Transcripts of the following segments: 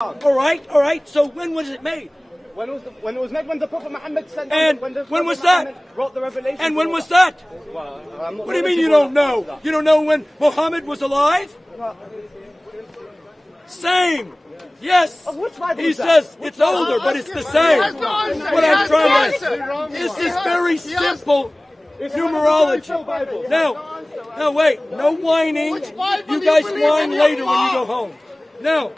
All right. So when was it made? When it was made, when the Prophet Muhammad sent And when was that? Wrote the revelation. And when was that? Well, what do you mean you don't know? You don't know when Muhammad was alive? Same. Yes. He says it's older, but it's the same. What I'm trying to say. This is very simple numerology. Now wait. No whining. You guys whine later when you go home. No.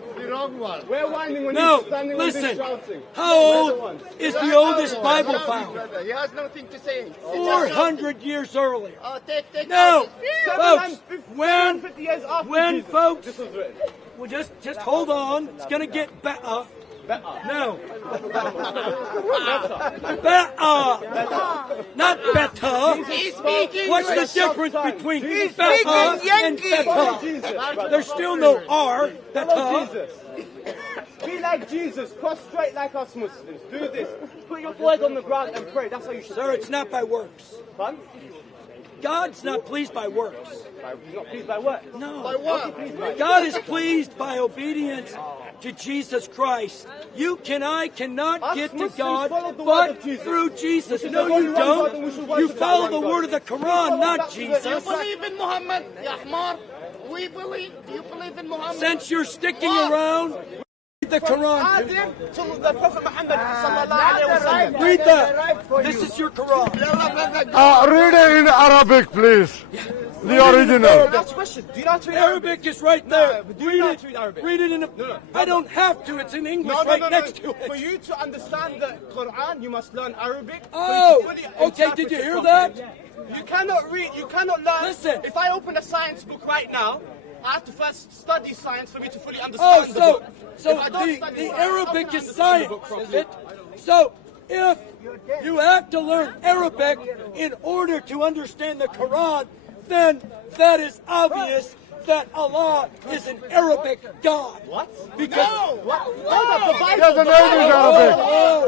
We're whining when No, you're standing listen. shouting. How old is the oldest Bible found? He has nothing to say. 400 years earlier. Take No, folks. 750 years after When Jesus, folks, this was written. well, just hold on. It's gonna get better. No. Better. Not better. He's speaking. What's the difference between better and better? There's still no R. Follow Better. Jesus. Be like Jesus. Prostrate like us Muslims. Do this. Put your forehead on the ground and pray. That's how you should Sir, pray. it's not by works. Fun? God's not pleased by works. He's not pleased by what? No. By what? God is pleased by obedience to Jesus Christ. You and I cannot get to God but through Jesus. No, you don't. You follow the word of the Quran, not Jesus. You believe in Muhammad, Ya Ahmar? We believe. Do you believe in Muhammad? Since you're sticking around, read the Quran. Adam to the Prophet Muhammad sallallahu alaihi wasallam. Read that. This is your Quran. Read it in Arabic, please. The original. Last question. Do you know how to read Arabic is right there. Do you know how to read Arabic? Read it in a... I don't have to. It's in English next to For it. you to understand the Quran, you must learn Arabic. Oh, For you to fully okay. interpret Did you it hear properly. that? You cannot read, you cannot learn. Listen. If I open a science book right now, I have to first study science for me to fully Oh, understand the book. so If I don't study the science, how Arabic can I is understand the book science, is properly? it? So if you have to learn Arabic in order to understand the Quran, then that is obvious that Allah is an Arabic God. What? Because Hold up, the Bible. Yeah, the name is Arabic.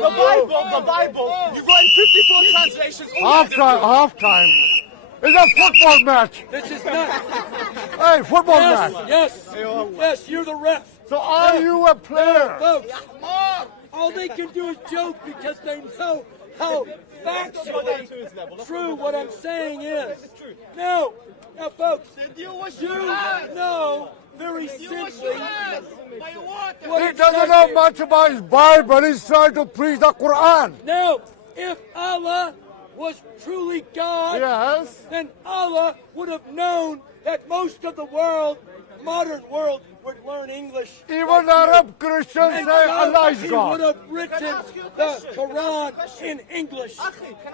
The Bible. You got in 54 translations. Half time. It's a football match. this is not. Hey, football match. Yes, you're the ref. So are you a player? Folks, all they can do is joke because they know how factually true what I'm saying is. Now, folks, you know very simply what He it doesn't says know here. much about his Bible. He's trying to preach the Quran. Now, if Allah was truly God, Yes. then Allah would have known that most of the world, modern world, would learn English. Even Arab Christians And say so Allah is he would God. have written the Quran in English.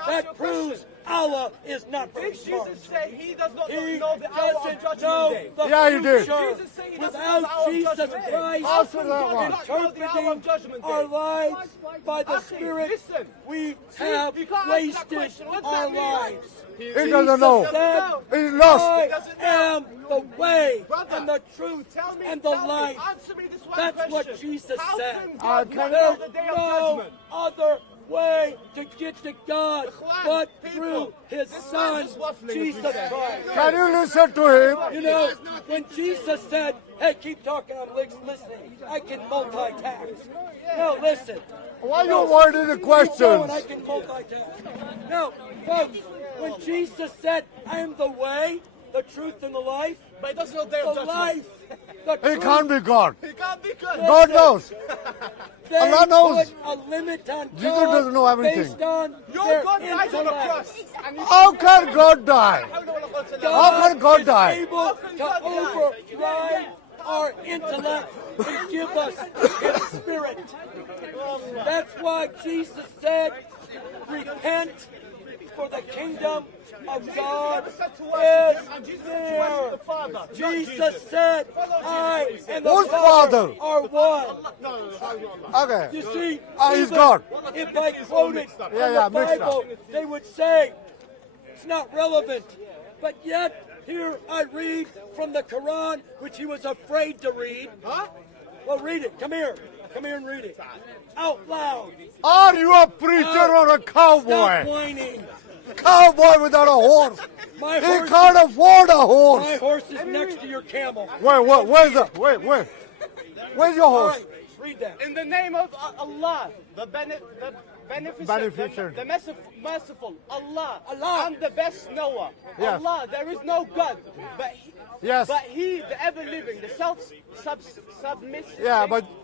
That proves Allah is not very Did smart. Jesus say he does not He know the hour of doesn't judgment know day? the Yeah, he did. future. Jesus saying he doesn't know the Without hour of Jesus judgment day. Christ Answer that one. interpreting our lives by the Spirit, listen. we have you can't answer that wasted question. What does our that mean? lives. He doesn't know. Said, He's lost. I am the way Brother, and the truth Tell me, and the tell me, life. answer me this one That's question. what Jesus How said. can God can know There's the day of no judgment? other way to get to God but People, through His this man Son, is waffling, Jesus as we say. Christ. Can you listen to him? You know, when Jesus said, hey, keep talking, I'm listening. I can multitask. No, listen. Why you avoiding the Keep going, I questions? can multitask. No, folks, when Jesus said, I am the way, the truth, and the life, But he doesn't know the day the of judgment. life, the He truth, can't be God. He can't be good. God knows. they Allah knows. put a limit on Jesus God doesn't know everything. based on Your their God died on the intellect. cross. And you How can God die? How can God is die? able to override our intellect and give us His Spirit. That's why Jesus said, repent, for the kingdom of God is near. Jesus said, I and the Whose Father Father? are one. Okay. You see, He's even God. if I quoted from Yeah, the mixed Bible, they would say it's not relevant. But yet, here I read from the Quran, which he was afraid to read. Well, read it. Come here. Come here and read it. Out loud. Are you a preacher or a Stop cowboy? whining. Cowboy without a horse. My He horse, can't afford a my horse. horse is next to your camel. Where's your All horse? right. Read that. In the name of Allah, the beneficent, the merciful, Allah, I'm the best knower. Yes. Allah, there is no God, but He, the ever-living, the self-submissive,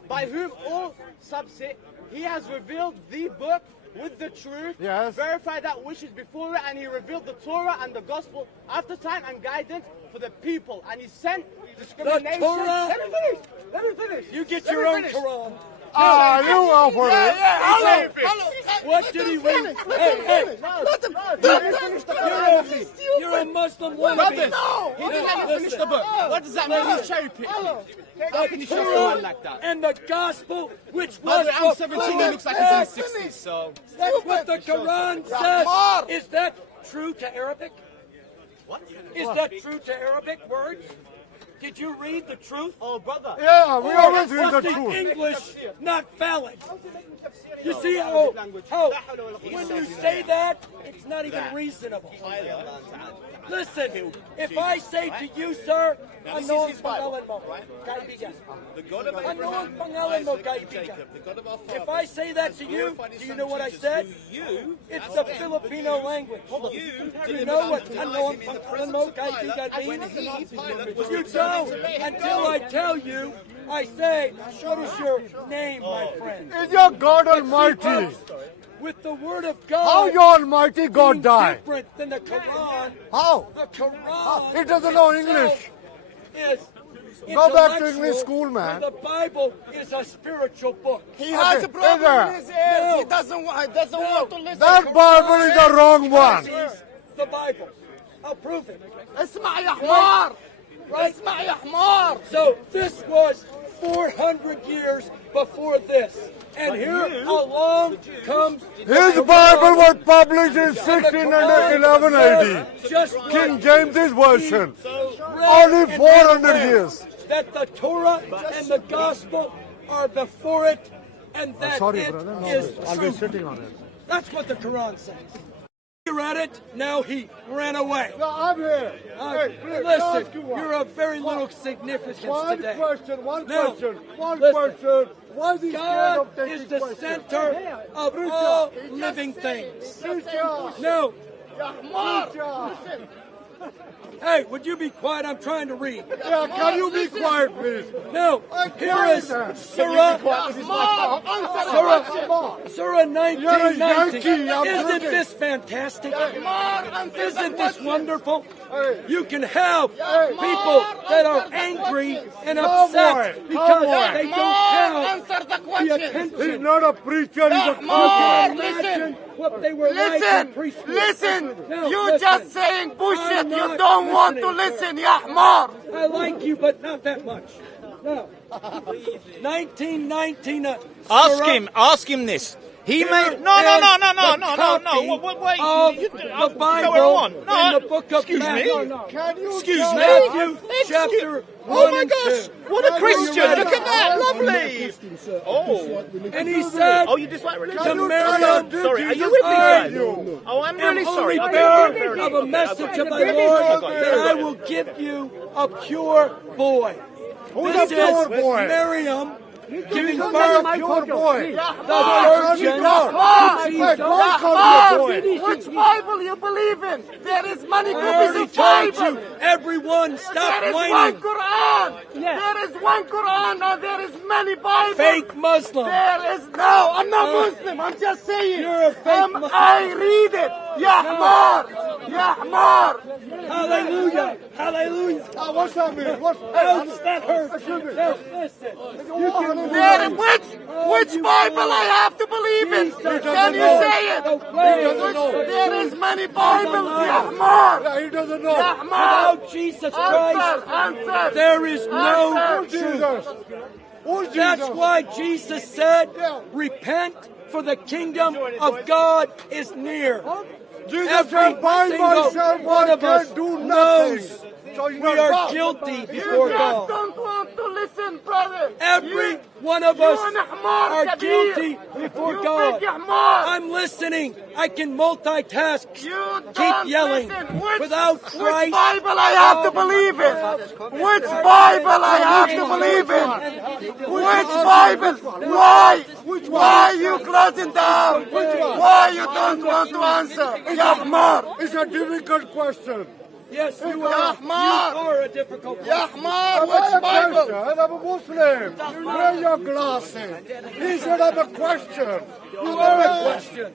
by whom all subsist, He has revealed the book with the truth, verified that which is before it, and He revealed the Torah and the Gospel after time and guidance for the people, and He sent discrimination. The Torah? Let me finish. You get your own Quran. You offer it. What did he read? Hey. You're a Muslim wannabe. No! He didn't let me finish the book. What does that mean? He's cherry picking. How can you show someone like that? And the gospel, which was I'm 17, he looks like he's in his 60s, so... That's what the Quran says. Is that true to Arabic? What? Is that true to Arabic words? Did you read the truth? Oh, brother. Yeah, we always read the Was the truth. English not valid? You see how when you say that, it's not even reasonable. Listen, if I say to you, sir, ano ang pangalan mo? Kaibigan. Ano ang pangalan mo, kaibigan? If I say that to you, do you know what I said? It's the Filipino language. Do you know what ano ang pangalan mo, kaibigan means? You don't. Until I tell you, I say, what is your name, my friend? Is your God Almighty? With the word of God, How your Almighty God died? Different than the Quran. How? The Quran. It doesn't know English. Is Go back to intellectual, English school, man. The Bible is a spiritual book. He has a problem in his ears. He doesn't want to listen. That Bible is the wrong one. The Bible. I'll prove it. اسمع يا حمار. اسمع يا حمار. So this was 400 years before this. And here along comes... His Bible was published in 1611 AD. King James's version. Only 400 years. That the Torah and the Gospel are before it, and that Sorry, it brother. No, is I'll be true. sitting on it. That's what the Quran says. He read it, now he ran away. No, I'm here. Listen, you're of very little significance today. One Now, question. listen. Why is he scared God of taking is the questions? center of all living things. No. Hey, would you be quiet? I'm trying to read. Yeah, can you be quiet, please? No. Here is Surah 1990. Isn't this fantastic? Isn't this wonderful? You can help people that are angry and upset because they don't have the attention. He's not a preacher, he's a Imagine what they were like in preschool. Listen, No, you listen. just saying bullshit. I'm You not don't want to listening. listen, ya حمار. I like you, but not that much. No. 1919. Ask him this. He made no. Wait. The Bible Go on. and the book of Excuse me. Matthew. Can you Excuse me. Matthew chapter 1 Oh my and gosh! 2. What a Christian! Look at that, lovely. Oh. And he said, Oh, you dislike religion? to Miriam, Sorry, are you with me, guys? you? Oh, I'm am really only sorry. bearer of a message of my Lord that I will give you a pure boy. This a pure is boy? Miriam giving Pure birth boy. the virgin. Which Bible you believe in? There is many I copies already of told Bible. you, everyone stop There is one whining. Quran. There is one Quran and there is many Bibles. Fake Muslim. There is no. I'm not Muslim. I'm just saying. You're a fake Muslim. I read it. Ya حمار. Ya حمار. Hallelujah. Hallelujah. What's that mean? Ouch, that hurts. Now, listen. You can There, which Bible I have to believe in? Can you say it? There is many Bibles. Ya حمار. He doesn't know. Ya حمار. Without Jesus Christ, Answer. there is no truth. Who's Jesus? That's why Jesus said, repent, for the kingdom of God is near. Jesus Every said, by single myself one I of us can't do knows nothing. We are guilty before God. Don't want to listen, brother. Every one of us are guilty before God. I'm listening. I can multitask. Keep yelling. Without Christ. Which Bible I have to believe in? Which Bible I have to believe in? Which Bible? Why? Why you closing down? Why you don't want to answer? Ya Ahmar. It's a difficult question. Yes, you are a difficult person. Ya Ahmar, which Bible? I'm a Muslim. Wear your glasses. He said I'm a question. You are a question.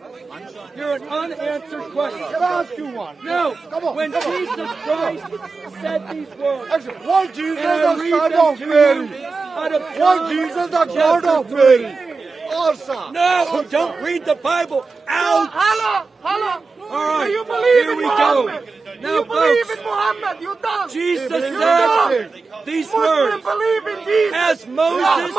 You're an unanswered question. Can I ask you one? No. Come on. When Jesus Christ said these words, Actually, why Jesus and I the read son them of to Mary? you out of Why John Jesus the God chapter of 3. Mary? Also. No, don't read the Bible. Out. Hello. All right. Do you believe Here in we Muhammad? go. Do Now, you believe folks, in Muhammad? You don't. Jesus You said don't. these Muslims words. believe in Jesus. As Moses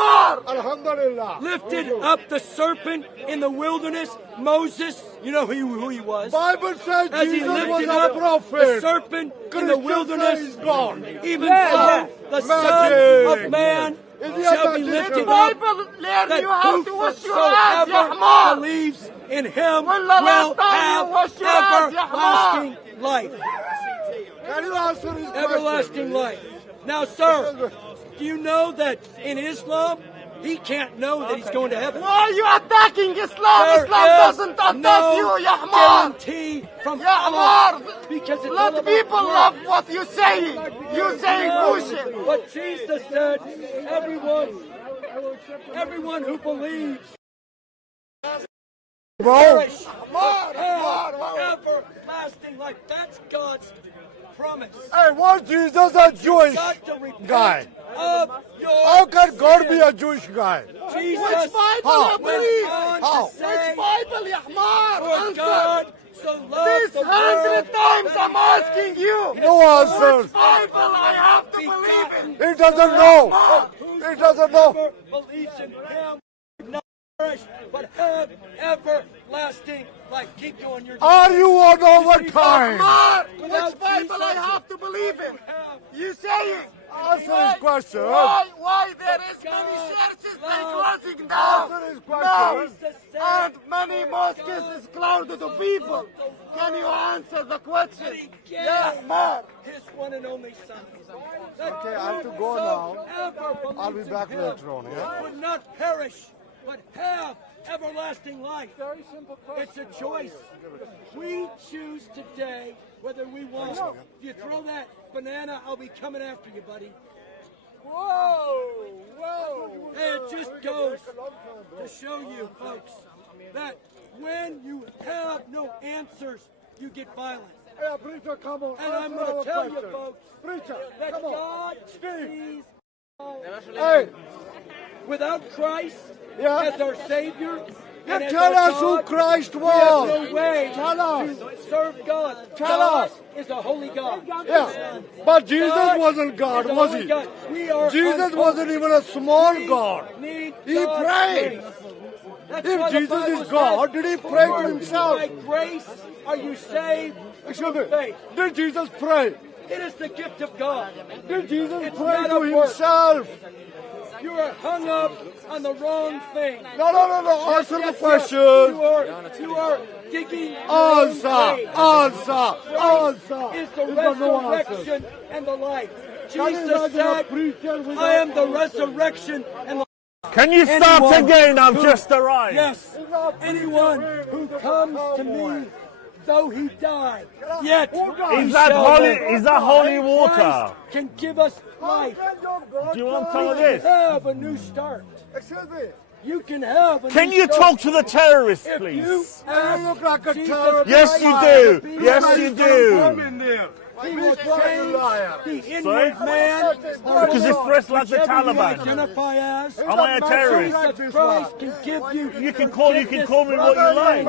Alhamdulillah. lifted up the serpent in the wilderness, Moses, you know who he was. Bible says As he Jesus was lifted a up the prophet. serpent in the Christians wilderness, say he's God. even so, the Son of Man Is he shall a be magician? lifted The up, Bible learn that you how to wash your hands, Ya whosoever Ahmar. believes in him When the last will time you wash have your hands, Ya everlasting life. Can you answer his question? Everlasting life. Now, sir, do you know that in Islam, he can't know that he's going to heaven? Why are you attacking Islam? There Islam is doesn't attack no you, Ya Ahmar. guarantee from Ya Allah, Ahmar. because it's all Let about people work. love what you're saying. You're saying bullshit. What Jesus said, everyone who believes Bro, perish, have everlasting life. That's God's promise. hey, was Jesus a Jewish Got to repent guy? of your How can God sin. be a Jewish guy? Jesus Which Bible How? you believe? went on How? to say, Which Bible, Ya Ahmar? for Answer. God so loved This the 100 world times that I'm asking you. No answer. Which Bible I have to believe in? He doesn't know. He doesn't know. whoever believes in him will not perish, but have everlasting life. Keep going. Your Are you on overtime? Ahmar, Without which Bible I Jesus, have to believe in? You saying? Answer his question. Why there is many churches they closing down? Answer his No, question. and many mosques is closed to people. Can you answer the question? Yeah, Ahmar. his one and only Son. Okay, I have to go now. I'll be back later on, yeah? Would not perish, but have everlasting life. Very simple question. It's a choice. We choose today whether we want. If you throw that banana, I'll be coming after you, buddy. Whoa. Hey, it just goes to show you, folks, that when you have no answers, you get violent. Hey, preacher, come on. And I'm going to tell you, folks, Preacher, that come on. God sees all. Hey, Without Christ Yeah. as our Savior, and as tell our us who God, Christ we have was. no way Tell us. to serve God. Tell God us. is a holy God. Yeah, but Jesus God wasn't God, is a was holy he? God. We are Jesus unholy. wasn't even a small We God. need He God's prayed. grace. That's If why the Jesus Bible is God, says, did he pray to "For himself?" By grace are you saved Excuse through me. faith. Did Jesus pray? It is the gift of God. Did Jesus It's pray not to of works. himself? You are hung up on the wrong thing. No. Answer the Yes, question. You are digging your own Answer. grave. Answer. Christ Answer. is the You've got no answer. resurrection and the life. Can you Jesus imagine a said, preacher without I am the resurrection and the Can you start Anyone again? I've who- just arrived. Yes, anyone who comes to me, though he die, yet he Is that shall holy? live. Is that holy water? Christ can give us life. Do you want some of You this? can have a new start. Excuse me. You can have a Can new you start. talk to the terrorists, If you please? ask look like a Jesus terrorist. Yes, Christ you to do. be Yes, your you Son, do. in there. He will change the Sorry? inward man. Because it's dressed like the whichever you Taliban. identify as. Am I a terrorist? Jesus Christ can give you. You can call me what you like.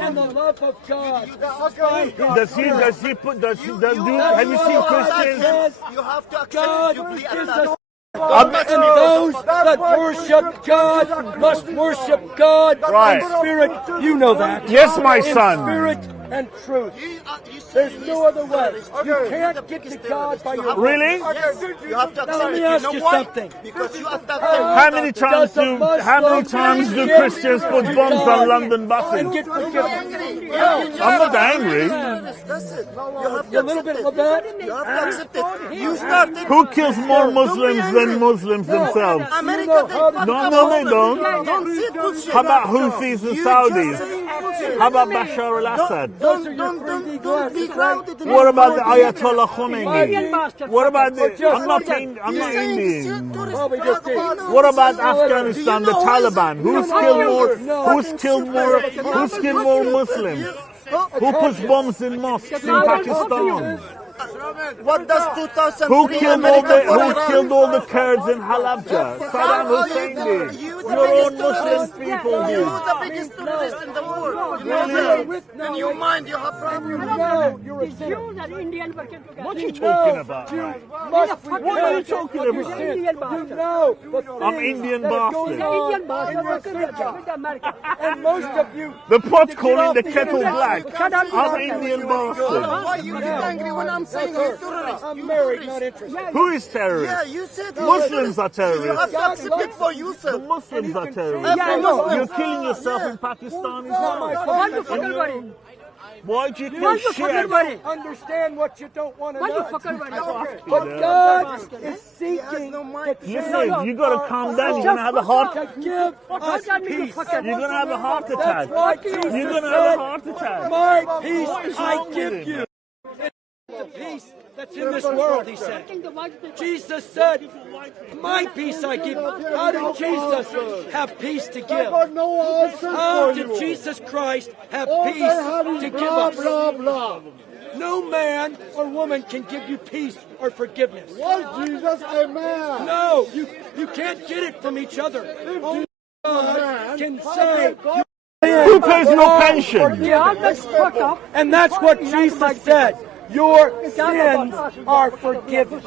And the love of God. Does he put, have you seen Christians? You have to accept God is a And those that worship God must worship God Right. in spirit. You know that. Yes, my In son. spirit and truth. There's no other way. You can't get to God by your Really? You have to Now let me ask you something. Because you have to How many times do Christians put bombs on London buses? And get forgiveness. I'm not angry. That's it. You have You a little bit of that? You have to accept it. You started. Who kills more Muslims than Muslims themselves? America, No, they don't. Don't say bullshit. How about Houthis and Saudis? How about Bashar al-Assad? Don't be crowded. What about the Ayatollah Khomeini? What about the... I'm not Indian. What about Afghanistan, the Taliban? Who's killed more Muslims? Who puts bombs in mosques in Pakistan? What does 2003 Who killed all the Kurds in Halabja? Saddam Hussein did. Your own Muslim people did. You're the biggest terrorist in the world. You know that. In your mind, you have problems. You're a sinner. What are you talking about? What are you talking about? You know I'm Indian bastard. And most of you... The pot's calling the kettle black. I'm Indian bastard. Why you get angry when I'm saying you're terrorist? I'm married, not interested. Who is terrorist? Yeah, you said Muslims are You have terrorists. to accept it for The yourself. Muslims are terrorists. Every Muslim. You're killing yourself in Pakistan as well. Why do you kill Shiites? Understand what you don't want to know. Okay. But God is seeking Listen, you gotta calm down. You're gonna have a heart. to give us peace. You're gonna have a heart attack. That's why Jesus You're gonna have a said, heart attack. my peace I give you. The peace that's in this world, he said. Jesus said, my peace I give you. How did Jesus have peace to give? How did Jesus Christ have peace to give us? No man or woman can give you peace or forgiveness. Jesus, amen. No, you can't get it from each other. Only God can say, Who pays your pension? and that's what Jesus said. Your sins are forgiven.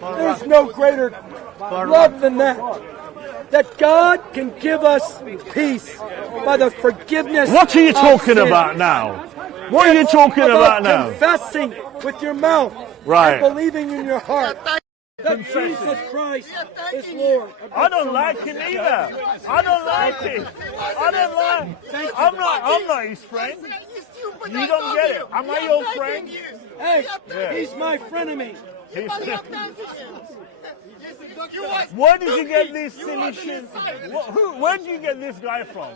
There's no greater love than that. That God can give us peace by the forgiveness. What are you of talking sin. about now? What are you talking about now? Confessing with your mouth, Right. and believing in your heart that Jesus Christ is Lord. I don't like it either. I don't like it. I don't like. I'm not his friend. You don't get it. Am I your friend? Hey, he's my frenemy. Where did you get this silly shit? Where did you get this guy from?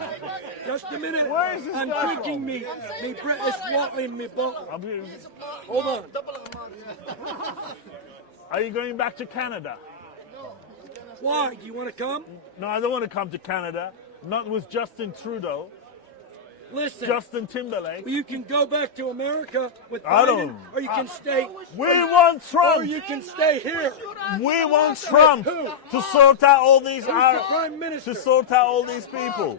Just a minute. Where is this I'm guy drinking from? me British water in me boat. Hold on. Are you going back to Canada? Why? Do you want to come? No, I don't want to come to Canada. Not with Justin Trudeau. Listen. Justin Timberlake. You can go back to America with I Biden, don't. or you can stay. We want Or Trump. you can stay here. We want Trump to sort out all these Prime Minister. to sort out all these people.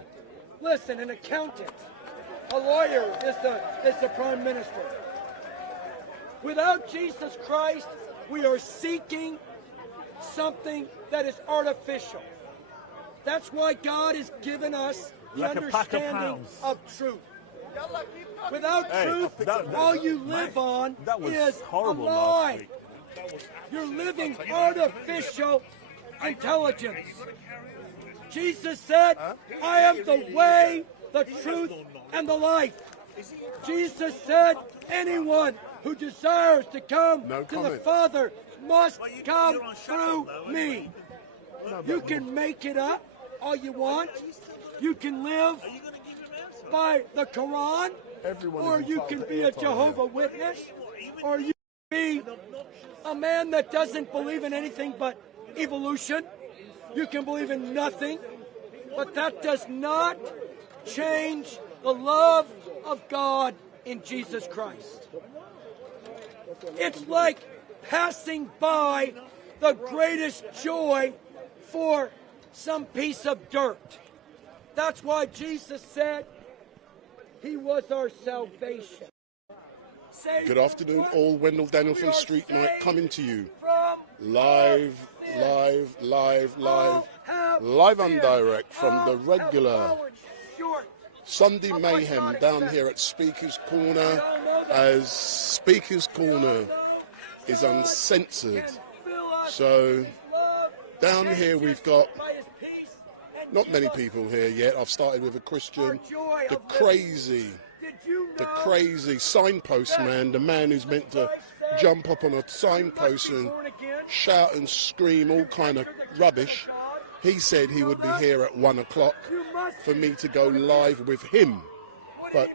Listen, an accountant, a lawyer is the Prime Minister. Without Jesus Christ, we are seeking something that is artificial. That's why God has given us the Like a pack of understanding pounds. of truth. Without truth, that- all you live on That was is a horrible last lie. week. You're living artificial intelligence. Jesus said, I am the way, the truth, and the life. Jesus said, anyone who desires to come to the Father must come through me. You can make it up all you want. You can live by the Quran, or you can be a Jehovah Witness, or you can be a man that doesn't believe in anything but evolution. You can believe in nothing, but that does not change the love of God in Jesus Christ. It's like passing by the greatest joy for some piece of dirt. That's why Jesus said he was our salvation. Good afternoon, all. Wendell Daniel from StreetMic coming to you. live on direct from the regular Sunday mayhem down here at Speaker's Corner, as Speaker's Corner is uncensored. So down here we've got not many people here yet. I've started with a Christian. The crazy signpost man, the man who's meant to jump up on a signpost and shout and scream all kind of rubbish. He said he would be here at 1 o'clock for me to go live with him. But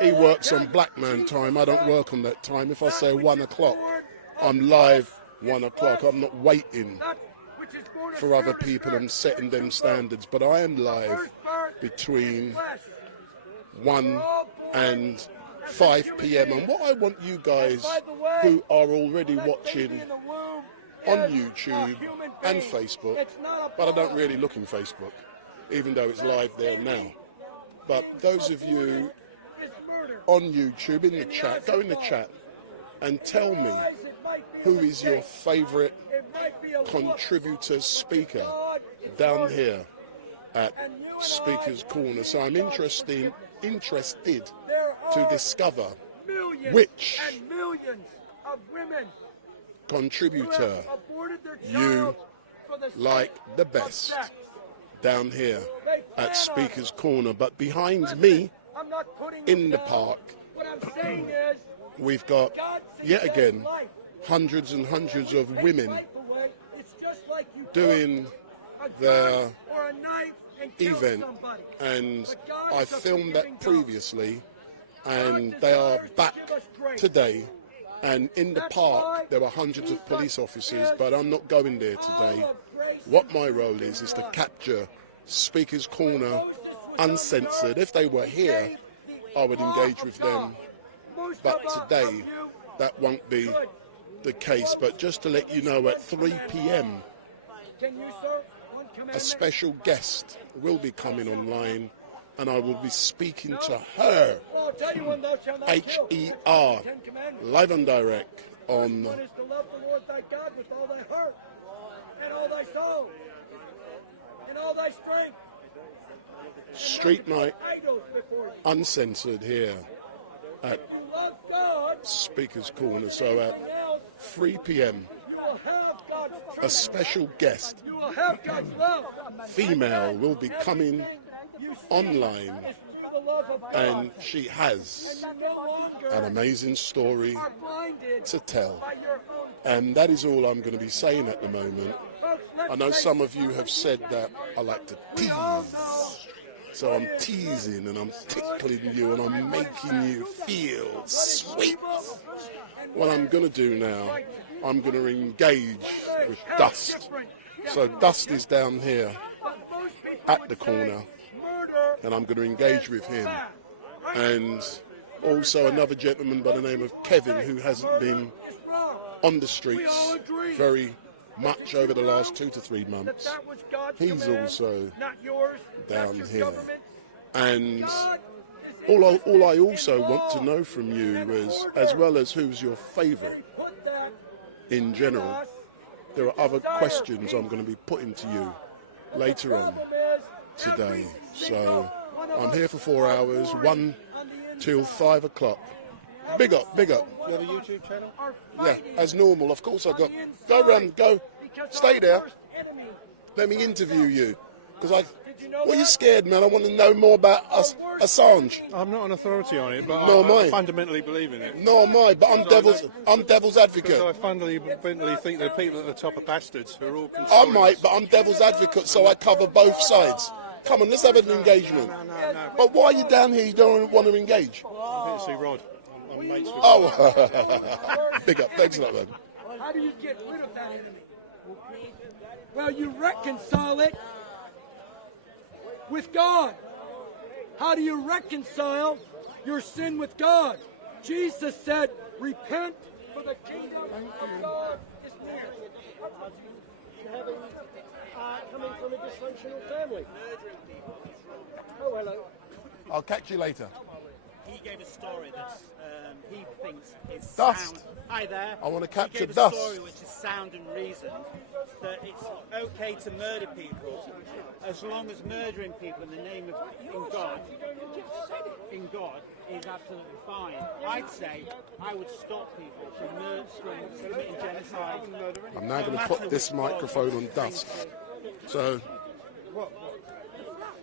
he works on black man time. I don't work on that time. If I say 1 o'clock, I'm live 1 o'clock. I'm not waiting for other people and setting them standards. But I am live between 1 and 5 p.m. And what I want you guys who are already watching on YouTube and Facebook, but I don't really look in Facebook, even though it's live there now. But those of you on YouTube, in the chat, go in the chat and tell me who is your favourite contributor speaker down here at Speaker's Corner. So I'm interested to discover which contributor you like the best down here at Speaker's Corner. But behind me in the park we've got yet again hundreds and hundreds of women doing their event, and I filmed that previously, and they are back today. And in the park there were hundreds of police officers, but I'm not going there today. What my role is to capture Speaker's Corner uncensored. If they were here, I would engage with them, but today that won't be the case. But just to let you know, at 3 p.m. a special guest will be coming online, and I will be speaking to her, H-E-R, live and direct on StreetMic Uncensored here at Speaker's Corner. So at 3 p.m. a special guest, female, will be coming online, and she has an amazing story to tell. And that is all I'm going to be saying at the moment. I know some of you have said that I like to tease, so I'm teasing and I'm tickling you and I'm making you feel sweet. What I'm going to do now, I'm going to engage with Dust. So Dust is down here at the corner, and I'm going to engage with him. And also another gentleman by the name of Kevin, who hasn't been on the streets very much over the last 2 to 3 months. He's also down here. And all I also want to know from you is, as well as who's your favourite in general, there are other questions I'm going to be putting to you later on today. So I'm here for 4 hours, 1 till 5 o'clock. Big up, big up. You have a YouTube channel? Yeah, as normal. Of course I've got. Go round, go. Stay there. Let me interview you. Because well, you're scared, man. I want to know more about Assange. I'm not an authority on it, but I fundamentally believe in it. No, am I? But I'm devil's advocate. Because I fundamentally think the people at the top are bastards who are all conspirators. I might, but I'm devil's advocate, so I cover both sides. Come on, let's have an engagement. No. But why are you down here? You don't want to engage? I'm here to see Rod. I'm mates with Rod. Big up. Thanks a lot, man. How do you get rid of that enemy? Well, you reconcile it with God. How do you reconcile your sin with God? Jesus said, repent, for the kingdom of God is near. Coming from a dysfunctional family. Oh, hello. I'll catch you later. gave a story that he thinks is Dust. sound. Hi there. I want to capture he gave dust. a story which is sound and reasoned, that it's okay to murder people as long as murdering people in the name of in God is absolutely fine. I'd say I would stop people from committing genocide. I'm now going to put this microphone on dust. So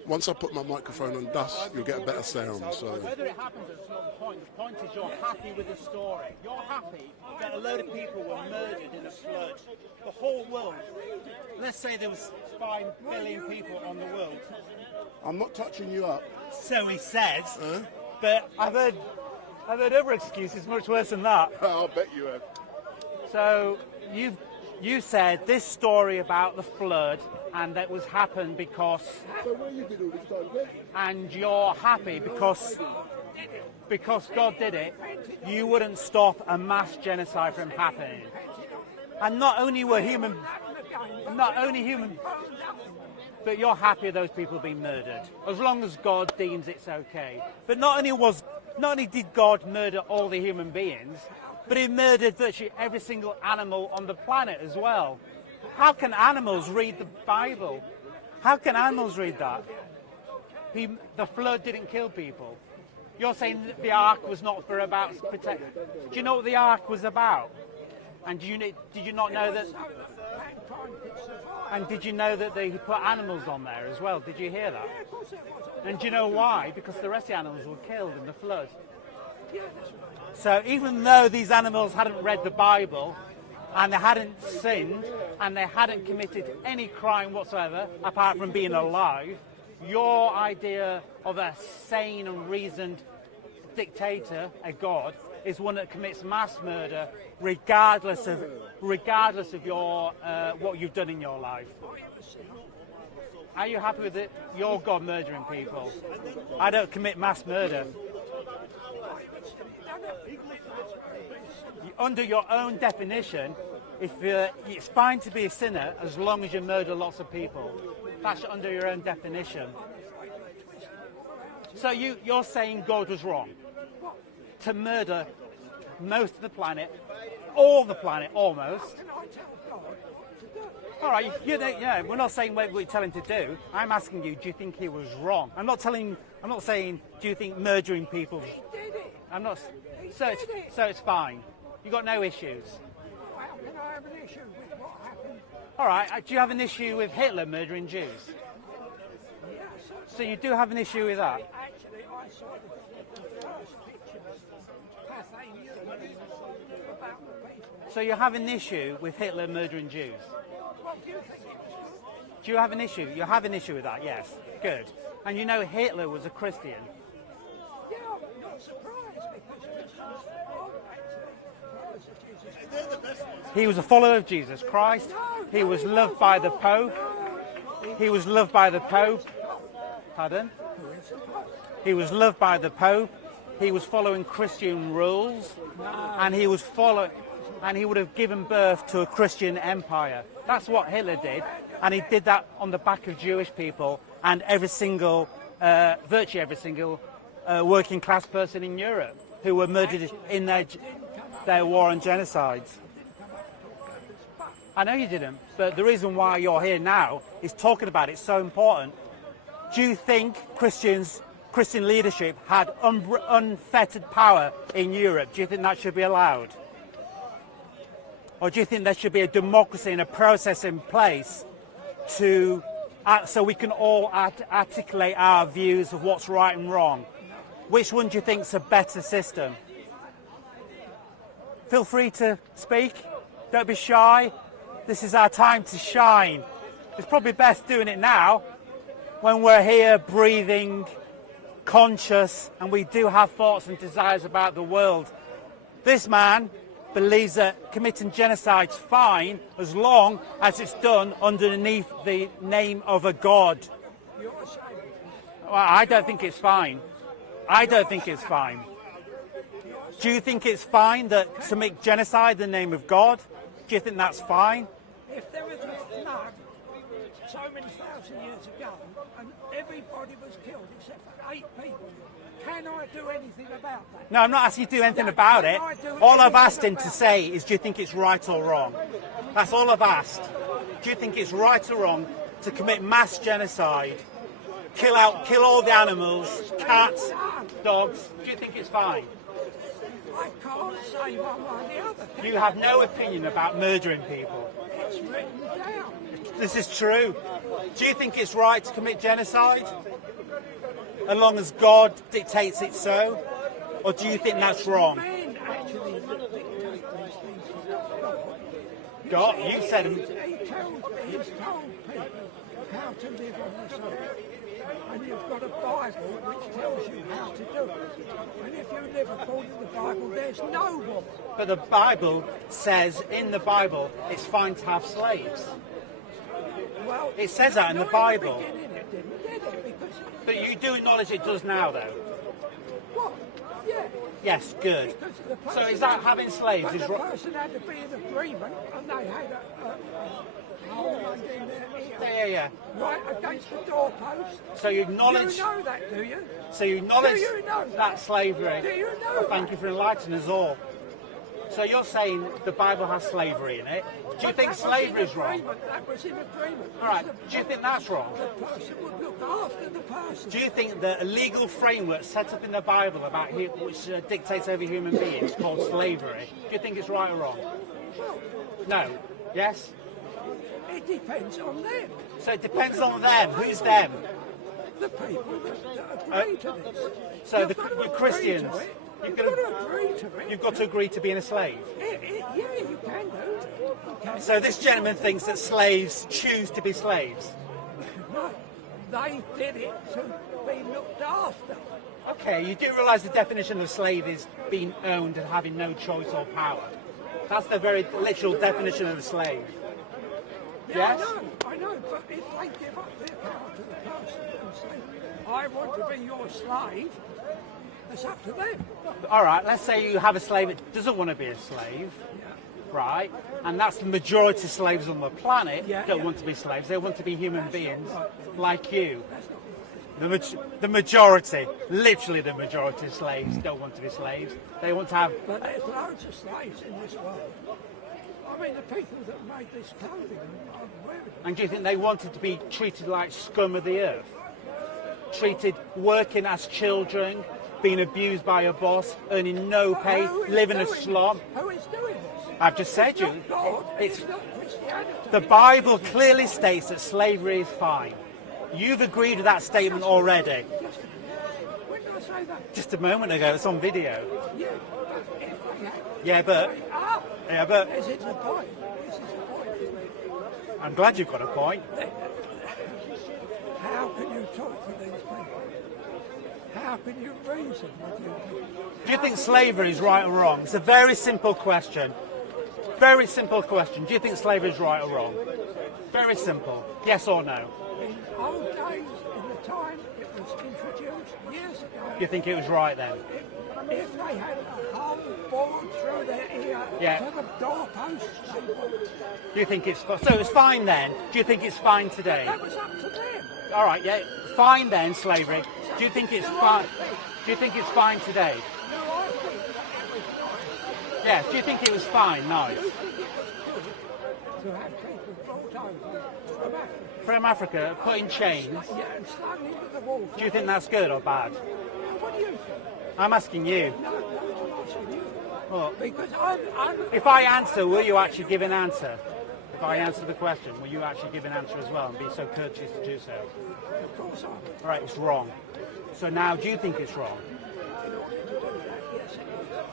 once I put my microphone on dust, you'll get a better sound. So whether it happens, that's not the point. The point is you're happy with the story. You're happy that a load of people were murdered in a flood. The whole world. Let's say there was 5 billion people on the world. I'm not touching you up. So he says. But I've heard other excuses much worse than that. I'll bet you have. So you said this story about the flood and that was happened because. So where you did all this time, and you're happy because God did it, you wouldn't stop a mass genocide from happening. And not only human, but you're happy those people being murdered, as long as God deems it's okay. But not only did God murder all the human beings, but he murdered virtually every single animal on the planet as well. How can animals read the Bible? How can animals read that? The flood didn't kill people. You're saying that the ark was not for about protect. Do you know what the ark was about? And did you not know that? And did you know that he put animals on there as well? Did you hear that? And do you know why? Because the rest of the animals were killed in the flood. So even though these animals hadn't read the Bible, and they hadn't sinned, and they hadn't committed any crime whatsoever, apart from being alive, your idea of a sane and reasoned dictator, a god, is one that commits mass murder, regardless of your what you've done in your life. Are you happy with it? Your God murdering people. I don't commit mass murder. Under your own definition, it's fine to be a sinner as long as you murder lots of people. That's under your own definition. So you're saying God was wrong to murder most of the planet, all the planet almost. All right, we're not saying what we're telling him to do. I'm asking you, do you think he was wrong? I'm not saying, do you think murdering people? I'm not. So it's fine. You got no issues. Well, can I have an issue with what happened? All right. Do you have an issue with Hitler murdering Jews? Yes. So you do have an issue with that? Actually, I saw the first pictures about the people. So you have an issue with Hitler murdering Jews? What do you think it was? Do you have an issue? You have an issue with that? Yes. Good. And you know Hitler was a Christian? Yeah, I'm not surprised because he was a follower of Jesus Christ. He was loved by the Pope. He was loved by the Pope. Pardon? He was loved by the Pope. He was following Christian rules, and he would have given birth to a Christian empire. That's what Hitler did, and he did that on the back of Jewish people and virtually every single working class person in Europe who were murdered in their war on genocides. I know you didn't, but the reason why you're here now is talking about it. It's so important. Do you think Christian leadership had unfettered power in Europe? Do you think that should be allowed? Or do you think there should be a democracy and a process in place so we can all articulate our views of what's right and wrong? Which one do you think is a better system? Feel free to speak. Don't be shy. This is our time to shine. It's probably best doing it now when we're here breathing, conscious, and we do have thoughts and desires about the world. This man believes that committing genocide's fine as long as it's done underneath the name of a god. Well, I don't think it's fine. I don't think it's fine. Do you think it's fine to make genocide in the name of God? Do you think that's fine? If there was a flood, so many thousand years ago, and everybody was killed except for 8 people. Can I do anything about that? No, I'm not asking you to do anything about it. All I've asked him to say is, do you think it's right or wrong? That's all I've asked. Do you think it's right or wrong to commit mass genocide, kill all the animals, cats, dogs? Do you think it's fine? I can't say one way or the other. You have no opinion about murdering people. It's written down. This is true. Do you think it's right to commit genocide? As long as God dictates it so? Or do you think that's wrong? Men actually dictate these things for God. God, you said... He's told people how to live on this earth. And you've got a Bible which tells you how to do it. And if you live according to the Bible, there's no war. But the Bible says, in the Bible, it's fine to have slaves. Well, it says that in the Bible. It didn't, did it? Because but you do acknowledge it does now, though? What? Yeah. Yes, good. So is that having slaves? But the person had to be in agreement, and they had a hole under their ear. Yeah. Right against the doorpost. So you acknowledge... You know that, do you? So you acknowledge do you know that slavery? Do you know Thank you for enlightening us all. So you're saying the Bible has slavery in it. Do you think slavery is wrong? That was in agreement. All right. Do you think that's wrong? The person would look after the person. Do you think that a legal framework set up in the Bible about which dictates over human beings called slavery, do you think it's right or wrong? No. Yes? It depends on them. So it depends on them. Who's them? The people that agree to this. So the Christians. You've got to agree to it. You've got to agree to being a slave. Yeah, you can do. So this gentleman thinks that slaves choose to be slaves. No, they did it to be looked after. Okay, you do realise the definition of slave is being owned and having no choice or power. That's the very literal definition of a slave. Yeah, Yes? I know, but if they give up their power to the person and say, I want to be your slave, it's up to them. All right, let's say you have a slave that doesn't want to be a slave, right? And that's the majority of slaves on the planet don't want to be slaves. They want to be human beings like you. The majority, literally the majority of slaves don't want to be slaves. They want to have... But there's loads of slaves in this world. I mean, the people that made this clothing are wearing it. And do you think they wanted to be treated like scum of the earth? Treated, working as children, being abused by a boss, earning no pay, living in a slum. Who is doing this? I've just said It's you. not God, It's not Christianity. the Bible clearly states that slavery is fine. You've agreed with that statement already. When did I say that? Just a moment ago, it's on video. Yeah, but if they had... Yeah, but... Yeah, but... This is the point. This is the point. I'm glad you've got a point. How can you talk to these people? How can you reason with you people? Do you think slavery is right or wrong? It's a very simple question. Very simple question. Do you think slavery is right or wrong? Very simple. Yes or no? In old days, in the time it was introduced years ago... You think it was right then? If they had a hole bored through their ear to the doorpost, they would. Do you think it's... So it's fine then? Do you think it's fine today? That was up to them. All right, yeah. Fine then, slavery. Do you think it's fine? Do you think it's fine today? No, I think that was nice. Yeah. Do you think it was fine? Nice. Do you think it was good to have people brought over from Africa? From Africa, put in chains. Yeah, and slung into the water. Do you think that's good or bad? Now, what do you think? I'm asking you. No, I'm asking you. What? Because I'm... If I answer, will you actually give an answer? If I answer the question, will you actually give an answer as well and be so courteous to do so? Of course I will. All right, it's wrong. So now, do you think it's wrong? In order to do that, yes,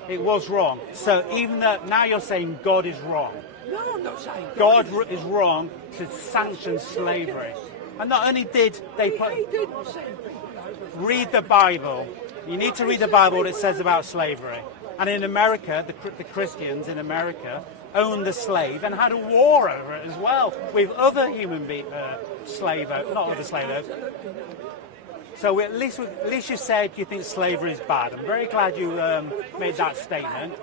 It was wrong. So even though now you're saying God is wrong. No, I'm not saying God is wrong to sanction slavery. And not only did they put... He didn't send people over. Read the Bible. You need to read the Bible, what it says about slavery. And in America, the Christians in America owned the slave and had a war over it as well with other human slave owners, not other slave owners. So at least you said you think slavery is bad. I'm very glad you made that statement.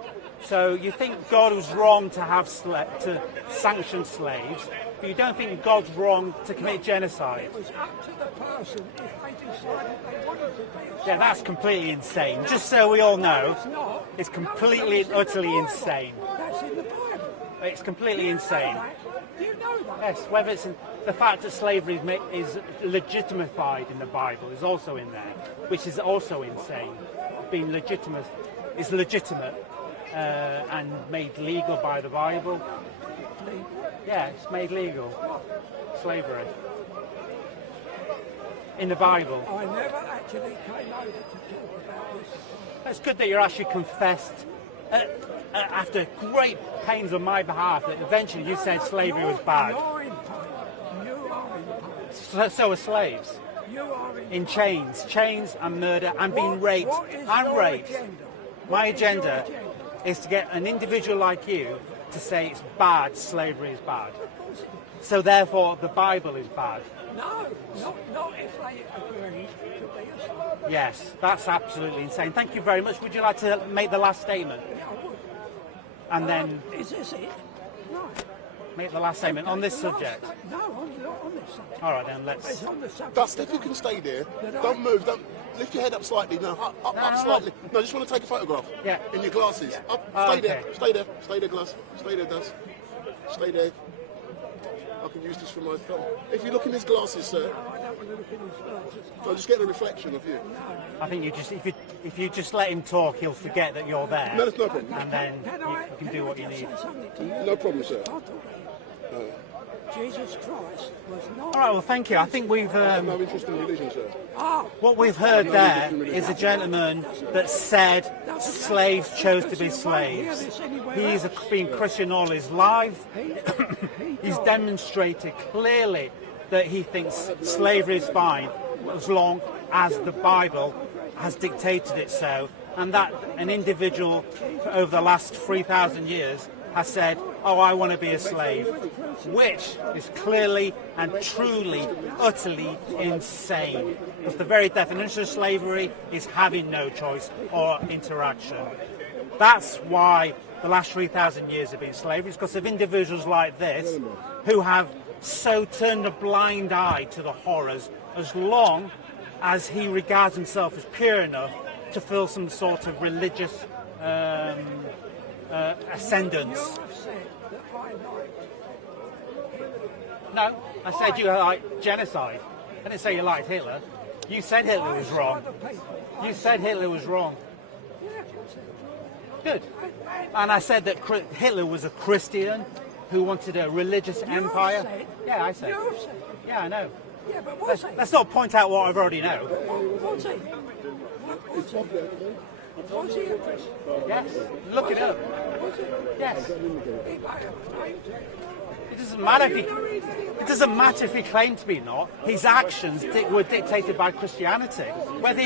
So you think God was wrong to have to sanction slaves, but you don't think God's wrong to commit genocide? It was up to the person if they decided they wanted to be a slave. Yeah, that's completely insane. Just so we all know, It's not. it's completely and utterly insane. That's in the Bible. It's completely insane. Do you know that? Yes, whether it's the fact that slavery is legitimified in the Bible is also in there, which is also insane. Being legitimate is legitimate and made legal by the Bible. Yeah, it's made legal. Slavery. In the Bible. I never actually came over to talk about this. It's good that you're actually confessed after great pains on my behalf that eventually you said slavery was bad. You're in pain. You are in pain. So are slaves. You are In chains and murder and being raped. I'm raped. My agenda is to get an individual like you to say it's bad, slavery is bad. So therefore the Bible is bad. No, not if they agree to be a slave. Yes, that's absolutely insane. Thank you very much. Would you like to make the last statement? Yeah, I would. And then Is this it? Right. make the last statement on this subject. No, not on this subject. All right, then let's. It's on the subject. Dust, if you can stay there, don't move, don't lift your head up slightly. No, up slightly. No, I just want to take a photograph. Yeah. In your glasses. Up, stay there, Glass. Stay there, Dust. Stay there. I can use this for my thumb. If you look in his glasses, sir. No, I don't want to look in his glasses. I'll just get a reflection of you. I think if you just let him talk, he'll forget that you're there. No, that's no problem. And then you can do what you need. No problem, sir. Jesus Christ was not. All right, well, thank you. I think we've. I have no interest in religion, sir. What we've heard there is a gentleman that said slaves chose to be slaves. He's been Christian all his life. He's demonstrated clearly that he thinks slavery is fine as long as the Bible has dictated it so, and that an individual over the last 3,000 years has said, oh, I want to be a slave, which is clearly and truly, utterly insane. Because the very definition of slavery is having no choice or interaction. That's why the last 3,000 years have been slavery, because of individuals like this who have so turned a blind eye to the horrors as long as he regards himself as pure enough to feel some sort of religious ascendance. No, I said you like genocide. I didn't say you liked Hitler. You said Hitler was wrong. You said Hitler was wrong. Good. And I said that Hitler was a Christian who wanted a religious empire. Yeah, I said. Yeah, I know. Yeah, but what's Let's not point out what I've already know. What's he? Was he a Christian? Yes. Look it up. Yes. It doesn't matter if he claimed to be not. His actions were dictated by Christianity. Whether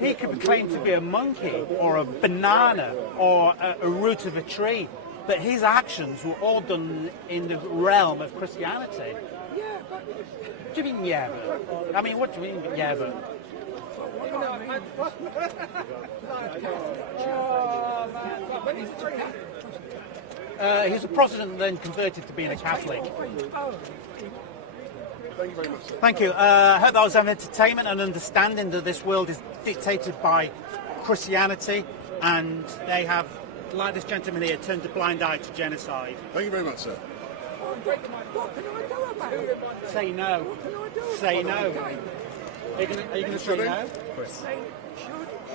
he could claim to be a monkey or a banana or a root of a tree, but his actions were all done in the realm of Christianity. Yeah, but. What do you mean, yeah, but? I mean, what do you mean, yeah, but? He's a Protestant, then converted to being a Catholic. Thank you very much, sir. Thank you. I hope that was an entertainment and understanding that this world is dictated by Christianity, and they have, like this gentleman here, turned a blind eye to genocide. Thank you very much, sir. What can I do about it? Say no. What can I do? Say no. Are you going to say no?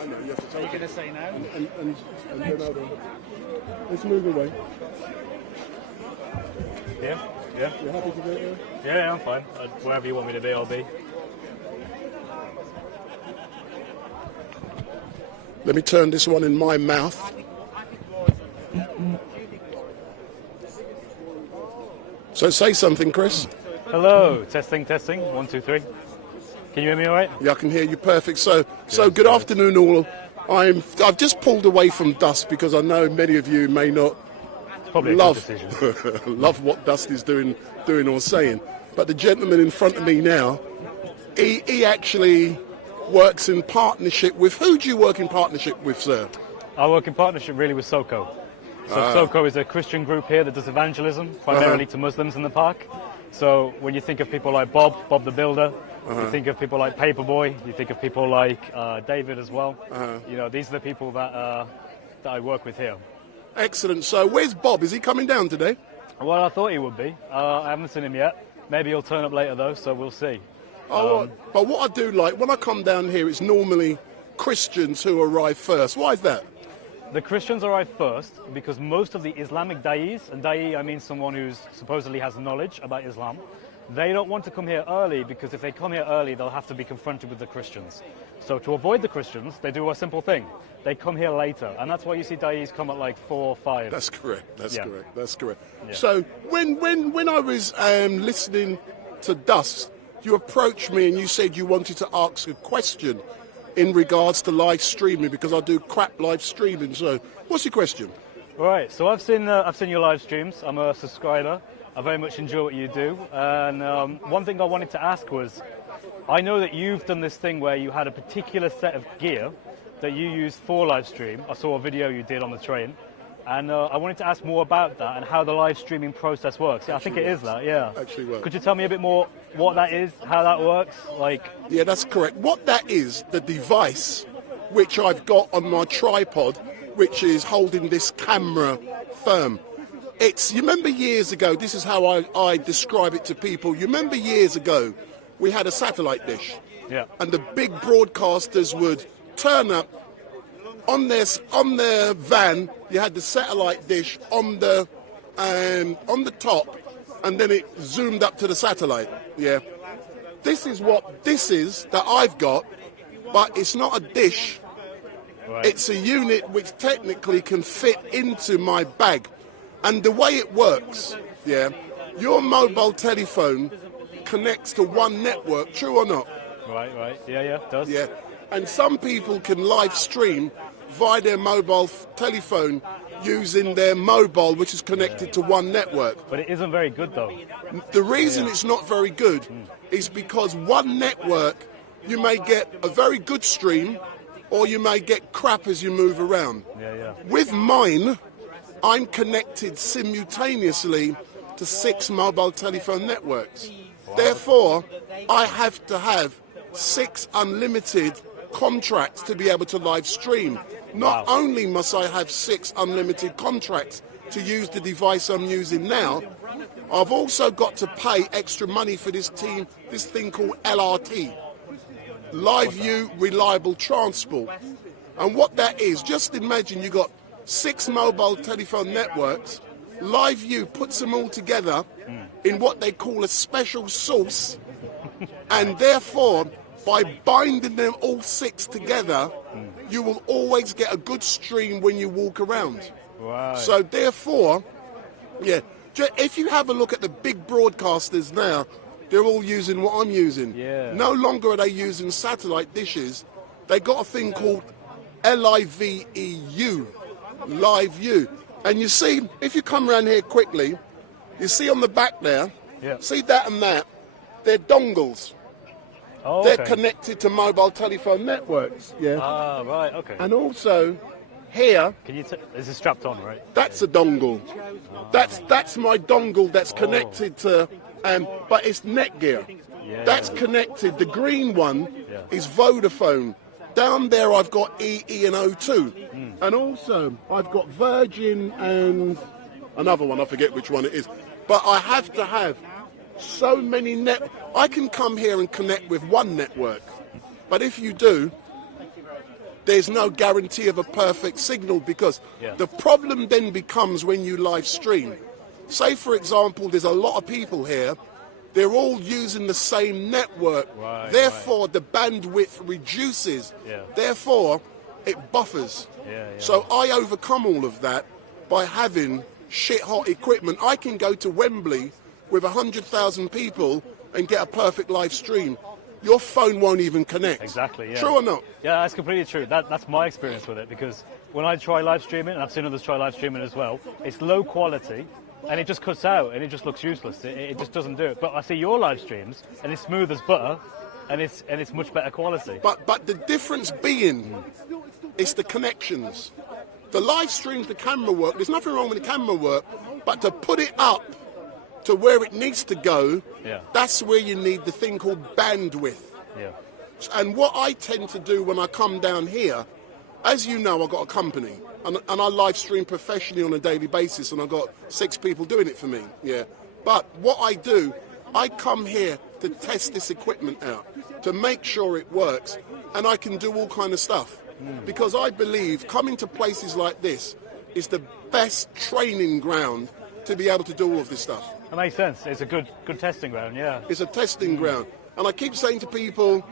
I know, you have to tell Are you going to say no? And then let's move away. Yeah. You're happy to be here? Yeah, I'm fine. Wherever you want me to be, I'll be. Let me turn this one in my mouth. So say something, Chris. Hello. Testing. 1, 2, 3. Can you hear me all right? Yeah, I can hear you perfect. So good afternoon, all. I've just pulled away from Dust because I know many of you may not love what Dust is doing or saying. But the gentleman in front of me now, he actually works in partnership with. Who do you work in partnership with, sir? I work in partnership really with SOCO. So SOCO is a Christian group here that does evangelism, primarily to Muslims in the park. So when you think of people like Bob the Builder, you think of people like Paperboy, you think of people like David as well. You know, these are the people that I work with here. Excellent. So where's Bob? Is he coming down today? Well, I thought he would be. I haven't seen him yet. Maybe he'll turn up later though, so we'll see. But what I do like, when I come down here, it's normally Christians who arrive first. Why is that? The Christians arrive first because most of the Islamic da'is, and da'i I mean someone who supposedly has knowledge about Islam, they don't want to come here early because if they come here early, they'll have to be confronted with the Christians. So to avoid the Christians, they do a simple thing. They come here later, and that's why you see da'is come at like 4 or 5. That's correct. That's correct. That's correct. Yeah. So when I was listening to Dust, you approached me and you said you wanted to ask a question in regards to live streaming because I do crap live streaming. So what's your question? Right. So I've seen your live streams. I'm a subscriber. I very much enjoy what you do. And one thing I wanted to ask was, I know that you've done this thing where you had a particular set of gear that you used for live stream. I saw a video you did on the train. And I wanted to ask more about that and how the live streaming process works. Yeah, I think it is that, yeah. Actually works. Could you tell me a bit more what that is, how that works? Yeah, that's correct. What that is, the device which I've got on my tripod, which is holding this camera firm. You remember years ago, this is how I describe it to people. You remember years ago, we had a satellite dish. Yeah. And the big broadcasters would turn up on their van. You had the satellite dish on the top, and then it zoomed up to the satellite. Yeah. This is what this is that I've got, but it's not a dish. Right. It's a unit which technically can fit into my bag. And the way it works, yeah, your mobile telephone connects to one network, true or not? Right. Yeah, it does. Yeah. And some people can live stream via their mobile telephone using their mobile, which is connected to one network. But it isn't very good, though. The reason it's not very good is because one network, you may get a very good stream, or you may get crap as you move around. Yeah. With mine, I'm connected simultaneously to 6 mobile telephone networks. Wow. Therefore, I have to have 6 unlimited contracts to be able to live stream. Not only must I have 6 unlimited contracts to use the device I'm using now, I've also got to pay extra money for this thing called LRT, Live View Reliable Transport. And what that is, just imagine you got 6 mobile telephone networks. Live View puts them all together in what they call a special source, and therefore, by binding them all 6 together, you will always get a good stream when you walk around. Right. So therefore, yeah, if you have a look at the big broadcasters now, they're all using what I'm using. Yeah. No longer are they using satellite dishes. They got a thing called LIVEU, Live View. And you see, if you come around here quickly, you see on the back there, see that and that, they're dongles. Oh, they're connected to mobile telephone networks. Yeah. Ah, right, okay. And also, here... This is strapped on, right? That's a dongle. That's my dongle that's connected to... but it's Netgear. Yeah. That's connected. The green one is Vodafone. Down there I've got EE and O2. And also I've got Virgin and another one, I forget which one it is. But I have to have so many I can come here and connect with one network. But if you do, there's no guarantee of a perfect signal, because the problem then becomes when you live stream. Say, for example, there's a lot of people here. They're all using the same network. Right, therefore, the bandwidth reduces. Yeah. Therefore, it buffers. Yeah. So I overcome all of that by having shit-hot equipment. I can go to Wembley with 100,000 people and get a perfect live stream. Your phone won't even connect. Exactly, yeah. True or not? Yeah, that's completely true. That's my experience with it, because when I try live streaming, and I've seen others try live streaming as well, it's low quality, and it just cuts out, and it just looks useless. It just doesn't do it. But I see your live streams, and it's smooth as butter, and it's much better quality. But the difference being, it's the connections. The live streams, the camera work, there's nothing wrong with the camera work, but to put it up to where it needs to go, that's where you need the thing called bandwidth. Yeah. And what I tend to do when I come down here, as you know, I've got a company, and I live stream professionally on a daily basis, and I've got 6 people doing it for me, But what I do, I come here to test this equipment out, to make sure it works, and I can do all kind of stuff. Because I believe coming to places like this is the best training ground to be able to do all of this stuff. That makes sense. It's a good testing ground, yeah. It's a testing ground. And I keep saying to people,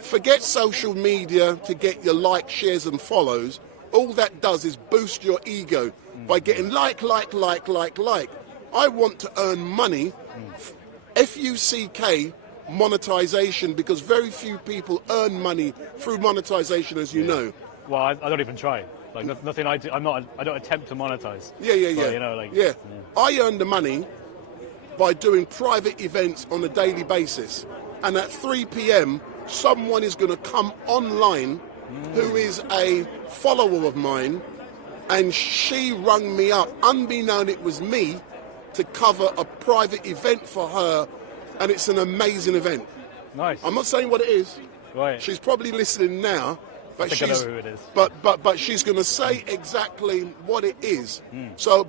forget social media to get your likes, shares and follows. All that does is boost your ego by getting like. I want to earn money, FUCK, monetization, because very few people earn money through monetization, as you know. Well, I don't even try. Like nothing I do. I don't attempt to monetize. Yeah. But, you know, I earn the money by doing private events on a daily basis, and at 3 p.m. someone is going to come online who is a follower of mine, and she rung me up, unbeknown it was me, to cover a private event for her, and it's an amazing event. Nice. I'm not saying what it is. Right. She's probably listening now, but I think I know who it is. But she's going to say exactly what it is. So,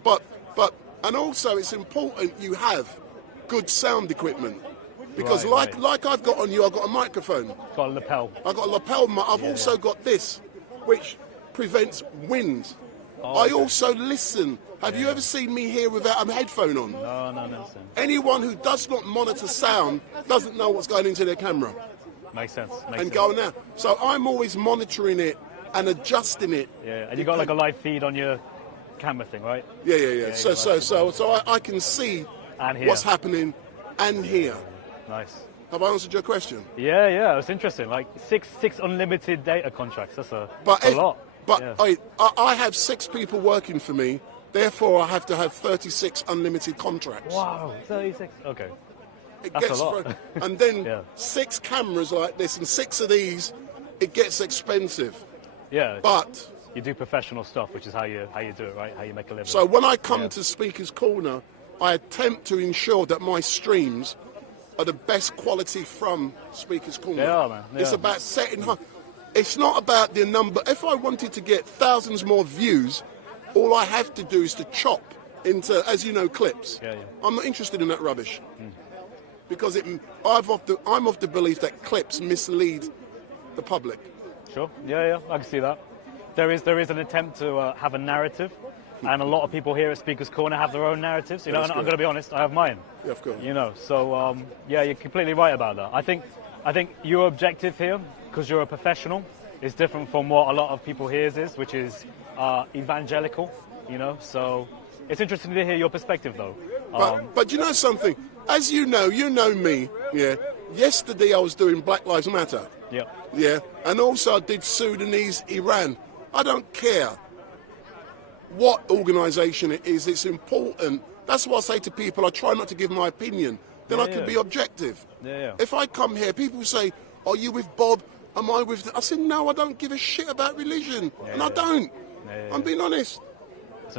and also it's important you have good sound equipment, because like I've got on you, I've got a microphone. Got a lapel. I've got a lapel mic. I've also got this, which prevents wind. I also listen. Have you ever seen me here without a headphone on? No. Anyone who does not monitor sound doesn't know what's going into their camera. Makes sense. Going out. So I'm always monitoring it and adjusting it. Yeah, and you got like a live feed on your camera thing, right? Yeah. So I can see what's happening and hear. Nice. Have I answered your question? Yeah. It's interesting. Like six unlimited data contracts. That's a lot. But I have 6 people working for me. Therefore, I have to have 36 unlimited contracts. Wow, 36. Okay. That's a lot. And then 6 cameras like this, and 6 of these, it gets expensive. Yeah. But you do professional stuff, which is how you do it, right? How you make a living. So when I come to Speaker's Corner, I attempt to ensure that my streams are the best quality from Speaker's Corner. They are, man. It's about setting high. It's not about the number. If I wanted to get thousands more views, all I have to do is to chop into, as you know, clips. Yeah. I'm not interested in that rubbish. Because I'm of the belief that clips mislead the public. Sure. Yeah. I can see that. There is an attempt to have a narrative, and a lot of people here at Speaker's Corner have their own narratives. You know, and I'm going to be honest, I have mine. Yeah, of course. You know, so you're completely right about that. I think your objective here, because you're a professional, is different from what a lot of people here is, which is evangelical. You know, so it's interesting to hear your perspective, though. But you know something? As you know me. Yeah. Yesterday I was doing Black Lives Matter. Yeah. Yeah. And also I did Sudanese Iran. I don't care what organisation it is. It's important. That's why I say to people, I try not to give my opinion. Then I can be objective. Yeah. If I come here, people say, "Are you with Bob? Am I with?" I said, "No, I don't give a shit about religion, and I don't. I'm being honest.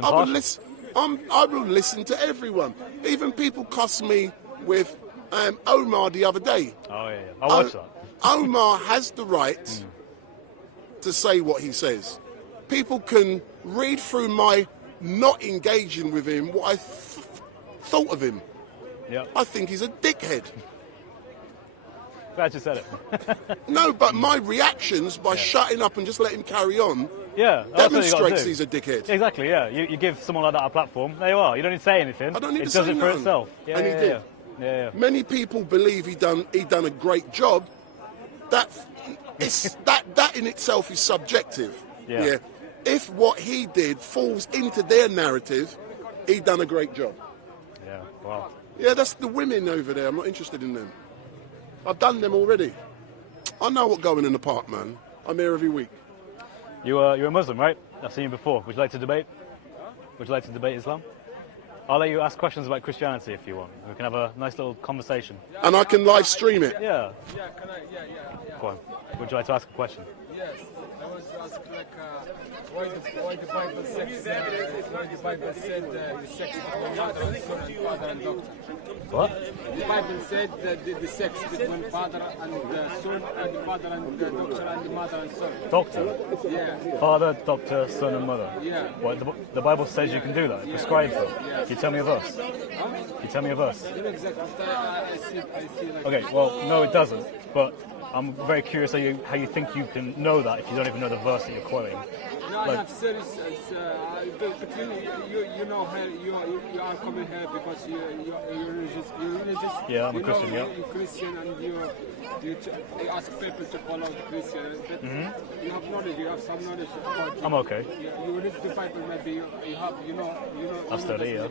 I will listen. I will listen to everyone. Even people cuss me with Omar the other day. Oh yeah. I watched that. Omar has the right to say what he says. People can read through my not engaging with him what I thought of him. Yeah. I think he's a dickhead. Glad you said it. No, but my reactions by shutting up and just letting him carry on demonstrates he's a dickhead. Exactly, yeah. You give someone like that a platform, there you are. You don't need to say anything. I don't need it to say does it for itself. Yeah, and he did. Yeah. Many people believe he done a great job. That in itself is subjective. Yeah. If what he did falls into their narrative, he done a great job. Yeah. Wow. Yeah, that's the women over there. I'm not interested in them. I've done them already. I know what's going in the park, man. I'm here every week. You're a Muslim, right? I've seen you before. Would you like to debate? Would you like to debate Islam? I'll let you ask questions about Christianity if you want. We can have a nice little conversation. And I can live stream it. Yeah. Yeah, can I? Yeah. Go on. Would you like to ask a question? Yes, I want to ask why the Bible said sex between mother and son and father and daughter. What? The Bible said that the sex between father and son and father and doctor and the mother and son. Doctor? Yeah. Father, doctor, son and mother? Yeah. Well, the Bible says you can do that. It prescribes it. Yeah. Can you tell me a verse? Huh? Can you tell me a verse? You know exactly. I see like Okay, well, no, it doesn't. But I'm very curious how you think you can know that if you don't even know the verse that you're quoting. No, I have serious. But you know how you are coming here because you're religious. Yeah, I'm a Christian. Yeah. You're Christian, and you ask people to follow the Christian. But you have knowledge. You have some knowledge about. I'm okay. You read the Bible. Maybe you have. You know. I study. Yeah.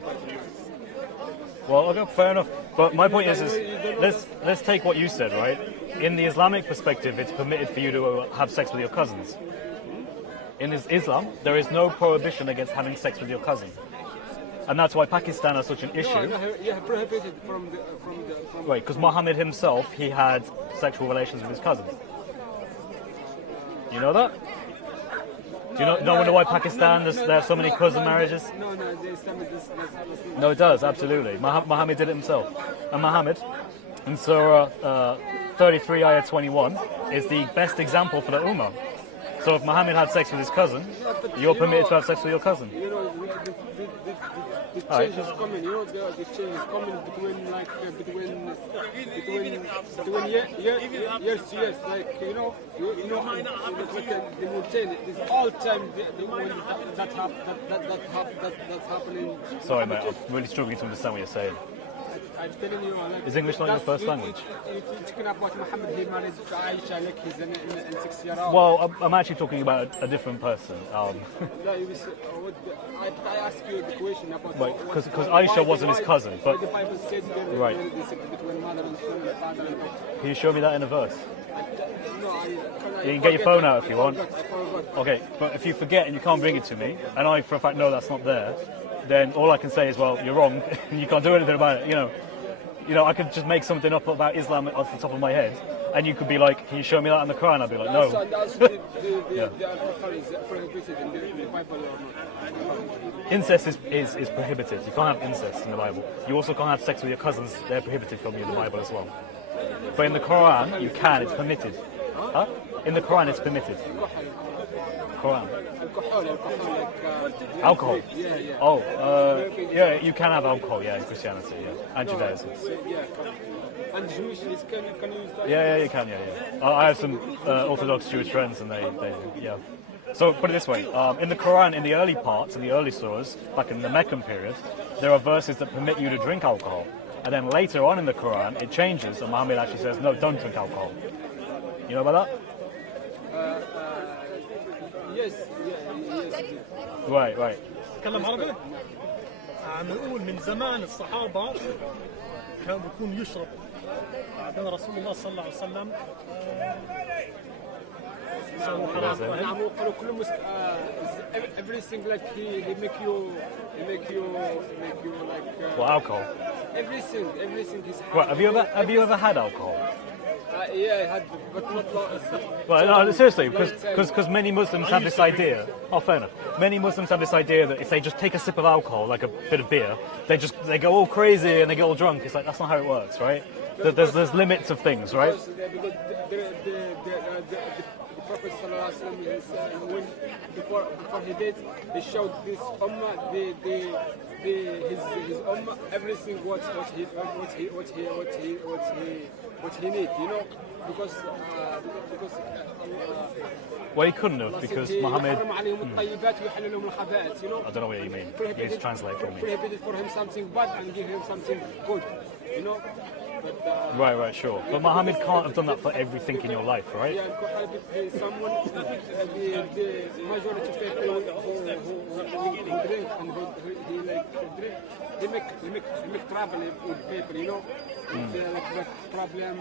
Well, okay, fair enough. But my point is let's take what you said, right? In the Islamic perspective, it's permitted for you to have sex with your cousins. In Islam, there is no prohibition against having sex with your cousin. And that's why Pakistan has such an issue. No, prohibited from Right, because Muhammad himself, he had sexual relations with his cousins. You know that? Do you not wonder why Pakistan, there are so many cousin marriages? No, it does, absolutely. Muhammad did it himself. And Muhammad, in Surah 33, Ayah 21, is the best example for the Ummah. So if Muhammad had sex with his cousin, you're permitted to have sex with your cousin. You know, the change is coming. You know, the change is coming between years to years. Like you know, the mountain. It's all time that's happening. Sorry, mate. I'm really struggling to understand what you're saying. I'm telling you, is English not your first language? You're talking about Muhammad. He married Aisha, like he's in 6 years old. Well, I'm actually talking about a different person. No, I asked you the question about. Right, because Aisha wasn't his cousin, but the Bible said right. Between mother and son, father and daughter. Can you show me that in a verse? No, you can get your phone out if you want. Okay, but if you forget and you can't bring it to me, and I for a fact know that's not there, then all I can say is, well, you're wrong, and you can't do anything about it. You know, I could just make something up about Islam off the top of my head, and you could be like, can you show me that in the Quran? I'd be like, no. The alcohol is prohibited in the Bible or not? Incest is prohibited. You can't have incest in the Bible. You also can't have sex with your cousins. They're prohibited from you in the Bible as well. But in the Quran, you can. It's permitted. Huh? In the Quran, it's permitted. Quran. Alcohol. Yeah. Oh, yeah, you can have alcohol, yeah, in Christianity, yeah, and Judaism. And Jewish, can you use that? Yeah, you can, yeah. I have some Orthodox Jewish friends, and they, yeah. So put it this way: in the Quran, in the early parts, in the early surahs, back in the Meccan period, there are verses that permit you to drink alcohol, and then later on in the Quran, it changes, and Muhammad actually says, no, don't drink alcohol. You know about that? Yes. Right. تكلم عربي؟ عم نقول من زمان الصحابة كان بيكون يشرب بعدين رسول الله صلى الله عليه وسلم everything like he make you like what, alcohol? Everything is right, have you ever had alcohol? Yeah, I had, but not long. Well, no, seriously, because many Muslims have this idea. Oh, fair enough. Many Muslims have this idea that if they just take a sip of alcohol, like a bit of beer, they go all crazy and they get all drunk. It's like that's not how it works, right? There's limits of things, right? The Prophet when before he did, he showed this ummah his ummah everything what he need, you know, because well, he couldn't have, because Muhammad. I don't know what you mean. You need to translate for me. Prohibited for him something bad and give him something good, you know. But, right, sure. But Muhammad can't have done that for everything in your life, right? Yeah, someone, the majority of people who drink and who drink, they make trouble with people, you know. Like that problem,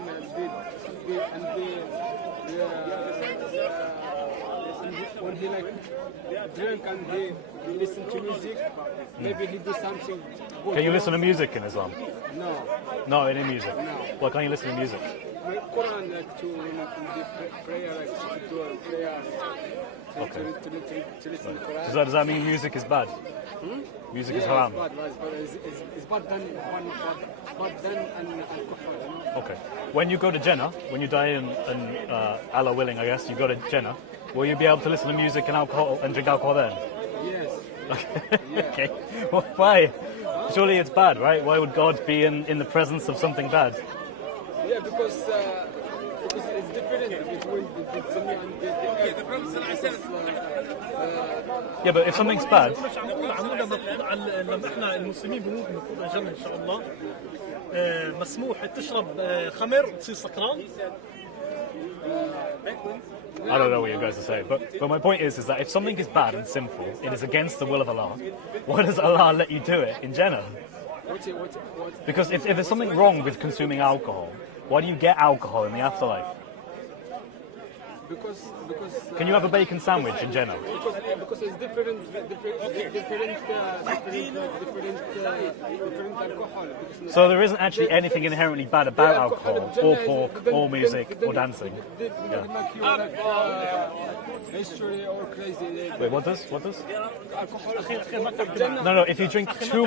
when he like drink and he listen to music, maybe he do something good. Can you listen to music in Islam? No. Not any music? No. Why can't you listen to music? Quran to prayer, to do prayer. Okay. To listen to Quran. Does that mean music is bad? Music is haram? It's bad done and kufr. Okay. When you go to Jannah, when you die and Allah willing, I guess, you go to Jannah, will you be able to listen to music and alcohol and drink alcohol then? Yes. Okay. Okay. Well, why? Surely it's bad, right? Why would God be in the presence of something bad? Yeah, because it's different between the Yeah, but if something's bad, مسموح تشرب خمر تصير سكران. I don't know what you guys are saying, but my point is that if something is bad and sinful, it is against the will of Allah. Why does Allah let you do it in Jannah? Because if there's something wrong with consuming alcohol, why do you get alcohol in the afterlife? Because can you have a bacon sandwich in Jannah? Because it's different alcohol. So there isn't actually anything inherently bad about alcohol, or pork, or music, or dancing. History or crazy. Wait, what does? No, if you drink too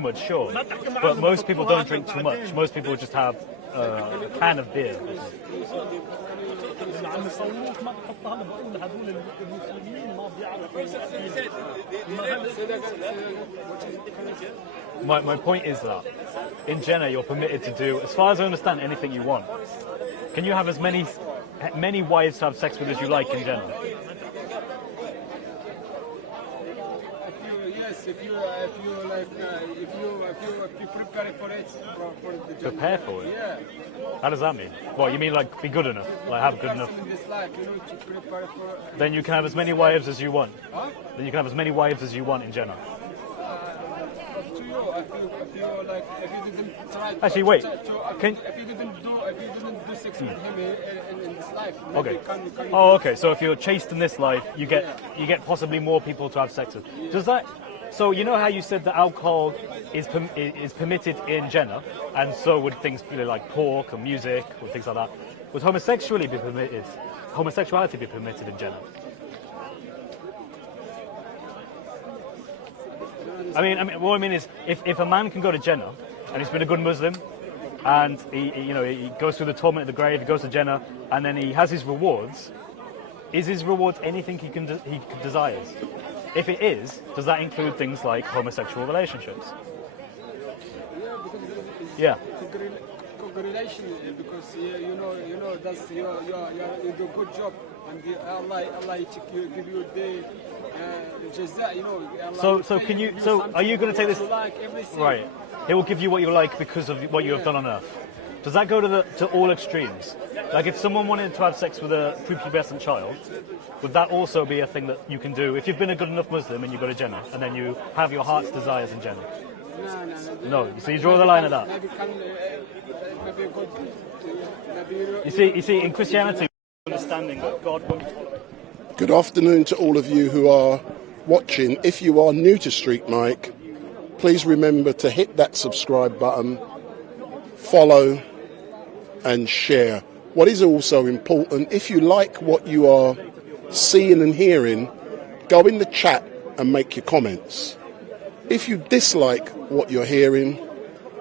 much, sure. But most people don't drink too much. Most people just have a can of beer. My point is that in Jannah you're permitted to do, as far as I understand, anything you want. Can you have as many wives to have sex with as you like in Jannah? If you prepare for it, for the job. Prepare for it? Yeah. How does that mean? What, you mean like be good enough? Like have good enough? In this life, to prepare for. Then you can have as many wives as you want. Huh? Then you can have as many wives as you want in Jannah. Up to you. If you didn't try. Actually, wait. If you didn't do sex with him in this life. Okay. Okay. So if you're chaste in this life, you get possibly more people to have sex with. Does that? So you know how you said that alcohol is permitted in Jannah, and so would things like pork or music or things like that. Would homosexuality be permitted in Jannah? What I mean is, if a man can go to Jannah and he's been a good Muslim, and he goes through the torment of the grave, he goes to Jannah, and then he has his rewards. Is his rewards anything he desires? If it is, does that include things like homosexual relationships? Yeah, congratulation, because that's you do a good job, and Allah give you the jaza, So can you? So are you going to take this? Right, He will give you what you like because of what you have done on earth. Does that go to all extremes? Like if someone wanted to have sex with a prepubescent child, would that also be a thing that you can do if you've been a good enough Muslim and you go to Jannah and then you have your heart's desires in Jannah? No. So you draw the line at that. You see, in Christianity, understanding that God wants. Good afternoon to all of you who are watching. If you are new to StreetMic, please remember to hit that subscribe button, follow and share. What is also important, if you like what you are seeing and hearing, go in the chat and make your comments. If you dislike what you're hearing,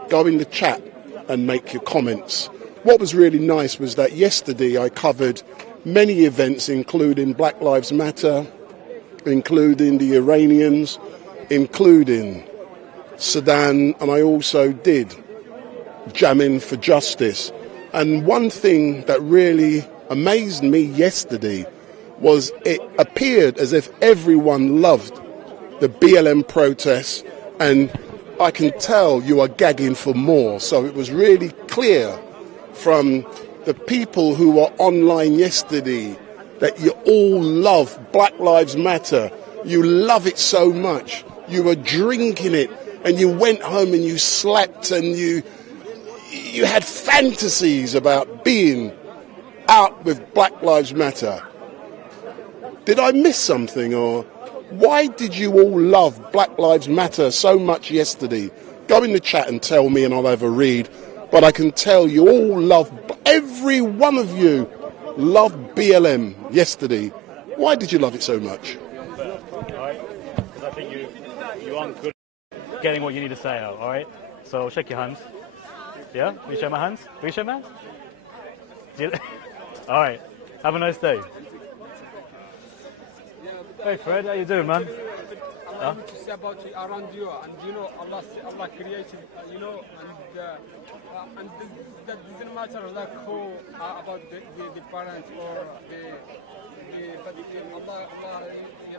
go in the chat and make your comments. What was really nice was that yesterday I covered many events, including Black Lives Matter, including the Iranians, including Sudan, and I also did Jamming for Justice. And one thing that really amazed me yesterday was it appeared as if everyone loved the BLM protests, and I can tell you are gagging for more. So it was really clear from the people who were online yesterday that you all love Black Lives Matter. You love it so much. You were drinking it, and you went home and you slept, and you had fantasies about being out with Black Lives Matter. Did I miss something, or why did you all love Black Lives Matter so much yesterday? Go in the chat and tell me and I'll have a read. But I can tell you all love, every one of you loved BLM yesterday. Why did you love it so much? Alright, because I think you aren't good at getting what you need to say out, alright? So shake your hands. Yeah? Will you shake my hands? Will you shake my hands? Alright, have a nice day. Hey Fred, how you doing, man? I want to say about around you, and you know, Allah created, you know, and that doesn't matter like who about the parents or but Allah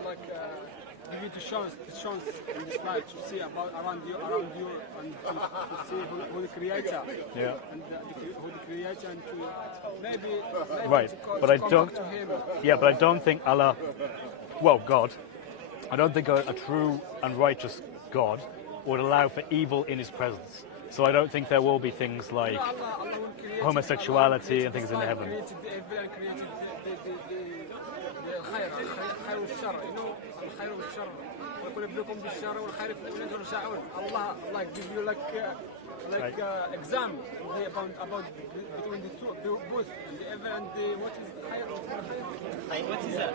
like give you the chance in this life to see about around you, and to see who the creator, yeah, and who the creator, and to maybe right, but I don't, yeah, but I don't think Allah, well, God. I don't think a true and righteous God would allow for evil in his presence. So I don't think there will be things like homosexuality and things in heaven. Allah give you like exam about between the two both the evil and the what is that?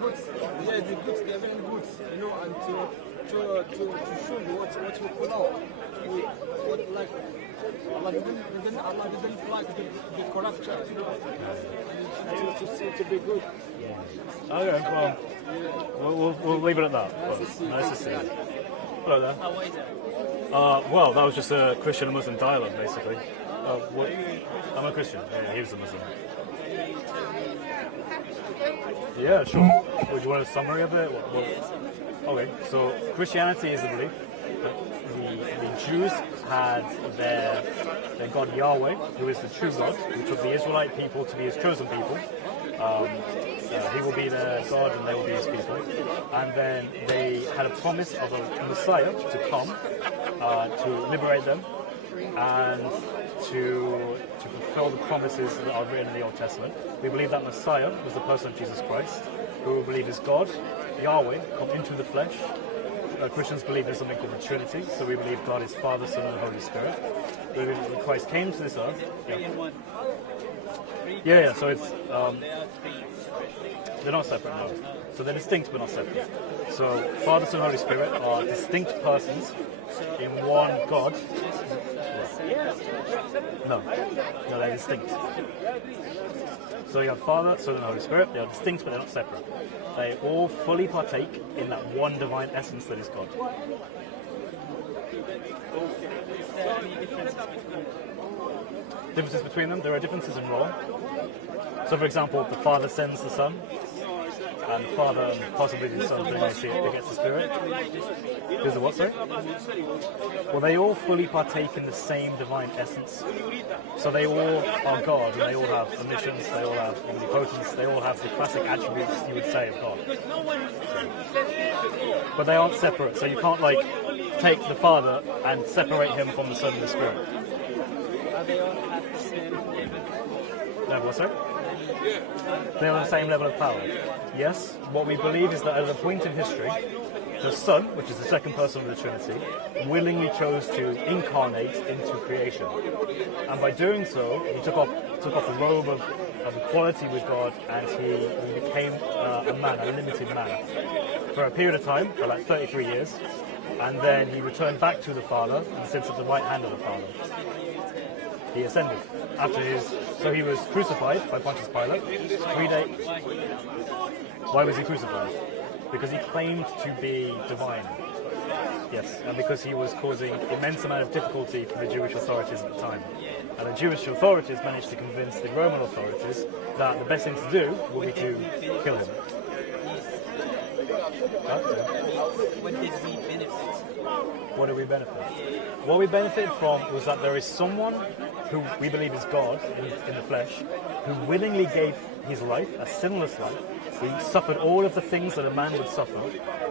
Goods. Yeah, the goods, the evil and goods, you know, and to show you what you put out. What like Allah didn't like the corruption, you know, to be good. Okay, well, we'll leave it at that. Well, nice to see you. Hello there. How is it? Well, that was just a Christian and Muslim dialogue, basically. I'm a Christian. Yeah, he was a Muslim. Yeah, sure. Would you want a summary of it? Okay, so Christianity is the belief that the Jews had their God Yahweh, who is the true God, who took the Israelite people to be his chosen people. He will be their God and they will be his people. And then they had a promise of a Messiah to come, to liberate them and to fulfill the promises that are written in the Old Testament. We believe that Messiah was the person of Jesus Christ, who we believe is God, Yahweh, come into the flesh. Christians believe there's something called the Trinity, so we believe God is Father, Son, and Holy Spirit. We believe that Christ came to this earth. Yeah, so it's... they're not separate, no. So they're distinct but not separate. So Father, Son, Holy Spirit are distinct persons in one God. No, they're distinct. So you have Father, Son, and Holy Spirit. They are distinct but they're not separate. They all fully partake in that one divine essence that is God. Differences between them? There are differences in role. So, for example, the Father sends the Son, and the Father and possibly the Son begets the Spirit. Who's the what, sorry? Well, they all fully partake in the same divine essence. So they all are God, and they all have omniscience, they all have omnipotence, they all have the classic attributes you would say of God. But they aren't separate, so you can't, like, take the Father and separate him from the Son and the Spirit. They all have the same level. No, what, sorry? They're on the same level of power. Yes, what we believe is that at a point in history, the Son, which is the second person of the Trinity, willingly chose to incarnate into creation. And by doing so, he took off the robe of equality with God, and he became a man, a limited man, for a period of time, for like 33 years. And then he returned back to the Father and sits at the right hand of the Father. He ascended so he was crucified by Pontius Pilate. 3 days. Why was he crucified? Because he claimed to be divine. Yes, and because he was causing immense amount of difficulty for the Jewish authorities at the time. And the Jewish authorities managed to convince the Roman authorities that the best thing to do would be to kill him. What did we benefit? What did we benefit? What we benefited from was that there is someone who we believe is God in the flesh, who willingly gave his life, a sinless life. He suffered all of the things that a man would suffer,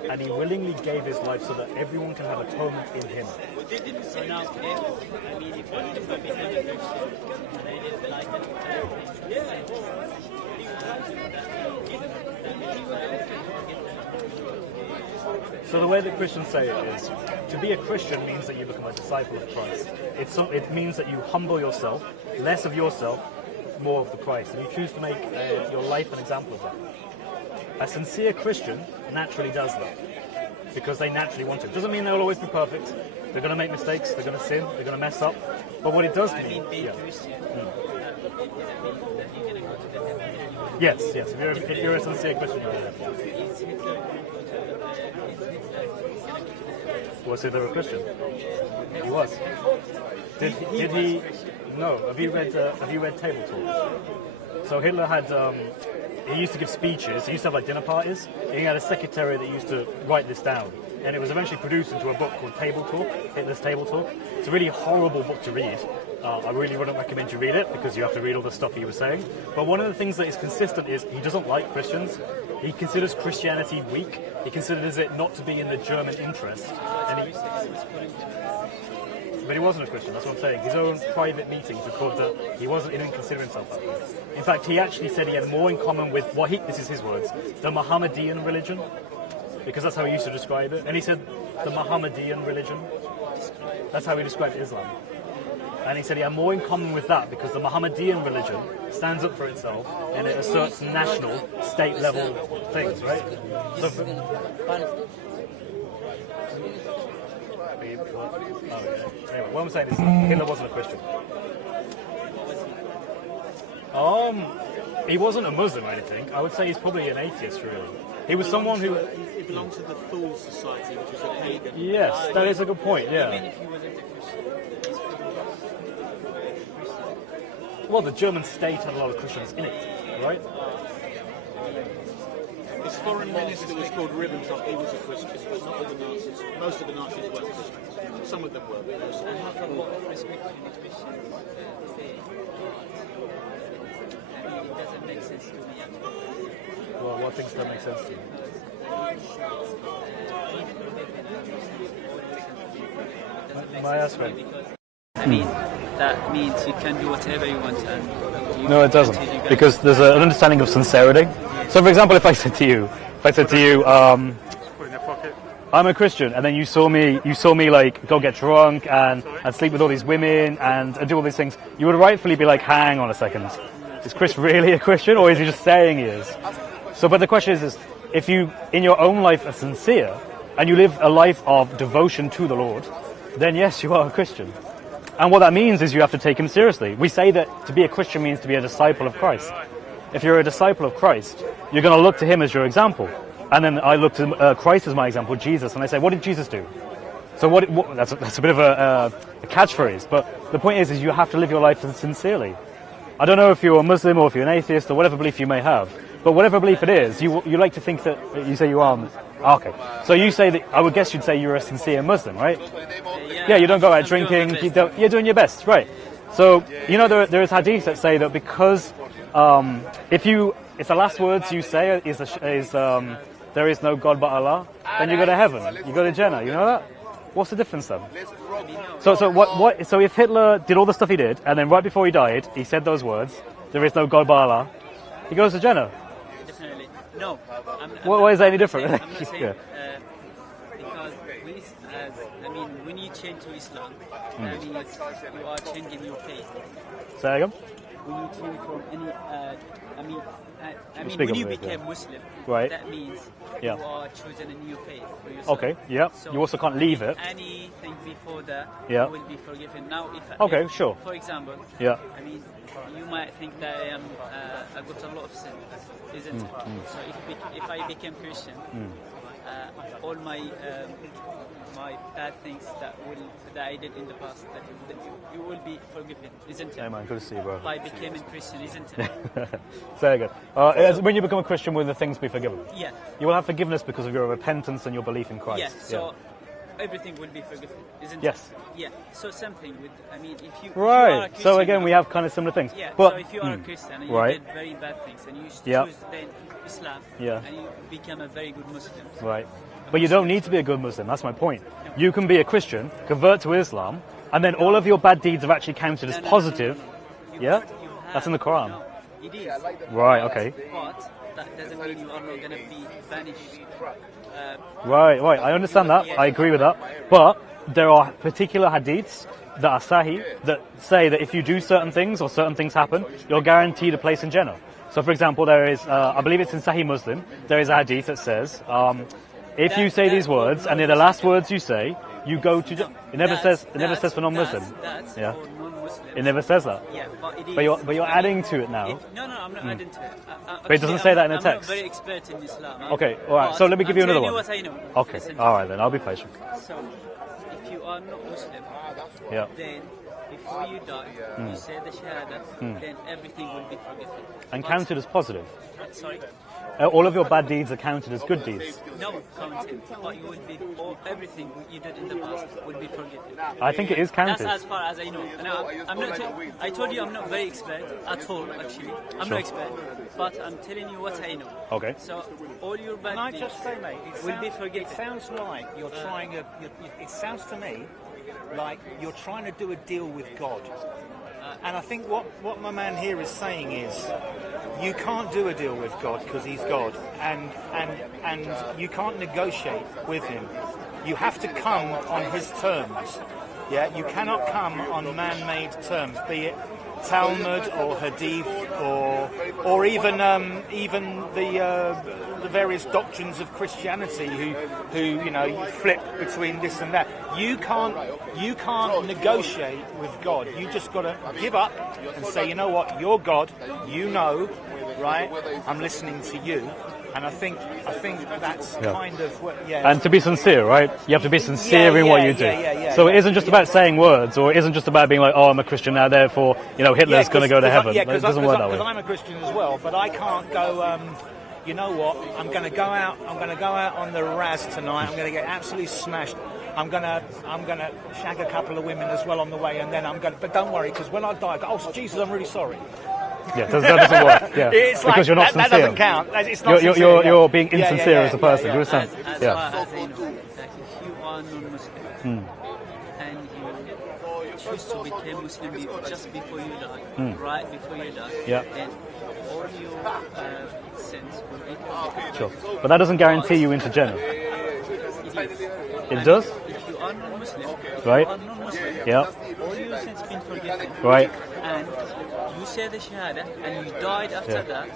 and he willingly gave his life so that everyone can have atonement in him. So now, if I became a Christian and I didn't like So the way that Christians say it is, to be a Christian means that you become a disciple of Christ. It means that you humble yourself, less of yourself, more of the Christ, and you choose to make your life an example of that. A sincere Christian naturally does that, because they naturally want it. Doesn't mean they'll always be perfect. They're going to make mistakes, they're going to sin, they're going to mess up. But what it does mean... Yes, if you're a sincere Christian, you'll do that. Was Hitler a Christian? He was. Did he? No. Have you read Table Talk? So Hitler had. He used to give speeches. He used to have like dinner parties. And he had a secretary that used to write this down, and it was eventually produced into a book called Table Talk. Hitler's Table Talk. It's a really horrible book to read. I really wouldn't recommend you read it because you have to read all the stuff he was saying. But one of the things that is consistent is he doesn't like Christians. He considers Christianity weak. He considers it not to be in the German interest. But he wasn't a Christian, that's what I'm saying. His own private meetings record that he didn't consider himself that way. In fact, he actually said he had more in common with, this is his words, the Mohammedan religion, because that's how he used to describe it. And he said, the Mohammedan religion, that's how he described Islam. And he said he had more in common with that because the Mohammedan religion stands up for itself and it asserts national, state-level things, right? So anyway, what I'm saying is Hitler wasn't a Christian. He wasn't a Muslim or anything. I would say he's probably an atheist, really. He was someone who... He belonged to the Fool Society, which was a pagan... Yes, that is a good point, yeah. Even if he wasn't a Christian, he's well, the German state had a lot of Christians in it, right? His foreign minister was called Ribbentrop. He was a Christian, but not all the Nazis. Most of the Nazis weren't Christians. Some of them were. And how come what respect in the Christian faith? I mean, it doesn't make sense to me at all. Well, what things don't make sense to you? May I ask right? I mean, that means you can do whatever you want. No, it doesn't. Because there's an understanding of sincerity. So, for example, if I said to you, I'm a Christian, and then you saw me like go get drunk and sleep with all these women and do all these things, you would rightfully be like, hang on a second, is Chris really a Christian, or is he just saying he is? So, but the question is if you, in your own life, are sincere, and you live a life of devotion to the Lord, then yes, you are a Christian. And what that means is you have to take him seriously. We say that to be a Christian means to be a disciple of Christ. If you're a disciple of Christ, you're going to look to him as your example. And then I look to Christ as my example, Jesus, and I say, what did Jesus do? So that's a bit of a catchphrase, but the point is you have to live your life sincerely. I don't know if you're a Muslim or if you're an atheist or whatever belief you may have, but whatever belief it is, you like to think that you say you are. Okay, so you say that, I would guess you'd say you're a sincere Muslim, right? Yeah, you don't go out drinking, you're doing your best, right? So, you know, there is hadith that say that because if the last words you say is there is no God but Allah, then you go to heaven, you go to Jannah, you know that? What's the difference then? So if Hitler did all the stuff he did, and then right before he died, he said those words, there is no God but Allah, he goes to Jannah. Definitely. No. Why is that any different? I'm not saying, because when you change to Islam, that means you are changing your faith. Say again? When you change from when you became Muslim, right, that means you are choosing a new faith for yourself. Okay, yeah. So you also can't leave it. Anything before that will be forgiven. Now, if sure. For example, yeah. I mean, you might think that I got a lot of sin, isn't it? So if I became Christian, all my bad things that I did in the past, that you will be forgiven, isn't it? Hey man, good to see you, bro. If I became a Christian, isn't it? Very good. When you become a Christian, will the things be forgiven? Yeah. You will have forgiveness because of your repentance and your belief in Christ. Yeah. So everything will be forgiven, isn't it? Yes. Yeah. So something with, if you if you right. are a Christian, So again, we have kind of similar things. Yeah. But, so if you are a Christian and you did very bad things and you choose then Islam, and you become a very good Muslim. Right. But you don't need to be a good Muslim. That's my point. No. You can be a Christian, convert to Islam, and then all of your bad deeds are actually counted as positive. Yeah? That's in the Quran. No, it is. Right, okay. But that doesn't mean you are not going to be banished Right. I understand that. I agree with that. But there are particular hadiths that are sahih that say that if you do certain things or certain things happen, you're guaranteed a place in Jannah. So, for example, there is, I believe it's in Sahih Muslim, there is a hadith that says, if you say these words and they're the last words you say, you go to Jannah. It never says for non-Muslim. Yeah. It never says that. Yeah, but it is. But you're adding to it now. No, I'm not adding to it. But it doesn't say that in the text. I'm not very expert in Islam. Okay, all right. So let me give you another one. What I know. Okay, all right then. I'll be patient. So, if you are not Muslim, yeah, then before you die, you say the Shahada, then everything will be forgiven. And counted as positive. Sorry. All of your bad deeds are counted as good deeds. No, counted. But you will be, everything you did in the past will be forgiven. I think it is counted. That's as far as I know. Now, I told you I'm not very expert at all, actually. I'm not expert. But I'm telling you what I know. Okay. So, all your bad Can I deeds just say, mate, will be forgiven. It sounds like you're trying to, it sounds to me like you're trying to do a deal with God. And I think what my man here is saying is, you can't do a deal with God because he's God, and you can't negotiate with him. You have to come on his terms. Yeah, you cannot come on man-made terms, be it Talmud or Hadith or even the various doctrines of Christianity who you flip between this and that. You can't negotiate with God. You just got to give up and say, you know what, you're God. You know, right? I'm listening to you. And I think that's kind of what, And to be sincere, right? You have to be sincere in what you do. So it isn't just about saying words, or it isn't just about being like, oh, I'm a Christian now, therefore, Hitler's going to go to heaven. It doesn't work that way. Because I'm a Christian as well, but I can't go. You know what? I'm going to go out on the Raz tonight. I'm going to get absolutely smashed. I'm gonna shag a couple of women as well on the way, and then but don't worry, because when I die, I go, oh Jesus, I'm really sorry. Yeah, that doesn't work. Yeah, it's because like, you're not sincere. That doesn't count. It's not sincere. You're being insincere as a person. You're As far as I know, that if you are non-Muslim and you choose to become Muslim just before you die, right before you die, then all your sins will be forgiven. Sure, but that doesn't guarantee you into Jannah. It does? If you are non-Muslim, right? all your sins been forgiven. Right. And you say the Shahada, and you died after that.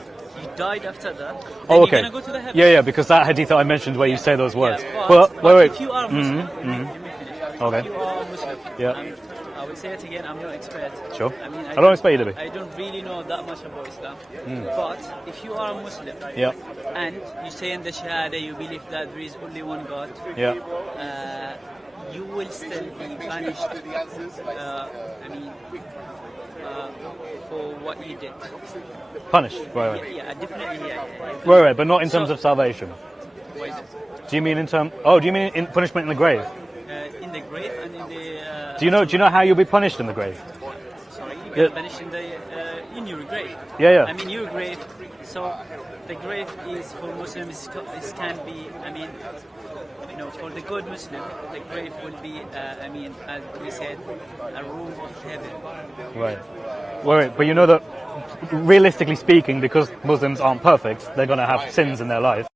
Oh, okay. You're gonna go to the heaven. Yeah, because that hadith that I mentioned where you say those words. But wait. If you are Muslim, okay. If you are Muslim, yeah. I would say it again, I'm not expert. Sure. I don't expect you to be. I don't really know that much about Islam. But if you are a Muslim, and you say in the Shahada you believe that there is only one God, you will still be banished. For what you did. Punished, right. Yeah, definitely. Right, but not in terms of salvation. Why is it? Do you mean in terms? Oh, do you mean in punishment in the grave? In the grave and in the. Do you know how you'll be punished in the grave? Sorry, you'll be punished in your grave. Yeah. I mean your grave. So the grave is for Muslims. It can be. For the good Muslim, the grave will be. As we said, a room of heaven. Right. But you know that, realistically speaking, because Muslims aren't perfect, they're going to have sins in their life.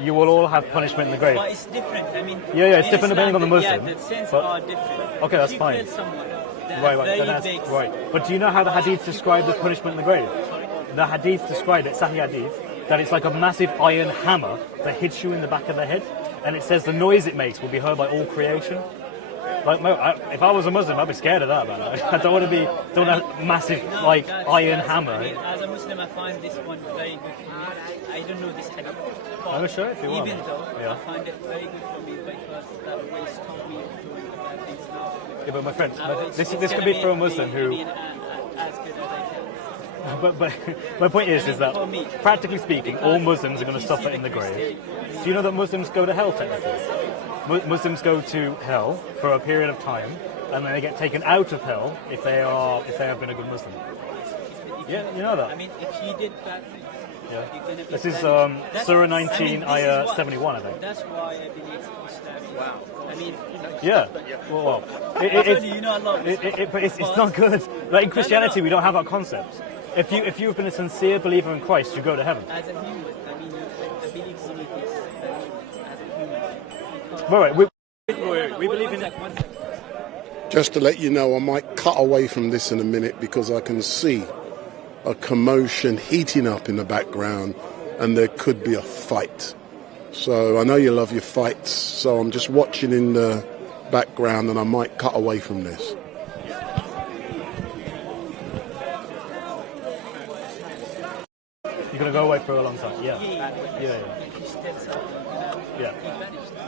You will all have punishment in the grave. But it's different. It's different depending on the Muslim. Yeah, the sins are different. Okay, that's fine. Right. But do you know how the hadith describe the punishment in the grave? The hadith described it, Sahih hadith, that it's like a massive iron hammer that hits you in the back of the head, and it says the noise it makes will be heard by all creation. Like, if I was a Muslim, I'd be scared of that, man. I don't want a massive, iron hammer. As a Muslim, I find this one very good for me. I don't know this hadith. I'm going to show it if you want. Even though I find it very good for me because that will stop me doing bad things now. Yeah, but my friend, this could be for a Muslim who... As good as I can. But my point is that, practically speaking, all Muslims are going to suffer in the grave. Do you know that Muslims go to hell technically? Muslims go to hell for a period of time, and then they get taken out of hell if they have been a good Muslim. Yeah, you know that. I mean, if you did bad things, you're going to be. This is Surah 19, Ayah 71, I think. That's why I believe Islam. Wow. I mean, yeah. Well, it's not good. Like in Christianity, we don't have that concept. If you've been a sincere believer in Christ, you go to heaven. As a human, I mean, I believe in this. As a Right. We believe in it. Just to let you know, I might cut away from this in a minute because I can see a commotion heating up in the background and there could be a fight. So I know you love your fights, so I'm just watching in the background and I might cut away from this. You're going to go away for a long time? Yeah.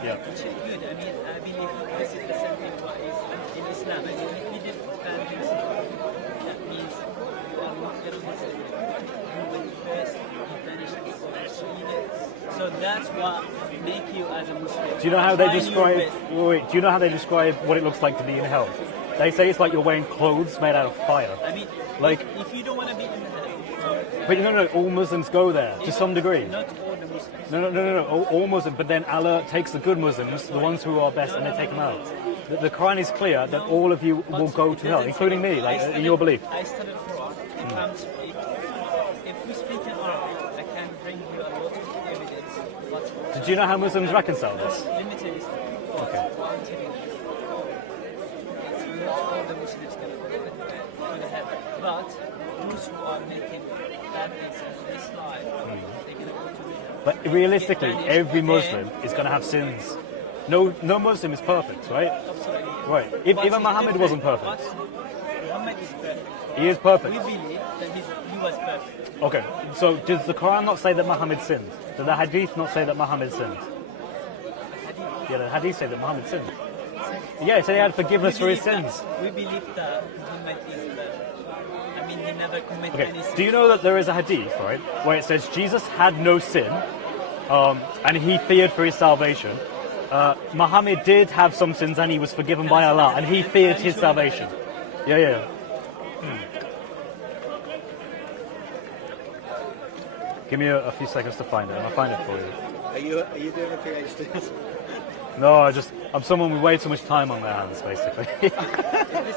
Yeah. Which is good. I mean, I believe this is the same thing what is in Islam. I mean, if you didn't ban himself, that means you are not the Muslim. You will first be banished. So that's what make you as a Muslim. Do you know how they describe? Wait, do you know how they describe what it looks like to be in hell? They say it's like you're wearing clothes made out of fire. I mean, like if you don't want to be in hell. But no, all Muslims go there to some degree. Not all the Muslims. No, all Muslims. But then Allah takes the good Muslims, the ones who are best, and they take them out. The Quran is clear that all of you will go to hell, including me, like in your belief. I studied Quran. If we speak in Arabic, I can bring you a lot of evidence. Did you know how Muslims reconcile this? Let me tell you something. Okay. What I'm telling you. It's not all the Muslims going to go to the hell. But those who are making bad things in this life, they're going to go to the hell. But realistically, every Muslim is going to have sins. No Muslim is perfect, right? Absolutely. Right. Even Muhammad wasn't perfect. Muhammad is perfect. He is perfect. We believe that he was perfect. Okay. So does the Quran not say that Muhammad sinned? Does the Hadith not say that Muhammad sinned? Yeah, the Hadith say that Muhammad sinned. Yeah, so he had forgiveness for his sins. We believe that Muhammad is perfect. I mean, he never committed any sin. Do you know that there is a Hadith, right, where it says Jesus had no sin, and he feared for his salvation. Muhammad did have some sins and he was forgiven by Allah, and he feared his salvation. Yeah. Give me a few seconds to find it, and I'll find it for you. Are you doing a PhD? No, I'm someone with way too much time on their hands, basically.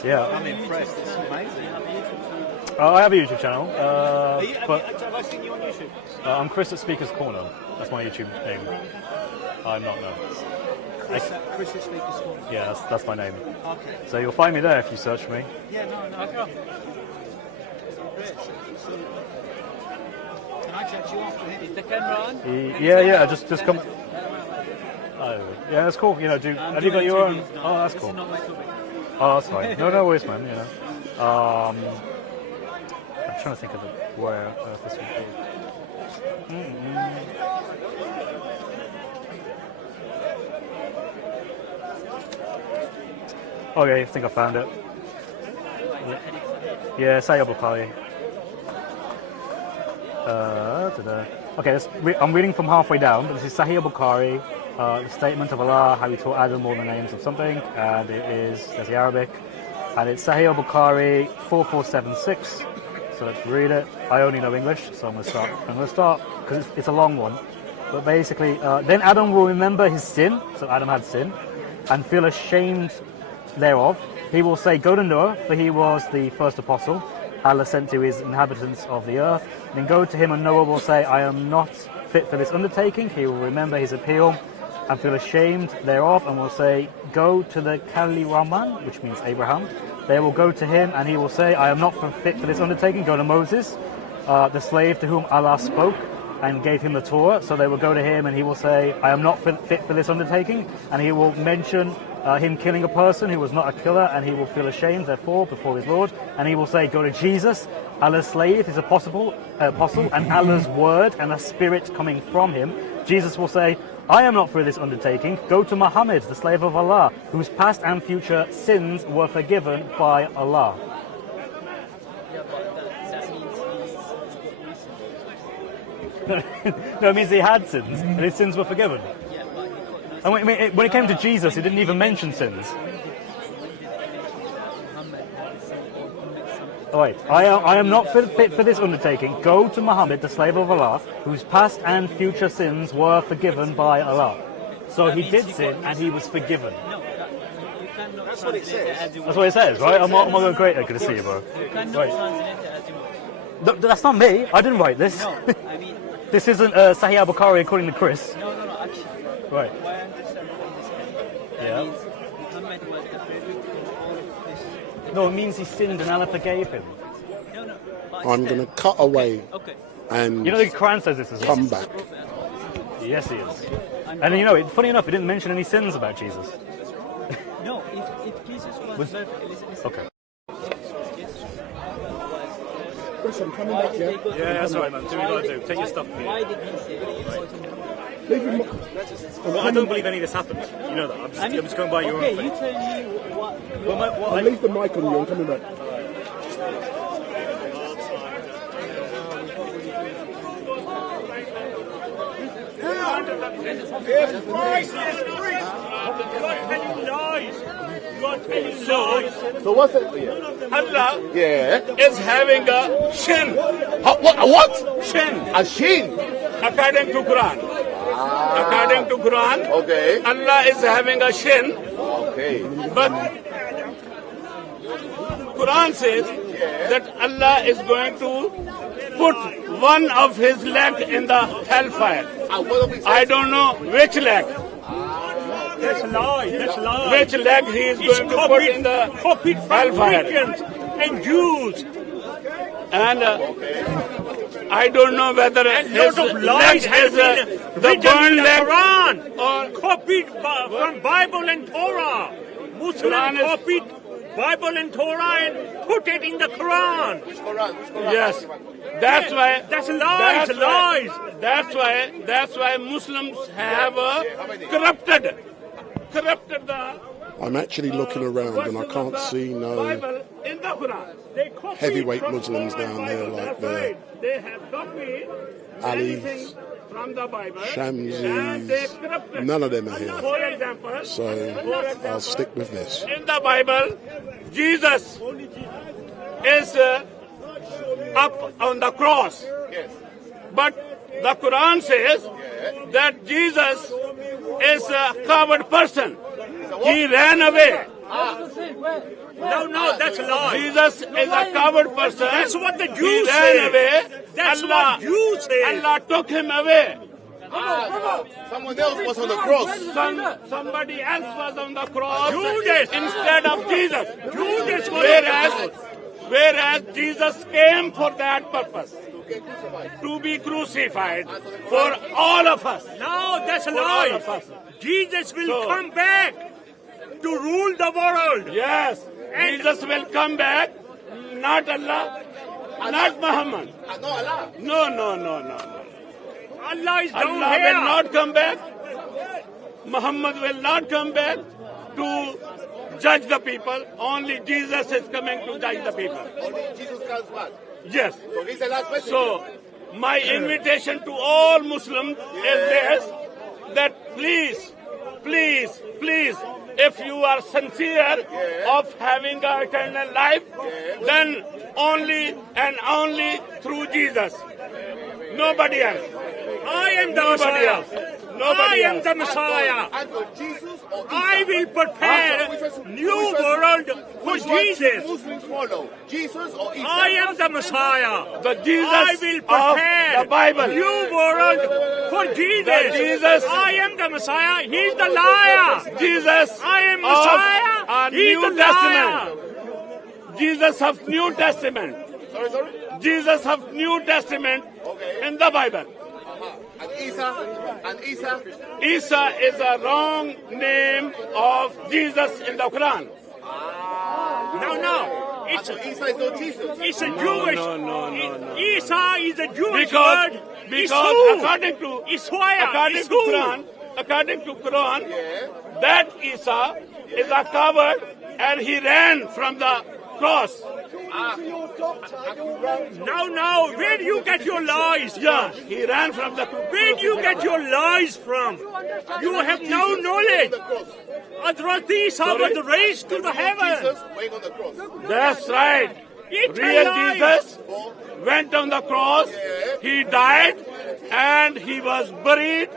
Yeah. I'm impressed. It's amazing. I have a YouTube channel. Have I seen you on YouTube? I'm Chris at Speaker's Corner. That's my YouTube name. I'm not known. Chris at Speaker's Corner? Yeah, that's my name. Okay. So you'll find me there if you search for me. Yeah, no. Can I chat to you after him? Is the camera on? Yeah, just come. Oh, yeah, that's cool. You know, have you got your own? Oh, that's cool. Oh, that's fine. No worries, man. You know. I'm trying to think of where this would be. Okay, I think I found it. Yeah, Sahih Bukhari. Okay, I'm reading from halfway down, but this is Sahih Bukhari, the statement of Allah, how he taught Adam all the names of something, and there's the Arabic, and it's Sahih Bukhari 4476. So let's read it. I only know English, so I'm going to start because it's a long one. But basically, then Adam will remember his sin, so Adam had sin, and feel ashamed thereof. He will say, go to Noah, for he was the first apostle Allah sent to his inhabitants of the earth. Then go to him, and Noah will say, I am not fit for this undertaking. He will remember his appeal and feel ashamed thereof, and will say, go to the Kali-Rahman, which means Abraham. They will go to him, and he will say, I am not fit for this undertaking. Go to Moses, the slave to whom Allah spoke and gave him the Torah. So they will go to him, and he will say, I am not fit for this undertaking. And he will mention him killing a person who was not a killer, and he will feel ashamed, therefore, before his Lord. And he will say, go to Jesus, Allah's slave, his apostle, and Allah's word, and a spirit coming from him. Jesus will say, I am not for this undertaking. Go to Muhammad, the slave of Allah, whose past and future sins were forgiven by Allah. Yeah, but that means No, it means he had sins, and his sins were forgiven. Yeah, but he got And when it came to Jesus, he didn't even mention sins. Alright, I am not fit for this undertaking. Go to Muhammad, the slave of Allah, whose past and future sins were forgiven by Allah. So he did sin, and he was forgiven. That's what it says. That's what it says, right? I'm not going great. Good to see you, bro. You cannot translate it as you want. That's not me. I didn't write this. No, I mean... This isn't Sahih Bukhari according to Chris. No, actually. Right. What I understand from this Yeah. means Muhammad was the perfect for all of this. No, it means he sinned and Allah forgave him. No. But I'm going to cut away and you know the Quran says this as well. come back. Yes, he is. And you know, funny enough, he didn't mention any sins about Jesus. No, if Jesus was perfect, listen. Okay. Chris, I'm coming back, yeah? Yeah, that's right, man. Do what you got to do. Take your stuff. Why did he say Well, I don't believe any of this happened. You know that. I'm just going by your own Okay, faith. you tell me what I'll leave the mic on you, I'm coming back. If Christ is preached, you're telling lies. You're telling lies. So what's it? Allah is having a shin. What? Shin. A shin. According to Quran. According to Quran, Allah is having a shin. But Quran says that Allah is going to put one of his leg in the hellfire. I don't know which leg. That's a lie. That's a lie. Which leg he is going to put in the hellfire? Christians and Jews. And I don't know whether his leg is the burned leg or copied from Bible and Torah. Muslim copied Bible and Torah and put it in the Quran. Which Quran? Yes. That's why. That's lies. Lies. That's why Muslims have corrupted the. I'm actually looking around and I can't see no heavyweight Muslims down there like the Ali's, Shamsi's, none of them are here. So I'll stick with this. In the Bible, Jesus is up on the cross. But the Quran says that Jesus is a coward person. He ran away. No, that's a lie. Jesus is a coward person. That's what the Jews he say. Ran away. That's what Jews say. Allah took him away. Someone else was on the cross. Somebody else was on the cross Judas. instead of Jesus. Judas was Whereas Jesus came for that purpose. To be crucified for all of us. No, that's a lie. Jesus will come back to rule the world. Yes, Jesus will come back. Not Allah, not Muhammad. No. Allah is down Allah here. will not come back. Muhammad will not come back to judge the people. Only Jesus is coming to judge the people. Only Jesus comes back. Yes. So he's the last person. So my invitation to all Muslims is this, that please, if you are sincere of having an eternal life, then only and only through Jesus. Nobody else. I am the Messiah. I am the Messiah. I will prepare new world for Jesus. Muslims follow Jesus or Isa? I am the Messiah. The Jesus I will prepare of the Bible. new world for Jesus. The Jesus. I am the Messiah. He's the liar. Jesus. I am Messiah. He's New the Testament. liar. Jesus of New Testament. Sorry? Jesus of New Testament in the Bible. And Isa? Isa is a wrong name of Jesus in the Quran. No. Isa is not Jesus. It's a Jewish. No. Isa is a Jewish Because word. according to Quran, that Isa is a coward and he ran from the cross. No. Where do you get your lies from? Yeah, he ran from the cross. Where do you get your lies from? You have no knowledge. Otherwise, Isa was raised to the heaven. That's right. It's Real a lie. Jesus went on the cross, he died, and he was buried,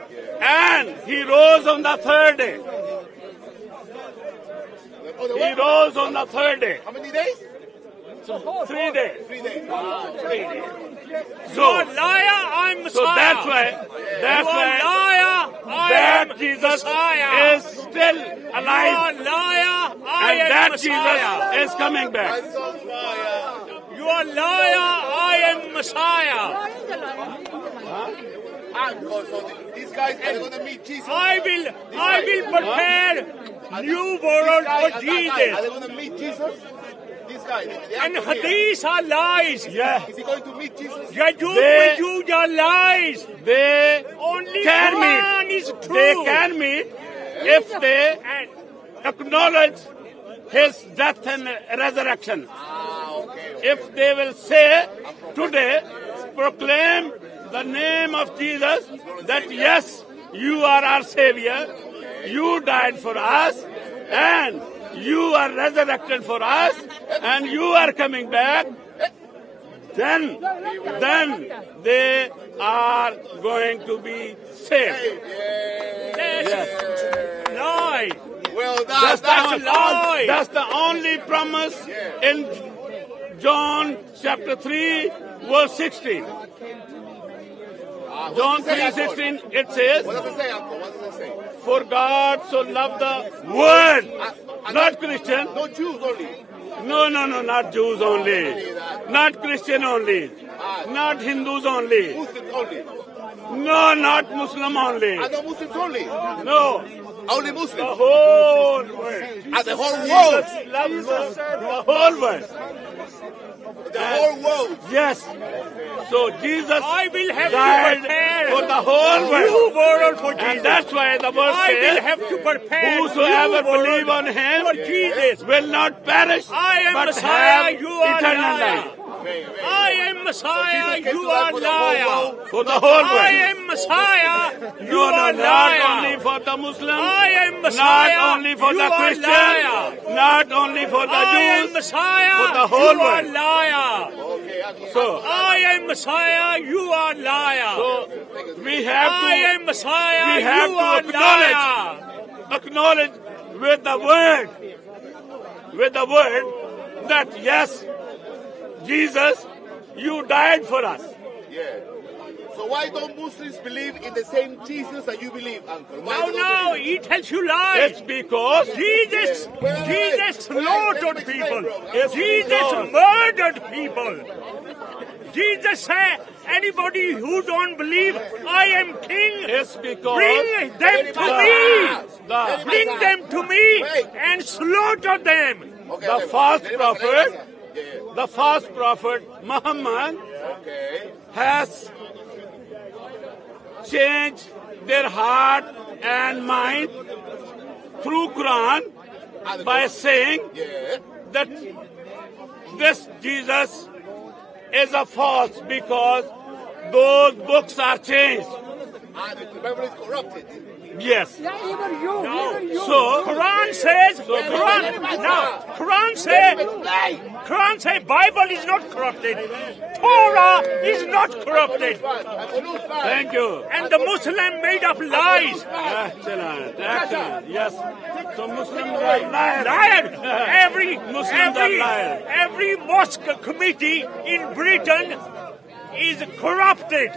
and he rose on the third day. He rose on the third day. How many days? 3 days. 3 days. So, liar, I'm Messiah. So that's why liar, that Jesus is still alive. You are liar. And that Jesus is coming back. You are liar. I am Messiah. So these guys are going to meet Jesus. I will prepare new world for Jesus. Are they going to meet Jesus? These guys. And hadiths are lies. Yeah. Is he going to meet Jesus? Yajud are lies. They Only can Quran meet. is true. They can meet if they acknowledge his death and resurrection. If they will say today, proclaim the name of Jesus, that yes, you are our Savior, you died for us, and you are resurrected for us, and you are coming back, then they are going to be saved. Yes. Lie. Well, that's a lie. That's the only promise in John chapter 3, verse 16. John 3:16, it says, What does it say, Uncle? What does it say? For God so loved the world, not Christian. No Jews only. No, not Jews only. Not Christian only. Not Hindus only. Muslims only. No, not Muslim only. And no Muslims only. No. Only Muslims. The whole world. And the whole world. Jesus loves the whole world. The whole world. Yes. So Jesus I will have died to prepare for the whole new world for Jesus. And that's why the verse I will says, have to prepare whosoever new world believe on him for Jesus. will not perish, I am but Messiah, have you are eternal liar. life. I am Messiah, you are liar. For the whole world. I am Messiah, you are Not liar. only for the Muslims, I am Messiah, not only for you the are Christians, liar. not only for the I am Jews, Messiah, for the whole you are world. liar. So, I am Messiah, you are liar. So we have I am Messiah, we have you to are acknowledge with the word that yes, Jesus, you died for us. Yeah. So why don't Muslims believe in the same Jesus that you believe, Uncle? No, he tells you lies. It's because Jesus slaughtered people. It's Jesus because murdered people. Jesus said, anybody who don't believe I am king, it's because bring them to me. Bring them to me and slaughter them. The false prophet Muhammad has changed their heart and mind through Quran by saying that this Jesus is a false because those books are changed. The Bible is corrupted. Yes. Yeah, even you. So Quran says Quran says Bible is not corrupted. Torah is not corrupted. Thank you. And the Muslim made up lies. Excellent. Yes. So Muslims are liars. Liars. Every mosque committee in Britain is corrupted.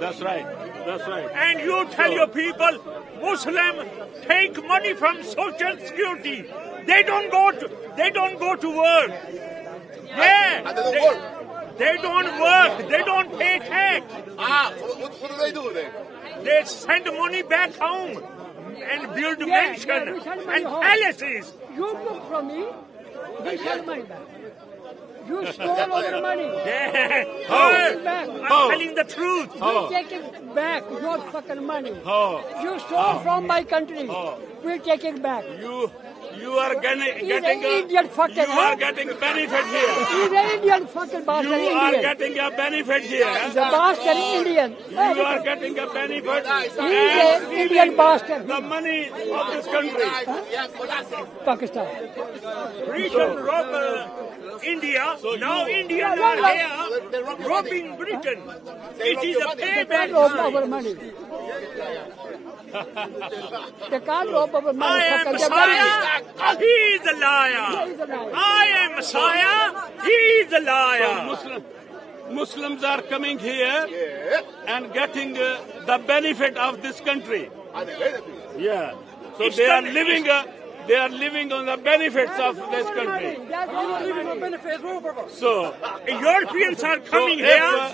That's right. And you tell your people, Muslims take money from Social Security. They don't go to work. Yeah. They don't work. They don't pay tax. What do they do then? They send money back home and build mansions and palaces. You took from me, they sell my back. You stole our money. Yeah. I'm telling the truth. We'll take it back, your fucking money. You stole from my country. We'll take it back. You are getting Indian fucker. You are getting benefit here. He's an Indian fucking bastard. You are getting a benefit here. The bastard Indian. You are getting a benefit. He's an Indian bastard. The money of this country. Pakistan. Britain robbed India. Now India are here robbing Britain. It is a They can't payback rob time. our money. They can't rob our money. I am Messiah, he is a liar. I am Messiah, he is a liar. So Muslims are coming here and getting the benefit of this country. Yeah. So they are living on the benefits of this country. So Europeans are coming here.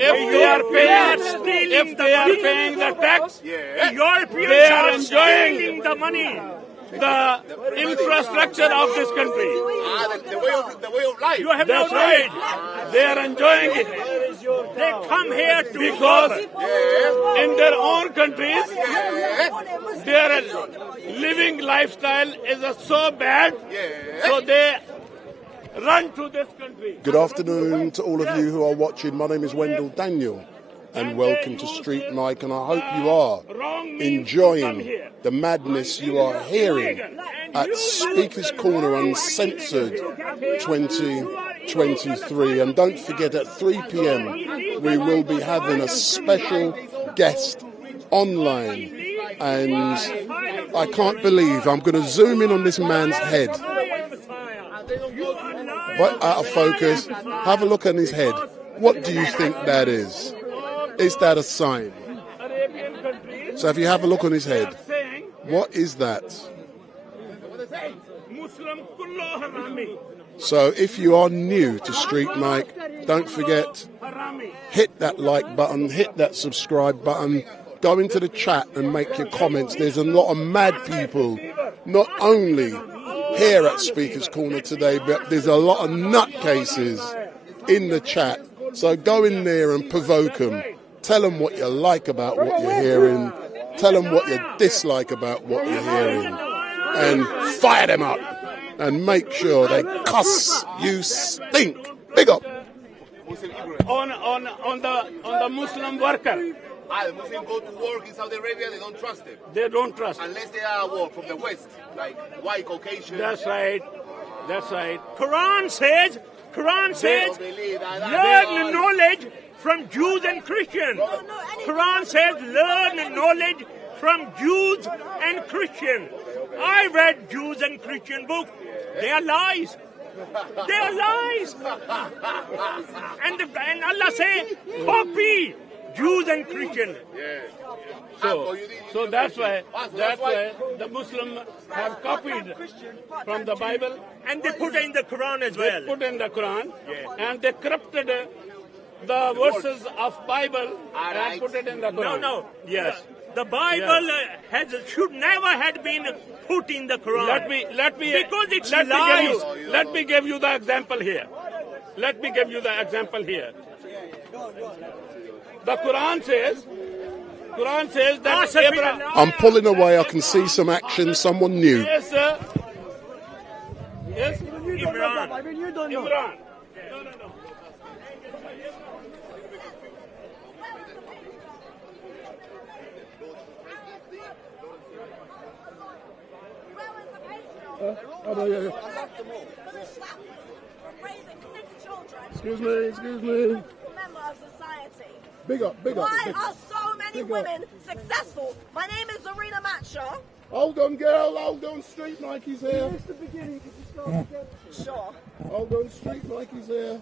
If they are paying the tax, Europeans they are are stealing enjoying the money. the infrastructure of this country. The way of life. You have That's no right. right. They are enjoying it They come here to because work. in their own countries, their living lifestyle is so bad, so they run to this country. Good afternoon to all of you who are watching. My name is Wendell Daniel, and welcome to Street Mic, and I hope you are enjoying the madness you are hearing at Speaker's Corner Uncensored 2023. And don't forget, at 3 p.m. we will be having a special guest online, and I can't believe I'm going to zoom in on this man's head. But out of focus, have a look at his head. What do you think that is? Is that a sign? So if you have a look on his head, what is that? So if you are new to Street Mic, don't forget, hit that like button, hit that subscribe button, go into the chat and make your comments. There's a lot of mad people, not only here at Speaker's Corner today, but there's a lot of nutcases in the chat. So go in there and provoke them. Tell them what you like about what you're hearing. Tell them what you dislike about what you're hearing. And fire them up. And make sure they cuss you stink. Big up. On the Muslim worker. The Muslims go to work in Saudi Arabia, they don't trust them. They don't trust. Unless they are from the West, like white Caucasian. That's right. That's right. Quran says, learn knowledge from Jews and Christians. Quran says, learn knowledge from Jews and Christians. I read Jews and Christian books. They are lies. They are lies. And Allah says, copy Jews and Christians. So that's why the Muslims have copied from the Bible. And they put it in the Quran as well. They put in the Quran, and they corrupted the verses of Bible and put it in the Quran. No. Yes. The Bible should never have been put in the Quran. Let me because it's lies. Let me give you the example here. The Quran says that Abraham. I'm pulling away. I can see some action. Someone new. Yes. Imran. Excuse me. Big up. Why are so many women successful? My name is Zarina Matcha. Hold on, girl. Hold on. Street Mic is here. It's the beginning. Sure. Hold on. Street Mic is here.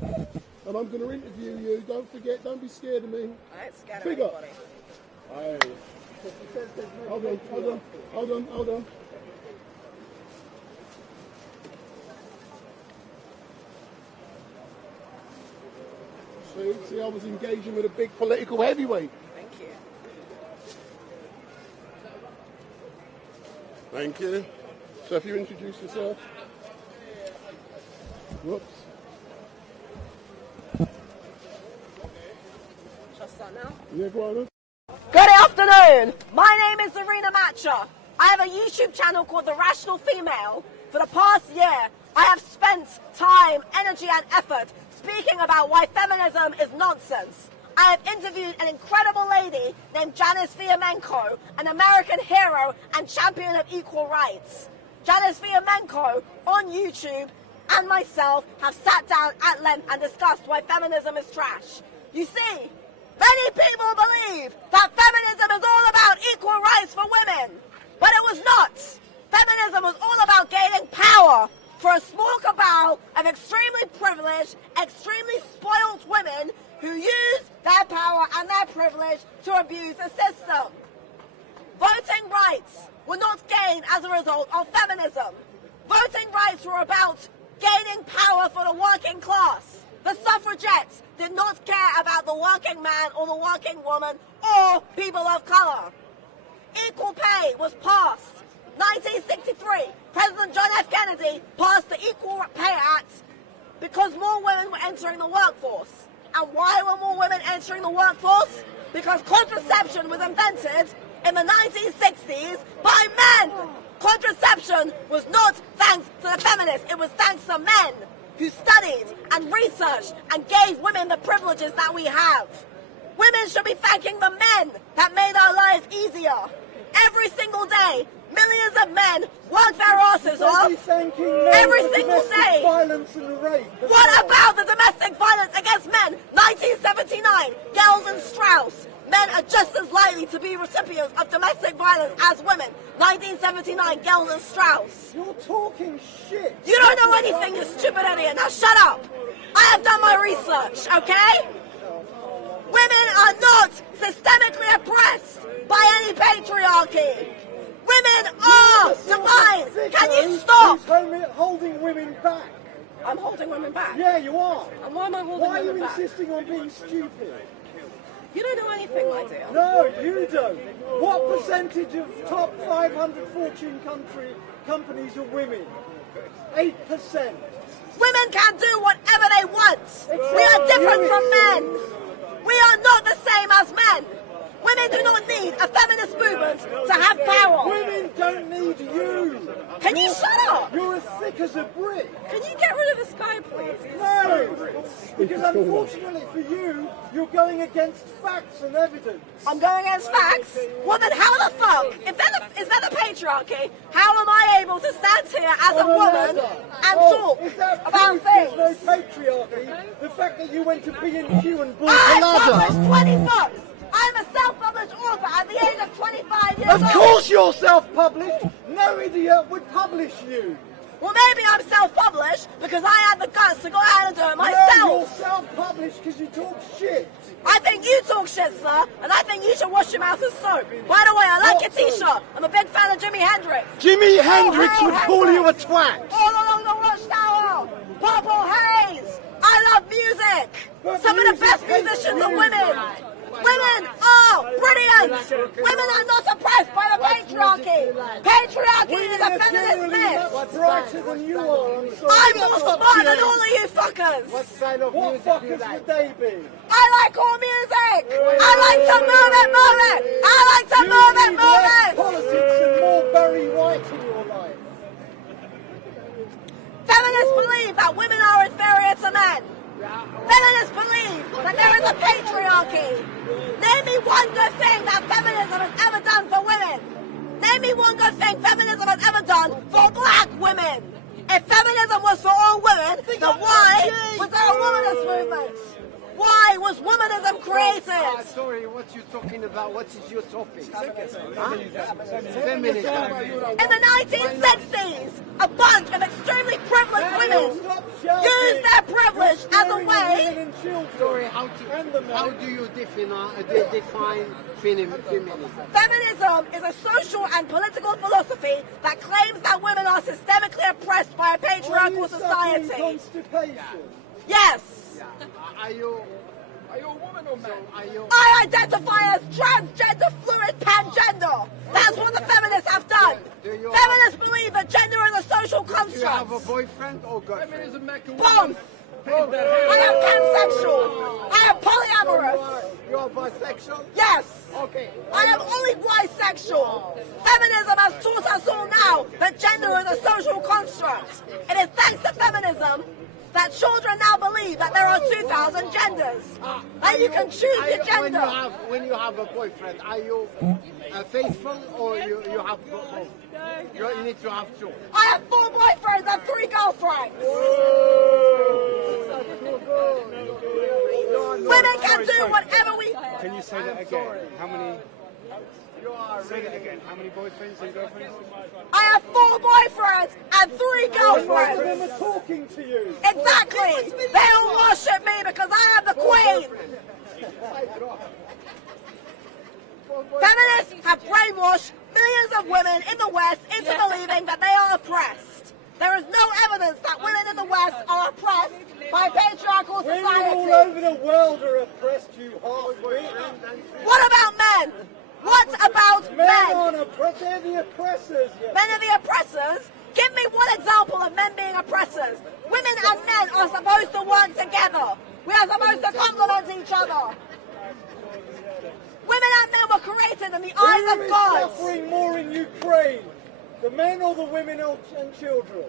And I'm going to interview you. Don't forget. Don't be scared of me. I ain't scared Big of up. anybody. Hold on. See, I was engaging with a big political heavyweight. Thank you. So if you introduce yourself. Whoops. Shall I start now? Yeah, go on. Good afternoon. My name is Zarina Matcha. I have a YouTube channel called The Rational Female. For the past year, I have spent time, energy and effort speaking about why feminism is nonsense. I have interviewed an incredible lady named Janice Fiamenko, an American hero and champion of equal rights. Janice Fiamenko on YouTube and myself have sat down at length and discussed why feminism is trash. You see, many people believe that feminism is all about equal rights for women, but it was not. Feminism was all about gaining power for a small cabal of extremely privileged, extremely spoiled women who use their power and their privilege to abuse the system. Voting rights were not gained as a result of feminism. Voting rights were about gaining power for the working class. The suffragettes did not care about the working man or the working woman or people of colour. Equal pay was passed. 1963, President John F. Kennedy passed the Equal Pay Act because more women were entering the workforce. And why were more women entering the workforce? Because contraception was invented in the 1960s by men. Contraception was not thanks to the feminists, it was thanks to men who studied and researched and gave women the privileges that we have. Women should be thanking the men that made our lives easier. Every single day, millions of men work their asses off. Every single day. What about the domestic violence against men? 1979, Gels and Strauss. Men are just as likely to be recipients of domestic violence as women. 1979, Gels and Strauss. You're talking shit. You don't know anything, you stupid idiot. Now shut up. I have done my research, okay? Women are not systemically oppressed by any patriarchy. Women are divine. Can you stop? Who's holding women back? I'm holding women back. Yeah, you are. And why am I holding women back? Why are you insisting on being stupid? You don't know anything, my dear. No, you don't. What percentage of top 500 Fortune companies are women? 8%. Women can do whatever they want. We are different from men. We are not the same as men. Women do not need a feminist movement to have power. Women don't need you. Can you shut up? You're as thick as a brick. Can you get rid of this guy, please? No, because unfortunately for you, you're going against facts and evidence. I'm going against facts? Well then how the fuck, is that the patriarchy, how am I able to stand here as a woman and talk about things? There's no patriarchy. The fact that you went to B&Q and bought I a ladder. published 20 books. I'm a self-published author at the age of 25 years old. Of course you're self-published. No idiot would publish you. Well, maybe I'm self-published because I had the guts to go out and do it myself. No, you're self-published because you talk shit. I think you talk shit, sir, and I think you should wash your mouth with soap. By the way, I like your t-shirt. I'm a big fan of Jimi Hendrix. Jimi Hendrix would call you a twat. All along the watchtower. Purple Haze. I love music. Some of the best musicians are women. Women are brilliant! Women are not oppressed by the patriarchy! Patriarchy is a feminist myth! Brighter than you are, I'm more smart than all of you fuckers! What kind of music fuckers would they be? I like all music! I like to move it, move it! I like to move it, move it! Politics and more Barry White in your life. Feminists believe that women are inferior to men. Feminists believe that there is a patriarchy. Name me one good thing that feminism has ever done for women. Name me one good thing feminism has ever done for black women. If feminism was for all women, then why was there a womanist movement? Why was womanism created? Sorry, what you talking about? What is your topic? Feminism. In the 1960s, a bunch of extremely privileged women used their privilege as a way. Sorry, how do you define feminism? Feminism is a social and political philosophy that claims that women are systemically oppressed by a patriarchal society. Yes. Are you a woman or man? I identify as transgender, fluid, pangender. That's what the feminists have done. Feminists believe that gender is a social construct. Do you have a boyfriend or girlfriend? Both. I am pansexual. I am polyamorous. You are bisexual? Yes. Okay. I am only bisexual. Feminism has taught us all now that gender is a social construct. It is thanks to feminism that children now believe that there are 2,000 genders. And you can choose your gender. When you have a boyfriend, are you faithful or you have both? You need to have two. I have 4 boyfriends and 3 girlfriends. Women can do whatever we... Can you say that again? How many... Say that again. How many boyfriends and girlfriends? I have 4 boyfriends and 3 girlfriends. Most of them are talking to you. Exactly. They all worship me because I am the queen. Feminists have brainwashed millions of women in the West into believing that they are oppressed. There is no evidence that women in the West are oppressed by patriarchal society. Women all over the world are oppressed, you half-wit. What about men? What about men? Men aren't oppressed, they're the oppressors. Yes. Men are the oppressors? Give me one example of men being oppressors. Women and men are supposed to work together. We are supposed to complement each other. Women and men were created in the eyes of God. Who is suffering more in Ukraine? The men or the women and children?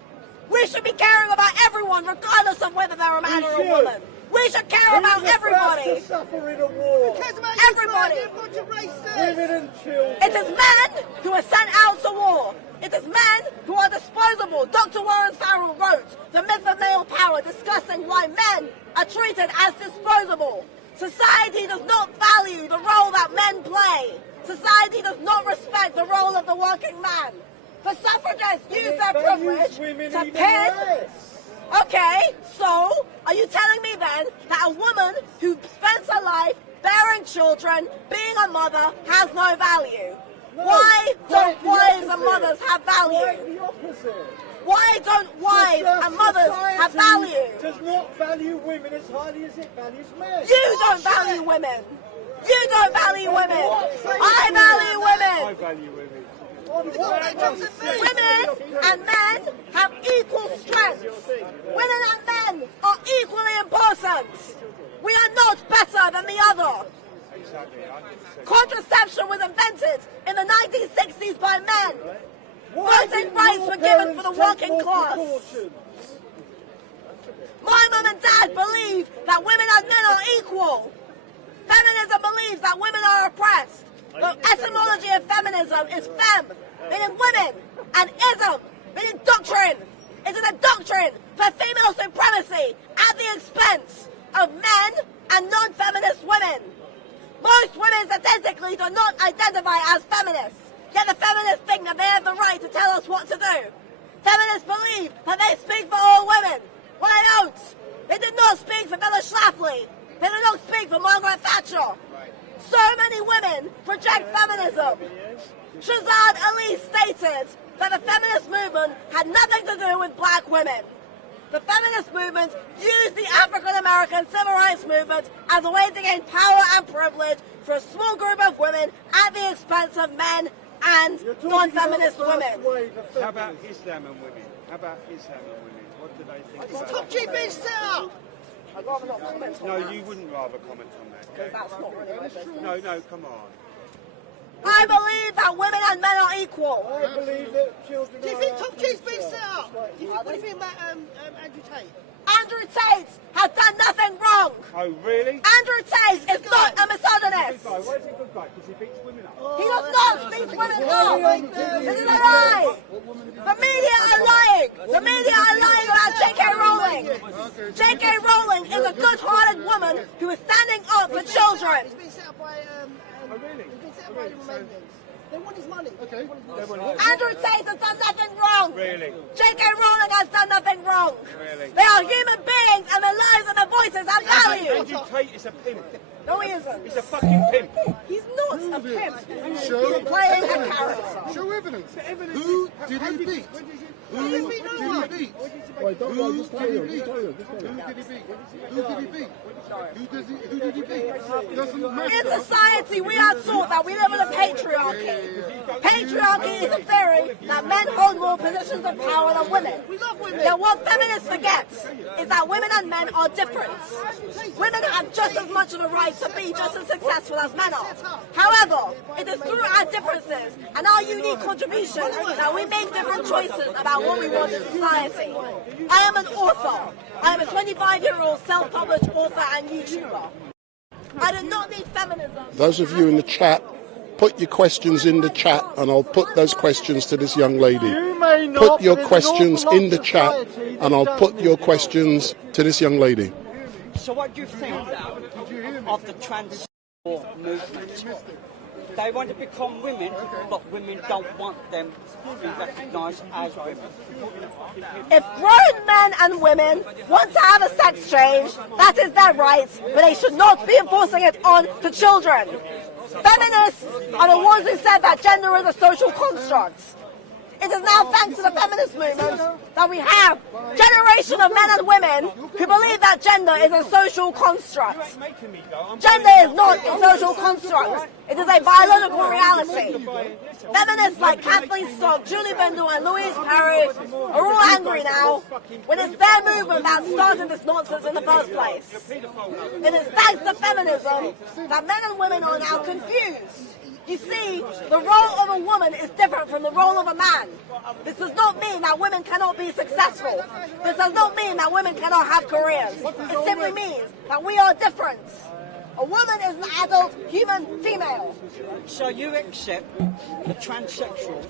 We should be caring about everyone, regardless of whether they're a man or a woman. We should care about everybody. Who's the first to suffer in a war? Everybody. Women and children. It is men who are sent out to war. It is men who are disposable. Dr. Warren Farrell wrote The Myth of Male Power, discussing why men are treated as disposable. Society does not value the role that men play. Society does not respect the role of the working man. The suffragists use their privilege to pin. Okay, so are you telling me then that a woman who spends her life bearing children, being a mother, has no value? No. Why don't wives and mothers have value? Quite the opposite. Why don't wives and mothers have value? Does not value women as highly as it values men. You don't value women. You don't value women. I value women. I value women. Women and men have equal strengths. Women and men are equally important. We are not better than the other. Contraception was invented in the 1960s by men. Voting rights were given for the working class. My mum and dad believe that women and men are equal. Feminism believes that women are oppressed. The etymology of feminism is fem, meaning women, and ism, meaning doctrine. It is a doctrine for female supremacy at the expense of men and non-feminist women. Most women statistically do not identify as feminists, yet the feminists think that they have the right to tell us what to do. Feminists believe that they speak for all women. Well, they don't. They did not speak for Bella Schlafly. They did not speak for Margaret Thatcher. So many women project feminism. Shazad Ali stated that the feminist movement had nothing to do with black women. The feminist movement used the African American civil rights movement as a way to gain power and privilege for a small group of women at the expense of men and non-feminist women. How about Islam and women? How about Islam and women? What do they think about Top G being set up! I'd rather not comment on that. No, you wouldn't rather comment on that. Because that's not really my business. No, come on. I believe that women and men are equal. I believe that children Do you think Top G's been set up? What do you think about Andrew Tate? Andrew Tate has done nothing wrong. Oh, really? Andrew Tate is not a misogynist. Why is he a good guy? Because he beats women up. He does not beat women up. This is a lie. The media are lying. The media are lying about J.K. Rowling. J.K. Rowling is a good-hearted woman who is standing up for children. He's been set up by he's been set up by the Romanians. They want his money. Okay. Andrew Tate has done nothing wrong. Really? J.K. Rowling has done nothing wrong. Really? They are human beings and their lives and their voices have value. Andrew Tate is a pimp. No, he isn't. He's a fucking pimp. He's not a pimp. Show He's playing a character. Show evidence. Who did he beat? Who did he beat? Wait, don't worry, just carry on. Who did he beat? Who did he beat? Doesn't matter. In society, we are taught that we live in a patriarchy. Patriarchy is a theory that men hold more positions of power than women. Yet what feminists forget is that women and men are different. Women have just as much of a right to be just as successful as men are. However, it is through our differences and our unique contributions that we make different choices about what we want in society. I am an author. I am a 25-year-old self-published author and YouTuber. I do not need feminism. Those of you in the chat, put your questions in the chat and I'll put those questions to this young lady. Put your questions in the chat and I'll put your questions to this young lady. So what do you think of the trans movement? They want to become women, but women don't want them to be recognised as women. If grown men and women want to have a sex change, that is their right, but they should not be enforcing it on to children. Feminists are the ones who said that gender is a social construct. It is now thanks to the feminist movement that we have a generation of men and women who believe that gender is a social construct. Gender is not a social construct. It is a biological reality. Feminists like Kathleen Stock, Julie Bindel and Louise Perry are all angry now when it's their movement that started this nonsense in the first place. It is thanks to feminism that men and women are now confused. You see, the role of a woman is different from the role of a man. This does not mean that women cannot be successful. This does not mean that women cannot have careers. It simply means that we are different. A woman is an adult human female. So you accept the transsexual,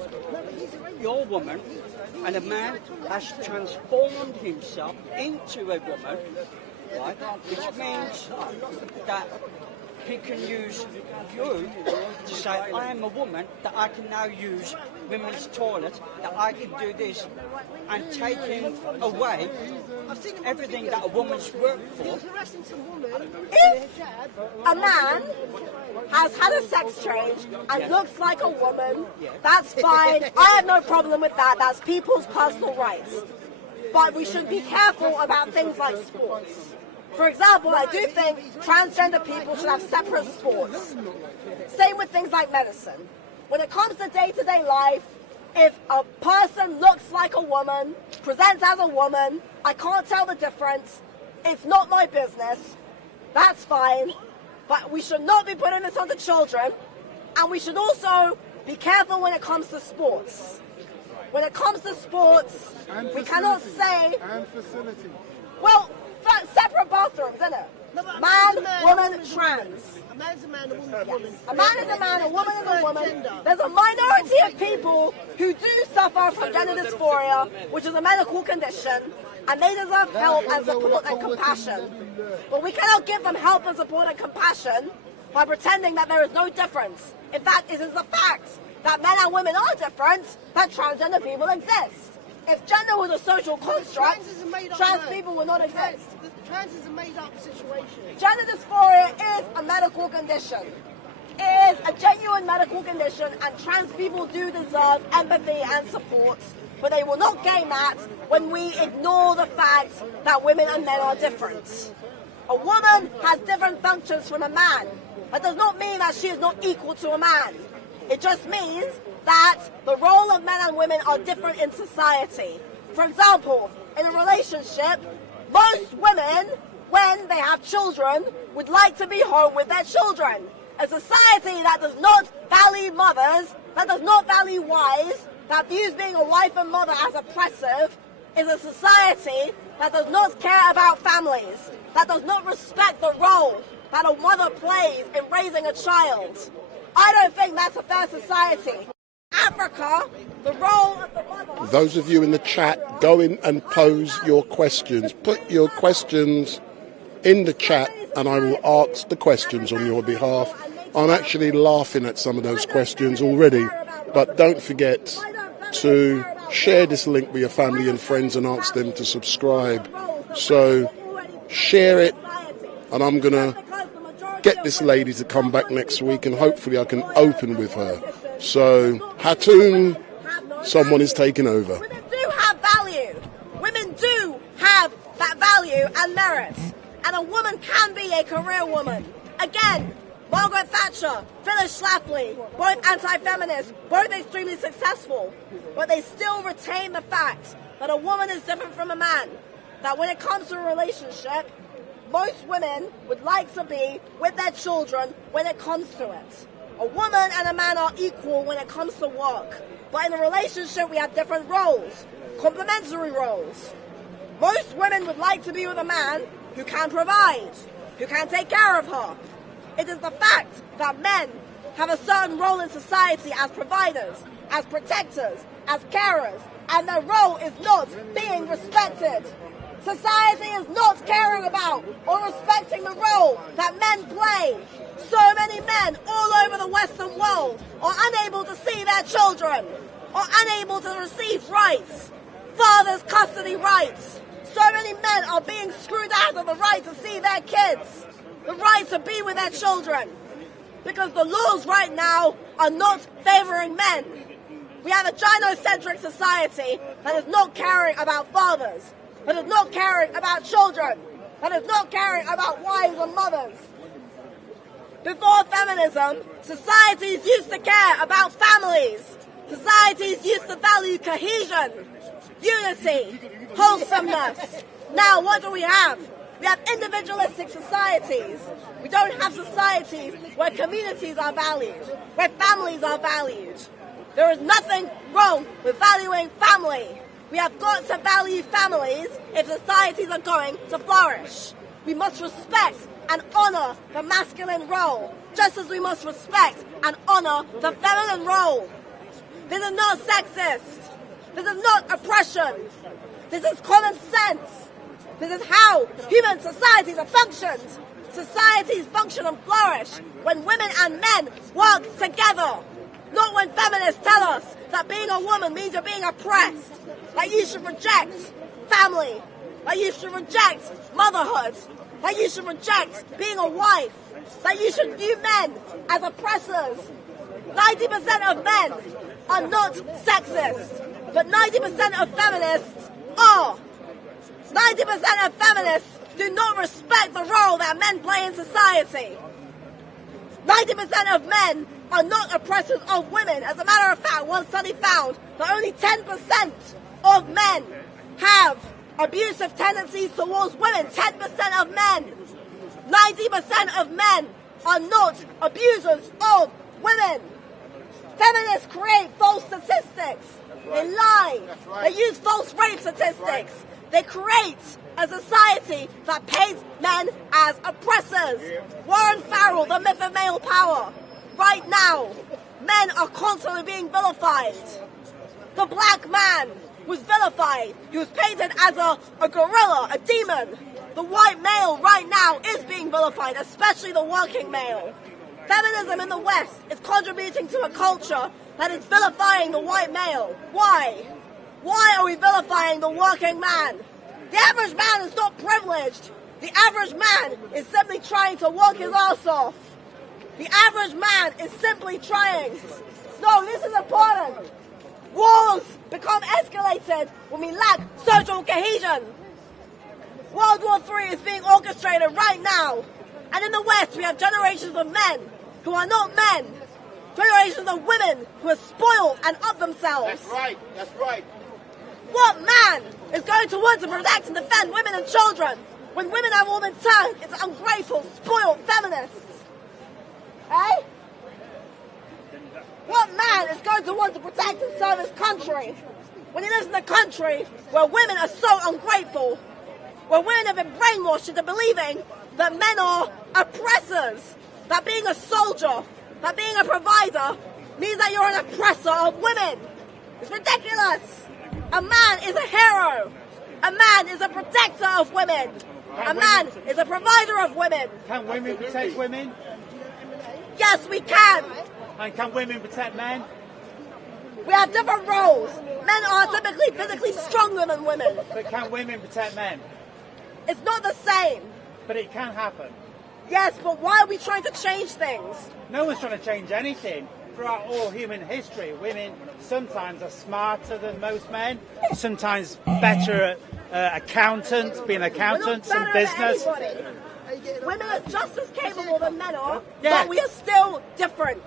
your woman, and a man has transformed himself into a woman, right? Which means that he can use you to say, I am a woman, that I can now use women's toilets, that I can do this, and taking away everything that a woman's worked for. If a man has had a sex change and looks like a woman, that's fine. I have no problem with that. That's people's personal rights. But we should be careful about things like sports. For example, I do think transgender people should have separate sports. Same with things like medicine. When it comes to day-to-day life, if a person looks like a woman, presents as a woman, I can't tell the difference, it's not my business, that's fine. But we should not be putting this on the children, and we should also be careful when it comes to sports. When it comes to sports, we cannot say... And facility. Well, separate bathrooms, isn't it? Man, woman, trans. A man's a man, a woman's a woman. A man is a man, a woman is a woman. There's a minority of people who do suffer from gender dysphoria, which is a medical condition, and they deserve help and support and compassion. But we cannot give them help and support and compassion by pretending that there is no difference. In fact, it is a fact that men and women are different, that transgender people exist. If gender was a social construct, trans people would not exist. Trans is a made-up situation. Gender dysphoria is a medical condition. It is a genuine medical condition, and trans people do deserve empathy and support, but they will not gain that when we ignore the fact that women and men are different. A woman has different functions from a man. That does not mean that she is not equal to a man. It just means that the role of men and women are different in society. For example, in a relationship, most women, when they have children, would like to be home with their children. A society that does not value mothers, that does not value wives, that views being a wife and mother as oppressive, is a society that does not care about families, that does not respect the role that a mother plays in raising a child. I don't think that's a fair society. Africa, the role of the mother... Those of you in the chat, go in and pose your questions. Put your questions in the chat and I will ask the questions on your behalf. I'm actually laughing at some of those questions already, but don't forget to share this link with your family and friends and ask them to subscribe. So share it, and I'm going to get this lady to come back next week and hopefully I can open with her. So, Hatun, someone is taking over. Women do have value. Women do have that value and merit. And a woman can be a career woman. Again, Margaret Thatcher, Phyllis Schlafly, both anti-feminists, both extremely successful. But they still retain the fact that a woman is different from a man. That when it comes to a relationship, most women would like to be with their children when it comes to it. A woman and a man are equal when it comes to work. But in a relationship, we have different roles, complementary roles. Most women would like to be with a man who can provide, who can take care of her. It is the fact that men have a certain role in society as providers, as protectors, as carers, and their role is not being respected. Society is not caring about or respecting the role that men play. So many men all over the Western world are unable to see their children, are unable to receive rights, fathers' custody rights. So many men are being screwed out of the right to see their kids, the right to be with their children. because the laws right now are not favouring men. We have a gynocentric society that is not caring about fathers, that is not caring about children, that is not caring about wives and mothers. Before feminism, societies used to care about families. Societies used to value cohesion, unity, wholesomeness. Now what do we have? We have individualistic societies. We don't have societies where communities are valued, where families are valued. There is nothing wrong with valuing family. We have got to value families if societies are going to flourish. We must respect and honour the masculine role, just as we must respect and honour the feminine role. This is not sexist. This is not oppression. This is common sense. This is how human societies are functioned. Societies function and flourish when women and men work together. Not when feminists tell us that being a woman means you're being oppressed. That you should reject family. That you should reject motherhood. That you should reject being a wife. That you should view men as oppressors. 90% of men are not sexist, but 90% of feminists are. 90% of feminists do not respect the role that men play in society. 90% of men are not oppressors of women. As a matter of fact, one study found that only 10% of men have abusive tendencies towards women. 10% of men. 90% of men are not abusers of women. Feminists create false statistics. They lie. They use false rape statistics. They create a society that paints men as oppressors. Warren Farrell, the myth of male power. Right now, men are constantly being vilified. The black man was vilified. He was painted as a gorilla, a demon. The white male right now is being vilified, especially the working male. Feminism in the West is contributing to a culture that is vilifying the white male. Why? Why are we vilifying the working man? The average man is not privileged. The average man is simply trying to work his ass off. The average man is simply trying. No, this is important. Wars become escalated when we lack social cohesion. World War III is being orchestrated right now. And in the West, we have generations of men who are not men. Generations of women who are spoiled and of themselves. That's right, that's right. What man is going to want to protect and defend women and children when women have all been turned into ungrateful, spoiled feminists? Eh? What man is going to want to protect and serve his country when he lives in a country where women are so ungrateful, where women have been brainwashed into believing that men are oppressors, that being a soldier, that being a provider means that you're an oppressor of women? It's ridiculous. A man is a hero. A man is a protector of women. A man is a provider of women. Can women protect women? Yes, we can. And can women protect men? We have different roles. Men are typically physically stronger than women. But can women protect men? It's not the same. But it can happen. Yes, but why are we trying to change things? No one's trying to change anything. Throughout all human history, women sometimes are smarter than most men, sometimes better at accountants, being accountants and business. Women are just as capable than men are, but we are still different.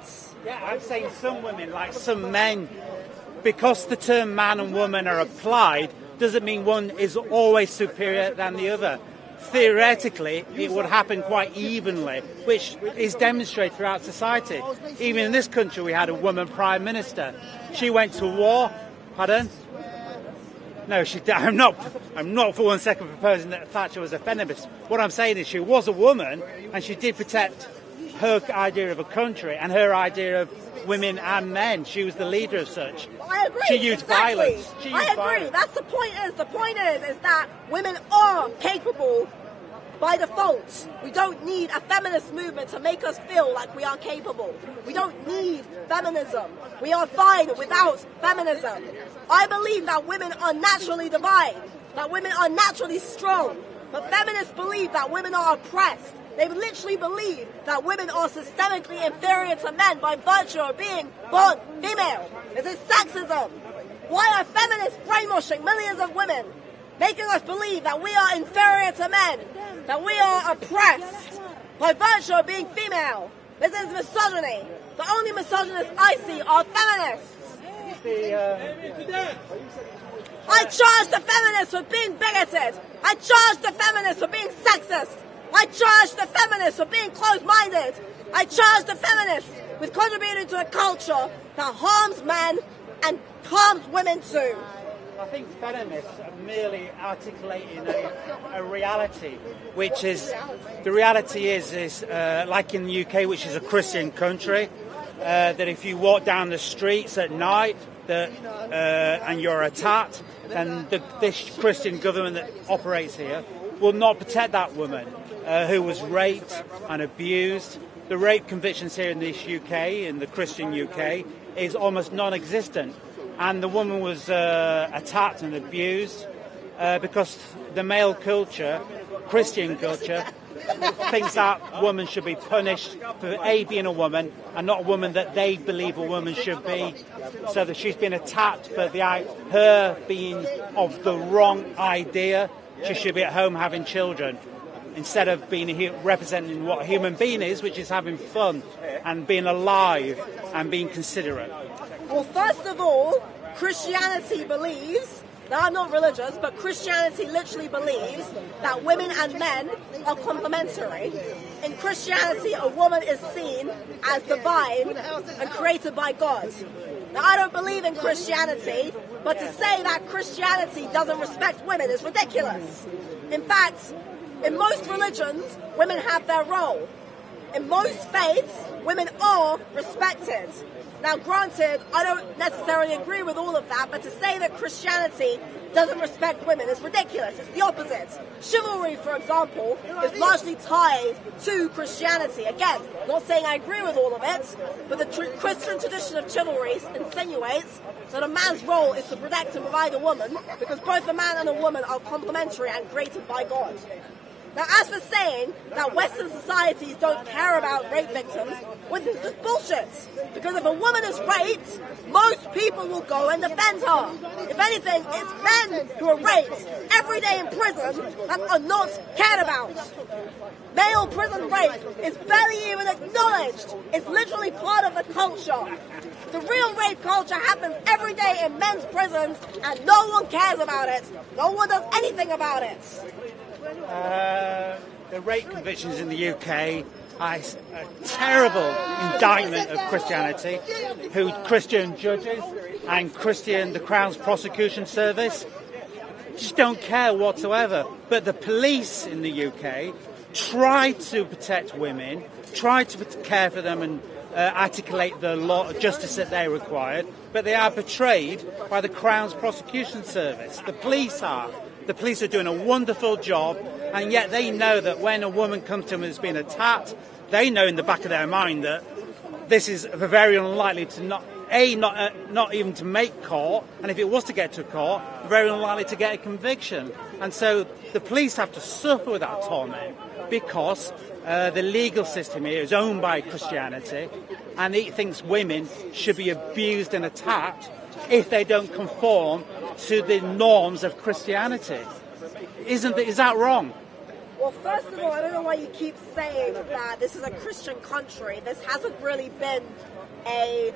Yeah, I'm saying some women, like some men, because the term man and woman are applied, doesn't mean one is always superior than the other. Theoretically, it would happen quite evenly, which is demonstrated throughout society. Even in this country, we had a woman prime minister. She went to war. Pardon? No, I'm not for 1 second proposing that Thatcher was a feminist. What I'm saying is she was a woman, and she did protect her idea of a country and her idea of women and men. She was the leader of such. I agree. She used violence. I agree. That's the point. The point is that women are capable by default. We don't need a feminist movement to make us feel like we are capable. We don't need feminism. We are fine without feminism. I believe that women are naturally divine, that women are naturally strong, but feminists believe that women are oppressed, They literally believe that women are systemically inferior to men by virtue of being born female. This is sexism. Why are feminists brainwashing millions of women, making us believe that we are inferior to men, that we are oppressed by virtue of being female? This is misogyny. The only misogynists I see are feminists. I charge the feminists for being bigoted. I charge the feminists for being sexist. I charge the feminists for being closed-minded. I charge the feminists with contributing to a culture that harms men and harms women too. I think feminists are merely articulating a reality, which is, the reality is like in the UK, which is a Christian country, that if you walk down the streets at night and you're attacked, then this Christian government that operates here will not protect that woman who was raped and abused. The rape convictions here in this UK, in the Christian UK, is almost non-existent. And the woman was attacked and abused because the male culture, Christian culture, thinks that woman should be punished for being a woman and not a woman that they believe a woman should be. So that she's been attacked for her being of the wrong idea. She should be at home having children instead of being representing what a human being is, which is having fun and being alive and being considerate. Well, first of all, Christianity believes, now I'm not religious, but Christianity literally believes that women and men are complementary. In Christianity, a woman is seen as divine and created by God. Now, I don't believe in Christianity, but to say that Christianity doesn't respect women is ridiculous. In fact, in most religions, women have their role. In most faiths, women are respected. Now, granted, I don't necessarily agree with all of that, but to say that Christianity doesn't respect women is ridiculous. It's the opposite. Chivalry, for example, is largely tied to Christianity. Again, not saying I agree with all of it, but the Christian tradition of chivalry insinuates that a man's role is to protect and provide a woman, because both a man and a woman are complementary and created by God. Now, as for saying that Western societies don't care about rape victims, well, this is bullshit. Because if a woman is raped, most people will go and defend her. If anything, it's men who are raped every day in prison that are not cared about. Male prison rape is barely even acknowledged. It's literally part of the culture. The real rape culture happens every day in men's prisons, and no one cares about it. No one does anything about it. The rape convictions in the UK are a terrible indictment of Christianity, who Christian judges and the Crown's prosecution service just don't care whatsoever. But the police in the UK try to protect women, try to care for them and articulate the law of justice that they required, but they are betrayed by the Crown's prosecution service. The police are. The police are doing a wonderful job, and yet they know that when a woman comes to them and has been attacked, they know in the back of their mind that this is very unlikely to not even to make court, and if it was to get to court, very unlikely to get a conviction. And so the police have to suffer with that torment because the legal system here is owned by Christianity, and it thinks women should be abused and attacked if they don't conform to the norms of Christianity. Is that wrong? Well, first of all, I don't know why you keep saying that this is a Christian country. This hasn't really been a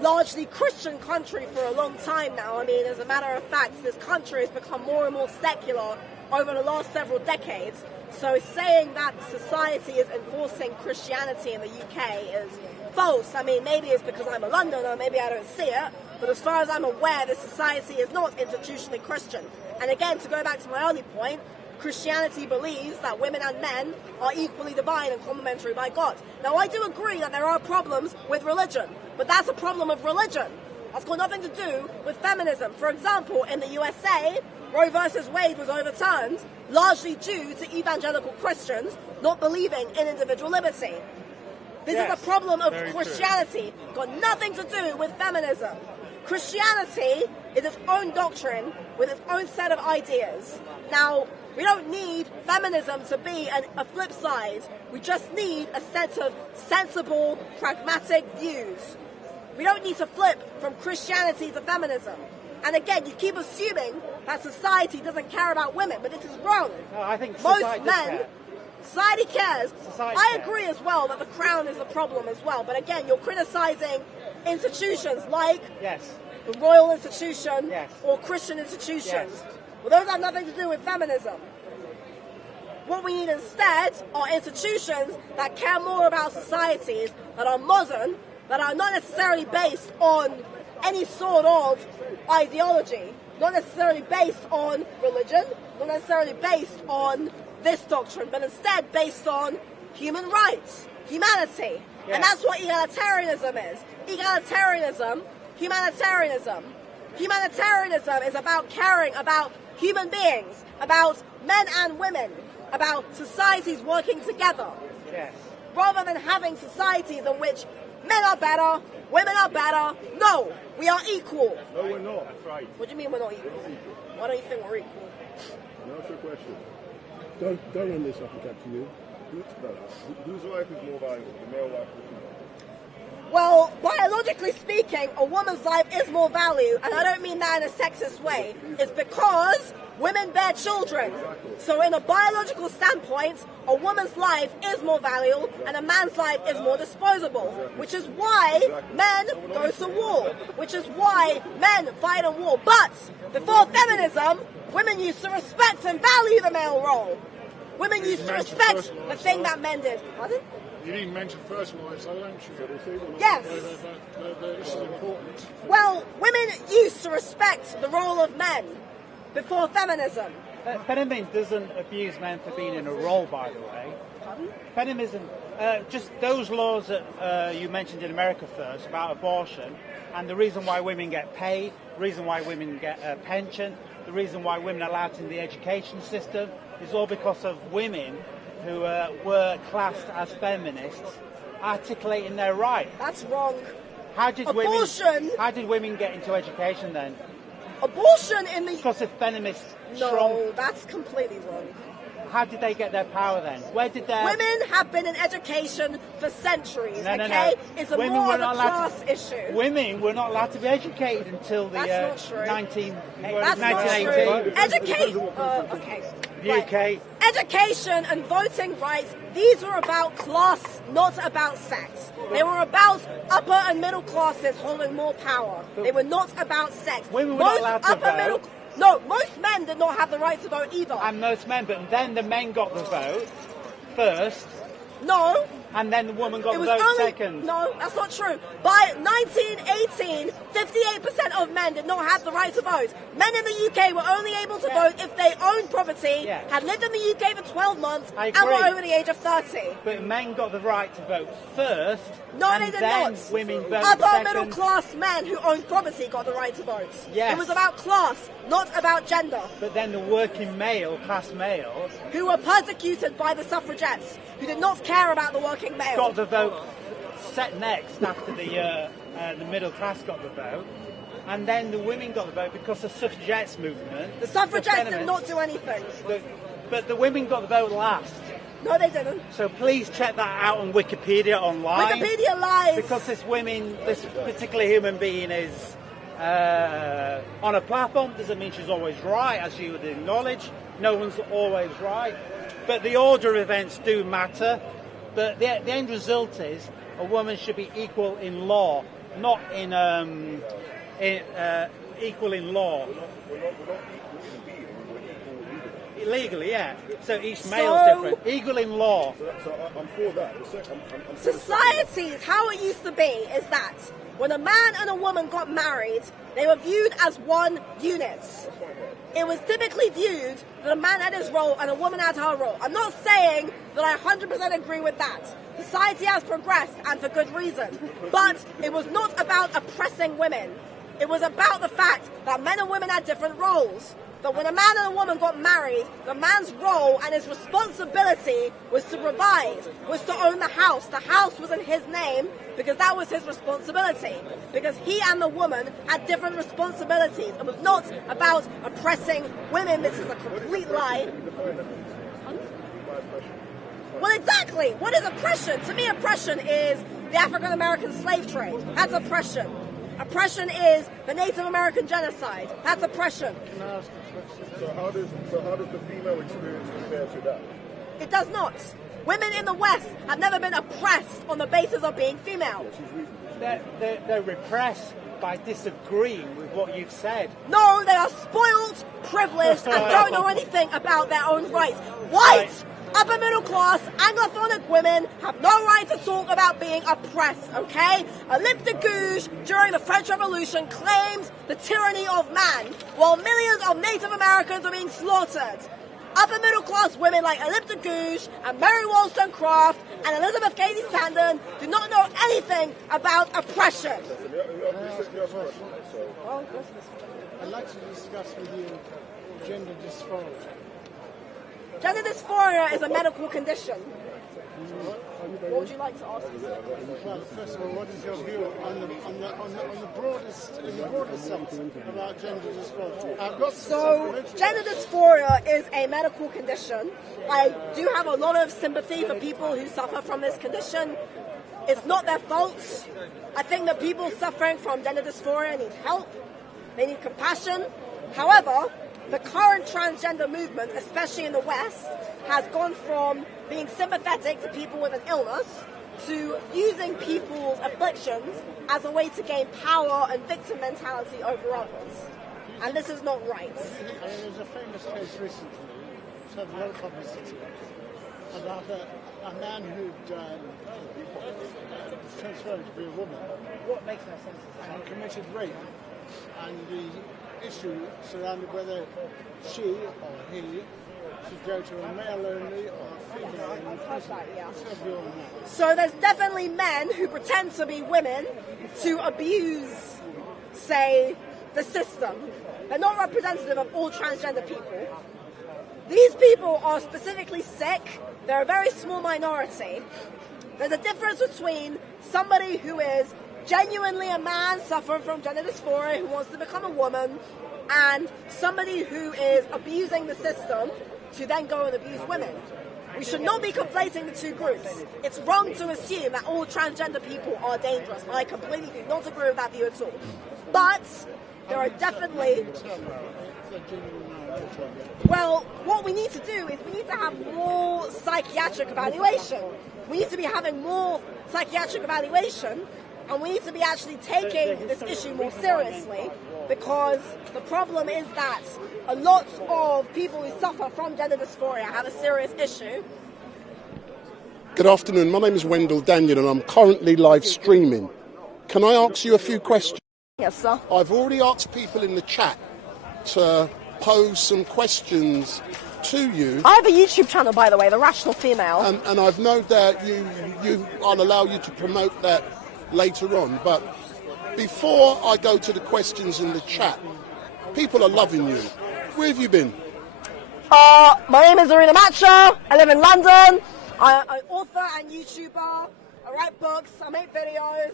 largely Christian country for a long time now. I mean, as a matter of fact, this country has become more and more secular over the last several decades. So saying that society is enforcing Christianity in the UK is false. I mean, maybe it's because I'm a Londoner, maybe I don't see it, but as far as I'm aware, this society is not institutionally Christian. And again, to go back to my early point, Christianity believes that women and men are equally divine and complementary by God. Now, I do agree that there are problems with religion, but that's a problem of religion. That's got nothing to do with feminism. For example, in the USA, Roe versus Wade was overturned largely due to evangelical Christians not believing in individual liberty. This is a problem of Christianity, got nothing to do with feminism. Christianity is its own doctrine with its own set of ideas. Now, We don't need feminism to be a flip side. We just need a set of sensible, pragmatic views. We don't need to flip from Christianity to feminism. And again, you keep assuming that society doesn't care about women, but this is wrong. No, I think most society men, care. society cares. Society I cares. agree as well that the crown is a problem as well. But again, you're criticizing institutions like the royal institution or Christian institutions. Well, those have nothing to do with feminism. What we need instead are institutions that care more about societies that are modern, that are not necessarily based on any sort of ideology, not necessarily based on religion, not necessarily based on this doctrine, but instead based on human rights, humanity. And that's what egalitarianism is. Egalitarianism, humanitarianism. Humanitarianism is about caring about human beings, about men and women, about societies working together. Rather than having societies in which men are better, women are better. No, we are equal. No, we're not. That's right. What do you mean we're not equal? Why don't you think we're equal? That's your question. Don't run this up and capture you. Whose life is more valuable, the male life or the female? Well, biologically speaking, a woman's life is more valued, and I don't mean that in a sexist way. It's because women bear children. So in a biological standpoint, a woman's life is more valuable and a man's life is more disposable, which is why men go to war, which is why men fight in war. But before feminism, women used to respect and value the male role. Women used to respect the thing that men did. Pardon? You didn't mention first wives, though, don't you? Yes. This is important. Well, women used to respect the role of men before feminism. Feminism doesn't abuse men for being in a role, by the way. Feminism, just those laws that you mentioned in America first about abortion, and the reason why women get paid, the reason why women get a pension, the reason why women are allowed in the education system, is all because of women who were classed as feminists articulating their right. That's wrong. How did women get into education then? Abortion in the... Because of feminists. No, that's completely wrong. How did they get their power then? Where did their... Women have been in education for centuries, okay? It's more of a class issue. Women were not allowed to be educated until the 1980s. Okay. UK. Education and voting rights, these were about class, not about sex. They were about upper and middle classes holding more power. They were not about sex. Women were not allowed to vote. No, most men did not have the right to vote either. And most men, but then the men got the vote first. No. And then the woman got the vote second. No, that's not true. By 1918, 58% of men did not have the right to vote. Men in the UK were only able to vote if they owned property, had lived in the UK for 12 months, and were over the age of 30. But men got the right to vote first. No, they did not. Women voted Other second. middle class men who owned property got the right to vote. Yes. It was about class, not about gender. But then the working male, class males, who were persecuted by the suffragettes, who did not care about the working male, got the vote set next after the middle class got the vote. And then the women got the vote because the suffragettes movement. The suffragettes did not do anything. But the women got the vote last. No, they didn't. So please check that out on Wikipedia online. Wikipedia lies. Because this particular human being is on a platform doesn't mean she's always right, as you would acknowledge. No one's always right. But the order of events do matter. But the end result is a woman should be equal in law, not in equal in law. Legally, yeah. So each male is different. Equal in law. So I'm for that. Societies, how it used to be is that when a man and a woman got married, they were viewed as one unit. It was typically viewed that a man had his role and a woman had her role. I'm not saying that I 100% agree with that. Society has progressed, and for good reason. But it was not about oppressing women. It was about the fact that men and women had different roles. That when a man and a woman got married, the man's role and his responsibility was to provide, was to own the house. The house was in his name because that was his responsibility. Because he and the woman had different responsibilities. It was not about oppressing women. This is a complete lie. Well, exactly. What is oppression? To me, oppression is the African American slave trade. That's oppression. Oppression is the Native American genocide. That's oppression. So how does the female experience compare to that? It does not. Women in the West have never been oppressed on the basis of being female. They're repressed by disagreeing with what you've said. No, they are spoiled, privileged, and don't know anything about their own rights. White, upper middle class, Anglophonic women have no right to talk about being oppressed, okay? Olympe de Gouges, during the French Revolution, claimed the tyranny of man, while millions of Native Americans are being slaughtered. Upper middle class women like Olympe de Gouges and Mary Wollstonecraft and Elizabeth Cady Stanton do not know anything about oppression. I'd like to discuss with you gender dysphoria. Gender dysphoria is a medical condition. What would you like to ask me? Well, first of all, what is your view on the broadest sense about gender dysphoria? So, gender dysphoria is a medical condition. I do have a lot of sympathy for people who suffer from this condition. It's not their fault. I think that people suffering from gender dysphoria need help. They need compassion. However, the current transgender movement, especially in the West, has gone from being sympathetic to people with an illness to using people's afflictions as a way to gain power and victim mentality over others. And this is not right. There's a famous case recently, which had a lot of publicity, about a man who'd transferred to be a woman. What makes no sense? And committed rape. And the issue surrounded whether she or he should go to a male only or a female only prison. What's your view on that? So there's definitely men who pretend to be women to abuse, say, the system. They're not representative of all transgender people. These people are specifically sick. They're a very small minority. There's a difference between somebody who is genuinely a man suffering from gender dysphoria who wants to become a woman and somebody who is abusing the system to then go and abuse women. We should not be conflating the two groups. It's wrong to assume that all transgender people are dangerous. I completely do not agree with that view at all. But there are definitely... Well, what we need to do is we need to have more psychiatric evaluation. We need to be having more psychiatric evaluation, and we need to be actually taking this issue more seriously, because the problem is that a lot of people who suffer from gender dysphoria have a serious issue. Good afternoon, my name is Wendell Daniel and I'm currently live streaming. Can I ask you a few questions? Yes, sir. I've already asked people in the chat to pose some questions to you. I have a YouTube channel, by the way, The Rational Female. And I've no doubt I'll allow you to promote that later on. But before I go to the questions in the chat, people are loving you. Where have you been? My name is Zarina Matcha. I live in London. I'm an author and YouTuber. I write books. I make videos.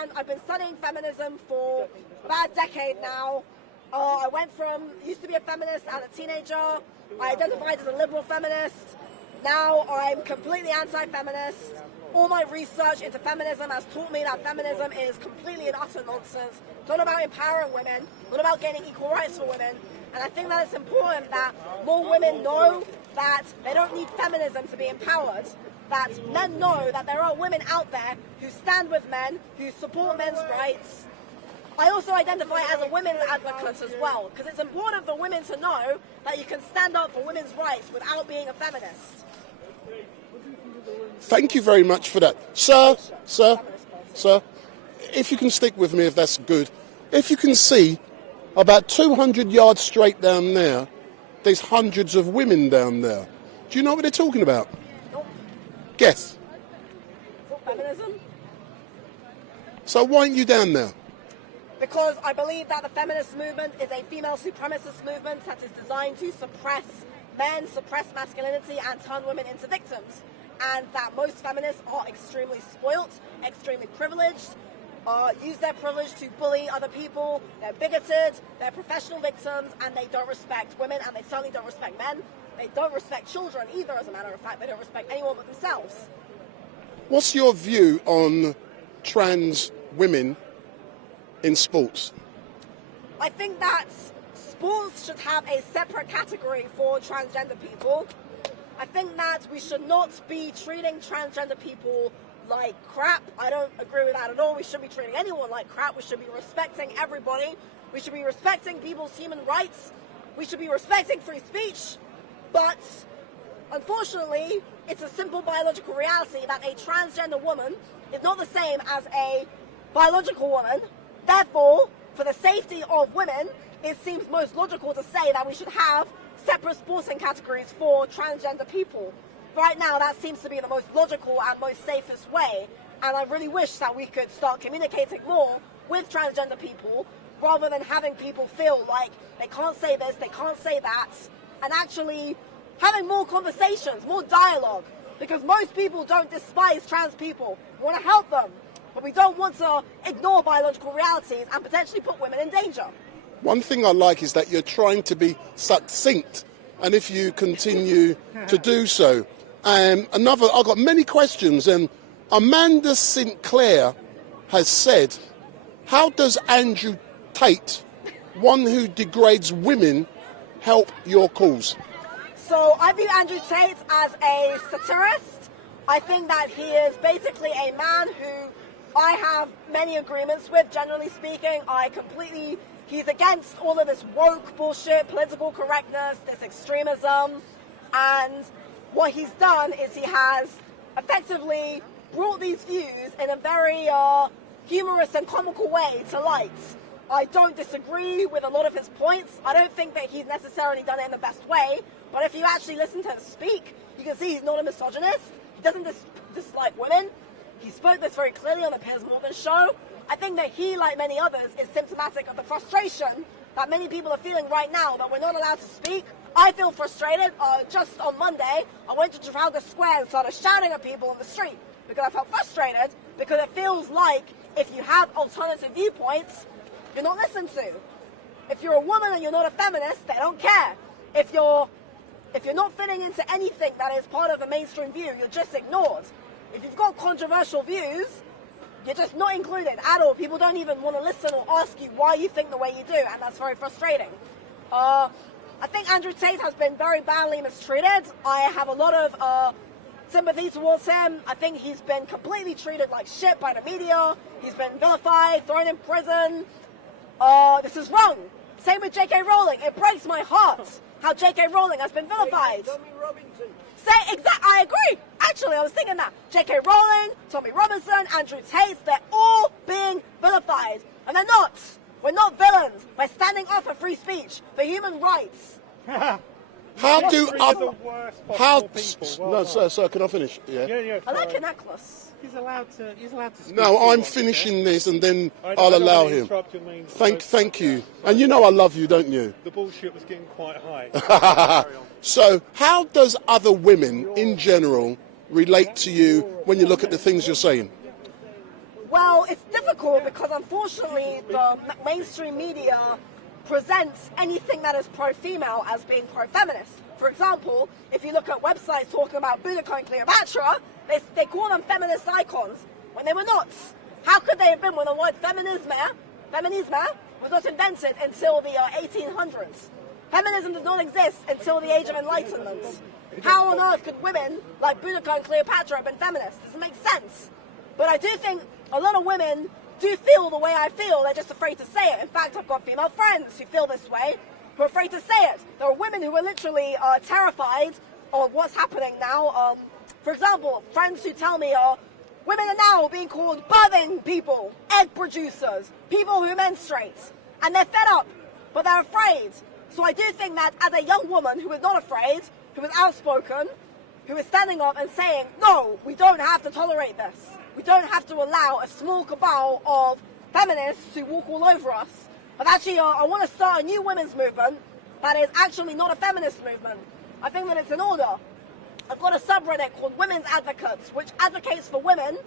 And I've been studying feminism for about a decade now. I went from, used to be a feminist as a teenager. I identified as a liberal feminist. Now I'm completely anti-feminist. All my research into feminism has taught me that feminism is completely and utter nonsense. It's not about empowering women, not about gaining equal rights for women. And I think that it's important that more women know that they don't need feminism to be empowered. That men know that there are women out there who stand with men, who support men's rights. I also identify as a women's advocate as well, because it's important for women to know that you can stand up for women's rights without being a feminist. Thank you very much for that. Sir, if you can stick with me, if that's good. If you can see, about 200 yards straight down there, there's hundreds of women down there. Do you know what they're talking about? Nope. Guess. Feminism? So why aren't you down there? Because I believe that the feminist movement is a female supremacist movement that is designed to suppress men, suppress masculinity, and turn women into victims. and that most feminists are extremely spoilt, extremely privileged, use their privilege to bully other people, they're bigoted, they're professional victims, and they don't respect women, and they certainly don't respect men. They don't respect children either, as a matter of fact. They don't respect anyone but themselves. What's your view on trans women in sports? I think that sports should have a separate category for transgender people. I think that we should not be treating transgender people like crap. I don't agree with that at all. We shouldn't be treating anyone like crap. We should be respecting everybody. We should be respecting people's human rights. We should be respecting free speech. But unfortunately, it's a simple biological reality that a transgender woman is not the same as a biological woman. Therefore, for the safety of women, it seems most logical to say that we should have separate sporting categories for transgender people. Right now, that seems to be the most logical and most safest way, and I really wish that we could start communicating more with transgender people rather than having people feel like they can't say this, they can't say that, and actually having more conversations, more dialogue, because most people don't despise trans people. We want to help them, but we don't want to ignore biological realities and potentially put women in danger. One thing I like is that you're trying to be succinct, and if you continue to do so. I've got many questions, and Amanda Sinclair has said, how does Andrew Tate, one who degrades women, help your cause? So I view Andrew Tate as a satirist. I think that he is basically a man who I have many agreements with, generally speaking. He's against all of this woke bullshit, political correctness, this extremism, and what he's done is he has effectively brought these views in a very humorous and comical way to light. I don't disagree with a lot of his points. I don't think that he's necessarily done it in the best way, but if you actually listen to him speak, you can see he's not a misogynist. He doesn't dislike women. He spoke this very clearly on the Piers Morgan show. I think that he, like many others, is symptomatic of the frustration that many people are feeling right now, that we're not allowed to speak. I feel frustrated. Just on Monday, I went to Trafalgar Square and started shouting at people on the street because I felt frustrated, because it feels like if you have alternative viewpoints, you're not listened to. If you're a woman and you're not a feminist, they don't care. If you're not fitting into anything that is part of the mainstream view, you're just ignored. If you've got controversial views, you're just not included at all. People don't even want to listen or ask you why you think the way you do, and that's very frustrating. I think Andrew Tate has been very badly mistreated. I have a lot of sympathy towards him. I think he's been completely treated like shit by the media. He's been vilified, thrown in prison. This is wrong. Same with J.K. Rowling. It breaks my heart how J.K. Rowling has been vilified. I agree. Actually, I was thinking that. J.K. Rowling, Tommy Robinson, Andrew Tate, they're all being vilified. And they're not. We're not villains. We're standing up for free speech, for human rights. How do other... No, sir, can I finish? Yeah. I like your necklace. He's allowed to speak. No, I'm finishing this and then I'll allow him. Thank you. And you know I love you, don't you? The bullshit was getting quite high. So, how does other women in general relate to you when you look at the things you're saying? Well, it's difficult because unfortunately the mainstream media presents anything that is pro-female as being pro-feminist. For example, if you look at websites talking about Boudica and Cleopatra, they call them feminist icons when they were not. How could they have been when the word feminisme was not invented until the 1800s? Feminism does not exist until the Age of Enlightenment. How on earth could women like Boudica and Cleopatra have been feminists? Doesn't make sense. But I do think a lot of women do feel the way I feel. They're just afraid to say it. In fact, I've got female friends who feel this way, who are afraid to say it. There are women who are literally terrified of what's happening now. For example, friends who tell me women are now being called birthing people, egg producers, people who menstruate. And they're fed up, but they're afraid. So I do think that as a young woman who is not afraid, who is outspoken, who is standing up and saying, no, we don't have to tolerate this. We don't have to allow a small cabal of feminists to walk all over us. But actually, I want to start a new women's movement that is actually not a feminist movement. I think that it's in order. I've got a subreddit called Women's Advocates, which advocates for women,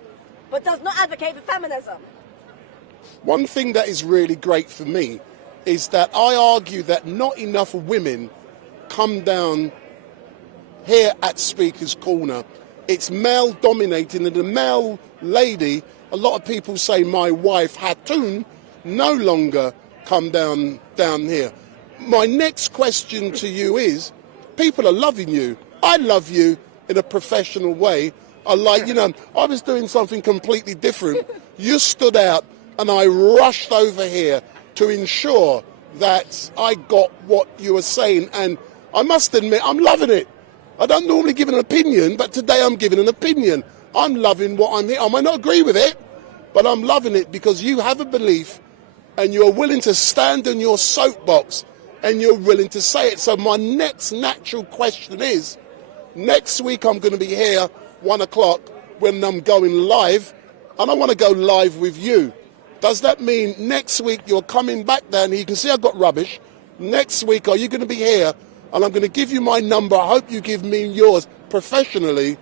but does not advocate for feminism. One thing that is really great for me is that I argue that not enough women come down here at Speaker's Corner. It's male dominating, and the male lady, a lot of people say my wife Hatun, no longer come down here. My next question to you is, people are loving you. I love you in a professional way. I was doing something completely different. You stood out and I rushed over here to ensure that I got what you were saying, and I must admit, I'm loving it. I don't normally give an opinion, but today I'm giving an opinion. I'm loving what I'm hearing. I might not agree with it, but I'm loving it because you have a belief and you're willing to stand on your soapbox and you're willing to say it. So my next natural question is, next week I'm going to be here 1 o'clock when I'm going live, and I want to go live with you. Does that mean next week you're coming back down here? You can see I've got rubbish. Next week, are you going to be here? And I'm going to give you my number. I hope you give me yours professionally,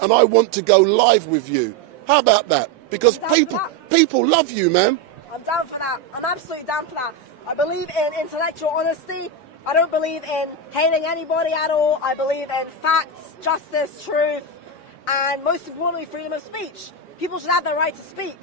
and I want to go live with you. How about that? Because people love you, man. I'm down for that. I'm absolutely down for that. I believe in intellectual honesty. I don't believe in hating anybody at all. I believe in facts, justice, truth, and most importantly, freedom of speech. People should have the right to speak.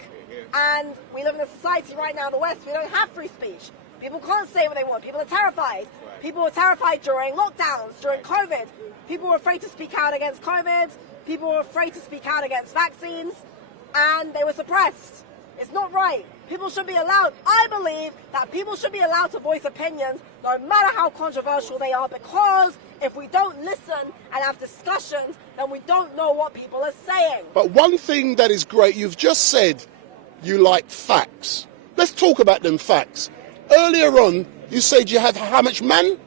And we live in a society right now in the West, we don't have free speech. People can't say what they want. People are terrified. People were terrified during lockdowns, during COVID. People were afraid to speak out against COVID. People were afraid to speak out against vaccines. And they were suppressed. It's not right. People should be allowed. I believe that people should be allowed to voice opinions, no matter how controversial they are, because if we don't listen and have discussions, then we don't know what people are saying. But one thing that is great, you've just said you like facts. Let's talk about them facts. Earlier on, you said you have how much men?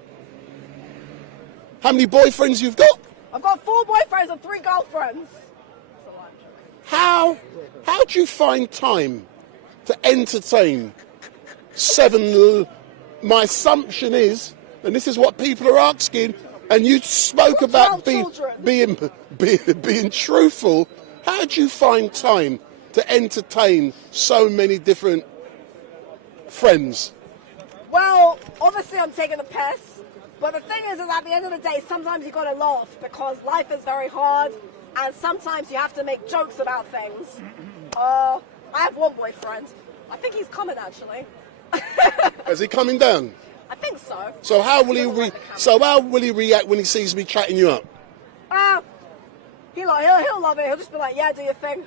How many boyfriends you've got? I've got 4 boyfriends and 3 girlfriends. How do you find time to entertain 7? My assumption is, and this is what people are asking, and you spoke about being truthful. How do you find time to entertain so many different friends? Well, obviously I'm taking the piss, but the thing is at the end of the day, sometimes you got to laugh because life is very hard, and sometimes you have to make jokes about things. I have 1 boyfriend. I think he's coming, actually. Is he coming down? I think so. So how will he react when he sees me chatting you up? He'll love it. He'll just be like, yeah, do your thing.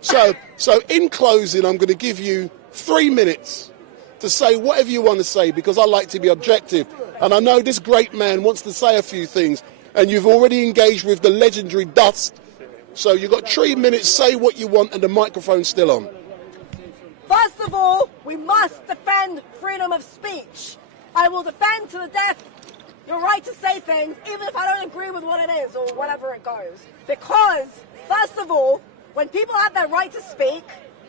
So in closing, I'm going to give you 3 minutes to say whatever you want to say, because I like to be objective. And I know this great man wants to say a few things, and you've already engaged with the legendary Dust. So you've got 3 minutes, say what you want, and the microphone's still on. First of all, we must defend freedom of speech. I will defend to the death your right to say things, even if I don't agree with what it is or whatever it goes. Because, first of all, when people have their right to speak,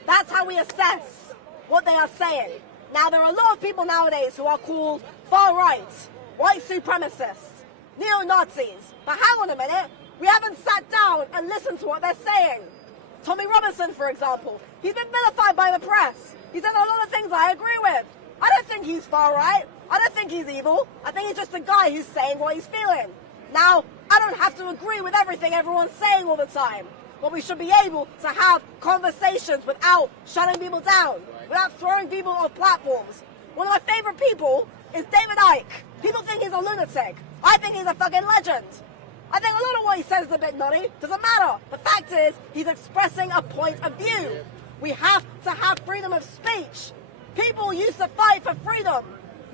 that's how we assess what they are saying. Now, there are a lot of people nowadays who are called far-right, white supremacists, neo-Nazis. But hang on a minute, we haven't sat down and listened to what they're saying. Tommy Robinson, for example, he's been vilified by the press. He said a lot of things I agree with. I don't think he's far-right. I don't think he's evil. I think he's just a guy who's saying what he's feeling. Now, I don't have to agree with everything everyone's saying all the time. But we should be able to have conversations without shutting people down, without throwing people off platforms. One of my favorite people is David Icke. People think he's a lunatic. I think he's a fucking legend. I think a lot of what he says is a bit nutty. Doesn't matter. The fact is, he's expressing a point of view. We have to have freedom of speech. People used to fight for freedom.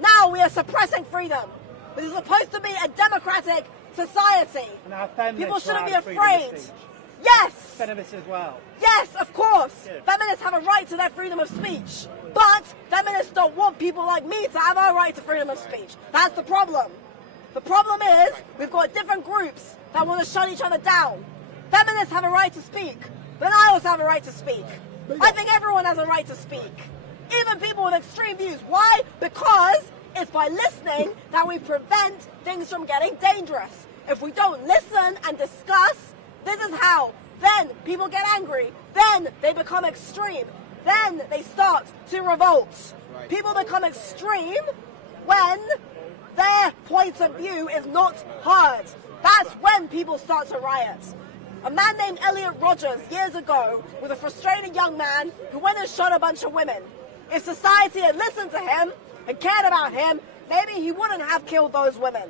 Now we are suppressing freedom. This is supposed to be a democratic society. And our feminists people shouldn't be have afraid. freedom of speech. Yes. Feminists as well. Yes, of course. Good. Feminists have a right to their freedom of speech. But feminists don't want people like me to have our right to freedom of speech. That's the problem. The problem is we've got different groups that want to shut each other down. Feminists have a right to speak, but I also have a right to speak. I think everyone has a right to speak, even people with extreme views. Why? Because it's by listening that we prevent things from getting dangerous. If we don't listen and discuss, this is how. Then people get angry. Then they become extreme. Then they start to revolt. Right. People become extreme when their point of view is not heard. That's when people start to riot. A man named Elliot Rogers years ago was a frustrated young man who went and shot a bunch of women. If society had listened to him and cared about him, maybe he wouldn't have killed those women.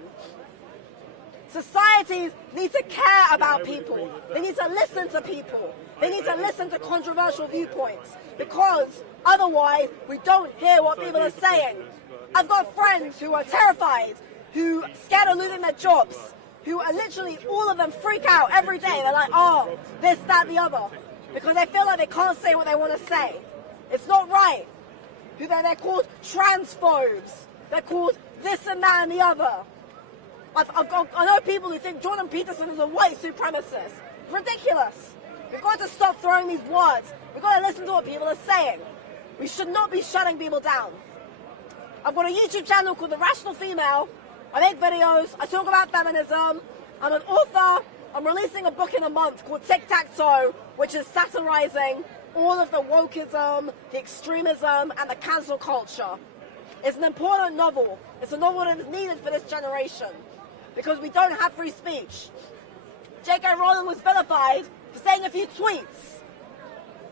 Societies need to care about people. They need to listen to people. They need to listen to controversial viewpoints, because otherwise we don't hear what people are saying. I've got friends who are terrified, who are scared of losing their jobs, who are literally, all of them freak out every day. They're like, oh, this, that, the other, because they feel like they can't say what they want to say. It's not right. They're called transphobes. They're called this and that and the other. I know people who think Jordan Peterson is a white supremacist. Ridiculous. We've got to stop throwing these words. We've got to listen to what people are saying. We should not be shutting people down. I've got a YouTube channel called The Rational Female. I make videos. I talk about feminism. I'm an author. I'm releasing a book in a month called Tic-Tac-Toe, which is satirizing all of the wokeism, the extremism, and the cancel culture. It's an important novel. It's a novel that is needed for this generation, because we don't have free speech. J.K. Rowling was vilified for saying a few tweets.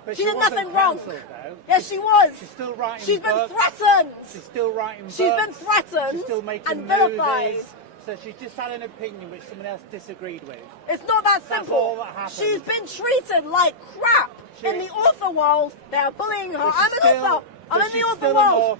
But she did nothing wrong. Though. Yes, she was. She's still writing She's books. been threatened. She's still writing books. She's been threatened. She's still making and vilified. movies. So she just had an opinion which someone else disagreed with. It's not that simple. That's all that happened. She's been treated like crap in the author world. They are bullying her. I'm an author. I'm in the author world.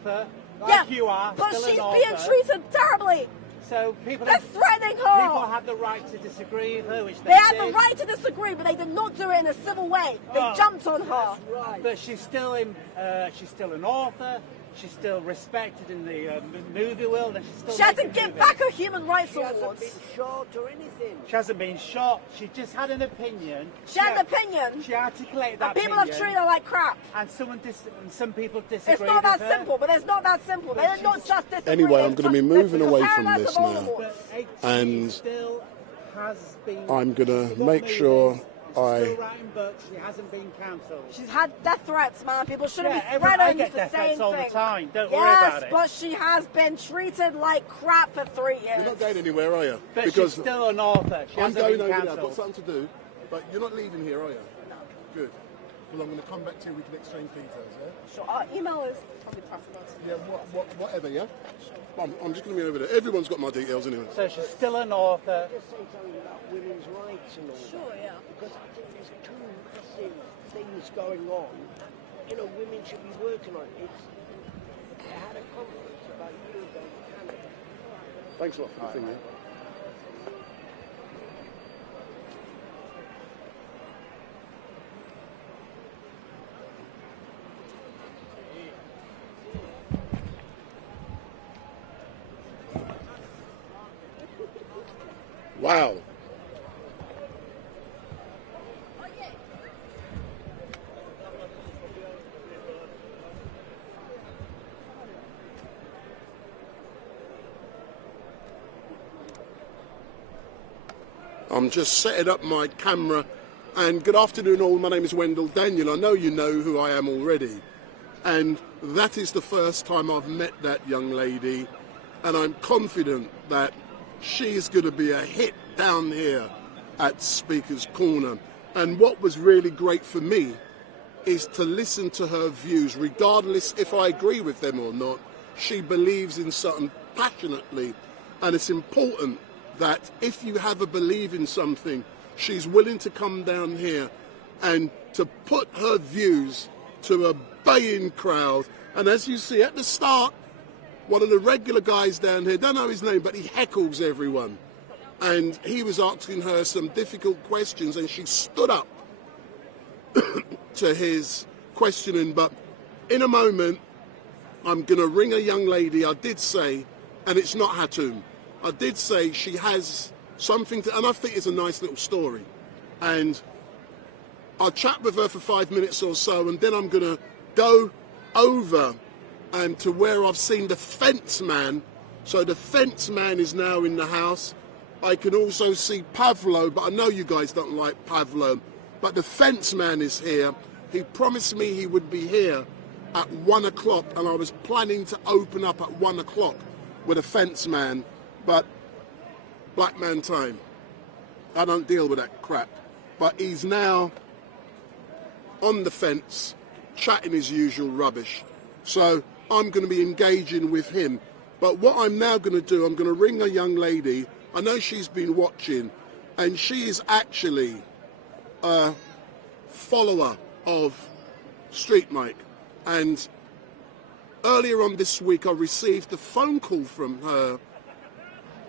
Like you are, but she's being treated terribly. So they're threatening her. People have the right to disagree with her, which they had the right to disagree, but they did not do it in a civil way. They jumped on her. Right. But she's still an author. She's still respected in the movie world, and she's still. She hasn't given back her human rights awards. She hasn't been shot or anything. She hasn't been shot. She just had an opinion. She had an opinion. She articulated that opinion. And people have treated her like crap. And some people disagree. It's not that simple, but it's not that simple. They're not just disagree. Anyway, I'm going to be moving away from this now, and I'm going to make sure Still writing books. She hasn't been cancelled. She's had death threats, man. People shouldn't be I threatened get for death saying threats all things. the time. Don't worry about it. Yes, but she has been treated like crap for 3 years. You're not going anywhere, are you? But she's still an author. She I'm hasn't going been over there. I've cancelled. got something to do, but you're not leaving here, are you? No. Good. Well, I'm going to come back to you. We can exchange details, yeah? Sure. Our email is probably preferable. Yeah, whatever, yeah? I'm just going to be over there. Everyone's got my details anyway. So she's still an author. Just say something about women's rights and all that. Sure, yeah. Because I think there's two massive things going on. You know, women should be working on it. I had a conference about a year ago in Canada. Thanks a lot for the thing, yeah? Wow. I'm just setting up my camera, and good afternoon all, my name is Wendell Daniel. I know you know who I am already, and that is the first time I've met that young lady, and I'm confident that she's going to be a hit down here at Speaker's Corner. And what was really great for me is to listen to her views, regardless if I agree with them or not. She believes in something passionately, and it's important that if you have a belief in something, she's willing to come down here and to put her views to a baying crowd. And as you see at the start, one of the regular guys down here, don't know his name, but he heckles everyone. And he was asking her some difficult questions, and she stood up to his questioning. But in a moment, I'm going to ring a young lady, I did say, and it's not Hatun. I did say she has something to, and I think it's a nice little story. And I'll chat with her for 5 minutes or so, and then I'm going to go over to where I've seen the fence man. So the fence man is now in the house, I can also see Pavlo, but I know you guys don't like Pavlo. But the fence man is here. He promised me he would be here at 1 o'clock, and I was planning to open up at 1 o'clock with a fence man, but black man time. I don't deal with that crap. But he's now on the fence, chatting his usual rubbish. So I'm going to be engaging with him. But what I'm now going to do, I'm going to ring a young lady. I know she's been watching, and she is actually a follower of StreetMic. And earlier on this week, I received a phone call from her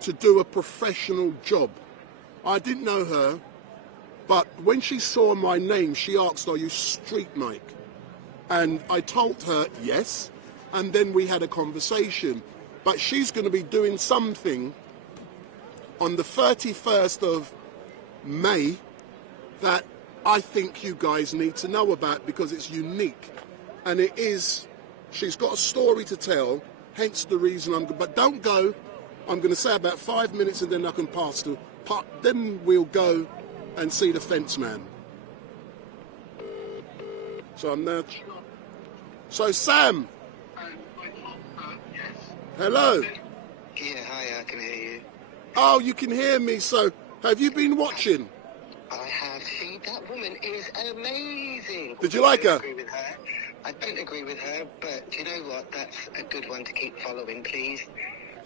to do a professional job. I didn't know her, but when she saw my name, she asked, "Are you StreetMic?" And I told her yes, and then we had a conversation. But she's going to be doing something on the 31st of May that I think you guys need to know about because it's unique. And it is, she's got a story to tell, hence the reason but don't go. I'm going to say about 5 minutes and then I can pass to, then we'll go and see the fence man. So I'm now, so Sam. Hello. Yeah, hi, I can hear you. Oh, you can hear me. So, have you been watching? I have. See, that woman is amazing. Did you like her? I don't agree with her, but do you know what? That's a good one to keep following, please.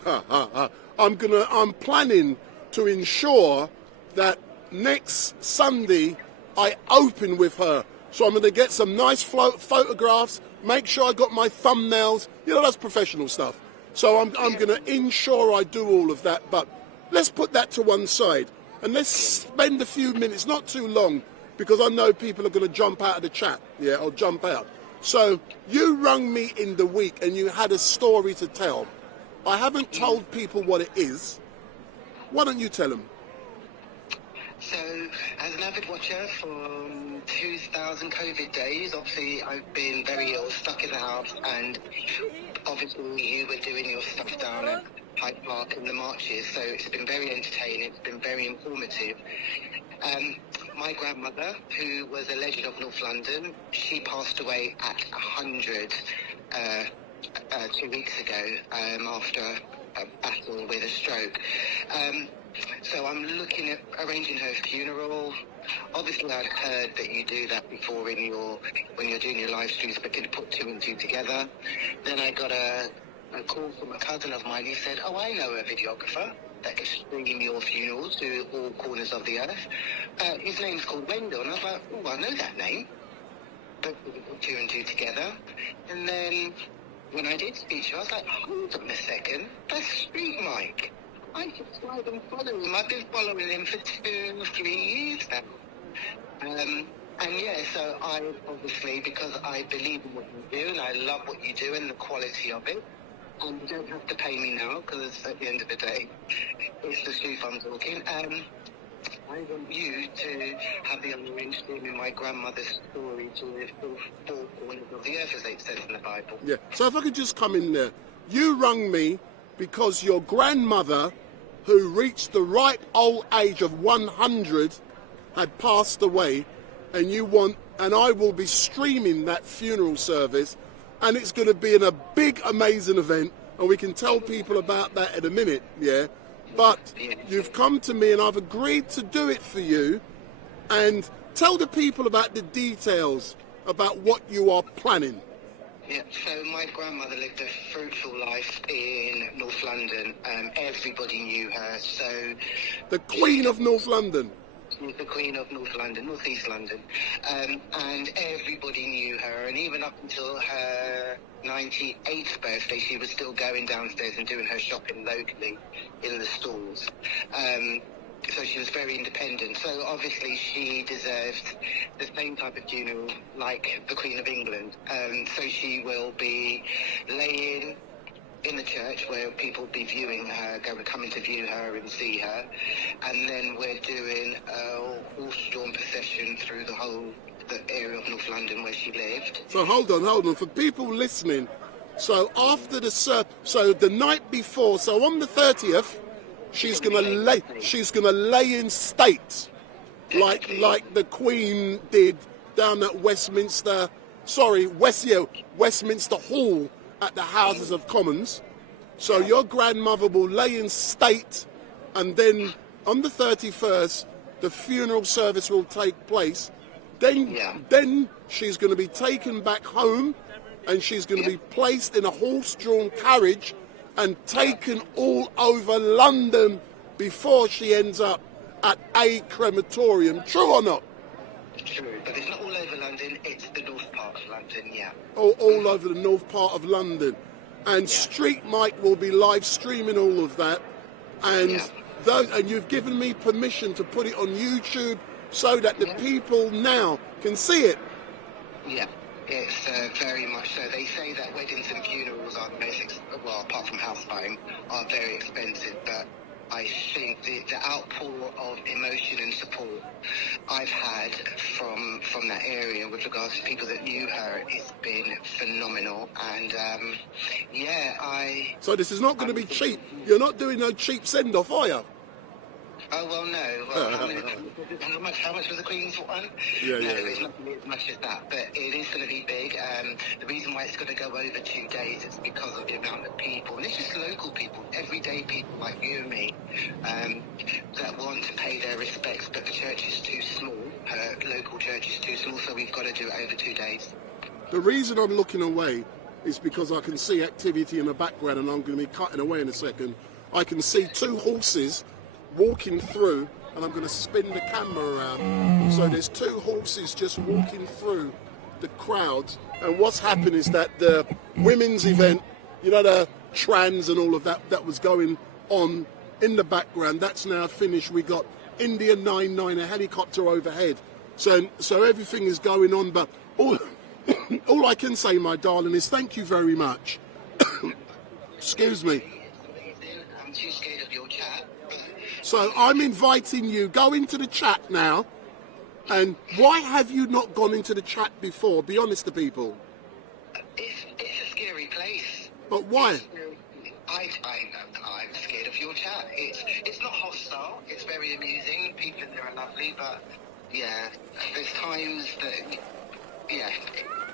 I'm planning to ensure that next Sunday I open with her. So I'm going to get some nice photographs, make sure I got my thumbnails. You know, that's professional stuff. So I'm going to ensure I do all of that, but let's put that to one side and let's spend a few minutes, not too long, because I know people are going to jump out of the chat, yeah, or jump out. So you rung me in the week and you had a story to tell. I haven't told people what it is. Why don't you tell them? So, as an avid watcher from 2000 COVID days, obviously I've been very ill, stuck in the house, and obviously you were doing your stuff down at Hyde Park in the marches, so it's been very entertaining, it's been very informative. My grandmother, who was a legend of North London, she passed away at 100 2 weeks ago after a battle with a stroke. So I'm looking at arranging her funeral. Obviously, I'd heard that you do that before when you're doing your live streams, but didn't put 2 and 2 together. Then I got a call from a cousin of mine. He said, "Oh, I know a videographer that can stream your funerals to all corners of the earth. His name's called Wendell." And I was like, "Oh, I know that name." But we put 2 and 2 together. And then when I did speak to her, I was like, "Hold on a second, that's StreetMic. I subscribe and follow him. I've been following him for 2 or 3 years now." And yeah, so I obviously, because I believe in what you do and I love what you do and the quality of it, and you don't have to pay me now because at the end of the day, it's the truth I'm talking. I want you to have the honor in streaming my grandmother's story to the four corners of the earth, as it says in the Bible. Yeah, so if I could just come in there. You rung me because your grandmother, who reached the ripe old age of 100, had passed away, and I will be streaming that funeral service, and it's going to be in a big, amazing event, and we can tell people about that in a minute, yeah? But you've come to me, and I've agreed to do it for you, and tell the people about the details about what you are planning. Yeah, so my grandmother lived a fruitful life in North London. Everybody knew her, so... The Queen of North London. The Queen of North London, North East London. And everybody knew her, and even up until her 98th birthday, she was still going downstairs and doing her shopping locally in the stores. So she was very independent. So obviously she deserved the same type of funeral like the Queen of England. So she will be laying in the church where people will be viewing her, coming to view her and see her. And then we're doing a horse-drawn procession through the area of North London where she lived. So hold on. For people listening, so after the night before, so on the 30th, she's gonna lay in state, like the Queen did down at Westminster Hall at the Houses of Commons. So your grandmother will lay in state, and then on the 31st, the funeral service will take place. Then she's going to be taken back home, and she's going to be placed in a horse-drawn carriage and taken all over London before she ends up at a crematorium. True or not? True, but it's not all over London, it's the north part of London, yeah. All over the north part of London. And StreetMic will be live streaming all of that. And and you've given me permission to put it on YouTube so that the people now can see it. Yeah, it's very much so. They say that weddings and funerals are the most, well, apart from house buying, are very expensive, but I think the outpour of emotion and support I've had from that area with regards to people that knew her, it's been phenomenal. And So this is not going to be cheap. You're not doing no cheap send-off, are you? Oh, well, no. Well, how much was the Queen's one? It's not as much as that, but it is going to be big. The reason why it's going to go over 2 days is because of the amount of people, and it's just local people, everyday people like you and me, that want to pay their respects, but the church is too small. Her local church is too small, so we've got to do it over 2 days. The reason I'm looking away is because I can see activity in the background, and I'm going to be cutting away in a second. I can see 2 horses walking through, and I'm going to spin the camera around. So there's 2 horses just walking through the crowds, and what's happened is that the women's event, you know, the trans and all of that was going on in the background, that's now finished. We got India 99, a helicopter overhead, so everything is going on, but all I can say, my darling, is thank you very much. Excuse me. I'm too scared of your chat. So I'm inviting you, go into the chat now. And why have you not gone into the chat before? Be honest to people. It's a scary place. But why? I'm scared of your chat. It's not hostile. It's very amusing. People in there are lovely, but yeah, there's times that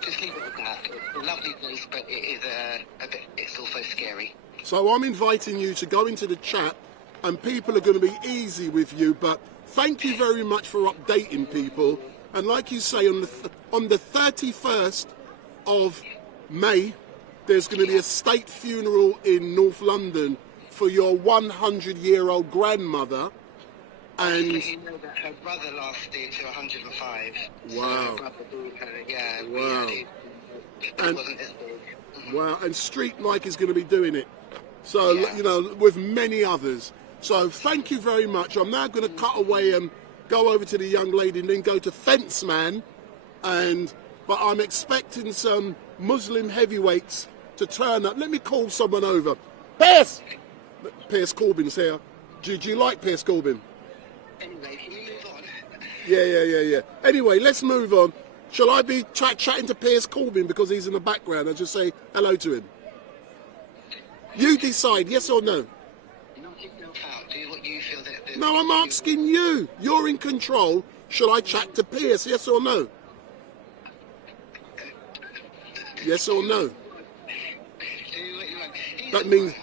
just leave it at that. It's a lovely place, but it is a bit. It's also scary. So I'm inviting you to go into the chat, and people are going to be easy with you, but thank you very much for updating people. And like you say, on the 31st of May, there's going to be a state funeral in North London for your 100-year-old grandmother. And you know that her brother lasted to 105. Wow. So her brother beat her, Wow. It wasn't as big. Wow, and StreetMic is going to be doing it. So, you know, with many others. So thank you very much. I'm now going to cut away and go over to the young lady and then go to Fence Man. But I'm expecting some Muslim heavyweights to turn up. Let me call someone over. Pierce Corbyn's here. Do you like Pierce Corbyn? Anyway, can we move on? Yeah. Anyway, let's move on. Shall I be chatting to Pierce Corbyn because he's in the background? I'll just say hello to him. You decide, yes or no? No, I'm asking you. You're in control. Shall I chat to Pierce, yes or no? Yes or no? That means...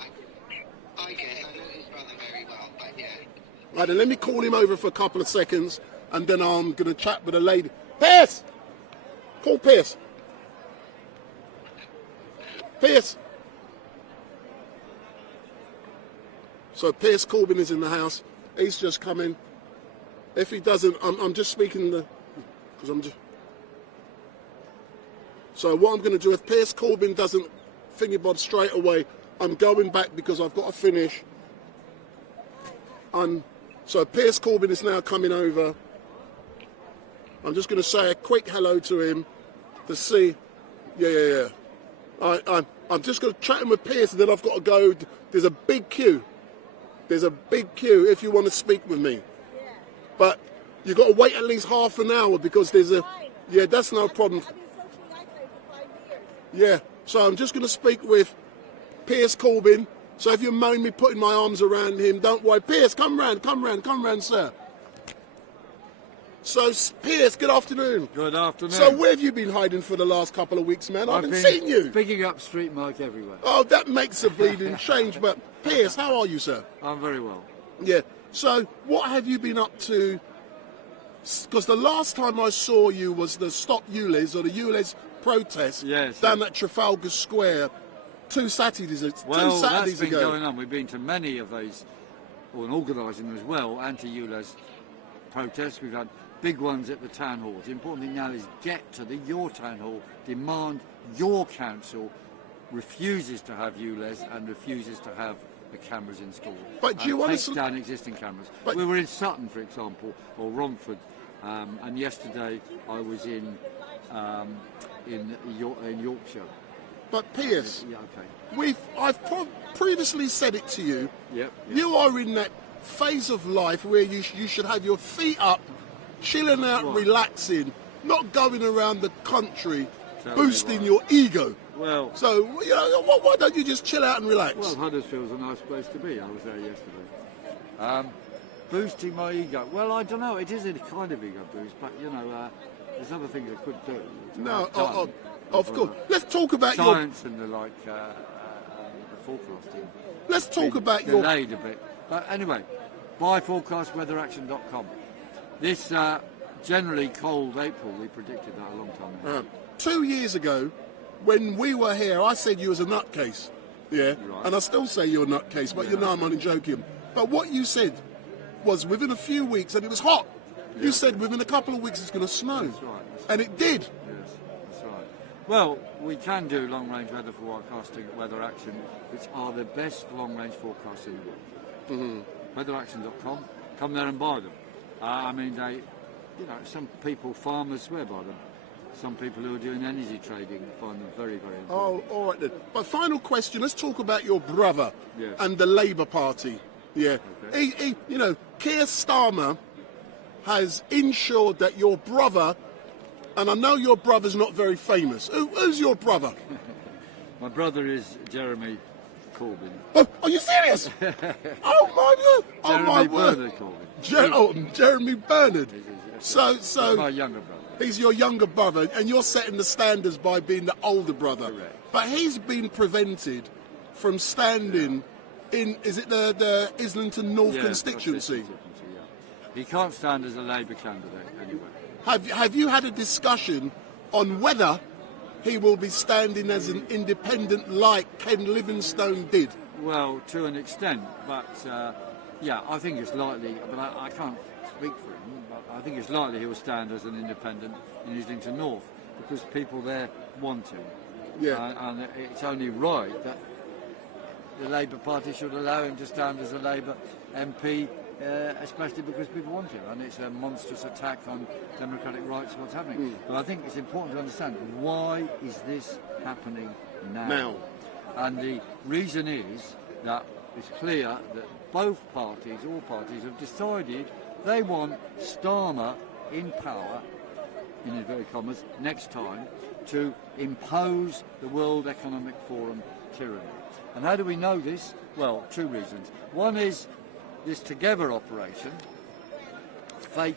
I guess I know his brother very well, but yeah. Right, then let me call him over for a couple of seconds, and then I'm going to chat with a lady. Pierce! Call Pierce. Pierce! So Pierce Corbyn is in the house. He's just coming. If he doesn't, I'm just speaking because I'm just. So what I'm going to do, if Pierce Corbyn doesn't fingerbod straight away, I'm going back because I've got to finish. So Pierce Corbyn is now coming over. I'm just going to say a quick hello to him to see. Yeah. I'm just going to chat him with Pierce, and then I've got to go. There's a big queue. There's a big queue if you want to speak with me. But you've got to wait at least half an hour because there's a... Yeah, that's no problem. Yeah, so I'm just going to speak with Pierce Corbyn, So if you mind me putting my arms around him, don't worry. Piers, come round, sir. So, Piers, good afternoon. Good afternoon. So where have you been hiding for the last couple of weeks, man? I haven't seen you. Picking up StreetMic everywhere. Oh, that makes a bleeding change. But, Piers, how are you, sir? I'm very well. Yeah. So, what have you been up to? Because the last time I saw you was the Stop ULEZ or the ULEZ protest down at Trafalgar Square 2 Saturdays ago. Well, that's been going on. We've been to many of these, or organising them as well, anti-ULEZ protests. We've had big ones at the town halls. The important thing now is get to your town hall, demand your council refuses to have ULEZ and refuses to have the cameras installed. But do you want to take down existing cameras? We were in Sutton, for example, or Romford, and yesterday I was in Yorkshire. But Piers, yeah, okay. I've previously said it to you. Yep. You are in that phase of life where you should have your feet up, chilling out, relaxing, not going around the country boosting your ego. Well, so why don't you just chill out and relax? Well, Huddersfield's a nice place to be. I was there yesterday. Boosting my ego. Well, I don't know. It is a kind of ego boost, but there's other things I could do. No, of course. Let's talk about science and the forecasting. Let's talk about delayed a bit. But anyway, buy forecastweatheraction.com. This generally cold April, we predicted that a long time ago. 2 years ago, when we were here, I said you was a nutcase. Yeah, right. And I still say you're a nutcase, but you know I'm only joking. But what you said was within a few weeks, and it was hot. Yeah. You said within a couple of weeks it's going to snow. That's right. And it did. Yes, that's right. Well, we can do long-range weather forecasting at Weather Action, which are the best long-range forecasts in the world. Weatheraction.com. Come there and buy them. I mean, some people, farmers, swear by them. Some people who are doing energy trading find them very, very important. Oh, all right then. But final question, let's talk about your brother yes. and the Labour Party. Yeah. Okay. Keir Starmer has ensured that your brother, and I know your brother's not very famous. Who's your brother? My brother is Jeremy Corbyn. Oh, are you serious? Oh my word! Jeremy Bernard. So my younger brother. He's your younger brother, and you're setting the standards by being the older brother. Correct. But he's been prevented from standing in, is it the Islington North constituency? Yeah. He can't stand as a Labour candidate anyway. Have you had a discussion on whether he will be standing as an independent like Ken Livingstone did? Well, to an extent, but I think it's likely, but I can't speak for him, but I think it's likely he'll stand as an independent in Islington North because people there want him. Yeah. And it's only right that the Labour Party should allow him to stand as a Labour MP, especially because people want him, and it's a monstrous attack on democratic rights, what's happening. But I think it's important to understand why is this happening now? And the reason is that it's clear that all parties have decided they want Starmer in power, in inverted commas, next time, to impose the World Economic Forum tyranny. And how do we know this? Well, 2 reasons. One is this Together operation, fake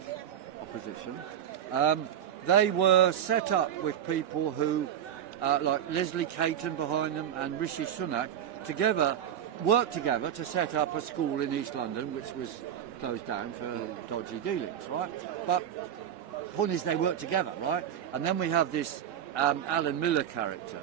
opposition. They were set up with people who, like Leslie Caton behind them and Rishi Sunak, worked together to set up a school in East London, which was closed down for dodgy dealings, right? But the point is they work together, right? And then we have this Alan Miller character,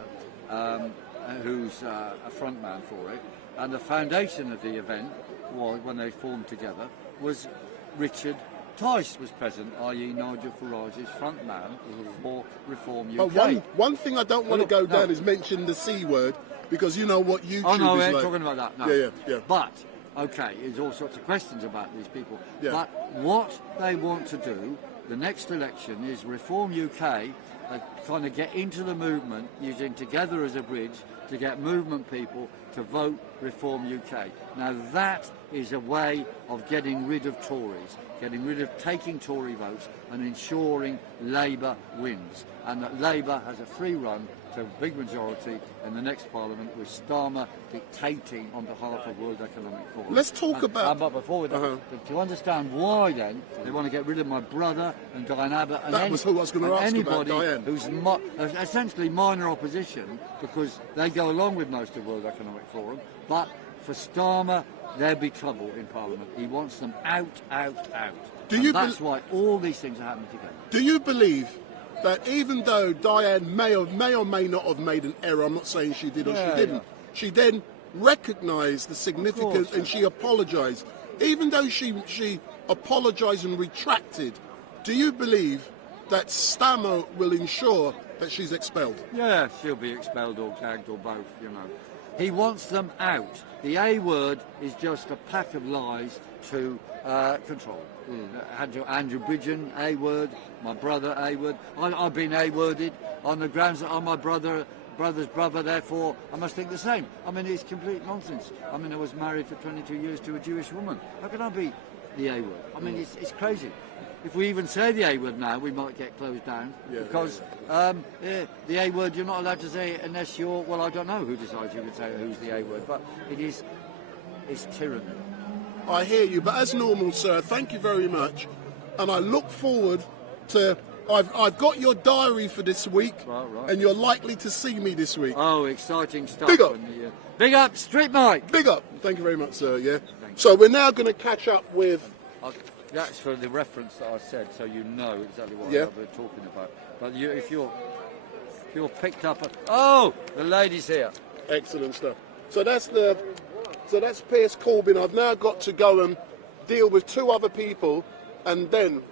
who's a front man for it, and the foundation of the event was, when they formed together, was Richard Tash was present, i.e. Nigel Farage's front man for Reform UK. But one thing I don't want to go down is mention the C word, because you know what YouTube is like. Oh no, we ain't talking about that, no. Yeah. But, okay, there's all sorts of questions about these people. Yeah. But what they want to do, the next election, is Reform UK trying to get into the movement, using Together as a bridge to get movement people to vote Reform UK. Now that is a way of getting rid of Tories, getting rid of taking Tory votes and ensuring Labour wins, and that Labour has a free run to a big majority in the next Parliament, with Starmer dictating on behalf of World Economic Forum. Let's talk about... But before we to understand why then they want to get rid of my brother and Diane Abbott and That was who I was going to ask anybody about, Diane. who's essentially minor opposition, because they go along with most of World Economic Forum, but for Starmer there'd be trouble in Parliament. He wants them out. That's why all these things are happening together. Do you believe that even though Diane may or may not have made an error, I'm not saying she did or she didn't, she then recognised the significance and she apologised. Even though she apologised and retracted, do you believe that Starmer will ensure that she's expelled? Yeah, she'll be expelled or gagged or both, you know. He wants them out. The A word is just a pack of lies to control. Andrew Bridgen, A word, my brother, A word. I've been A worded on the grounds that I'm my brother's brother, therefore I must think the same. I mean, it's complete nonsense. I mean, I was married for 22 years to a Jewish woman. How can I be the A word? I mean, it's crazy. If we even say the A word now, we might get closed down, because the A word, you're not allowed to say it unless you're, well, I don't know who decides you can say who's the A word, but it's tyranny. I hear you, but as normal, sir, thank you very much, and I look forward to... I've got your diary for this week, right. And you're likely to see me this week. Oh, exciting stuff. Big up. Big up, StreetMic. Big up. Thank you very much, sir, yeah. So we're now going to catch up with... That's for the reference that I said, so you know exactly what we're talking about. But if you're picked up... Oh, the lady's here. Excellent stuff. So that's Piers Corbyn. I've now got to go and deal with two other people, and then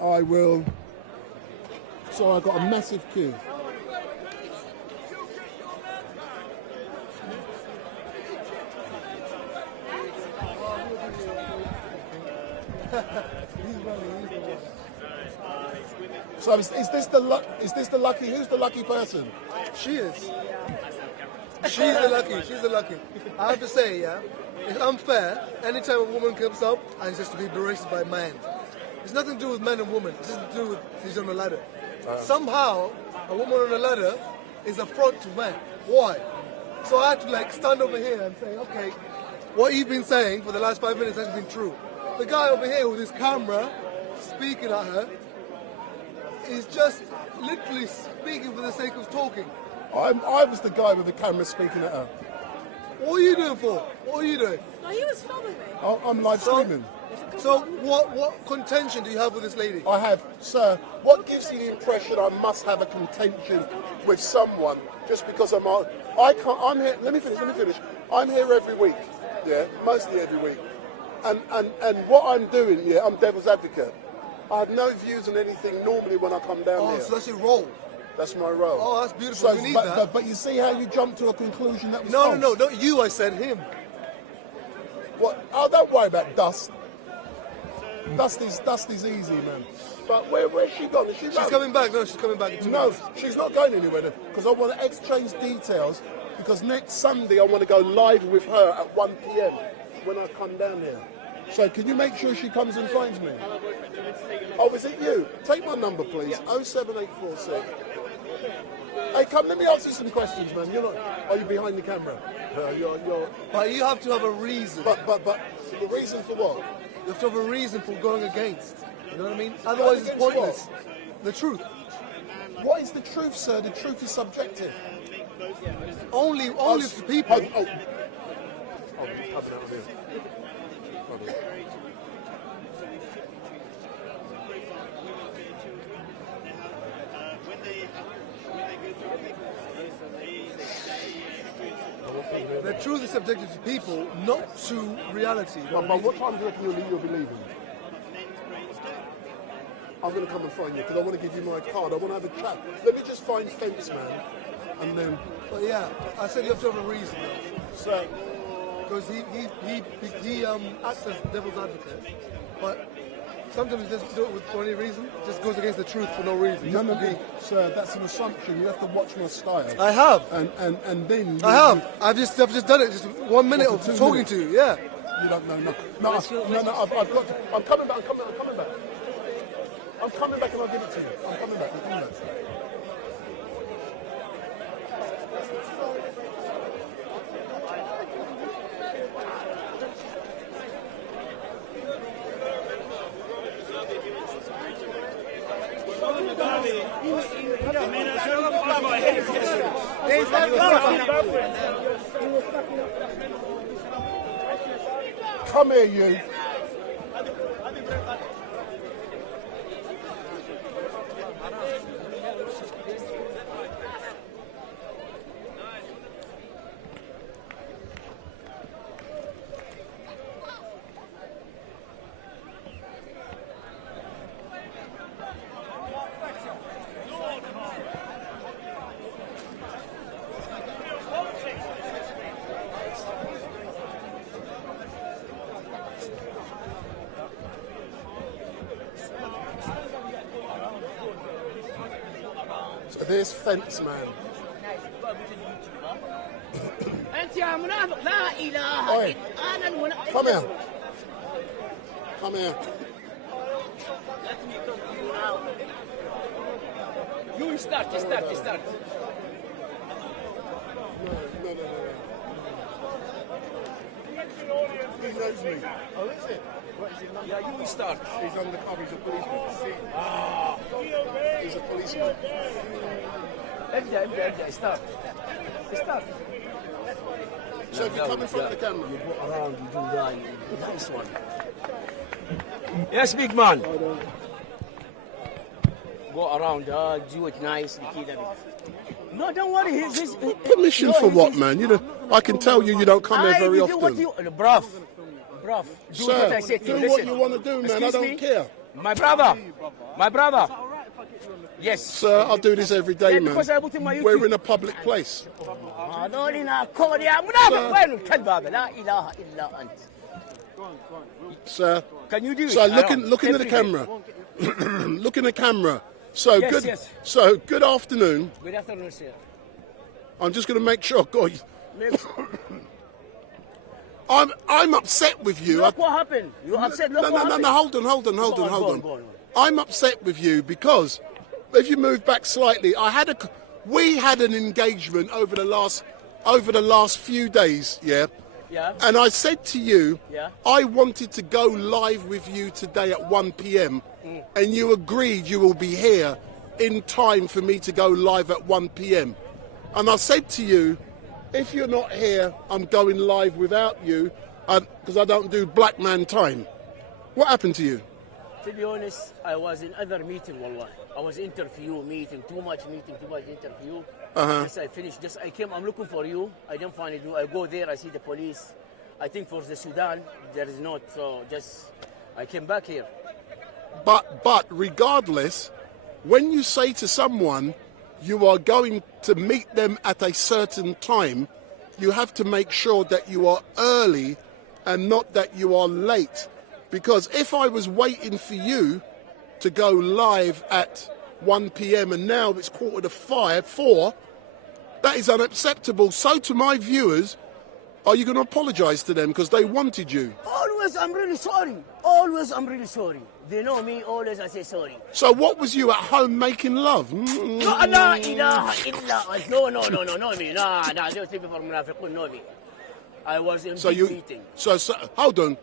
I will... So I've got a massive queue. So is this the lucky? Who's the lucky person? She is. She's the lucky. I have to say, it's unfair. Anytime a woman comes up and says to be berated by men, it's nothing to do with men and women. It's just to do with she's on a ladder. Somehow, a woman on a ladder is a front to men. Why? So I had to stand over here and say, okay, what you've been saying for the last 5 minutes has been true. The guy over here with his camera speaking at her is just literally speaking for the sake of talking. I was the guy with the camera speaking at her. What are you doing for? What are you doing? No, he was filming me. I'm live streaming. So what contention do you have with this lady? I have, sir, what gives you the impression I must have a contention with someone just because I'm here, let me finish. I'm here every week, mostly every week. And what I'm doing, I'm devil's advocate. I have no views on anything normally when I come down here. Oh, so that's your role? That's my role. Oh, that's beautiful. So, you need that. But you see how you jumped to a conclusion that was No, not you, I said him. What? Oh, don't worry about Dust. Dust is easy, man. But where's she gone? Is she's coming back. No, she's coming back. No, she's not going anywhere then, because I want to exchange details, because next Sunday I want to go live with her at 1 p.m. when I come down here. So can you make sure she comes and finds me? Oh, is it you? Take my number, please. 07846. Hey, come, let me ask you some questions, man. Are you behind the camera? But you have to have a reason. But the reason for what? You have to have a reason for going against. You know what I mean? Otherwise, it's pointless. What? The truth. What is the truth, sir? The truth is subjective. Only to people. The truth is subjective to people, not to reality. But what time do you reckon you'll be leaving? I'm going to come and find you because I want to give you my card. I want to have a chat. Let me just find Fence Man, and then. But yeah, I said you have to have a reason. So, because he acts as devil's advocate, but Sometimes you just do it for any reason. It just goes against the truth for no reason. No, sir, that's an assumption. You have to watch my style. I have. And then... I have. I've just done it. Just 1 minute of talking to you, yeah. You don't know, no, I've got to... I'm coming back. I'm coming back and I'll give it to you. I'm coming back. Come here, you. So there's Fence Man. Oi, come here. Come here. You start. No. He knows me. Oh, is it? What is it? Yeah, you start. He's undercover, he's a policeman. He's a policeman. ابدأ start. So if you come in front of the camera, you go around, you do that, nice one. Yes, big man. Go around, do it nice. No, don't worry. He's permission for what, man? You know, I can tell you don't come here very often. Bruv. Do Sir, what I said to you. do what you want to do, man. I don't care. My brother. Yes. Sir, I'll do this every day, man. We're in a public place. Sir, can you do it? So look into the camera. Look in the camera. So yes, good. So good afternoon. Good afternoon, sir. I'm just going to make sure. God, I'm upset with you. Look what happened. You upset? No. Hold on. I'm upset with you because if you move back slightly, we had an engagement over the last few days, yeah. Yeah. And I said to you, yeah, I wanted to go live with you today at 1 p.m. And you agreed you will be here in time for me to go live at 1 p.m. And I said to you, if you're not here, I'm going live without you because I don't do black man time. What happened to you? To be honest, I was in other meeting, wallah. I was meeting, too much interview. Just I finished, I'm looking for you. I didn't find you. I go there, I see the police. I think for the Sudan, there is not, so I came back here. But regardless, when you say to someone you are going to meet them at a certain time, you have to make sure that you are early and not that you are late. Because if I was waiting for you to go live at 1 p.m. and now it's 4:45, that is unacceptable. So to my viewers, are you going to apologise to them because they wanted you? Always, I'm really sorry. They know me, always I say sorry. So what was you at home making love? No, Allah, ilaha illa. No, me. Nah, those people from Munafiqun know me. I was in meeting. So hold on.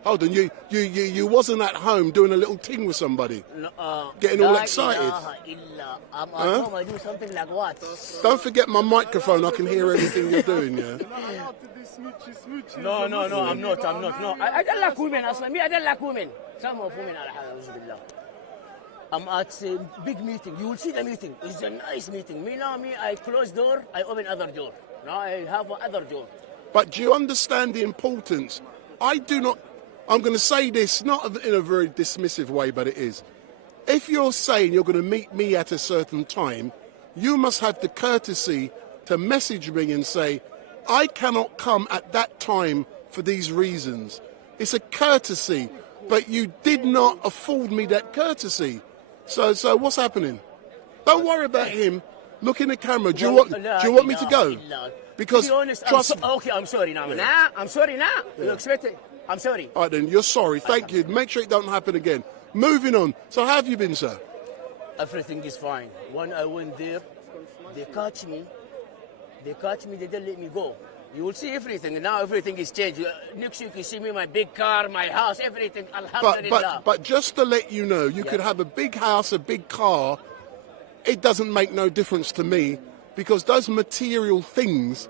You wasn't at home doing a little ting with somebody, getting all excited. I'm at home. I do something like what? Don't forget my microphone. I can hear everything you're doing. Yeah. No, I'm not. No, I don't like women. I don't like women. Some of women are. I'm at a big meeting. You will see the meeting. It's a nice meeting. Me, I close door. I open other door. Now I have other door. But do you understand the importance? I'm going to say this not in a very dismissive way, but it is. If you're saying you're going to meet me at a certain time, you must have the courtesy to message me and say, I cannot come at that time for these reasons. It's a courtesy but you did not afford me that courtesy. So what's happening? Don't worry about him. Look in the camera. Do you want me to go? Because to be honest, okay, I'm sorry now. I'm sorry now. You expect it? I'm sorry. All right then, you're sorry. Thank you. Make sure it don't happen again. Moving on. So how have you been, sir? Everything is fine. When I went there, they catch me. They didn't let me go. You will see everything, and now everything is changed. Next week you see me, my big car, my house, everything. Alhamdulillah. But just to let you know, you could have a big house, a big car. It doesn't make no difference to me, because those material things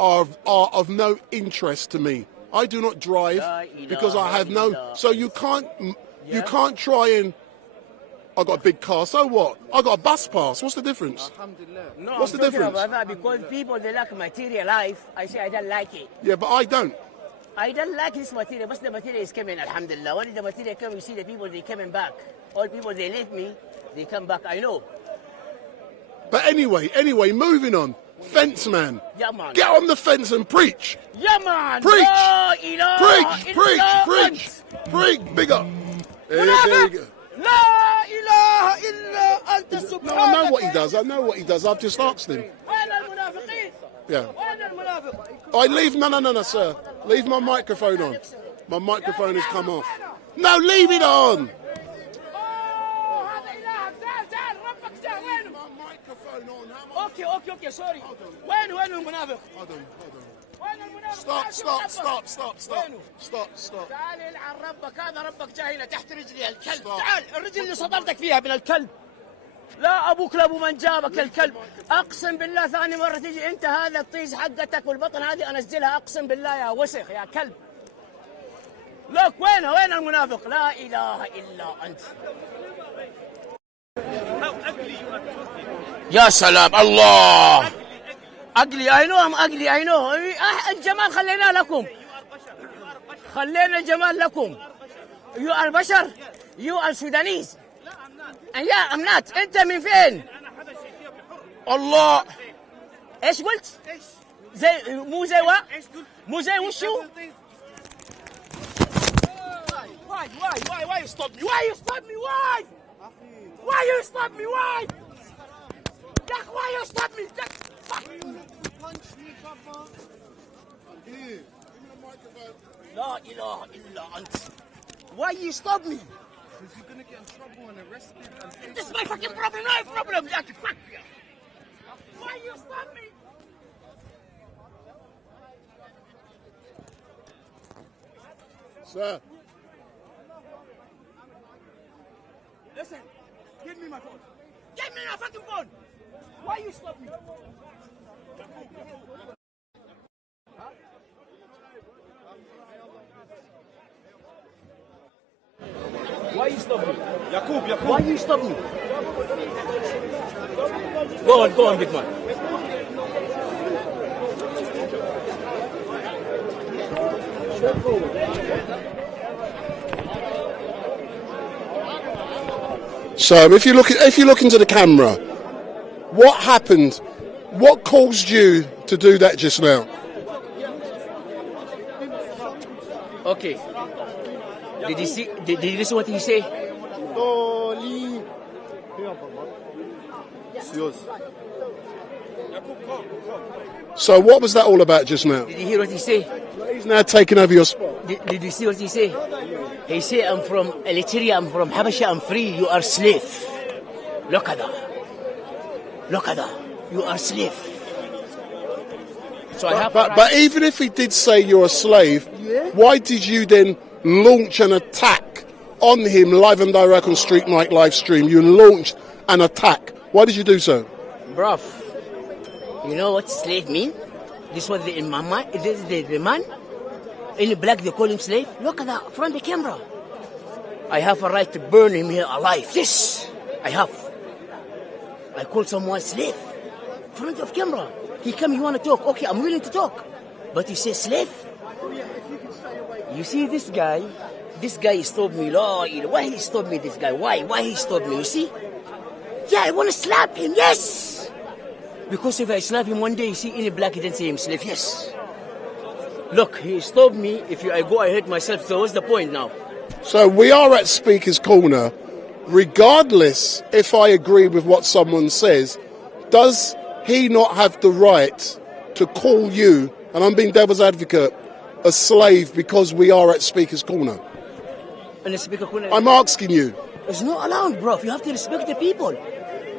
are of no interest to me. I do not drive because I have no. So you can't try and. I got a big car, so what? I got a bus pass. What's the difference? No, what's the difference? About that because people they like material life. I say I don't like it. Yeah, but I don't. I don't like this material, but the material is coming. Alhamdulillah. When the material comes, you see the people they coming back. All people they leave me, they come back. I know. But anyway, moving on. Fence man. Yeah, man. Get on the fence and preach. Yeah, man. Preach. Preach. Big up. There you go. La ilaha illa anta subhanaka. No, I know what he does. I've just asked him. Yeah. I leave. No, sir. Leave my microphone on. My microphone has come off. No, leave it on. Okay, sorry. وين المنافق؟ Stop. تعال العن ربك، هذا ربك جاي هنا تحت رجلي الكلب. تعال الرجل اللي صدرتك فيها من الكلب. لا ابوك لا ابو من جابك الكلب. اقسم بالله ثاني مره تيجي انت هذا الطيز حقتك والبطن هذه انزلها اقسم بالله يا وسخ يا كلب. لوك وين المنافق؟ لا اله الا انت. يا سلام الله. أقلي I know الجمال خلينا لكم. خلينا الجمال لكم. You are بشر. You are Sudanese. And yeah, I'm not. أنت من فين؟ الله. إيش قلت؟ زي مو زي وشو؟ Why you stop me? Why you stop me? يا أخي why you stop me? لا إله إلا أنت. Why you stop me? Because you're gonna get in trouble and arrested. This is my fucking problem, no problem. Fuck you. Why you stop me? Sir. Listen, give me my phone. Give me my fucking phone. Why you stop me? Why you stop me? Yakub. Why you stop me? Go on, big man. So, if you look into the camera, what happened? What caused you to do that just now? Okay. Did you listen what he say? So what was that all about just now? Did you hear what he say? He's now taking over your spot. Did you see what he say? He say, I'm from Eritrea, I'm from Habasha, I'm free, you are slave. Look at that. You are slave. So but even if he did say you're a slave, why did you then launch an attack on him live and direct on StreetMic LiveStream? You launched an attack. Why did you do so? Bruv, you know what slave mean? This was in my mind. This is the man. In black they call him slave. Look at that from the camera. I have a right to burn him here alive. Yes, I have. I call someone slave. Front of camera. He come, he want to talk. Okay, I'm willing to talk. But you say slave? You see this guy? This guy stopped me. Why he stopped me, this guy? Why he stopped me? You see? Yeah, I want to slap him. Yes. Because if I slap him one day, you see, any black, he didn't say him slave. Yes. Look, he stopped me. If I go, I hurt myself. So what's the point now? So we are at Speaker's Corner. Regardless if I agree with what someone says, does he not have the right to call you, and I'm being devil's advocate, a slave because we are at Speaker's Corner? And the Speaker Corner, I'm asking you. it's not allowed, bro. You have to respect the people.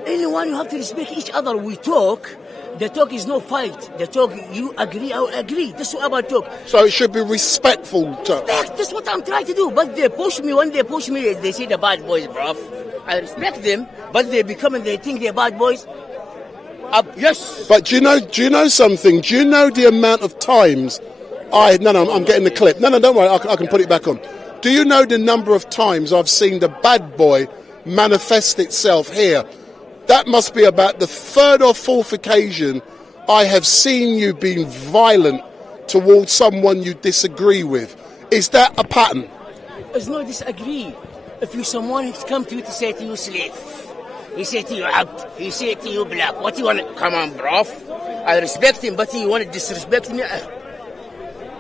Anyone, you have to respect each other. We talk. The talk is no fight. The talk, you agree, I agree. That's what about talk. So it should be respectful. That's what I'm trying to do. But they push me. When they push me, they say the bad boys, bruv. I respect them, but they become and they think they're bad boys. Yes. But do you know something? Do you know the amount of times I'm getting the clip. No, don't worry. I can put it back on. Do you know the number of times I've seen the bad boy manifest itself here? That must be about the third or fourth occasion I have seen you being violent towards someone you disagree with. Is that a pattern? It's not disagree. If you someone come to you to say to you slave, he say to you abd, he say to you black, what you want? Come on, bruv. I respect him, but you want to disrespect me?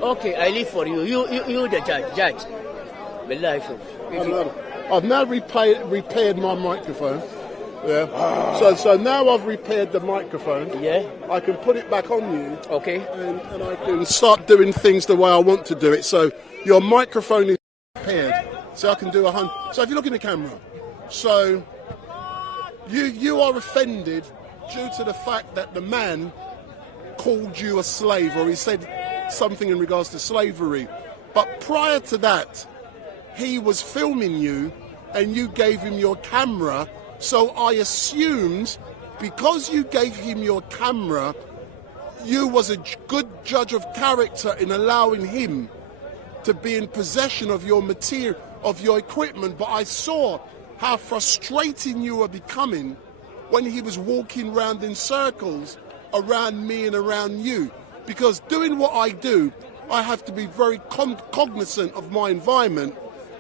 Okay, I leave for you. You the judge. Billahi shuf. I've now repaired my microphone. Yeah. So now I've repaired the microphone. Yeah. I can put it back on you. Okay. And I can start doing things the way I want to do it. So your microphone is repaired. So I can do 100. So if you look in the camera, so you are offended due to the fact that the man called you a slave, or he said something in regards to slavery. But prior to that, he was filming you and you gave him your camera. So I assumed because you gave him your camera, you was a good judge of character in allowing him to be in possession of your material, of your equipment. But I saw how frustrating you were becoming when he was walking round in circles around me and around you. Because doing what I do, I have to be very cognizant of my environment,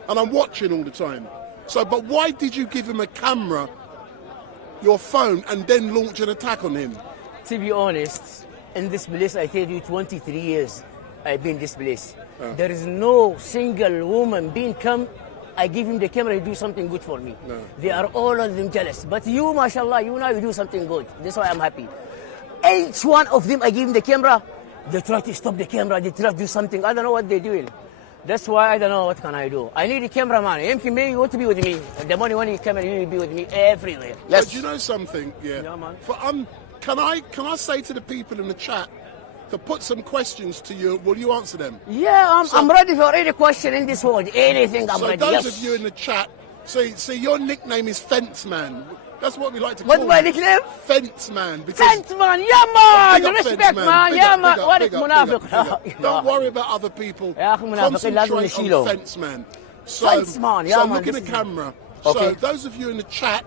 and I'm watching all the time. So, but why did you give him a camera, your phone, and then launch an attack on him? To be honest, in this place, I tell you, 23 years I've been in this place. There is no single woman being come, I give him the camera, he do something good for me. No. They are all of them jealous. But you, mashallah, you know you do something good. That's why I'm happy. Each one of them, I give him the camera, they try to stop the camera, they try to do something. I don't know what they're doing. That's why I don't know what can I do. I need a cameraman. Maybe you want to be with me. The money when you come you will be with me everywhere. Yes. But you know something? Yeah. Man. Can I say to the people in the chat to put some questions to you? Will you answer them? Yeah, I'm ready for any question in this world. Anything I'm ready. So those yes. of you in the chat, see your nickname is Fence Man. That's what we like to call What's my nickname? Fence Man. Fence Man, yeah man. Respect man, yeah man. What is munafiq? Don't worry about other people. Concentrate on Fence Man. Fence Man, yeah so man. look in the camera. Okay. So those of you in the chat,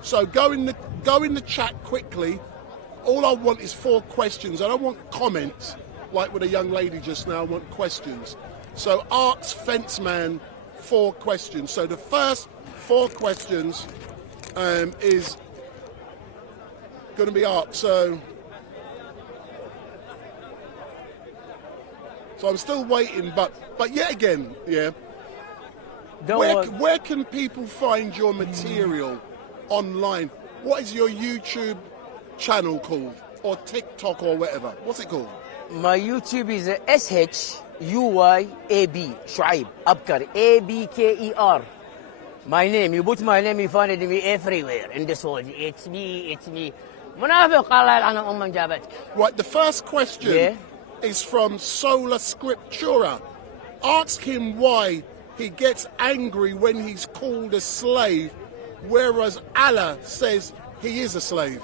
so go in the chat quickly. All I want is 4 questions. I don't want comments like with a young lady just now. I want questions. So ask Fence Man 4 questions. So the first 4 questions is going to be asked. So I'm still waiting, but yet again, yeah. Where can people find your material online? What is your YouTube channel called, or TikTok, or whatever? What's it called? My YouTube is SHUYAB Shuaib Abkar ABKER. My name, you put my name, you find me everywhere in this world. It's me. Munafiq, Allah yal'ana umman jabatka. Right, the first question is from Sola Scriptura. Ask him why he gets angry when he's called a slave, whereas Allah says he is a slave.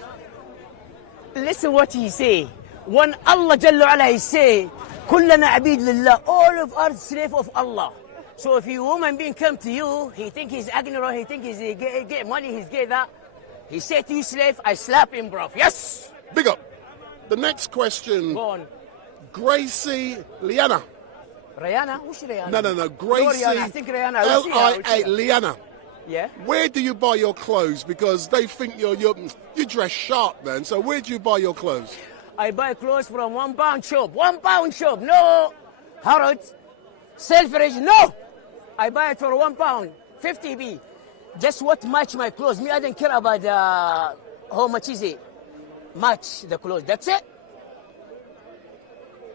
Listen what he say. When Allah Jalla ala he say, كلنا عبيد لله, all of us slave of Allah. So if a woman being come to you, he think he's ignorant, he think he's get money, he's get that. He say to you slave, I slap him, bro. Yes. Big up. The next question. Go on. Gracie Liana. Rihanna? Who's Rihanna? No. Gracie. No, I think Rihanna. L-I-A, Liana. Yeah. Where do you buy your clothes? Because they think you dress sharp, man. So where do you buy your clothes? I buy clothes from £1 shop. £1 shop. No. Harrods. Selfridge. No. I buy it for £1, 50p. Just what match my clothes. Me, I don't care about how much is it. Match the clothes. That's it.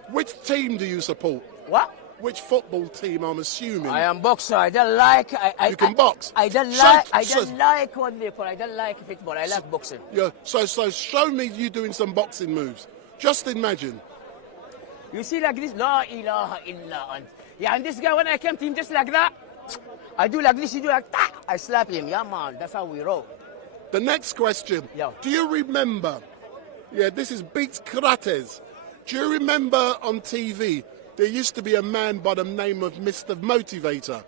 Which team do you support? What? Which football team? I'm assuming. I am boxer. I don't like. You can box. I don't like. I don't like what they call. I don't like football. I like boxing. Yeah. So show me you doing some boxing moves. Just imagine. You see like this. La ilaha illa ant. Yeah, and this guy when I came to him just like that. I do like this. He do like that. I slap him. Yeah, man. That's how we roll. The next question. Yeah. Do you remember? Yeah, this is Beats Krates. Do you remember on TV? There used to be a man by the name of Mr. Motivator.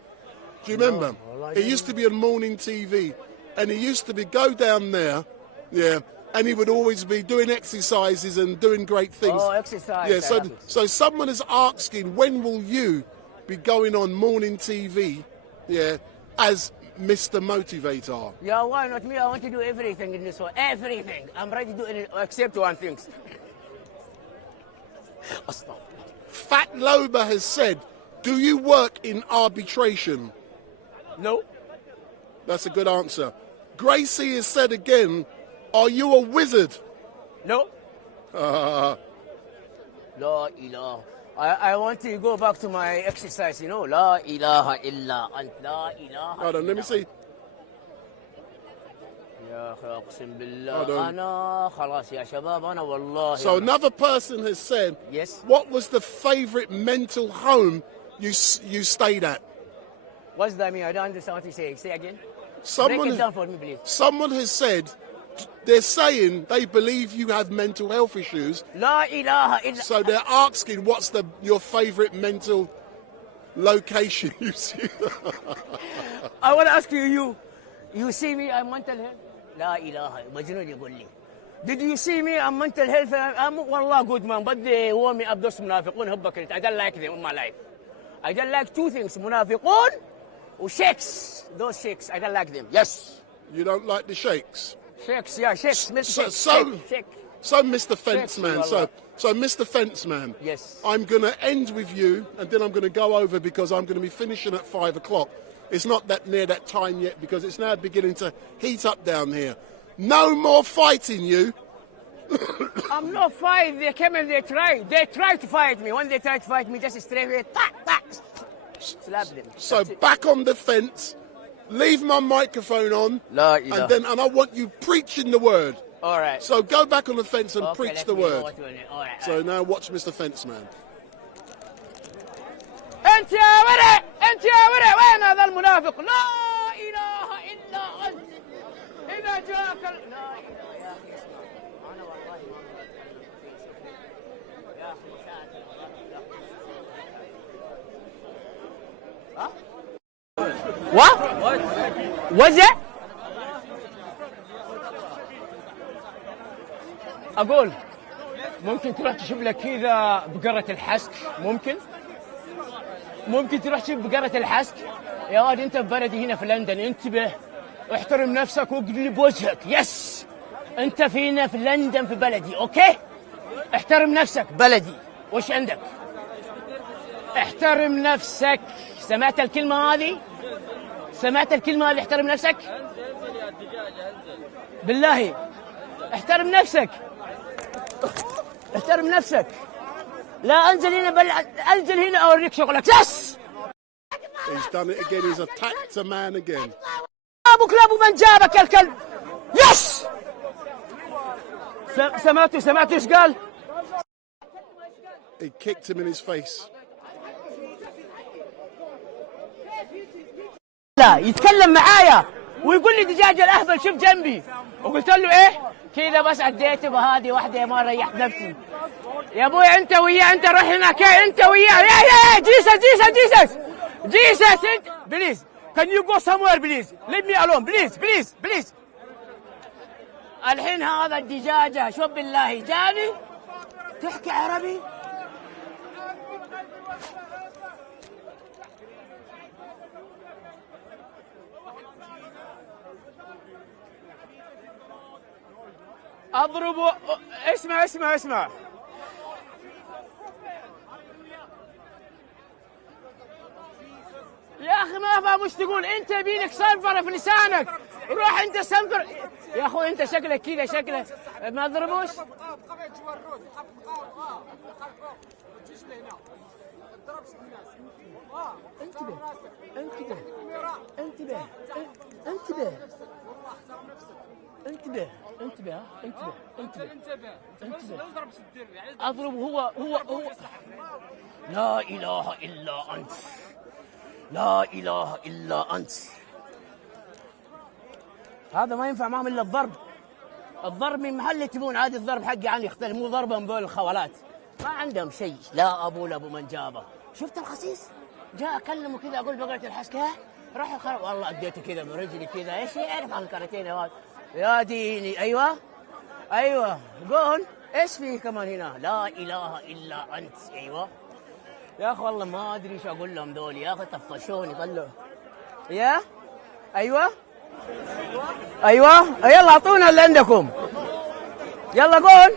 Do you remember? No, he used to be on morning TV, and he used to be go down there, yeah, and he would always be doing exercises and doing great things. Oh, exercise. Yeah, so someone is asking, when will you be going on morning TV, yeah, as Mr. Motivator? Yeah, why not me? I want to do everything in this world. Everything. I'm ready to do it except one thing. Fat Loba has said, do you work in arbitration? No. That's a good answer. Gracie has said again, are you a wizard? No. La ilaha. I want to go back to my exercise, you know. La ilaha illa ant. La ilaha. Hold on, let me see. So another person has said, yes. What was the favourite mental home you stayed at? What's that mean? I don't understand what you say. Say again. Someone, break it down for me, please. Someone has said, they're saying they believe you have mental health issues. La ilaha illa. So they're asking, what's your favourite mental location you see? I want to ask you, you see me, I'm mental health? La ilaha, majnoon يقول لي. Did you see me? I'm mental health. I'm wallah good man, but they warm me up those munafiqun hubbakat. I don't like them in my life. I don't like two things, munafiqun or sheikhs. Those sheikhs, I don't like them. Yes. You don't like the sheikhs? Sheikhs, yeah, sheikhs. So Mr. Fenceman, so Mr. Fenceman. Yes. I'm going to end with you, and then I'm going to go over because I'm going to be finishing at 5 o'clock. It's not that near that time yet because it's now beginning to heat up down here. No more fighting, you. I'm not fighting. They came and they tried. They tried to fight me. When they tried to fight me, just straight away, slap them. So back on the fence, leave my microphone on, and I want you preaching the word. All right. So go back on the fence and okay, preach the word. All right. So now watch Mr. Fenceman. انت يا ورع انت يا ورع وين هذا المنافق لا اله الا انت اذا جاك لا اله يا اخي اسمع انا والله ما يا اخي ها وزع اقول ممكن تروح تشوف لك كذا بقرة الحسك ممكن تروح تشوف بقرة الحسك يا واد انت ببلدي هنا في لندن انتبه احترم نفسك واقلب وجهك يس انت فينا في لندن في بلدي اوكي احترم نفسك بلدي وش عندك احترم نفسك سمعت الكلمة هذه احترم نفسك بالله احترم نفسك لا انزل هنا انزل هنا اوريك شغلك يس He's done it again. He's attacked a man again. ابو كلاب من جابك الكلب يس سمعتوا ايش قال He kicked him in his face. لا يتكلم معايا ويقول لي دجاج الاهبل شوف جنبي وقلت له ايه كذا بس عديت بهذه واحده ما ريحت نفسي يا ابوي انت وياه انت روح هناك انت وياه يا جيسس انت بليز can you go somewhere please leave me alone please الحين هذا الدجاجه شوف بالله جاني تحكي عربي اضرب اسمع يا اخي ما مش تقول انت بينك سنفره في لسانك. روح انت سنفر يا اخوي. انت شكلك كذا شكلك ما ضربوش. انتبه انتبه انتبه انتبه انتبه انتبه انتبه انتبه انتبه. اضرب هو لا اله الا انت. لا اله الا انت. هذا ما ينفع معهم الا الضرب. الضرب من محل يتبون عادي. الضرب حقي عني يختلف. مو ضربه من ذول الخولات ما عندهم شيء. لا ابو لابو من جابه. شفت الخسيس جاء اكلمه كذا اقول بقرة الحسكه راح يخرب. والله اديته كذا برجلي كذا. ايش يعرف عن الكاراتيه هذا يا ديني. ايوه ايوه قول ايش فيه كمان هنا. لا اله الا انت. ايوه يا اخي والله ما ادري ايش اقول لهم ذول يا اخي. طفشوني طلعوا. يا ايوه ايوه يلا اعطونا اللي عندكم. يلا قول.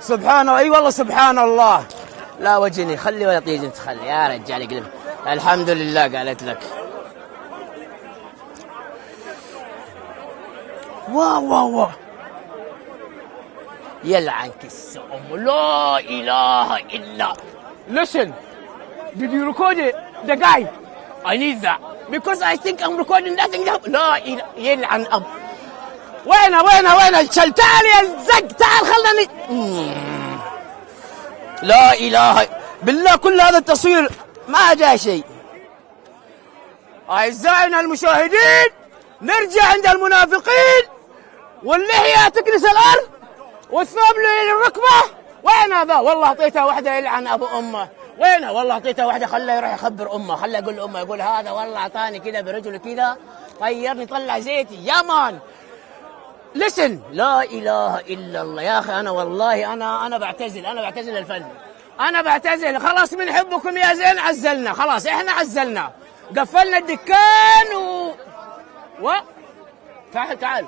سبحان الله. اي والله سبحان الله. لا وجهني خلي ولا تيجي تخلي يا رجال قلب. الحمد لله قالت لك. واو واو واو يلعن كس أم. لا إله إلا. Listen, did you record it? The guy. I need that because I think I'm recording nothing. لا إله. يلعن أب. وين الشل. تعال يا الزق تعال خلني. لا إله بالله كل هذا التصوير ما جاء شيء. أعزائنا المشاهدين نرجع عند المنافقين واللحية تكنس الأرض والثوب للركبة. وين هذا؟ والله أعطيته واحدة يلعن أبو أمه. وينها؟ والله أعطيته واحدة خلاه يروح يخبر أمه. خلاه يقول لأمه يقول هذا والله أعطاني كذا برجله كذا طيرني طلع زيتي. يا مان listen. لا إله إلا الله. يا أخي أنا والله أنا بعتزل. أنا بعتزل الفن. أنا بعتزل خلاص. من حبكم يا زين عزلنا خلاص. إحنا عزلنا قفلنا الدكان تعال.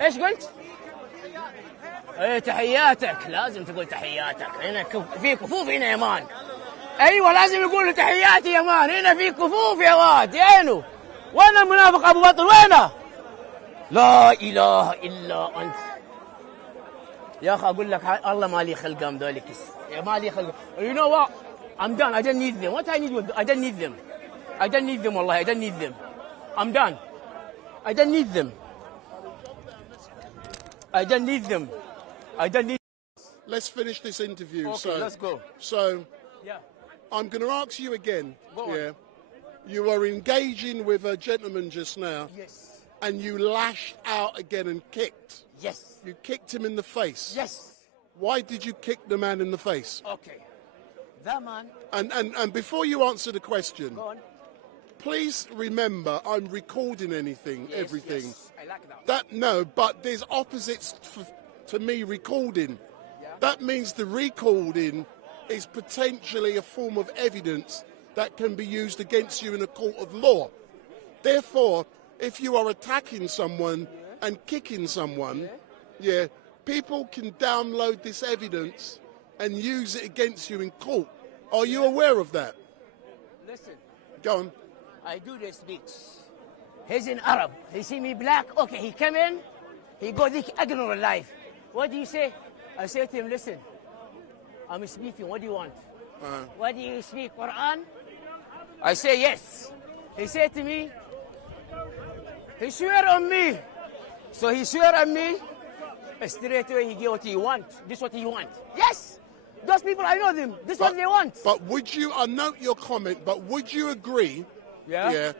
ايش قلت؟ ايه تحياتك. لازم تقول تحياتك. هنا في كفوف هنا يا مان. ايوه لازم يقولوا تحياتي يا مان. هنا في كفوف يا واد. يعينوا. وين المنافق ابو بطل وينه؟ لا اله الا انت. يا اخي اقول لك الله ما لي خلق ام ذولك. ما لي خلق. You know what? I'm done. I don't need them. What I need with I don't need them. I don't need them والله. I don't need them. I'm done. I don't need them. I don't need them. I don't need. Let's finish this interview. Okay, let's go. So, yeah. I'm going to ask you again. Go on. Yeah. You were engaging with a gentleman just now. Yes. And you lashed out again and kicked. Yes. You kicked him in the face. Yes. Why did you kick the man in the face? Okay. That man. And before you answer the question, go on. Please remember, I'm recording everything. Yes, I like that. No, but there's opposites to me recording. Yeah. That means the recording is potentially a form of evidence that can be used against you in a court of law. Therefore, if you are attacking someone and kicking someone, people can download this evidence and use it against you in court. Are you aware of that? Listen. Go on. I do this speech. He's in Arab. He see me black. Okay, he come in. He go this ignorant life. What do you say? I say to him, listen, I'm speaking. What do you want? What do you speak, Quran? I say yes. He said to me, he swear on me. So he swear on me. Straight away he get what he want. This is what he want. Yes. Those people, I know them. This is what they want. But would you, I note your comment, but would you agree? Yeah.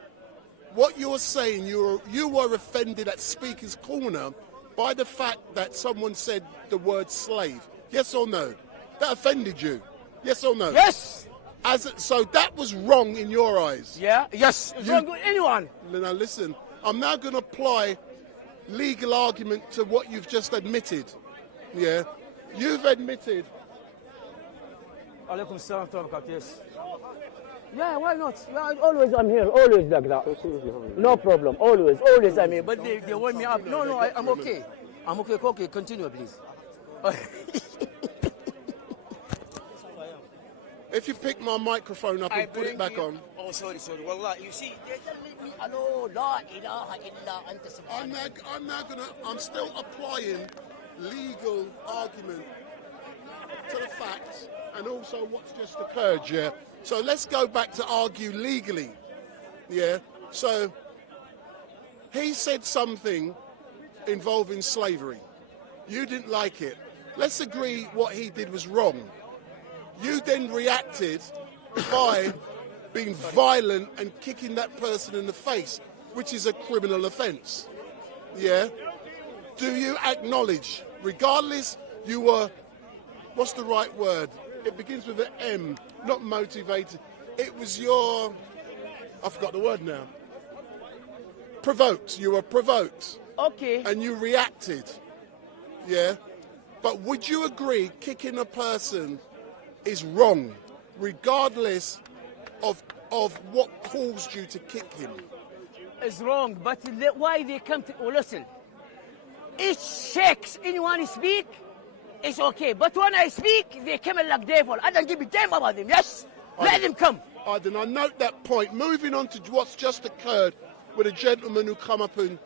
What you're saying, you were offended at Speaker's Corner by the fact that someone said the word slave. Yes or no? That offended you. Yes or no? Yes. So that was wrong in your eyes. Yeah. Yes. It's wrong with anyone. Now listen, I'm now going to apply legal argument to what you've just admitted. Yeah. You've admitted. Alaikum salam wa rahmatullah. Yes. Yeah, why not? Yeah, always I'm here, always like that. No problem, always I'm here. But they want me up. No, I'm okay. I'm okay. Okay, continue, please. if you pick my microphone up and put it back on. Oh, sorry. Wallah, you see, they don't let me alone. La ilaha illa anta subhanallah. I'm still applying legal argument to the facts and also what's just occurred, yeah? So let's go back to argue legally, yeah? So he said something involving slavery. You didn't like it. Let's agree what he did was wrong. You then reacted by being violent and kicking that person in the face, which is a criminal offence. Yeah? Do you acknowledge, regardless you were, what's the right word? It begins with an M, not motivated. It was I forgot the word now. Provoked. You were provoked. Okay. And you reacted. Yeah? But would you agree kicking a person is wrong, regardless of what caused you to kick him? It's wrong, but why they come to... Oh, listen. Each sex, anyone speak, it's okay. But when I speak, they come in like devil. I don't give a damn about them, yes? Let them come. Then I note that point. Moving on to what's just occurred with a gentleman who come up and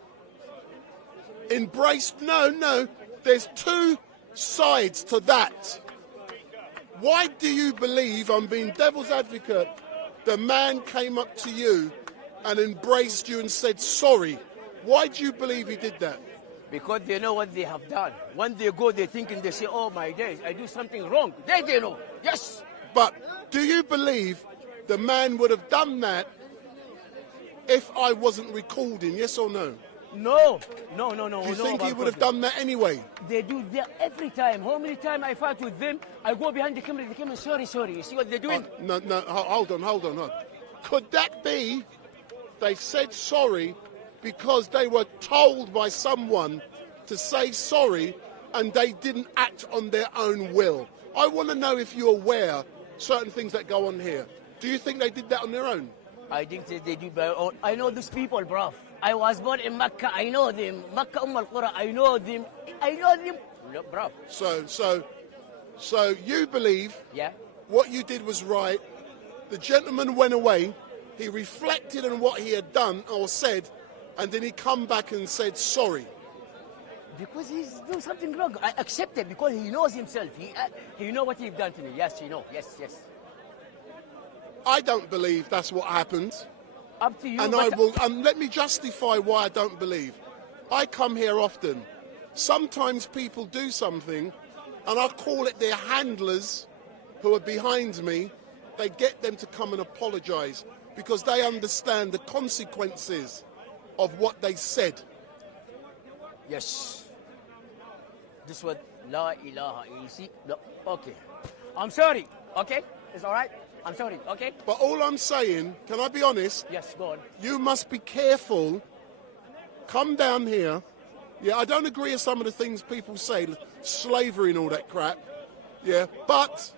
embraced... No, there's two sides to that. Why do you believe, I'm being devil's advocate, the man came up to you and embraced you and said sorry? Why do you believe he did that? Because they know what they have done. When they go, they think and they say, oh my days, I do something wrong. They know, yes. But do you believe the man would have done that if I wasn't recording, yes or no? No. Do you think he would have done that anyway? They do that every time. How many times I fight with them, I go behind the camera, they come and sorry. You see what they're doing? No, hold on. Could that be they said sorry because they were told by someone to say sorry and they didn't act on their own will? I want to know if you're aware certain things that go on here. Do you think they did that on their own? I think they do by own. I know these people, bruv. I was born in Mecca. I know them. Mecca al-Qura. I know them. Look, bruv. So you believe what you did was right. The gentleman went away. He reflected on what he had done or said, and then he come back and said sorry. Because he's doing something wrong. I accept it because he knows himself. He know what he's done to me. Yes, he know. Yes. I don't believe that's what happened. Up to you. And I will. Let me justify why I don't believe. I come here often. Sometimes people do something, and I call it their handlers who are behind me. They get them to come and apologise because they understand the consequences of what they said. Yes. This was La ilaha. You see? No. Okay. I'm sorry. Okay? It's all right? I'm sorry, okay? But all I'm saying, can I be honest? Yes, go on. You must be careful. Come down here. Yeah, I don't agree with some of the things people say, slavery and all that crap. Yeah, but,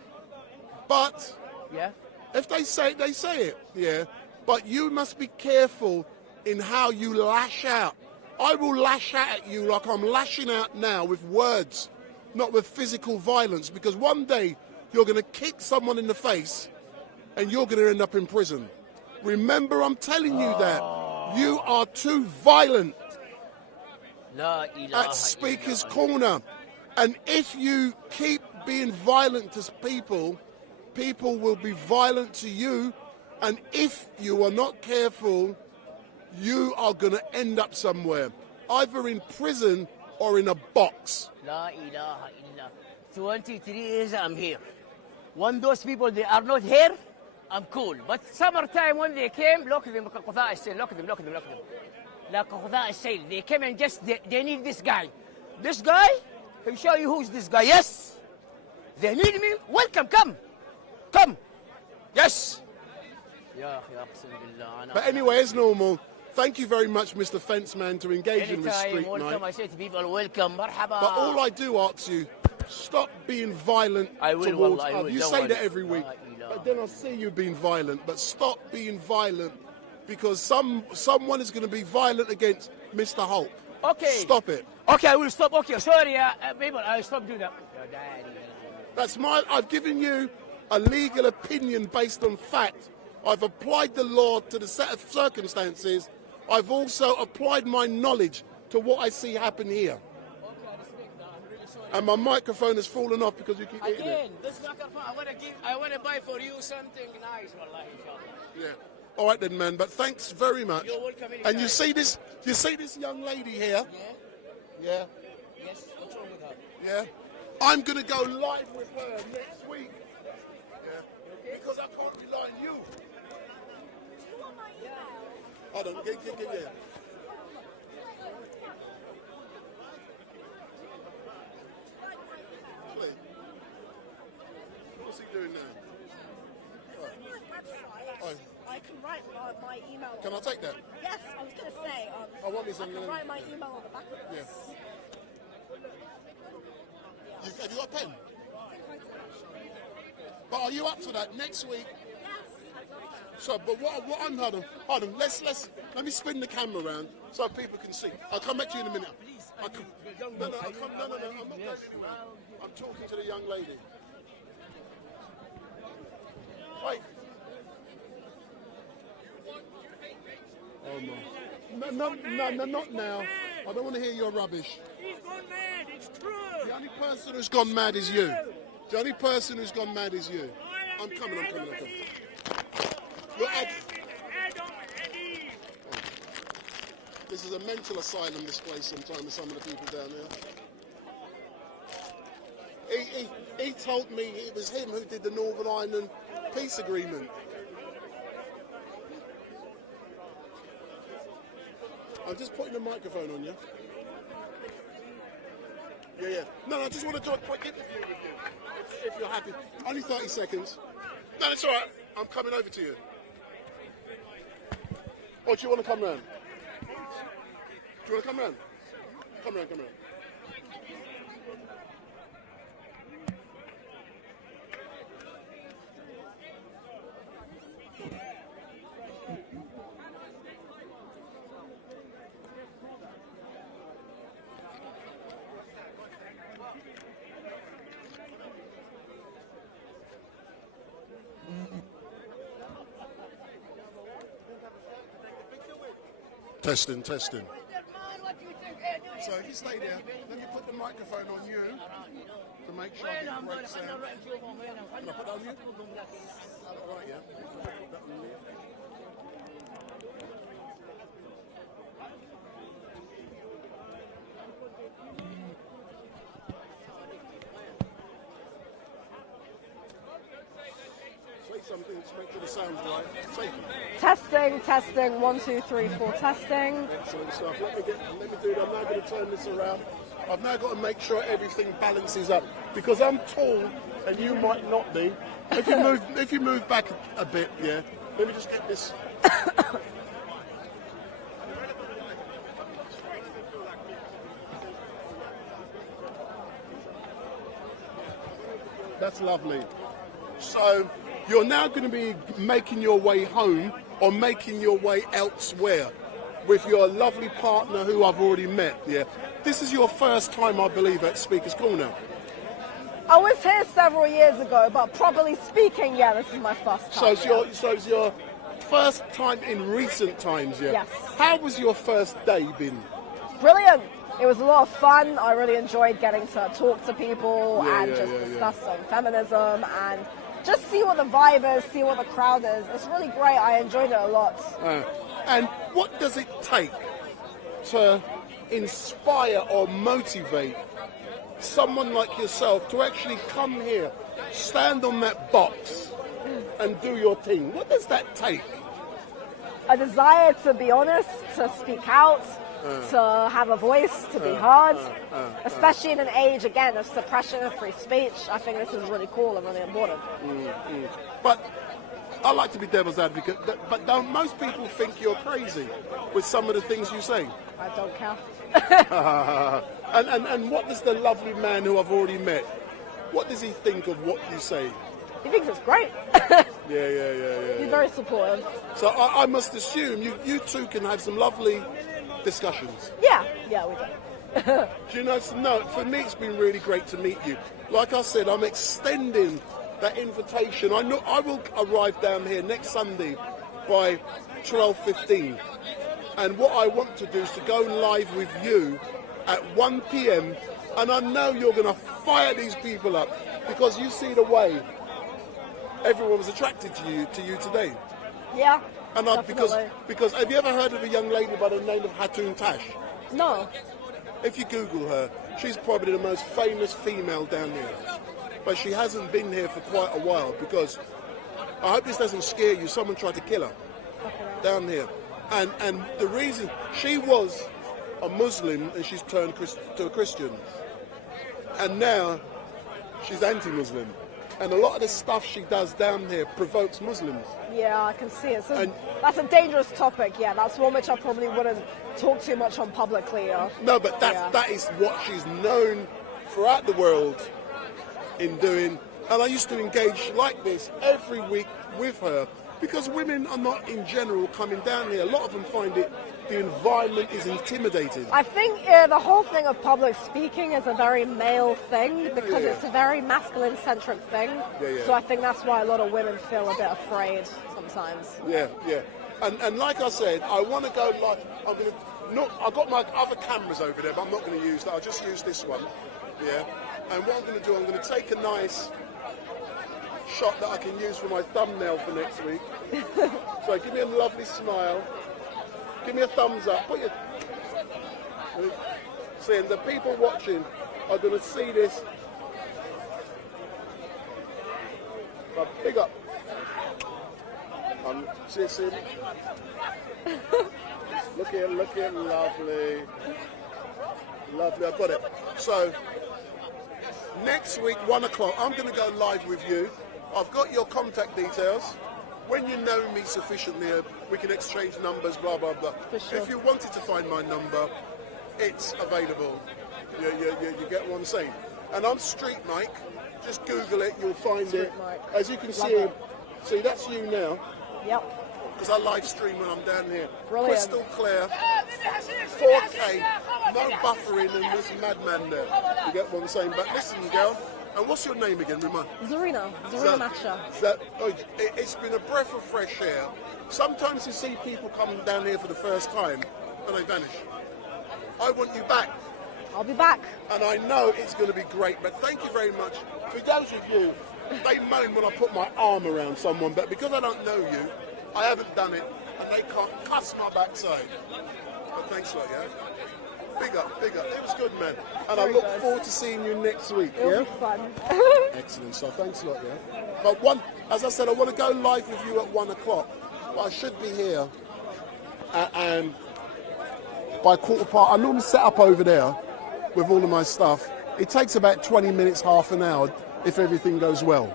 yeah, if they say it, they say it. Yeah, but you must be careful in how you lash out. I will lash out at you like I'm lashing out now with words, not with physical violence, because one day you're going to kick someone in the face and you're going to end up in prison. Remember, I'm telling you that. You are too violent at Speaker's Corner. And if you keep being violent to people, people will be violent to you. And if you are not careful, you are going to end up somewhere, either in prison or in a box. La ilaha illa. 23 years I'm here. When those people, they are not here, I'm cool. But summertime when they came, look at them, look at them. Like Qadha said, they came and just, they need this guy. This guy, he'll show you who's this guy. Yes. They need me. Welcome, come. Yes. But anyway, as normal, thank you very much, Mr. Fenceman, to engage in with Anytime, Street welcome. Night. I say to people, welcome, marhaba. But all I do ask you, stop being violent towards others. You say that every week, but then I see you being violent. But stop being violent, because someone is going to be violent against Mr. Holt. Okay. Stop it. Okay, I will stop. Okay, sorry, people, I'll stop doing that. I've given you a legal opinion based on fact. I've applied the law to the set of circumstances. I've also applied my knowledge to what I see happen here. And my microphone has fallen off because you keep hitting it. This microphone, I want to buy for you something nice, wallahi, inshallah. Yeah. All right then, man. But thanks very much. You're welcome. And you see this young lady here? Yeah. Yes. What's wrong with her? Yeah. I'm going to go live with her next week. Yeah. Because I can't rely on you. Hold on. Get. What's he doing now? I can write my email. Can I take that? Yes, I was going to say. I want this I can write my email on the back of this. Yeah. Have you got a pen? But are you up to that next week? So, but what I'm hold on. Let me spin the camera around so people can see. I'll come back to you in a minute. No, I'm not going anywhere. I'm talking to the young lady. Wait. Oh my. No, not now. I don't want to hear your rubbish. He's gone mad, it's true. The only person who's gone mad is you. The only person who's gone mad is you. I'm coming. Look, this is a mental asylum, this place, sometimes, with some of the people down there. He told me it was him who did the Northern Ireland peace agreement. I'm just putting the microphone on you. Yeah. No, I just want to do a quick interview with you, if you're happy. Only 30 seconds. No, it's all right. I'm coming over to you. Or do you want to come round? Do you want to come round? Come round. Testing. So if you stay there, let me put the microphone on you to make sure I get great sound. Can I put that on you? All right, yeah. Say something to make sure the sound's right. Testing, 1, 2, 3, 4, testing. Excellent stuff. Let me do it. I'm now going to turn this around. I've now got to make sure everything balances up because I'm tall and you might not be. If you move back a bit, yeah. Let me just get this. That's lovely. So you're now going to be making your way home or making your way elsewhere with your lovely partner who I've already met, yeah? This is your first time, I believe, at Speaker's Corner. I was here several years ago, but properly speaking, yeah, this is my first time. So it's your first time in recent times, yeah? Yes. How was your first day been? Brilliant. It was a lot of fun. I really enjoyed getting to talk to people and discuss on feminism and just see what the vibe is, see what the crowd is. It's really great. I enjoyed it a lot. And what does it take to inspire or motivate someone like yourself to actually come here, stand on that box and do your thing? What does that take? A desire to be honest, to speak out, to have a voice, to be heard, especially in an age, again, of suppression of free speech. I think this is really cool and really important. But I like to be devil's advocate, but don't most people think you're crazy with some of the things you say? I don't care. And what does the lovely man who I've already met, what does he think of what you say? He thinks it's great. Yeah. He's very supportive. So I must assume you two can have some lovely discussions. Yeah, we do. Do you know, no, for me it's been really great to meet you. Like I said, I'm extending that invitation. I know I will arrive down here next Sunday by 12:15, and what I want to do is to go live with you at 1 p.m. and I know you're going to fire these people up because you see the way everyone was attracted to you today. Yeah. And because have you ever heard of a young lady by the name of Hatun Tash? No. If you Google her, she's probably the most famous female down here. But she hasn't been here for quite a while because, I hope this doesn't scare you, someone tried to kill her down here. And the reason, she was a Muslim and she's turned to a Christian. And now she's anti-Muslim. And a lot of the stuff she does down here provokes Muslims. Yeah, I can see it. So that's a dangerous topic. Yeah, that's one which I probably wouldn't talk too much on publicly. No, but that is what she's known throughout the world in doing. And I used to engage like this every week with her because women are not in general coming down here. A lot of them find the environment is intimidating. I think the whole thing of public speaking is a very male thing because it's a very masculine-centric thing. So I think that's why a lot of women feel a bit afraid sometimes. Yeah. And like I said, I want to go like I've got my other cameras over there, but I'm not going to use that. I'll just use this one. Yeah. And what I'm going to do, I'm going to take a nice shot that I can use for my thumbnail for next week. So give me a lovely smile. Give me a thumbs up. See, and the people watching are going to see this. But big up. See. Look here, lovely. Lovely, I've got it. So, next week, 1 o'clock, I'm going to go live with you. I've got your contact details. When you know me sufficiently, we can exchange numbers, blah, blah, blah. Sure. If you wanted to find my number, it's available. You get what I'm saying. And I'm StreetMic. Just Google it, you'll find it. As you can see, that's you now. Yep. Because I live stream when I'm down here. Brilliant. Crystal clear, 4K, no buffering and this madman there. You get what I'm saying? But listen, girl, and what's your name again, Rima? Zarina Matcha. It's been a breath of fresh air. Sometimes you see people coming down here for the first time and they vanish. I want you back. I'll be back. And I know it's going to be great, but thank you very much. For those of you, they moan when I put my arm around someone, but because I don't know you, I haven't done it, and they can't cuss my backside. But thanks a lot, yeah? Big up. It was good, man. And I look forward to seeing you next week, It'll be fun. Excellent stuff. Thanks a lot, yeah? But as I said, I want to go live with you at 1 o'clock, but I should be here by 15:15. I normally set up over there with all of my stuff. It takes about 20 minutes, half an hour, if everything goes well.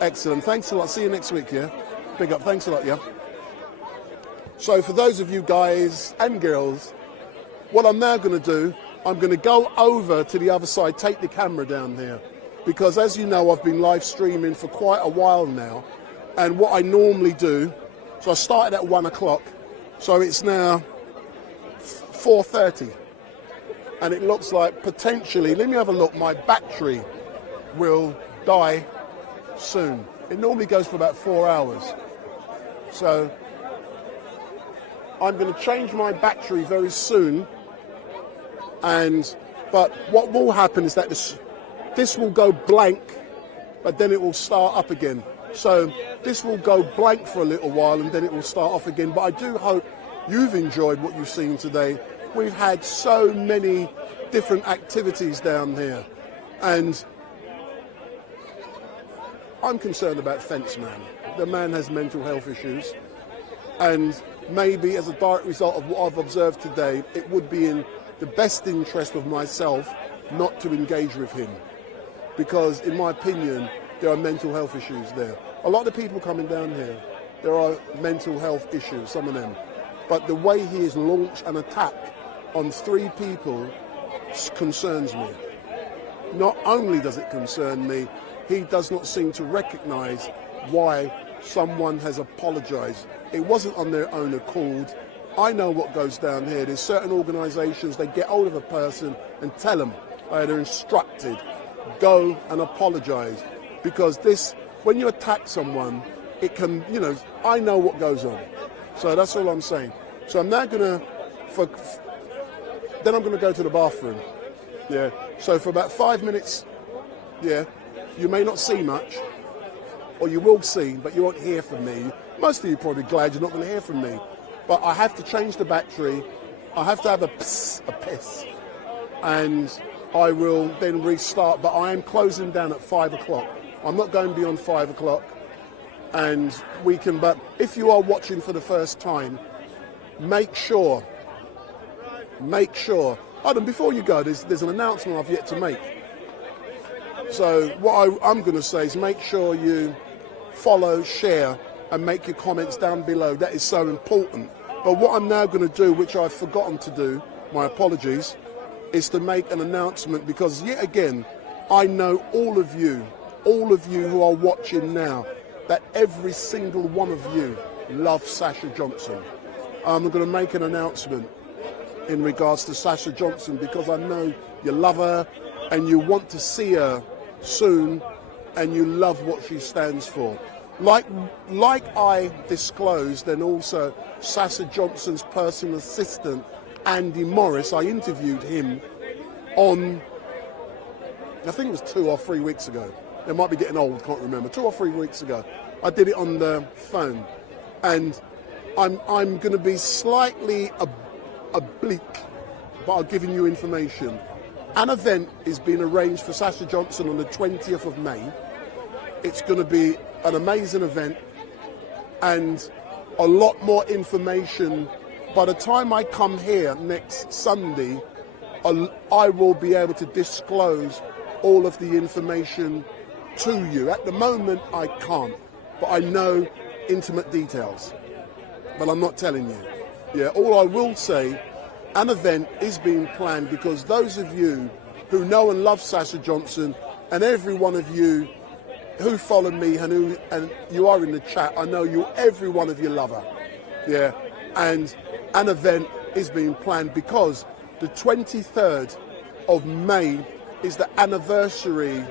Excellent. Thanks a lot. See you next week, yeah? Big up. Thanks a lot, yeah? So for those of you guys and girls, what I'm now going to do, I'm going to go over to the other side, take the camera down here. Because as you know, I've been live streaming for quite a while now. And what I normally do, so I started at 1 o'clock, so it's now 4:30. And it looks like potentially, let me have a look, my battery will die soon. It normally goes for about 4 hours. So I'm going to change my battery very soon. But what will happen is that this will go blank, but then it will start up again. So this will go blank for a little while and then it will start off again. But I do hope you've enjoyed what you've seen today. We've had so many different activities down here. And I'm concerned about Fence Man. The man has mental health issues. And maybe as a direct result of what I've observed today, it would be in the best interest of myself not to engage with him. Because in my opinion, there are mental health issues there. A lot of the people coming down here, there are mental health issues, some of them. But the way he has launched an attack on 3 people concerns me. Not only does it concern me, he does not seem to recognise why someone has apologised. It wasn't on their own accord. I know what goes down here. There's certain organisations, they get hold of a person and tell them, they're instructed, go and apologise. because this, when you attack someone, it can, you know, I know what goes on. So that's all I'm saying. So I'm now going to, then I'm going to go to the bathroom. Yeah. So for about 5 minutes, yeah, you may not see much, or you will see, but you won't hear from me. Most of you are probably glad you're not going to hear from me. But I have to change the battery. I have to have a piss, and I will then restart. But I am closing down at 5 o'clock. I'm not going beyond 5 o'clock. And we can, but if you are watching for the first time, make sure, hold on, before you go, there's an announcement I've yet to make. So what I'm going to say is make sure you follow, share, and make your comments down below. That is so important. But what I'm now going to do, which I've forgotten to do, my apologies, is to make an announcement, because yet again, I know all of you who are watching now, that every single one of you love Sasha Johnson. I'm going to make an announcement in regards to Sasha Johnson, because I know you love her and you want to see her soon, and you love what she stands for. Like I disclosed, and also Sasha Johnson's personal assistant, Andy Morris, I interviewed him on, I think it was 2 or 3 weeks ago. It might be getting old, can't remember. 2 or 3 weeks ago. I did it on the phone. And I'm going to be slightly oblique, but I'm giving you information. An event is being arranged for Sasha Johnson on the 20th of May. It's going to be an amazing event and a lot more information. By the time I come here next Sunday, I will be able to disclose all of the information to you. At the moment, I can't, but I know intimate details, but I'm not telling you. Yeah, all I will say, an event is being planned, because those of you who know and love Sasha Johnson, and every one of you who follow me and you are in the chat, I know every one of you love her. Yeah, and an event is being planned because the 23rd of May is the anniversary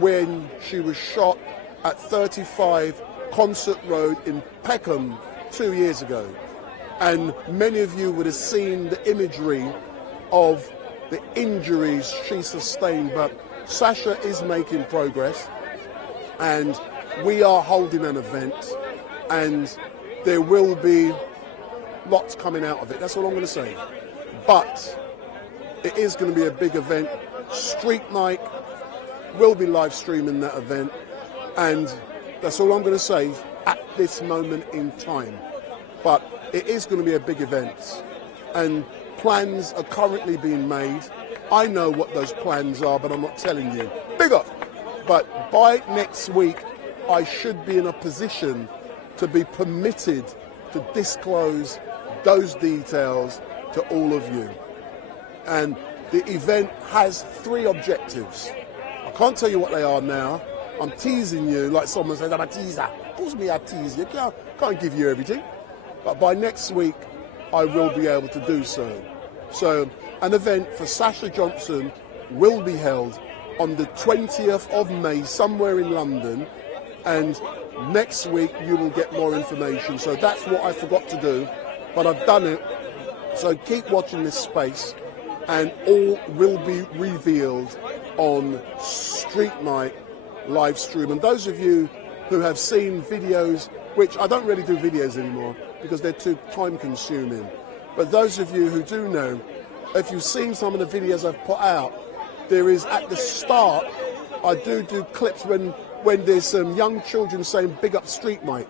when she was shot at 35 Concert Road in Peckham 2 years ago. And many of you would have seen the imagery of the injuries she sustained, but Sasha is making progress, and we are holding an event, and there will be lots coming out of it. That's all I'm going to say. But it is going to be a big event. StreetMic will be live streaming that event, and that's all I'm going to say at this moment in time. But it is going to be a big event, and plans are currently being made. I know what those plans are, but I'm not telling you. Big up! But by next week, I should be in a position to be permitted to disclose those details to all of you. And the event has 3 objectives. I can't tell you what they are now. I'm teasing you like someone says, I'm a teaser. Of course me, I tease you. Can't give you everything. But by next week, I will be able to do so. So an event for Sasha Johnson will be held on the 20th of May, somewhere in London. And next week, you will get more information. So that's what I forgot to do, but I've done it. So keep watching this space, and all will be revealed on StreetMic LiveStream. And those of you who have seen videos, which I don't really do videos anymore because they're too time consuming, but those of you who do know, if you've seen some of the videos I've put out, there is at the start, I do clips when there's some young children saying big up StreetMic.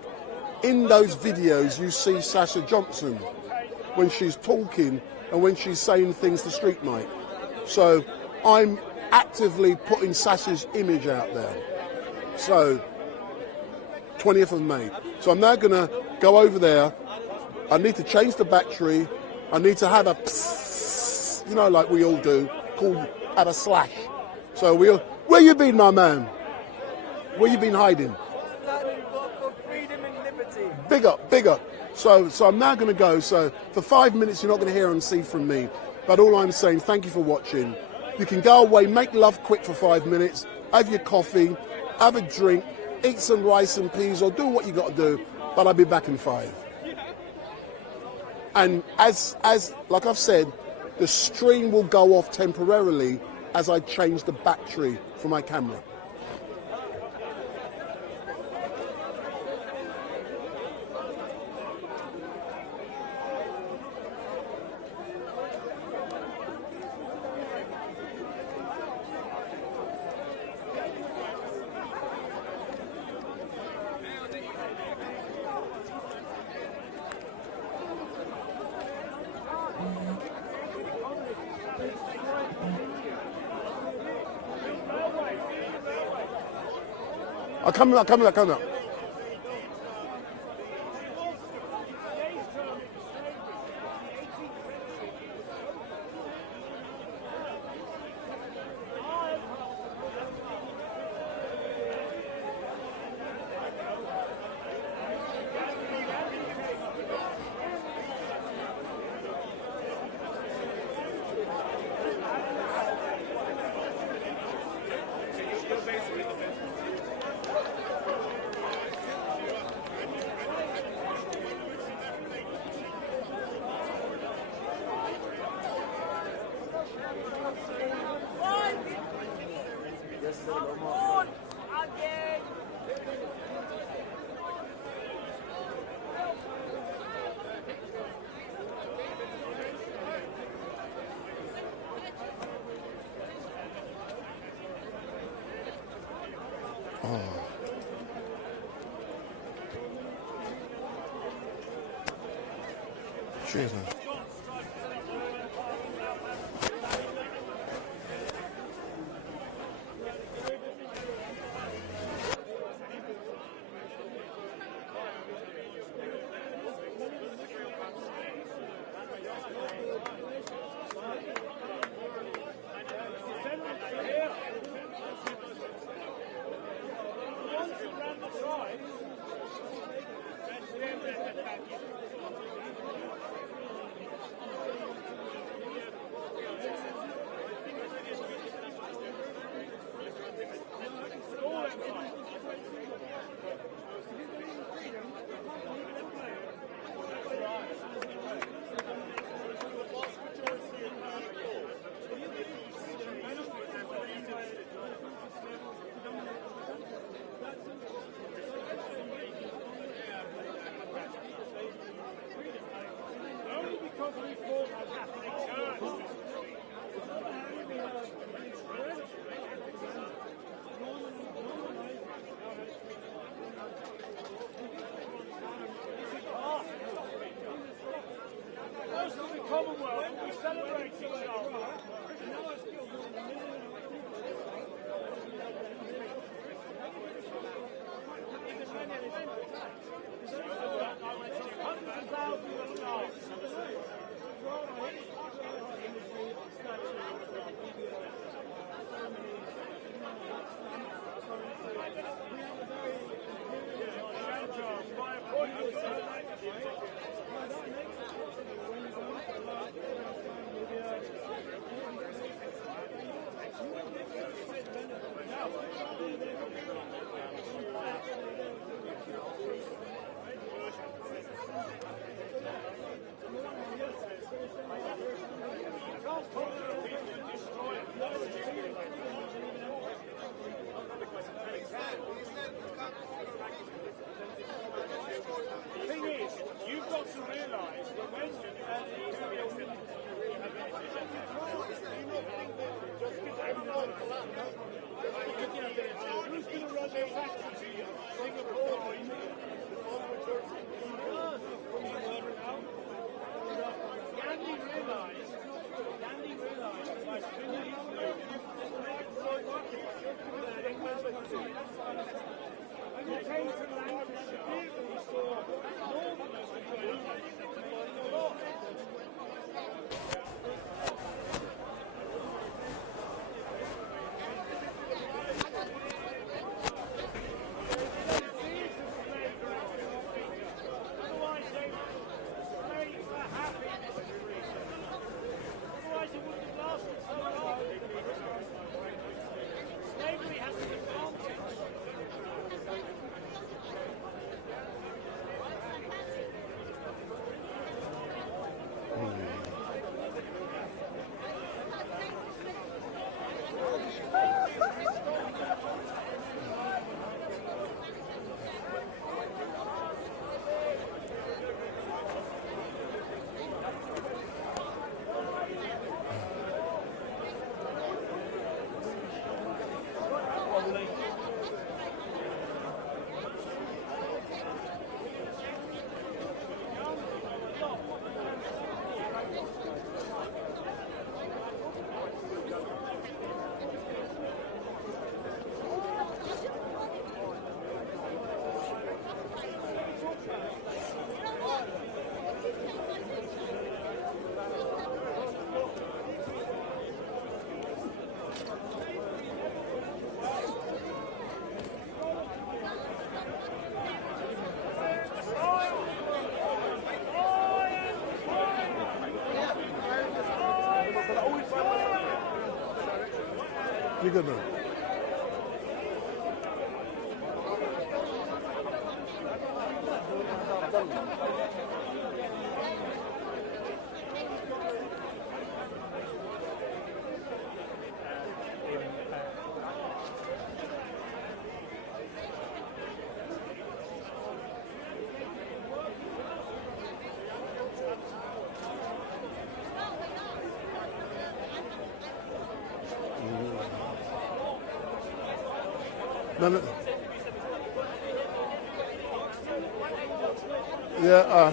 In those videos you see Sasha Johnson when she's talking and when she's saying things to StreetMic. So I'm actively putting Sasha's image out there. So 20th of May. So I'm now going to go over there. I need to change the battery. I need to have a psst, you know, like we all do, have a slash. So where you been, my man? Where you been hiding? Standing for freedom and liberty. Big up, big up. So I'm now going to go. So for 5 minutes, you're not going to hear and see from me. But all I'm saying, thank you for watching. You can go away, make love quick for 5 minutes, have your coffee, have a drink, eat some rice and peas, or do what you got to do, but I'll be back in 5. And as like I've said, the stream will go off temporarily as I change the battery for my camera. Come up. Cheers, man. You're good now. No. Yeah.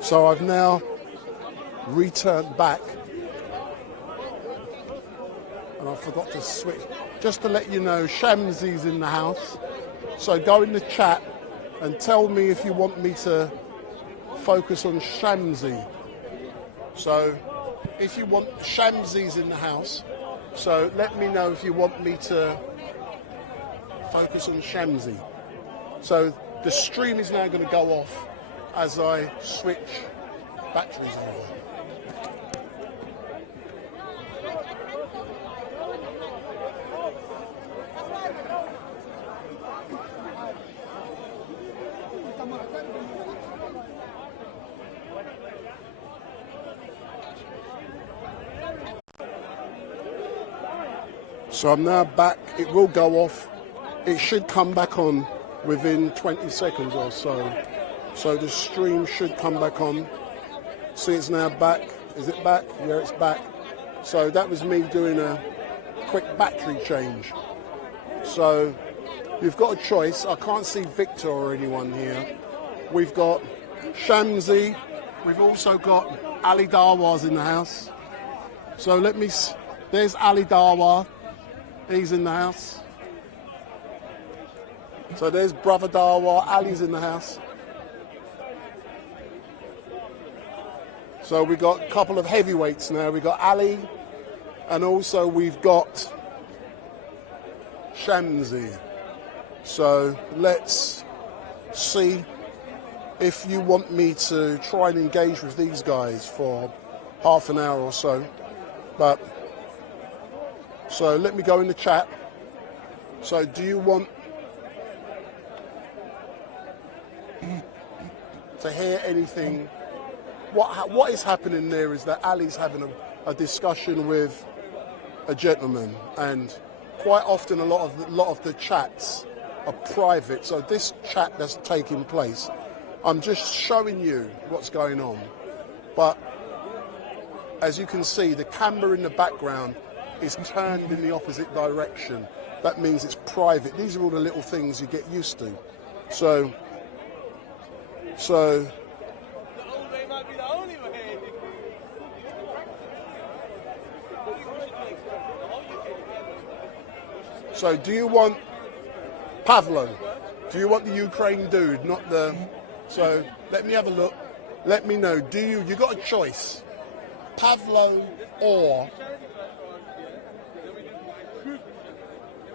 So I've now returned back, and I forgot to switch. Just to let you know, Shamsi's in the house. So go in the chat and tell me if you want me to focus on Shamsi. So if you want, Shamsi's in the house. So let me know if you want me to focus on Shamsi. So the stream is now going to go off as I switch batteries over. So I'm now back. It will go off. It should come back on within 20 seconds or so. So the stream should come back on. See, it's now back. Is it back? Yeah, it's back. So that was me doing a quick battery change. So you've got a choice. I can't see Victor or anyone here. We've got Shamsi. We've also got Ali Darwar's in the house. So there's Ali Darwar. He's in the house. So there's Brother Darwar. Ali's in the house. So we got a couple of heavyweights now. We got Ali, and also we've got Shamsi. So let's see if you want me to try and engage with these guys for half an hour or so. So let me go in the chat. So do you want to hear anything? What is happening there is that Ali's having a discussion with a gentleman, and quite often a lot of the chats are private. So this chat that's taking place, I'm just showing you what's going on. But as you can see, the camera in the background is turned in the opposite direction. That means it's private. These are all the little things you get used to. So do you want Pavlo? Do you want the Ukraine dude, not the... So let me have a look. Let me know. You got a choice. Pavlo or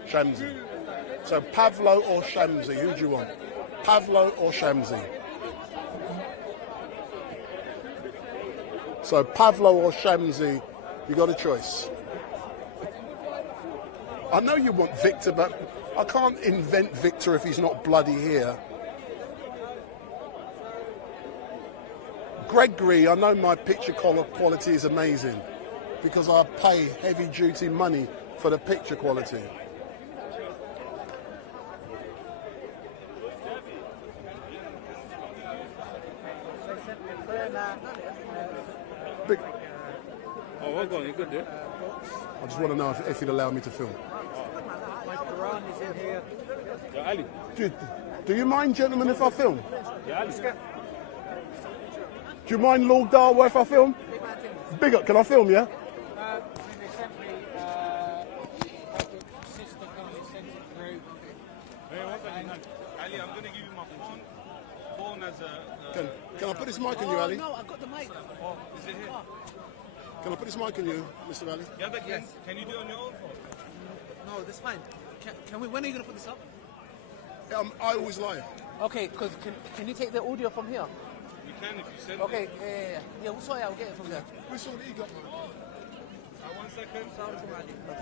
Shamsi. So Pavlo or Shamsi, who do you want? Pavlo or Shamsi? So Pavlo or Shamsi, you got a choice. I know you want Victor, but I can't invent Victor if he's not bloody here. Gregory, I know my picture quality is amazing because I pay heavy duty money for the picture quality. Oh, we're going good there. I just want to know if you'd allow me to film. My Quran is in here. Yeah, Ali. Do you mind, gentlemen, if I film? Yeah, Ali. Do you mind, Lord Darwar, if I film? Big up, can I film, yeah? Ali, I'm going to give you my phone. Phone as a... Can I put this mic on you, Ali? No, I got the mic. Oh, is it here? Can I put this mic on you, Mr. Ali? Yeah, but yes. Can you do it on your own phone? No, that's fine. Can we? When are you going to put this up? I always live. Okay, because can you take the audio from here? We can if you send Okay, it. yeah, we'll sort it out. We'll get it from there. Which one you got, man? 1 second.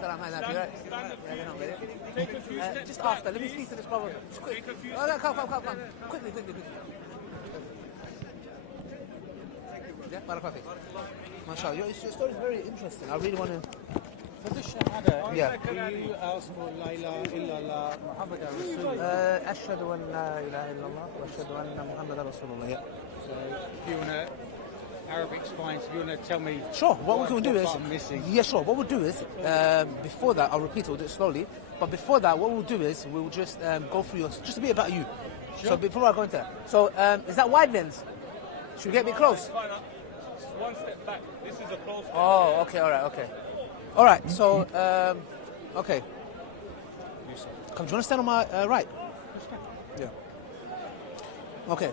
Salam, hi, Nabi, right? Yeah, get on with it. Just after, let me speak to this brother. Just quick. Oh, no, come. Quickly. Yeah, barakallah. MashaAllah, your story is very interesting. I really want to... For the Shahada, Yeah. do you ask for La ilaha illallah Muhammad Rasulullah? Ashhadu an la ilaha illallah wa ashhadu anna Muhammadan Rasulullah. Yeah. So, if you want to, Arabic's fine, so if you want to tell me... Sure, what we can do is... I'm missing. Yeah, sure. What we'll do is, before that, I'll repeat it, we'll do it slowly, but before that, what we'll do is, we'll just go through just a bit about you. Sure. So before I go into that, so is that wide lens? Should we get a bit close? Just 1 step back. This is a close step. Oh, okay, okay. Alright, so, okay. Come, do you want to stand on my right? Yeah. Okay.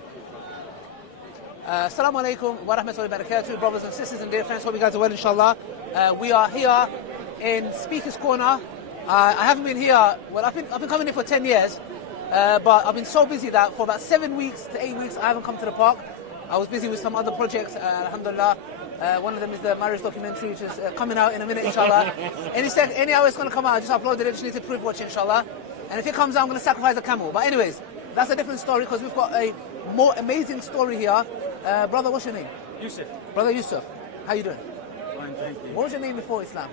Assalamu alaikum wa rahmatullahi wa barakatuh, brothers and sisters and dear friends. Hope you guys are well, inshallah. We are here in Speaker's Corner. I haven't been here, well, I've been coming here for 10 years, but I've been so busy that for about 7 weeks to 8 weeks, I haven't come to the park. I was busy with some other projects, alhamdulillah. One of them is the marriage documentary, which is coming out in a minute, inshallah. Any hour it's going to come out, I just uploaded it, just need to proof watch, inshallah. And if it comes out, I'm going to sacrifice a camel. But anyways, that's a different story, because we've got a more amazing story here. Brother, what's your name? Yusuf. Brother Yusuf. How you doing? Fine, thank you. What was your name before Islam?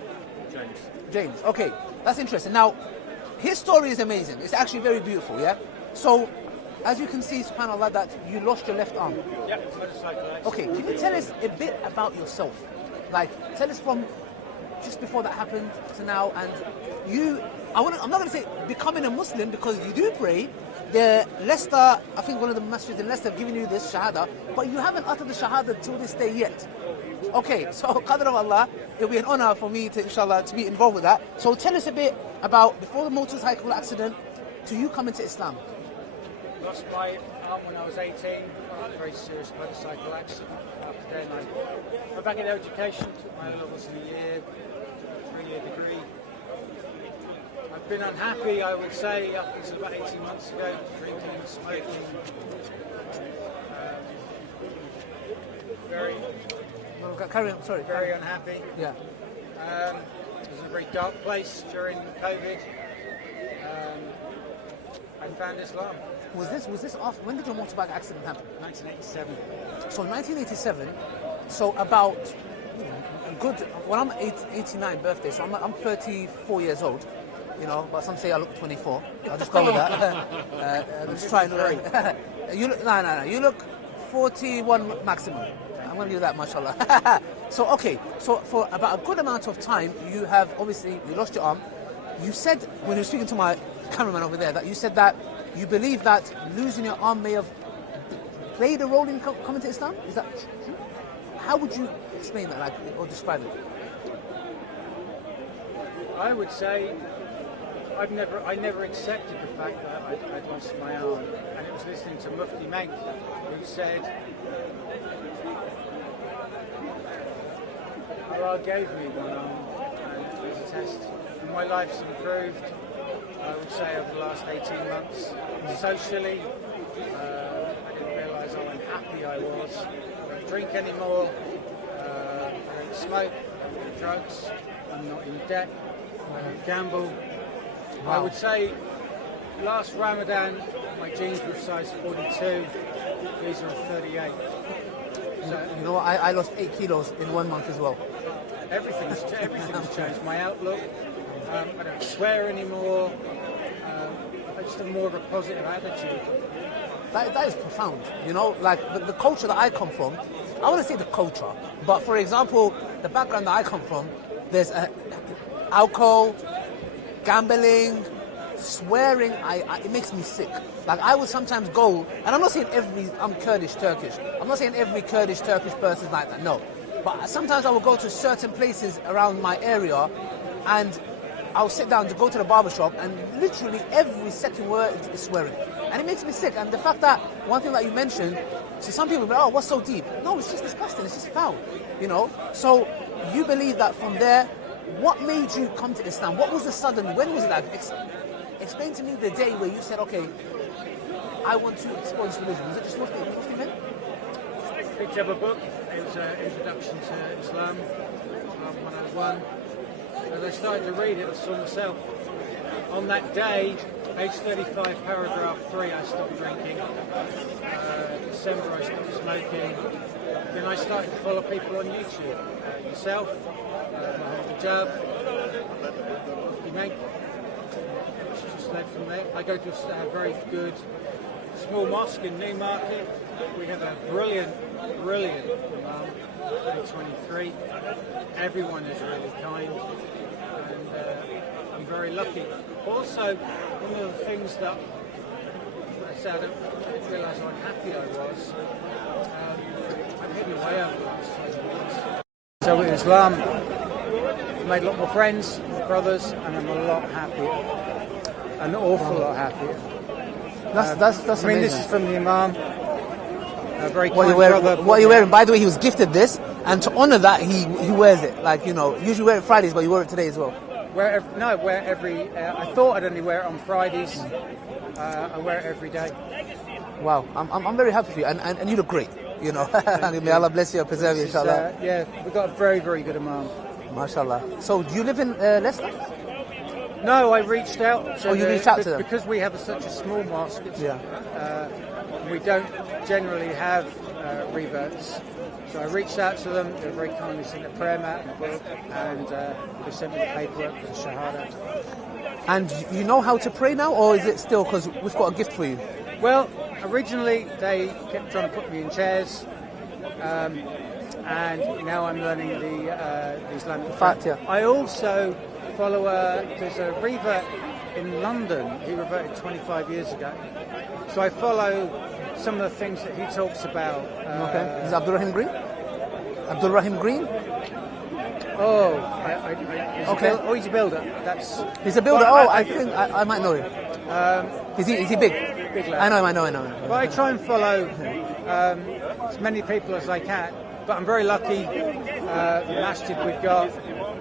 James. James. Okay, that's interesting. Now, his story is amazing. It's actually very beautiful, yeah? So, as you can see, subhanAllah, that you lost your left arm. Yeah, motorcycle accident. Okay, can you tell us a bit about yourself? Like, tell us from just before that happened to now, and you, I'm not going to say becoming a Muslim, because you do pray. The Leicester, I think one of the masjids in Leicester have given you this shahada, but you haven't uttered the shahada till this day yet. Okay, so qadr of Allah, it'll be an honor for me to, inshallah, to be involved with that. So tell us a bit about before the motorcycle accident to you coming to Islam. Lost my arm when I was 18, a very serious motorcycle accident. After then, I went back into education, took my O-levels in a year, 3-year degree. I've been unhappy, I would say, up until about 18 months ago, drinking, smoking. Very... Carry on, sorry. Very unhappy. Yeah. I was in a very dark place during COVID. I found Islam. Was this after, when did your motorbike accident happen? 1987. So 1987, so about a good, well, I'm 89 birthday, so I'm 34 years old, you know, but some say I look 24. I'll just go with that. I'm just trying to... you look, no, you look 41 maximum. I'm going to do that, mashallah. So, okay, so for about a good amount of time, you have, obviously, you lost your arm. You said, when you were speaking to my cameraman over there, that you said that you believe that losing your arm may have played a role in coming to Islam? Is that true? How would you explain that, like, or describe it? I would say I never accepted the fact that I'd lost my arm, and it was listening to Mufti Menk, who said, Allah gave me one arm, and it was a test, and my life's improved, I would say, over the last 18 months. Socially, I didn't realise how unhappy I was. I don't drink anymore, I don't smoke, I don't do drugs, I'm not in debt, I don't gamble. Wow. I would say last Ramadan my jeans were size 42, these are 38. So, you know what, I lost 8 kilos in 1 month as well. Everything's changed. My outlook, I don't swear anymore, I just have more of a positive attitude. That is profound, you know, like the culture that I come from, I want to say the culture, but for example, the background that I come from, there's alcohol, gambling, swearing, it makes me sick. Like I would sometimes go, and I'm not saying I'm Kurdish, Turkish, I'm not saying every Kurdish, Turkish person is like that, no. But sometimes I will go to certain places around my area and I'll sit down to go to the barbershop and literally every second word is swearing. And it makes me sick. And the fact that, one thing that you mentioned, to some people, oh, what's so deep? No, it's just disgusting, it's just foul, you know? So you believe that from there, what made you come to Islam? What was the sudden, when was it like? Explain to me the day where you said, okay, I want to explore this religion. Was it just Muslim men? picked up a book. It was an Introduction to Islam, Islam 101. As I started to read it, I saw myself. On that day, age 35, paragraph 3, I stopped drinking. December, I stopped smoking. Then I started to follow people on YouTube. Yourself, Hijab, Imank. Just led from there. I go to a very good small mosque in Newmarket. We have a brilliant imam, 23. Everyone is really kind, and I'm very lucky. Also, one of the things that I said, I didn't realise how happy I was. I've hidden away over the last 20 years. So with Islam, I've made a lot more friends, brothers, and I'm a lot happier. An awful lot happier. That's I mean, amazing. this is from the Imam. A very What kind brother. are you wearing? By the way, he was gifted this, and to honour that, he wears it. Like, you know, usually wear it Fridays, but you wear it today as well. Wear every. I thought I'd only wear it on Fridays. I wear it every day. Wow, I'm very happy for you, and you look great. You know, may Allah bless you and preserve you, inshallah. Yeah, we've got a very, very good Imam. MashaAllah. So, do you live in Leicester? No, I reached out. To you reached out to them? Because we have such a small mosque. We don't generally have reverts. So I reached out to them. They very kindly sent a prayer mat and a book, and they sent me the paperwork for the Shahada. And you know how to pray now, or is it still because we've got a gift for you? Well, originally they kept trying to put me in chairs, and now I'm learning the Islamic Fatiha. I also follow there's a revert in London. He reverted 25 years ago, so I follow some of the things that he talks about. Okay. Is Abdul Rahim Green? Abdul Rahim Green? Oh, okay. He's a builder. He's a builder. Well, I think I might know him. Is he big? Big lad. I know. But I try and follow as many people as I can. But I'm very lucky. The masjid we've got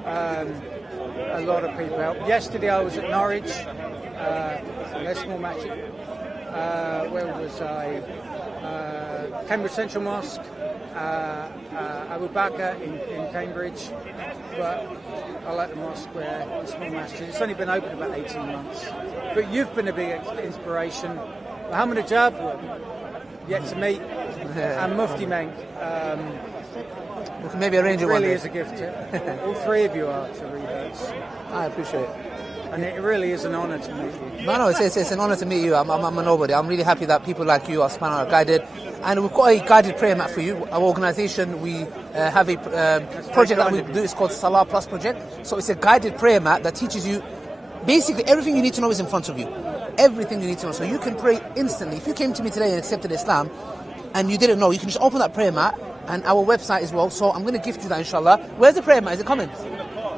a lot of people help. Yesterday I was at Norwich, a small masjid. Where was I? Cambridge Central Mosque, Abu Bakr in Cambridge. But I like the mosque where the small masjid. It's only been open about 18 months. But you've been a big inspiration. Muhammad Hijab, yet to meet, and Mufti Menk. We can maybe arrange it one day. Really is a gift. All three of you are to reverts. I appreciate it. And it really is an honour to meet you. No, it's an honour to meet you. I'm a nobody. I'm really happy that people like you are guided. And we've got a guided prayer mat for you. Our organisation, we have a project that we do. It's called Salah Plus Project. So it's a guided prayer mat that teaches you basically everything you need to know is in front of you. Everything you need to know. So you can pray instantly. If you came to me today and accepted Islam and you didn't know, you can just open that prayer mat and our website as well. So I'm going to gift you that, inshallah. Where's the prayer mat? Is it coming?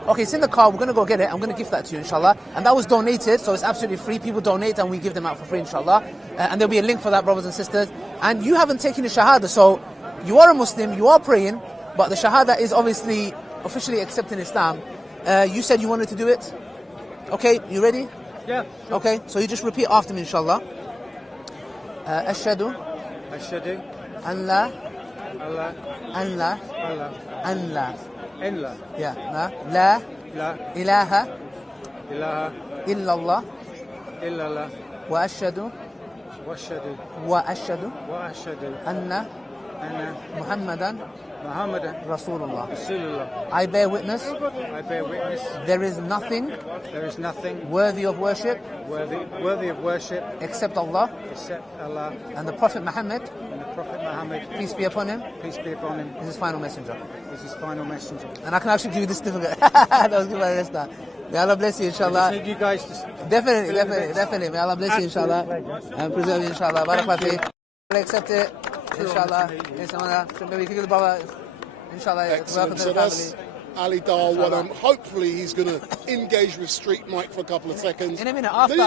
Okay, it's in the car. We're going to go get it. I'm going to gift that to you, inshallah. And that was donated, so it's absolutely free. People donate and we give them out for free, inshallah. And there'll be a link for that, brothers and sisters. And you haven't taken the Shahada, so you are a Muslim, you are praying, but the Shahada is obviously officially accepting Islam. You said you wanted to do it? Okay, you ready? Yeah. Sure. Okay, so you just repeat after me, inshallah. Ashhadu an la yeah, la ilaha illallah wa ashhadu anna Muhammadan Rasulullah. I bear witness. There is nothing worthy of worship except Allah. And the Prophet Muhammad, peace be upon him, is his final messenger. And I can actually give you this certificate. That was good by the rest. May Allah bless you, inshallah. You guys just Definitely. May Allah bless you, inshallah. And preserve you, inshallah. Barakallah. Accept it, inshallah. Maybe you can give the brother, inshallah. Welcome to So the that's family. Ali Dar. Hopefully he's going to engage with StreetMic for a couple of seconds. In a minute, after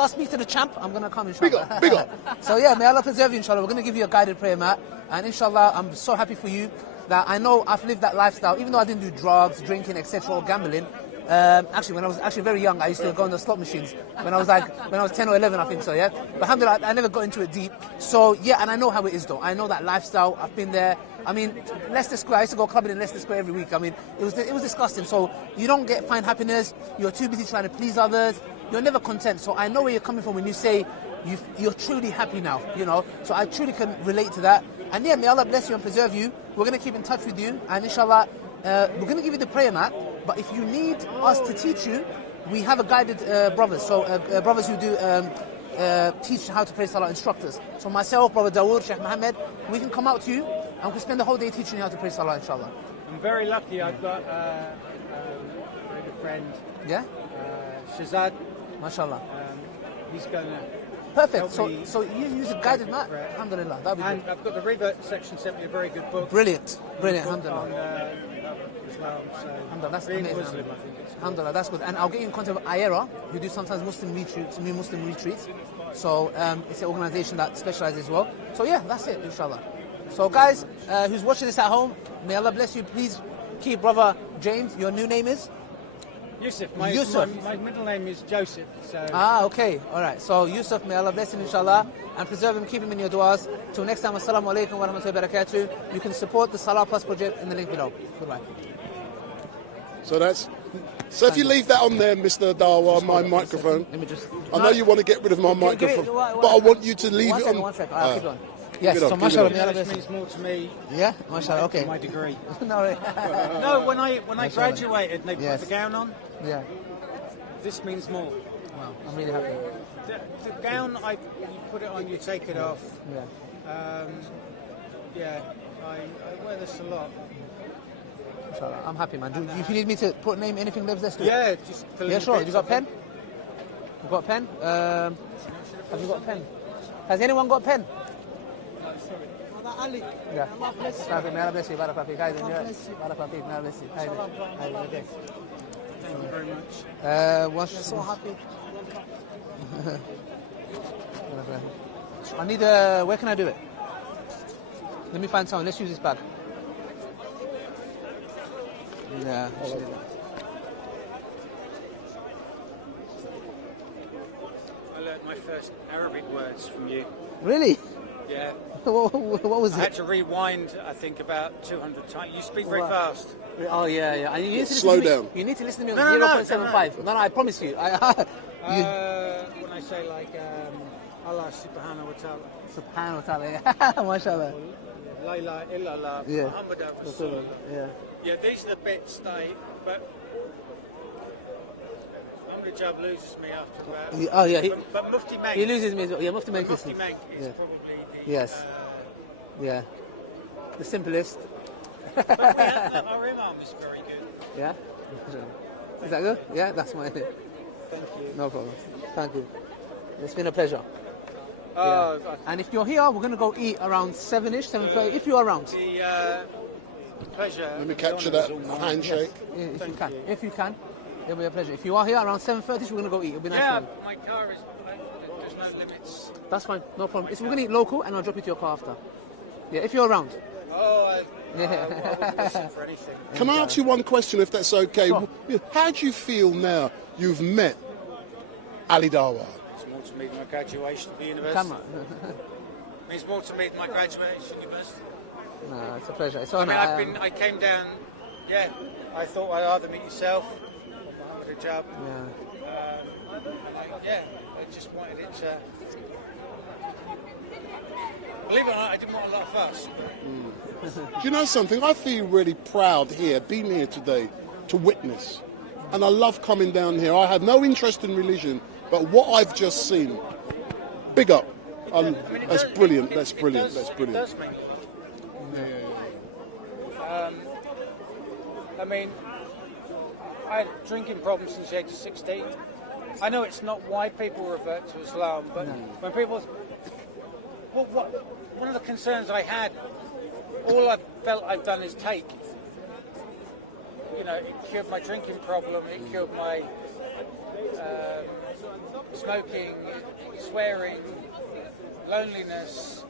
I speak to the champ, I'm going to come, inshallah. Big up. So yeah, may Allah preserve you, inshallah. We're going to give you a guided prayer mat. And inshallah, I'm so happy for you that I know I've lived that lifestyle. Even though I didn't do drugs, drinking, etc. or gambling, Actually, when I was actually very young, I used to go on the slot machines when I was 10 or 11, I think so, yeah. But alhamdulillah, I never got into it deep. So yeah, and I know how it is though. I know that lifestyle. I've been there. I mean, Leicester Square. I used to go clubbing in Leicester Square every week. I mean, it was disgusting. So you don't find happiness. You're too busy trying to please others. You're never content. So I know where you're coming from when you say you're truly happy now. You know. So I truly can relate to that. And yeah, may Allah bless you and preserve you. We're going to keep in touch with you, and inshallah, we're going to give you the prayer mat. But if you need us to teach you, we have a guided brothers. So brothers who do teach how to pray salah, instructors. So myself, Brother Dawood, Sheikh Mohammed, we can come out to you and we can spend the whole day teaching you how to pray salah, inshallah. I'm very lucky. I've got a very good friend. Yeah? Shazad. MashaAllah. He's going to... Perfect. So you use a guided mat? Alhamdulillah. That'd be and good. I've got the Revert section sent me a very good book. Brilliant. Alhamdulillah. On Islam, so Alhamdulillah, that's being amazing. Muslim, I think it's Alhamdulillah, that's good. And I'll get you in contact with Ayera, who do sometimes Muslim retreats. So it's an organisation that specialises as well. So yeah, that's it, inshallah. So guys, who's watching this at home, may Allah bless you. Please keep Brother James. Your new name is? Yusuf. Yusuf. My middle name is Joseph. So. Okay. All right. So Yusuf, may Allah bless him, inshallah, and preserve him, keep him in your du'as. Till next time, assalamu alaikum wa rahmatullahi wa barakatuh. You can support the Salah Plus project in the link below. Goodbye. So if you leave that on there, Mr. Dawa, my microphone. Let me just... I know you want to get rid of my microphone, but I want you to leave it on. One second. I'll keep it on. Yes, so mashallah, this means more to me. Yeah, mashallah, okay. My degree. No, when I graduated, they put the gown on. Yeah. This means more. Wow, I'm really happy. The gown, you put it on, you take it off. Yeah. I wear this a lot. Inshallah, I'm happy, man. If you need me to put name anything, let's do it. Yeah, just fill in sure. the You got a pen? You got a pen? Have you got a pen? Has anyone got a pen? Ali. Yeah. May Allah bless you. Barakallahu feek. Barakallahu feek. May Allah bless you. Okay. Thank you very much. I'm so happy. I need where can I do it? Let me find someone. Let's use this bag. Yeah. I learnt my first Arabic words from you. Really? Yeah. What was it? I had to rewind, I think, about 200 times. You speak very fast. Oh, yeah. And you need to slow down. You need to listen to me on 0.75. No, I promise you. When I say like Allah subhanahu wa ta'ala. Subhanahu wa ta'ala, yeah. MashaAllah. La ilaha illallah. Yeah. Muhammad Rasul. Yeah, these are the bits but Jab loses me after that. Oh, yeah. But Mufti Menk. He loses me as well. Yeah, Mufti Menk is probably the... Yes. Yeah. The simplest. But our imam is very good. Yeah? Is that good? Yeah, that's my thing. Thank you. No problem. Thank you. It's been a pleasure. Yeah. And if you're here, we're going to go eat around 7-ish, 7:30, if you're around. Pleasure. Let me capture that handshake. Yes. If you can. It'll be a pleasure. If you are here around 7:30, we're going to go eat. It'll be nice. Yeah, my car is... There's no limits. That's fine. No problem. We're going to eat local and I'll drop you to your car after. Yeah, if you're around. I would listen for anything. Can I ask you one question, if that's okay? Sure. How do you feel now you've met Ali Dawa? It's more to me than my graduation at the university. Camera. It means more to me than my graduation at university. No, it's a pleasure. It's I came down, I thought I'd either meet yourself or a job. I just wanted it to... Believe it or not, I didn't want a lot of fuss. Do you know something? I feel really proud here, being here today, to witness. And I love coming down here. I have no interest in religion, but what I've just seen, big up. That's brilliant. That's brilliant. That's brilliant. It does mean. I mean, I had drinking problems since the age of 16. I know it's not why people revert to Islam, but when people... one of the concerns I had, all I felt I've done is take. You know, it cured my drinking problem, it cured my smoking, swearing, loneliness.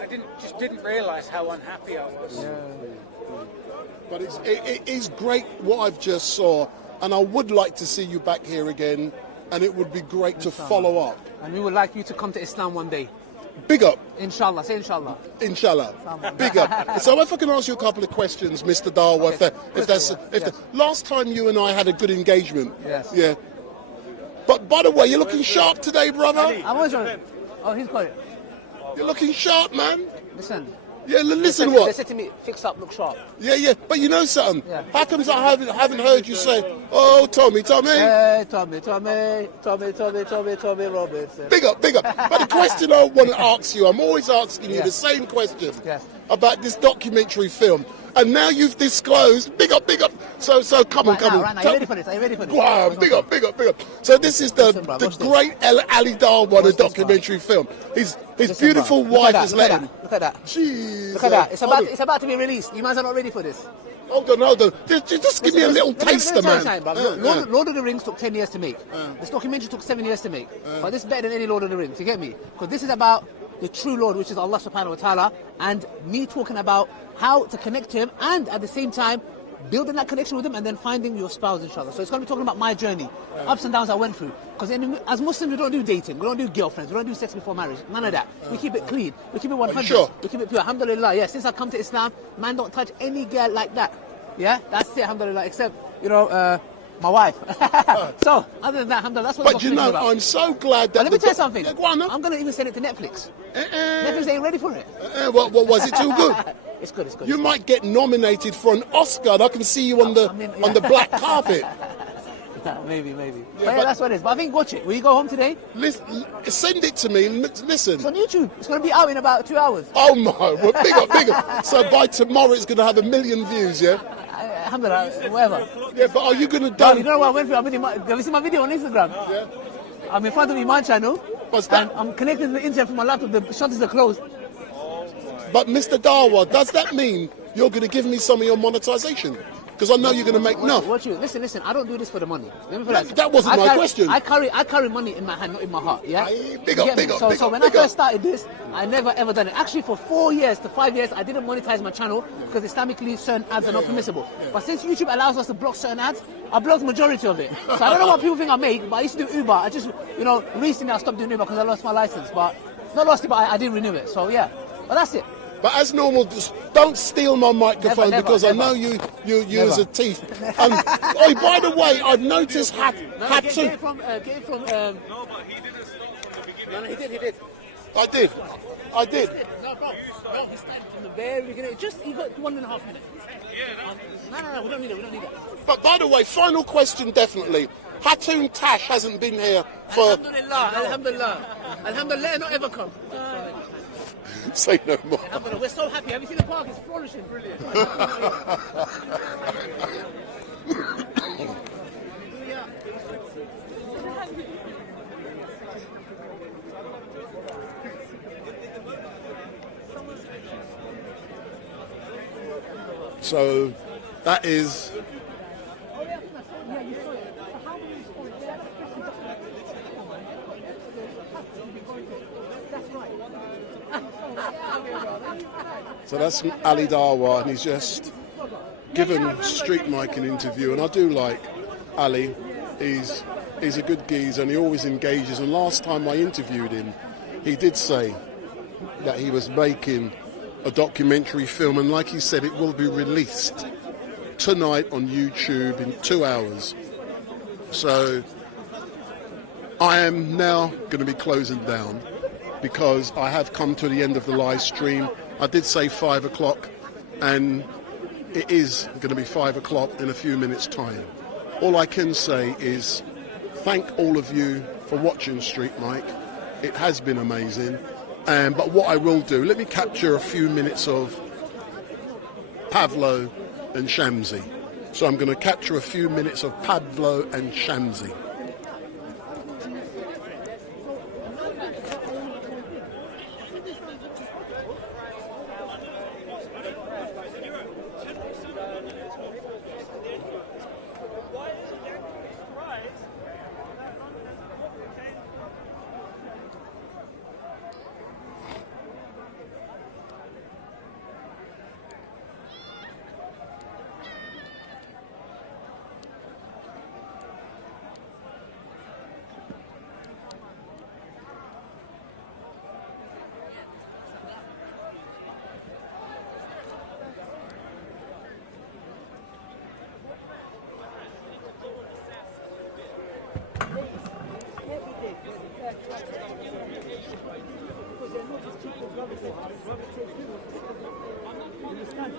I didn't realise how unhappy I was. But it is great what I've just saw, and I would like to see you back here again, and it would be great to follow up. And we would like you to come to Islam one day. Big up. Inshallah. Say inshallah. Inshallah. Big up. So if I can ask you a couple of questions, Mr. Darwa, last time you and I had a good engagement. Yes. Yeah. But by the way, you're looking sharp today, brother. I was on. Oh, he's got it. You're looking sharp, man. Listen. Yeah, listen They what? said to me, fix up, look sharp. Yeah. But you know something? Yeah. How comes I haven't heard you say, oh, Tommy? Hey, Tommy Robertson. Big up. But the question I want to ask you, I'm always asking you the same question about this documentary film. And now you've disclosed, big up. So come on. Right now. Are you ready for this? Wow, big up. So this is the great Ali Darwan documentary film. His beautiful wife has let him. Look at that. Jeez. Look at that. It's about to be released. You guys are not ready for this. Hold on. Just give me a little taster, man. Lord of the Rings took 10 years to make. This documentary took 7 years to make. But this is better than any Lord of the Rings, you get me? Because this is about the true Lord, which is Allah subhanahu wa ta'ala, and me talking about how to connect to him, and at the same time building that connection with him, and then finding your spouse, inshallah. So it's going to be talking about my journey, ups and downs I went through. Because as Muslims, we don't do dating, we don't do girlfriends, we don't do sex before marriage, none of that. We keep it clean, we keep it 100, sure? We keep it pure. Alhamdulillah, yeah, since I've come to Islam, man don't touch any girl like that. Yeah, that's it, alhamdulillah, except, my wife. So, other than that, alhamdulillah, that's what But about. I'm so glad that... But let me tell you something. Yeah, go on, I'm going to even send it to Netflix. Netflix ain't ready for it. What was it too good? It's good. You might get nominated for an Oscar, and I can see you on the black carpet. Maybe. But that's what it is. But I think watch it. Will you go home today? Listen, send it to me. Listen. It's on YouTube. It's going to be out in about 2 hours. Oh my! Well, big up. So by tomorrow, it's going to have 1 million views. Yeah. Alhamdulillah, whatever. Yeah, but are you going to do? You know what I went through? Have you seen my video on Instagram? Yeah. I'm in front of my channel. What's that? And I'm connected to the internet from my laptop. The shutters are closed. But Mr. Darwa, does that mean you're going to give me some of your monetization? Because I know you're going to make enough. Listen. I don't do this for the money. That wasn't my question. I carry money in my hand, not in my heart. Yeah. Big up. So when I first started this, I never ever done it. Actually, for 4 years to 5 years, I didn't monetize my channel because Islamically certain ads are not permissible. But since YouTube allows us to block certain ads, I blocked the majority of it. So I don't know what people think I make, but I used to do Uber. I just, recently I stopped doing Uber because I lost my license. But not lost it, but I didn't renew it. So yeah. But that's it. But as normal, just don't steal my microphone because I know you as a thief. And by the way, I've noticed Hatun. No, but he didn't stop from the beginning. No, he did. I did. No, bro. No, he started from the very beginning. He got 1.5 minutes. Yeah. No, we don't need it. But by the way, final question, definitely. Hatun Tash hasn't been here for... Alhamdulillah, not ever come. Say no more. We're so happy. Have you seen the park? It's flourishing. Brilliant. So that is... So that's Ali Darwa, and he's just given StreetMic an interview, and I do like Ali. He's a good geezer, and he always engages. And last time I interviewed him, he did say that he was making a documentary film, and like he said, it will be released tonight on YouTube in 2 hours. So I am now going to be closing down because I have come to the end of the live stream. I did say 5 o'clock, and it is going to be 5 o'clock in a few minutes' time. All I can say is thank all of you for watching StreetMic. It has been amazing. But what I will do, let me capture a few minutes of Pavlo and Shamsi. So I'm going to capture a few minutes of Pavlo and Shamsi. Understand?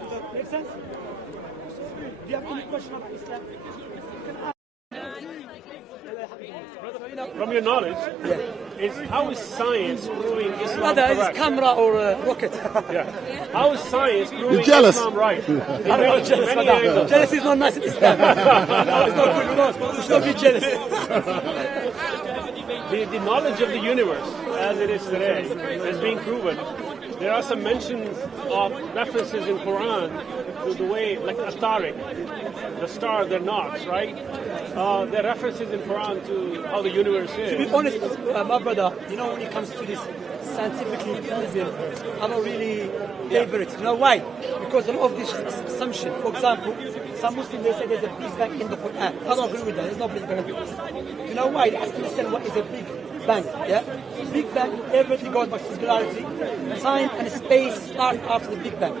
Does that make sense? Do you have any question about Islam? From your knowledge, how is science proving Islam Whether correct? it's camera or rocket. Yeah. How is science proving jealous. Islam right? I'm not jealous for that. Jealousy is not nice in Islam. No, it's not good. You should not be jealous. The knowledge of the universe, as it is today, is being proven. There are some mentions of references in Quran to the way, like Tariq, the star, they're knocks, right? There are references in Quran to how the universe is. To be honest, my brother, you know, when it comes to this scientifically proven, I don't really favor it. You know why? Because a lot of this assumption. For example, some Muslims, they say there's a Big Bang in the Quran. I don't agree with that. There's no Big Bang. You know why? They have to understand what is a Big Bang. Yeah? Big Bang, everything goes by singularity. Time and space start after the Big Bang.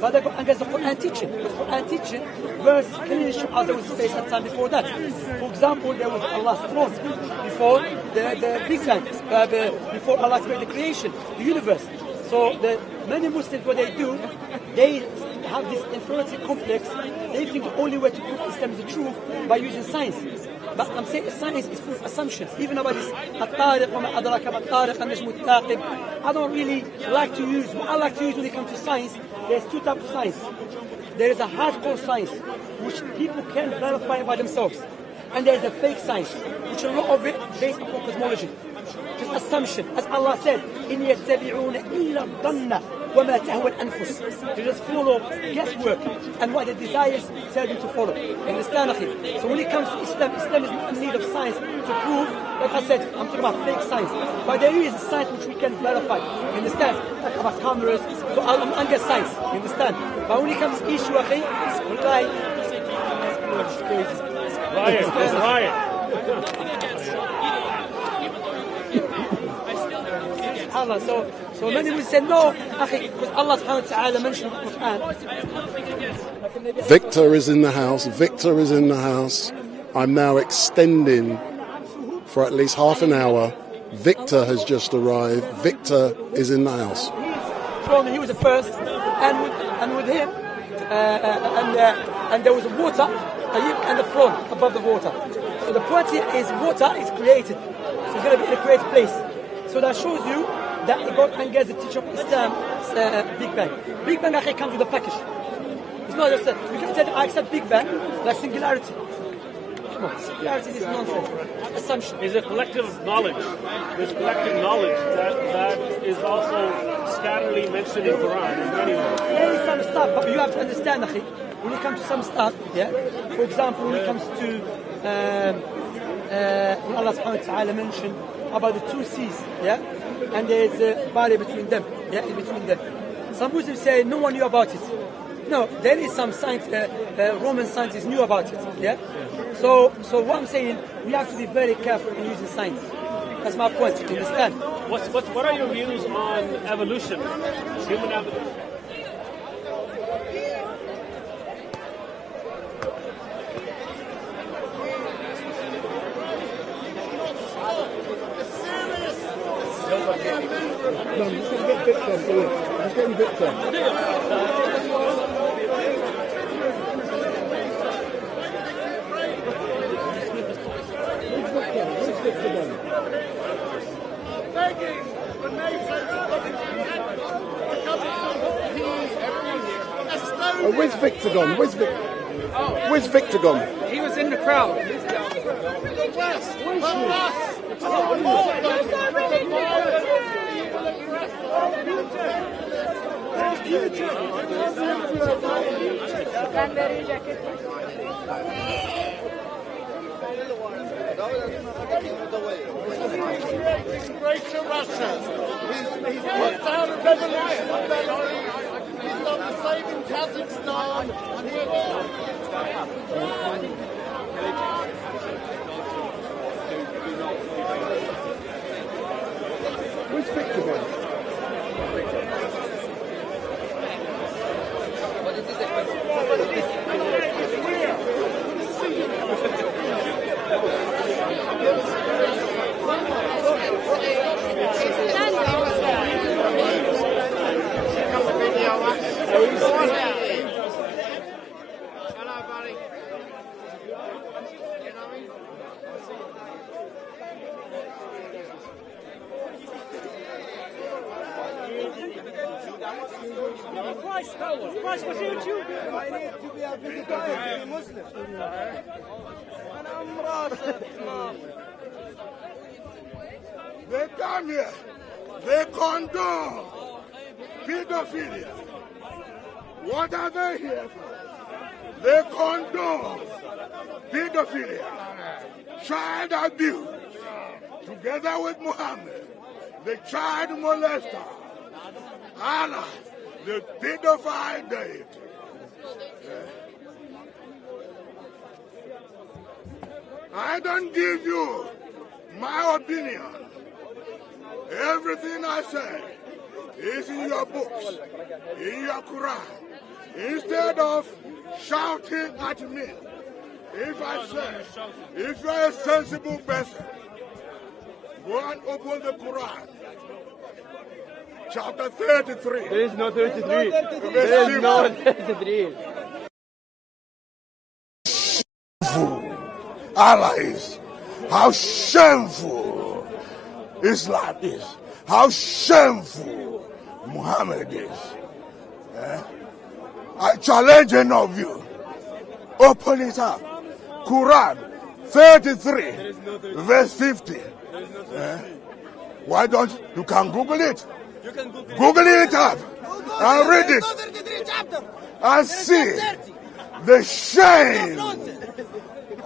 But they go against the Quran teaching. The Quran teaching verse clearly show us there was space and time before that. For example, there was Allah's throne before the Big Bang, before Allah created the creation, the universe. So many Muslims, what they do, they have this inferiority complex. They think the only way to prove Islam is the truth by using science. But I'm saying science is full of assumptions. Even about this, I don't really like to use, what I like to use when it comes to science, there's two types of science. There is a hardcore science, which people can verify by themselves. And there is a fake science, which a lot of it based upon cosmology. Just assumption. As Allah said, إِنْ يَتَّبِعُونَ إِلَّا الظَّنَّ وَمَا تَهْوَى الْأَنفُسِ. They just follow guesswork and what the desires tell them to follow. Understand? So when it comes to Islam, Islam is not in need of science to prove, like I said, I'm talking about fake science. But there is a science which we can verify. Understand? Like about cameras. So I'm against science. Understand? But when it comes to issue, it's Riot. So many will say no, because Allah subhanahu wa ta'ala mentioned in the Quran. Victor is in the house. Victor is in the house. I'm now extending for at least half an hour. Victor has just arrived. Victor is in the house. He was the first, and with him, and there was water, and the throne above the water. So the point here is water is created. So it's going to be in a created place. So that shows you that God can get the teaching of Islam, Big Bang. Big Bang actually comes with a package. It's not just we can tell I accept Big Bang like singularity. Come on, singularity is nonsense. Assumption. Is a collective knowledge. There's collective knowledge that is also scatteredly mentioned in Quran in many ways. There is some stuff, but you have to understand, when it comes to some stuff, yeah. For example, when it comes to when Allah subhanahu wa ta'ala mentioned about the two seas, yeah, and there's a barrier between them, yeah, in between them. Some Muslims say no one knew about it. No, there is some science, Roman scientists knew about it, yeah. So what I'm saying, we have to be very careful in using science. That's my point. You understand? What are your views on evolution, human evolution? No, I'm just going to get Victor. I'm just getting Victor. Where's Victor gone? Where's Victor gone? He was in the crowd. Great to Russia. He's put down a revolution. He's done the same in Kazakhstan. Where's Victor gone? Christ was YouTube. I need to be a vegetarian Muslim. And I'm Rashid. They come here, they condone pedophilia. What are they here for? They condone pedophilia, child abuse, together with Muhammad, the child molester, Allah, the pedophile deity. I don't give you my opinion. Everything I say is in your books, in your Quran. Instead of shouting at me, if I say, if you're a sensible person, go and open the Quran. Chapter 33. There is no 33. There is no 33. Allies, how shameful Islam is, how shameful Muhammad is. I challenge any of you, open it up. Quran 33, verse 50. Why don't you can Google it? Google it up and read it and see the shame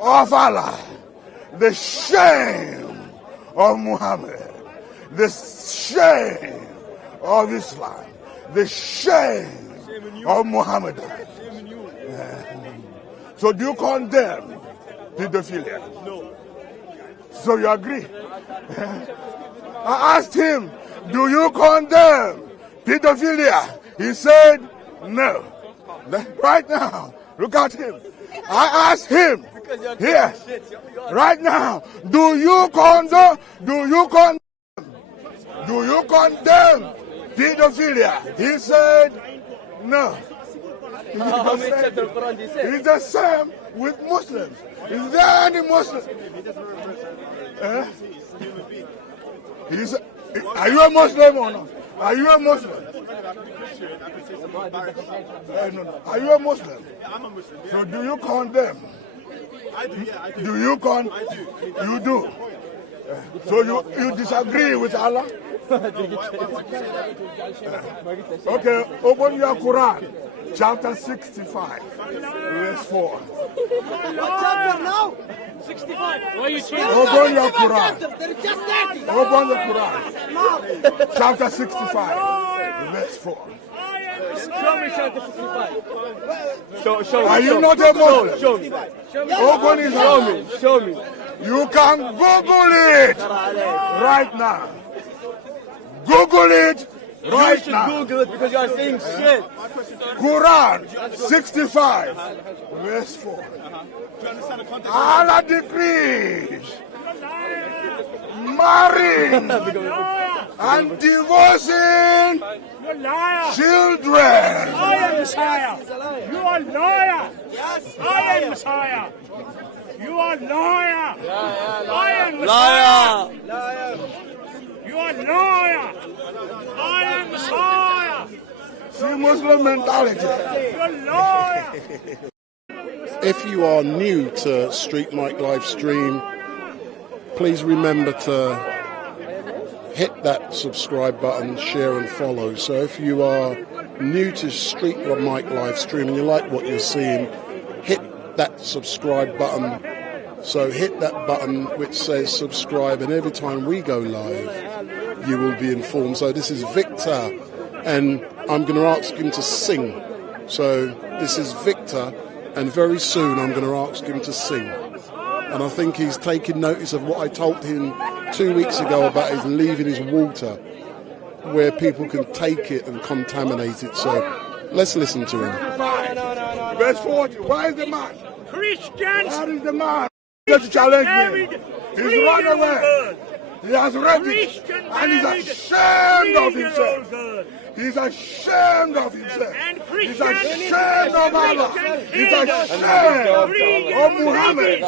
of Allah, the shame of Muhammad, the shame of Islam, the shame of Muhammad. So do you condemn pedophilia? No. So you agree? I asked him, do you condemn pedophilia? He said, no. Right now, look at him. I asked him, yes, right now, do you condemn pedophilia? He said, no. It's the same with Muslims. Is there any Muslim? Are you a Muslim or not? Are you a Muslim? No. Are you a Muslim? I'm a Muslim. So do you condemn? I do, yeah, I do. Do you condemn? I do. You do. So you disagree with Allah? Okay, open your Quran, chapter 65, verse 4. What chapter now? 65. Why you change? Open your Quran. There is just 30. Open the Quran, chapter 65, verse 4. Show me chapter 65. Show me. Are you not a Muslim? Show me. Open it. Show me. You can Google it right now. Google it right now. You should Google it because you are saying shit. Quran 65, verse 4. Allah decrees marrying and divorcing children. I am Messiah. You are liar. Yes. I am Messiah. You are liar. I am Messiah. Liar. You are liar. I am Messiah. See Muslim mentality. You're liar. If you are new to StreetMic LiveStream, please remember to hit that subscribe button, share and follow. So if you are new to StreetMic LiveStream and you like what you're seeing, hit that subscribe button. So hit that button which says subscribe, and every time we go live, you will be informed. So this is Victor, and I'm going to ask him to sing. So this is Victor, and very soon I'm going to ask him to sing. And I think he's taking notice of what I told him 2 weeks ago about his leaving his water, where people can take it and contaminate it. So let's listen to him. Verse 40. Where is the man? Christians. Where is the man? To challenge me. He's run away. He has read it, and he's ashamed of himself. He's ashamed of himself. He's ashamed of Allah. He's ashamed of Muhammad.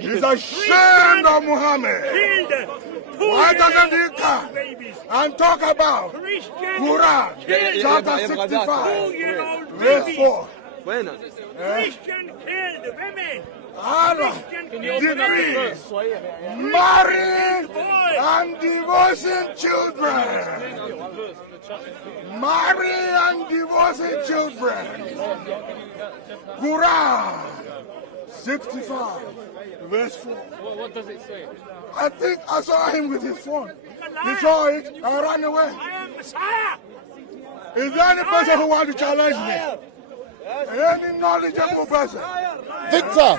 He's ashamed of Muhammad. Why doesn't he come and talk about Quran, chapter 65, verse 4? Christian killed women. Allah decrees marrying and divorcing children. Marrying and divorcing children. Quran 65, verse 4. What does it say? I think I saw him with his phone. He saw it and ran away. Is there any person who wants to challenge me? Any knowledgeable person? Victor,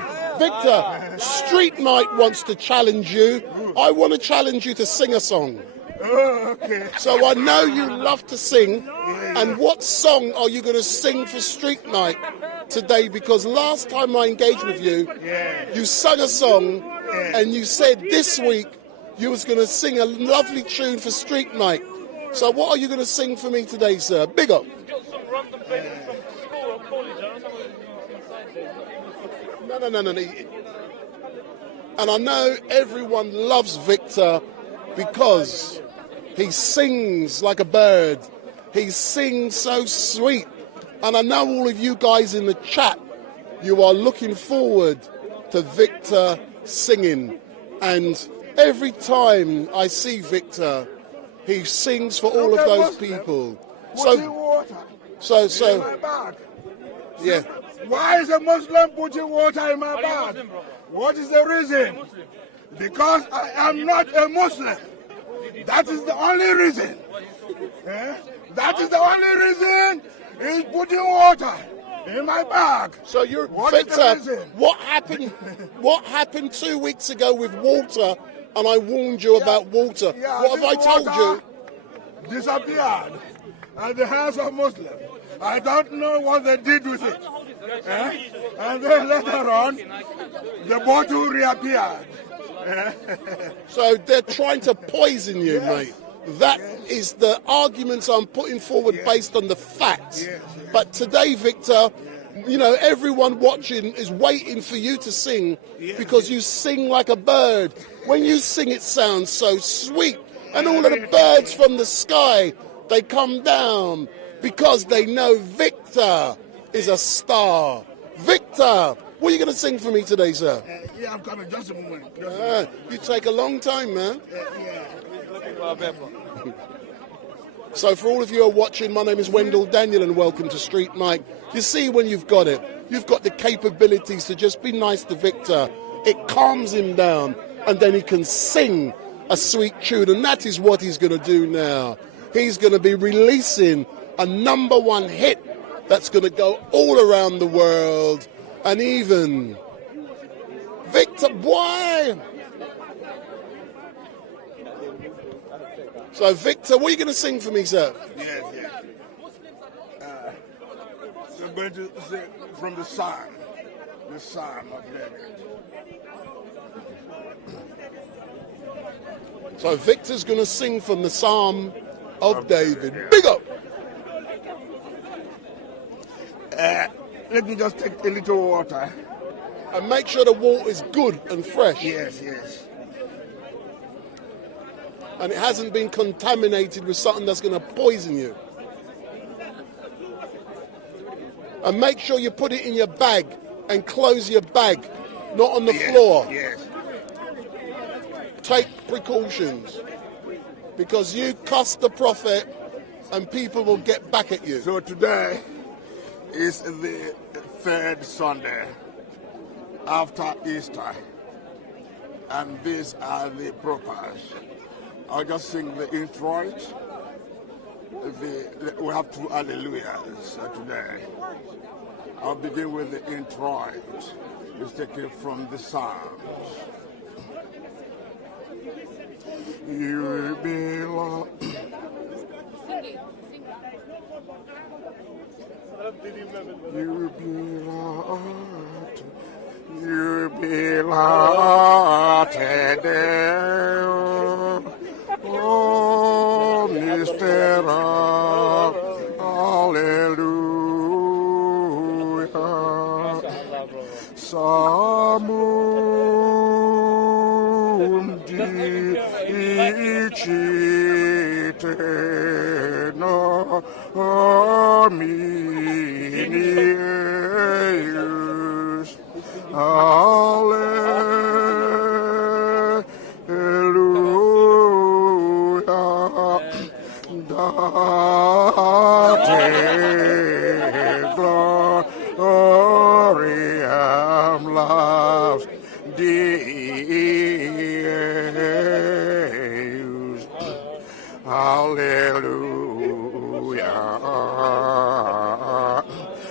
StreetMic wants to challenge you. I want to challenge you to sing a song. Oh, okay. So I know you love to sing. And what song are you going to sing for StreetMic today? Because last time I engaged with you, you sang a song and you said this week you was going to sing a lovely tune for StreetMic. So what are you going to sing for me today, sir? Big up. No. And I know everyone loves Victor because he sings like a bird. He sings so sweet. And I know all of you guys in the chat, you are looking forward to Victor singing. And every time I see Victor, he sings for all of those people. Yeah. Why is a Muslim putting water in my bag? What is the reason? Because I am not a Muslim. That is the only reason. That is the only reason he's putting water in my bag. So you're Victor. What happened 2 weeks ago with water? And I warned you about water. What have I told you? Disappeared at the hands of Muslims. I don't know what they did with it. And then later on, the bottle reappeared. So they're trying to poison you, mate. That is the arguments I'm putting forward based on the facts. But today, Victor, you know, everyone watching is waiting for you to sing because you sing like a bird. When you sing, it sounds so sweet. And all of the birds from the sky, they come down because they know Victor is a star. Victor, what are you going to sing for me today, sir? Yeah, I'm coming. Just a moment. You take a long time, man. So for all of you who are watching, my name is Wendell Daniel and welcome to StreetMic. You see, when you've got it, you've got the capabilities to just be nice to Victor. It calms him down and then he can sing a sweet tune, and that is what he's going to do now. He's going to be releasing a #1 hit that's going to go all around the world. And even Victor, why? So Victor, what are you going to sing for me, sir? Yes. I'm going to sing from the Psalm of David. So Victor's going to sing from the Psalm of David. Big up! Let me just take a little water. And make sure the water is good and fresh. Yes. And it hasn't been contaminated with something that's going to poison you. And make sure you put it in your bag and close your bag, not on the floor. Yes. Take precautions, because you cuss the prophet and people will get back at you. So today is the third Sunday after Easter, and these are the propers. I'll just sing the introit. We have 2 hallelujahs today. I'll begin with the introit. It's taken from the Psalms. You belong. You belong to them.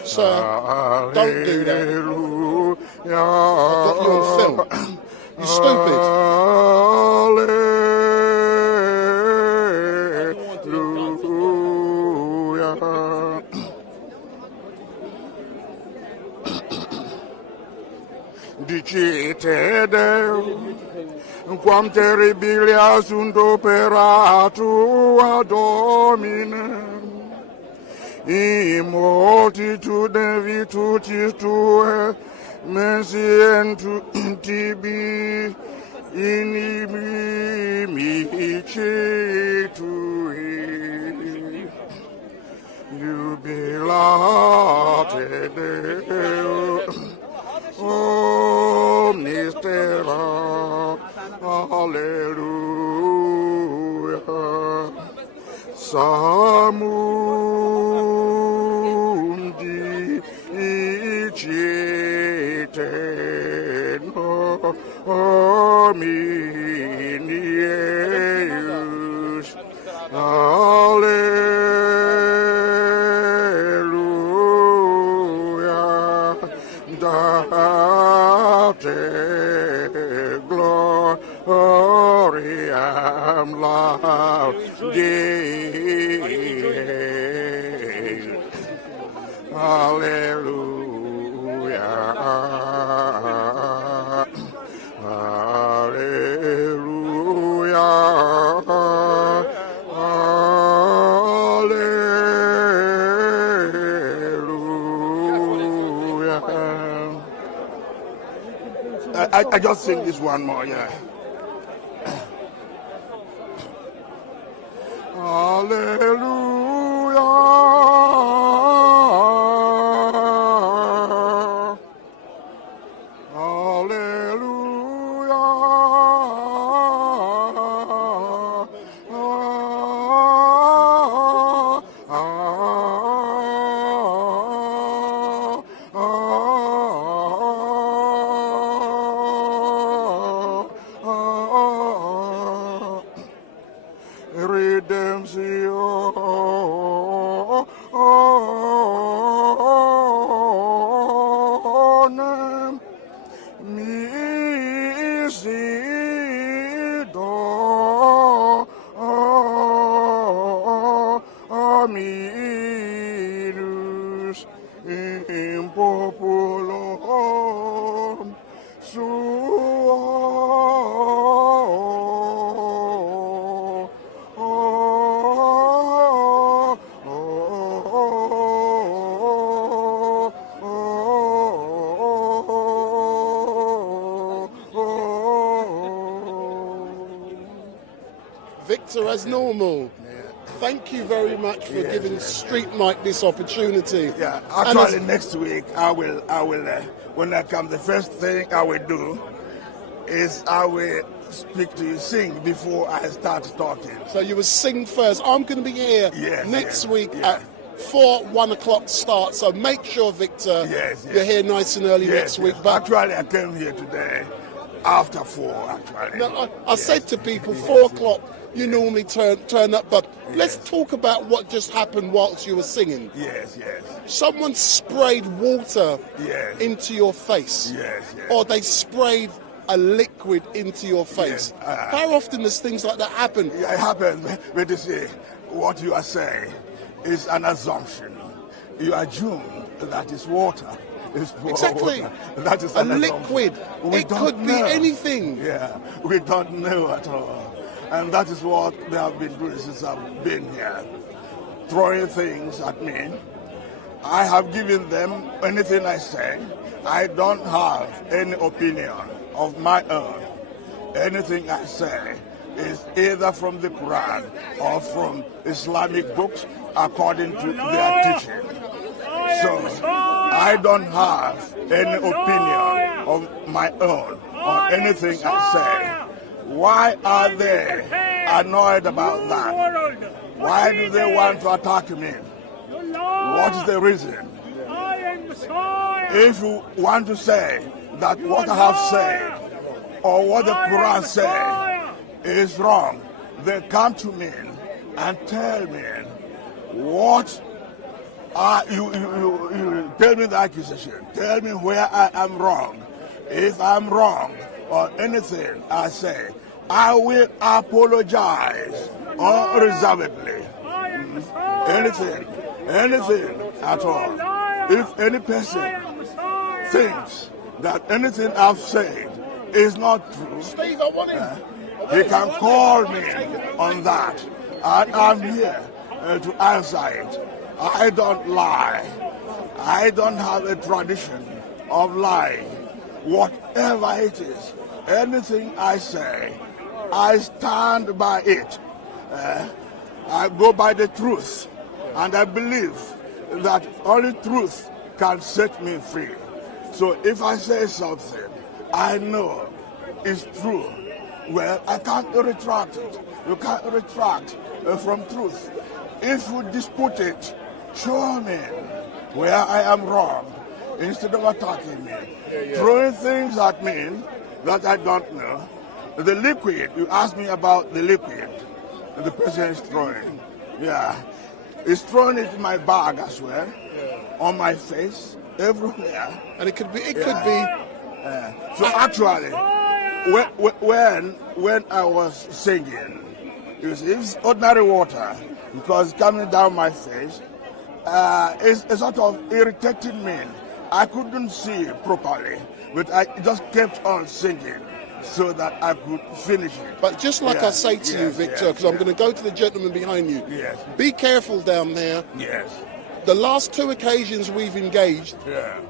Sir, don't do that. I've got you on film. You stupid. Dicite quam terribilia sunt opera tua, Domine, in multitude virtutis tuae, mensientur tibi inimici tui, jubilate Deo, omnistera, alleluia, samum dicite nominius, alleluia, date gloriam laudis, alleluia, alleluia, I just sing this one more, yeah. Hallelujah. Redemption misido aminus in populum Victor, as normal, thank you very much for giving StreetMic this opportunity. Yeah, actually next week I will when I come, the first thing I will do is I will speak to you, sing before I start talking. So you will sing first. I'm going to be here next week at 1 o'clock start, so make sure, Victor, you're here nice and early next week. But actually I came here today after 4, actually. No, I said to people 4 o'clock you normally turn up, but let's talk about what just happened whilst you were singing. Yes. Someone sprayed water into your face. Or they sprayed a liquid into your face. How often does things like that happen? Yeah, it happens. But you see, what you are saying is an assumption. You assume that is water. Exactly. That is a liquid. It could be anything. Yeah, we don't know at all. And that is what they have been doing since I've been here. throwing things at me. I have given them anything I say. I don't have any opinion of my own. Anything I say is either from the Quran or from Islamic books according to their teaching. So I don't have any opinion of my own on anything I say. Why are they annoyed about that? Why do they want to attack me? What is the reason? If you want to say that what I have said or what the Quran says is wrong, then come to me and tell me what you tell me the accusation. Tell me where I am wrong. If I'm wrong or anything I say, I will apologize unreservedly. Anything at all. If any person thinks that anything I've said is not true, he can call me on that. And I'm here to answer it. I don't lie. I don't have a tradition of lying. Whatever it is, anything I say, I stand by it. I go by the truth, and I believe that only truth can set me free. So if I say something I know is true, well, I can't retract it. You can't retract from truth. If you dispute it, show me where I am wrong instead of attacking me, throwing things at me that I don't know. The liquid, you asked me about the liquid the president is throwing. Yeah. He's throwing it in my bag as well, on my face, everywhere. And it could be. So actually, when I was singing, it's ordinary water, because coming down my face, it sort of irritated me. I couldn't see properly, but I just kept on singing so that I could finish it. But just like I say to you, Victor, because I'm going to go to the gentleman behind you. Yes. Be careful down there. Yes. The last two occasions we've engaged,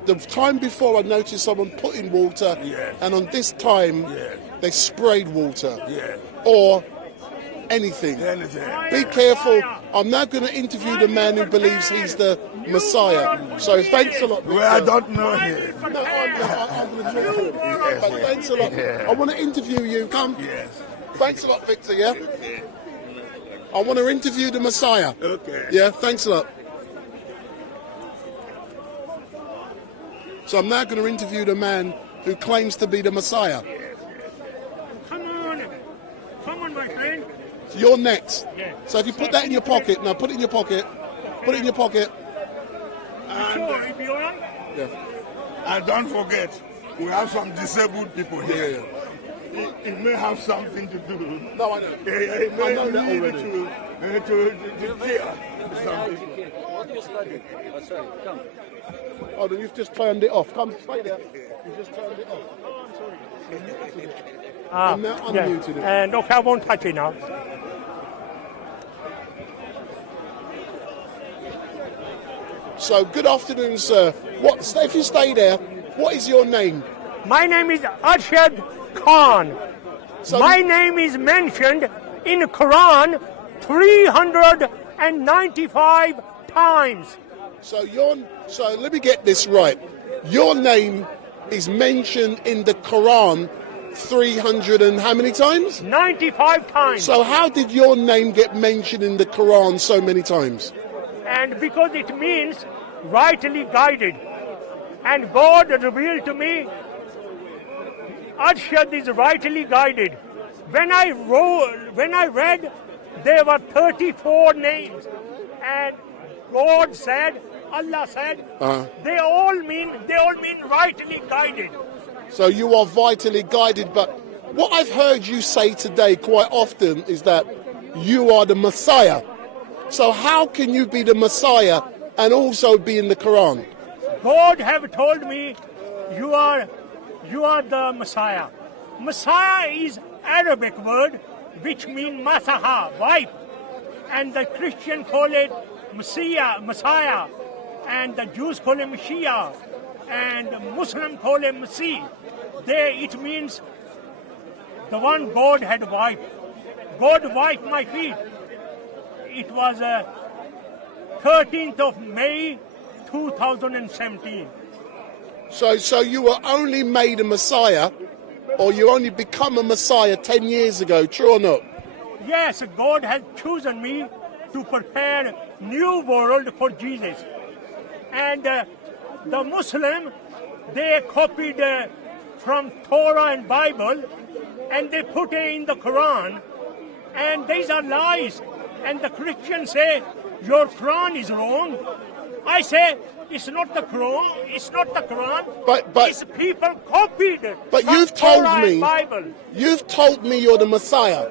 the time before I noticed someone putting water, and on this time they sprayed water or anything. Be careful. I'm now going to interview the man who believes he's the Messiah. So thanks a lot, Victor. Well, I don't know him. No, I'm going to talk to him. But thanks a lot. I want to interview you. Come. Thanks a lot, Victor, yeah? I want to interview the Messiah. Okay. Yeah, thanks a lot. So I'm now going to interview the man who claims to be the Messiah. Come on, my friend. So you're next. So if you put that in your pocket, now put it in your pocket. Put it in your pocket. Sure, it'll be all right? Yeah. And don't forget, we have some disabled people here. It may have something to do. No, I know. It may I know that need already. to clear some people. What do you study? Oh, sorry, come. Oh, then you've just turned it off. Come, stay there. You've just turned it off. I'm now unmuted it. And okay, I won't touch it now. So, good afternoon, sir. If you stay there, what is your name? My name is Arshad Khan. My name is mentioned in the Quran 395 times. So let me get this right. Your name is mentioned in the Quran 300 and how many times? 95 times. So how did your name get mentioned in the Quran so many times? And because it means rightly guided. And God revealed to me, Arshad is rightly guided. When I read, there were 34 names. And God said, Allah said, they all mean rightly guided. So you are vitally guided, but what I've heard you say today quite often is that you are the Messiah. So how can you be the Messiah and also be in the Quran? God have told me you are the Messiah. Messiah is Arabic word which means masaha, wipe. And the Christian call it Messiah, and the Jews call him Shia, and the Muslims call him Masih. It means the one God had wiped. God wiped my feet. It was 13th of May 2017. So you were only made a Messiah, or you only become a Messiah 10 years ago, true or not? Yes, God has chosen me to prepare new world for Jesus. And the Muslim, they copied from Torah and Bible, and they put it in the Quran, and these are lies. And the Christians say, your Quran is wrong. I say, it's not the Quran, it's not the Quran, but it's people copied But from you've told Torah me, and Bible. you've told me you're the Messiah.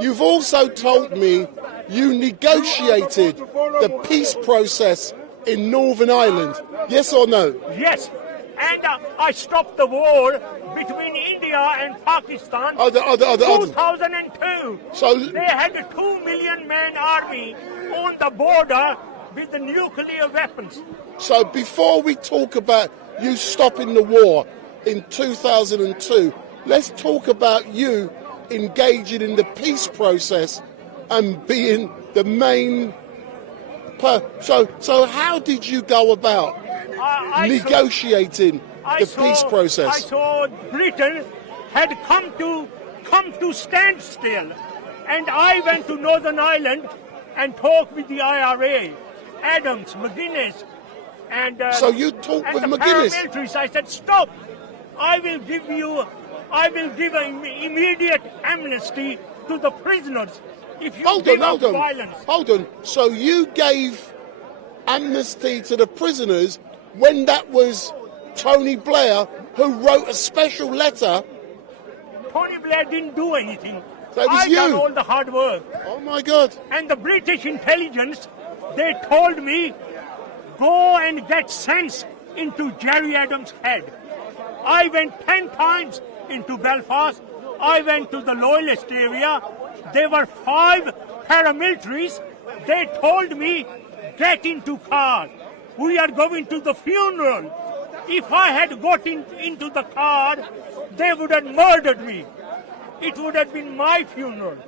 You've also told me you negotiated the peace process in Northern Ireland. Yes or no? Yes, and I stopped the war between India and Pakistan. 2002. So they had a 2 million man army on the border with the nuclear weapons. So before we talk about you stopping the war in 2002, let's talk about you engaging in the peace process and being the main. So how did you go about negotiating the peace process? I saw Britain had come to standstill, and I went to Northern Ireland and talked with the IRA, Adams, McGuinness, and so you talked with the McGuinness. paramilitaries. I said, stop! I will give an immediate amnesty to the prisoners if you give up violence. Hold on. So you gave amnesty to the prisoners when that was Tony Blair who wrote a special letter. Tony Blair didn't do anything. So it was I done you. all the hard work. Oh my God. And the British intelligence, they told me, go and get sense into Gerry Adams' head. I went 10 times into Belfast. I went to the Loyalist area. There were 5 paramilitaries. They told me, get into car. We are going to the funeral. If I had got into the car, they would have murdered me. It would have been my funeral.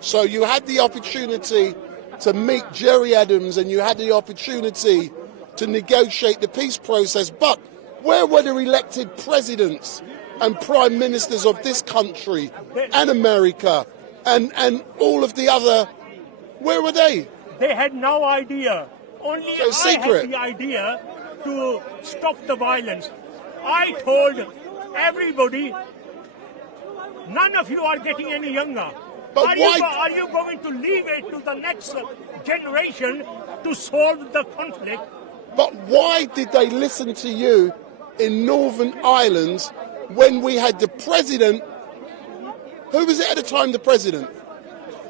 So you had the opportunity to meet Gerry Adams and you had the opportunity to negotiate the peace process, but where were the elected presidents and prime ministers of this country and America and all of the other, where were they? They had no idea. Only I secret. had the idea to stop the violence. I told everybody, none of you are getting any younger. But are you going to leave it to the next generation to solve the conflict? But why did they listen to you in Northern Ireland when we had the president? Who was it at the time, the president?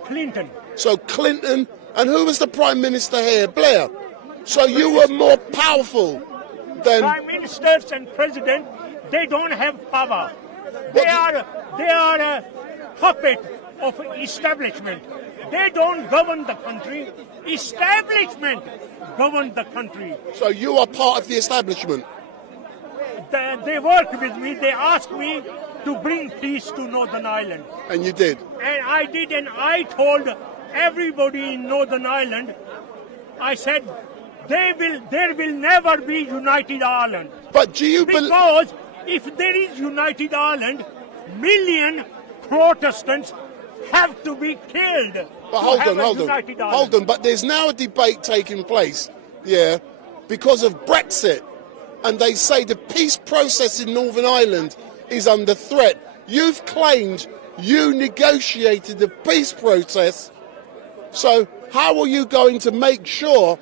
Clinton. So Clinton, and who was the prime minister here? Blair. So you were more powerful than... Prime ministers and president, they don't have power. They are a puppet of establishment. They don't govern the country. Establishment govern the country. So you are part of the establishment? They worked with me. They asked me to bring peace to Northern Ireland. And you did? And I did, and I told everybody in Northern Ireland, I said, there will never be United Ireland. But do you Because if there is United Ireland, million Protestants have to be killed. But hold on. But there's now a debate taking place, because of Brexit. And they say the peace process in Northern Ireland is under threat. You've claimed you negotiated the peace process. So how are you going to make sure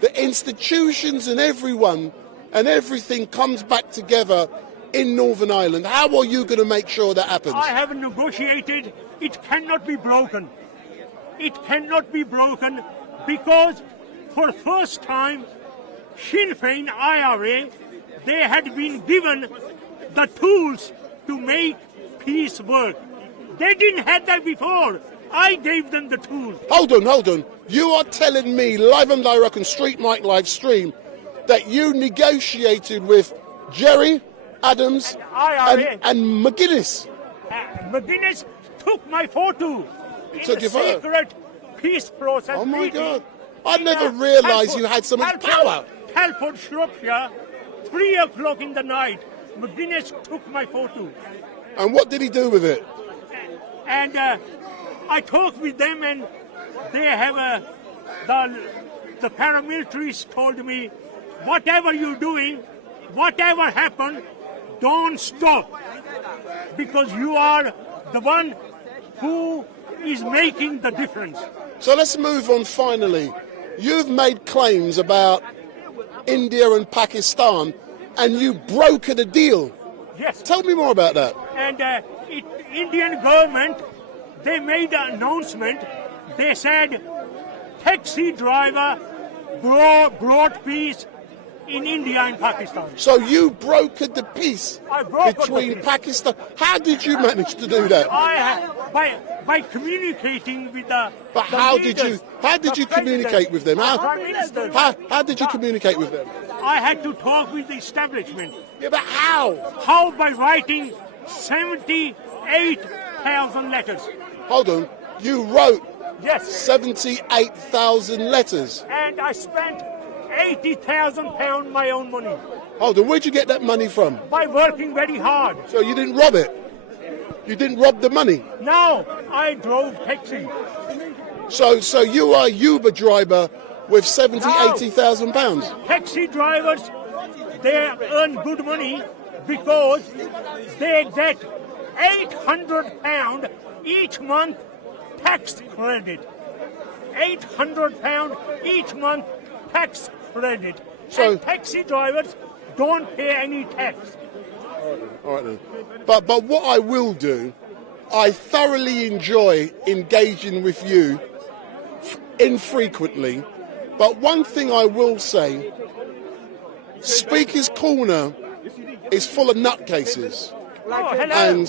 the institutions and everyone and everything comes back together in Northern Ireland? How are you going to make sure that happens? I have negotiated. It cannot be broken. It cannot be broken because for the first time, Sinn Féin IRA, they had been given the tools to make peace work. They didn't have that before. I gave them the tools. Hold on. You are telling me, live and direct on StreetMic LiveStream, that you negotiated with Jerry, Adams, and McGuinness. McGuinness took my photo in Took the your photo? secret peace process. Oh my meeting God. I in, never realised you had so much power. Telford, Shropshire, 3 o'clock in the night. McGuinness took my photo. And what did he do with it? And I talked with them, and they have the paramilitaries told me, whatever you're doing, whatever happened, don't stop, because you are the one who is making the difference. So let's move on finally. You've made claims about India and Pakistan, and you brokered a deal. Yes. Tell me more about that. And Indian government, they made an announcement. They said taxi driver brought peace in India and Pakistan. So you brokered the peace between Pakistan. How did you manage to do that? By communicating with the. But how did you communicate with them? How did you communicate with them? I had to talk with the establishment. Yeah, but how? How? By writing 78,000 letters. Hold on. You wrote 78,000 letters. And I spent £80,000 my own money. Hold on. Where'd you get that money from? By working very hard. So you didn't rob it? You didn't rob the money? No, I drove taxi. So you are a Uber driver with £80,000? Taxi drivers, they earn good money because they get £800 each month tax credit. £800 each month tax credit. And taxi drivers don't pay any tax. All right then. But what I will do, I thoroughly enjoy engaging with you infrequently. But one thing I will say, Speaker's Corner is full of nutcases. And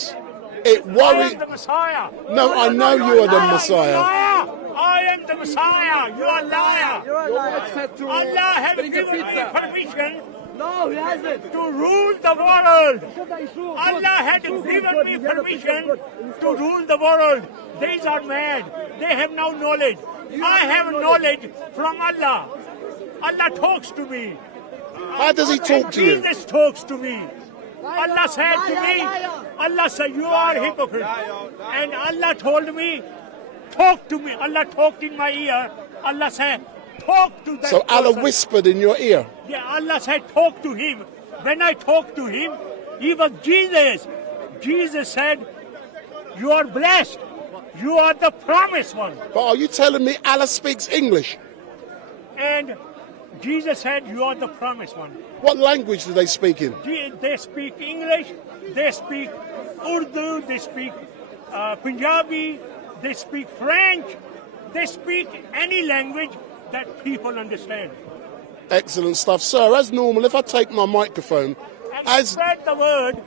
it worries... I am the Messiah. No, I know you are the Messiah. I am the Messiah. You are a liar. Allah has given me permission. No, he hasn't. To rule the world. Allah had given me permission to rule the world. These are mad. They have no knowledge. I have knowledge from Allah. Allah talks to me. How does he talk to you? Jesus talks to me. Allah said to me, Allah said, you are a hypocrite. And Allah told me, talk to me. Allah talked in my ear. Allah said, talk to that So Allah person. whispered in your ear? Yeah, Allah said, talk to him. When I talked to him, he was Jesus. Jesus said, you are blessed. You are the promised one. But are you telling me Allah speaks English? And Jesus said, you are the promised one. What language do they speak in? They speak English, they speak Urdu, they speak Punjabi, they speak French, they speak any language that people understand. Excellent stuff. Sir, as normal, if I take my microphone... And spread the word,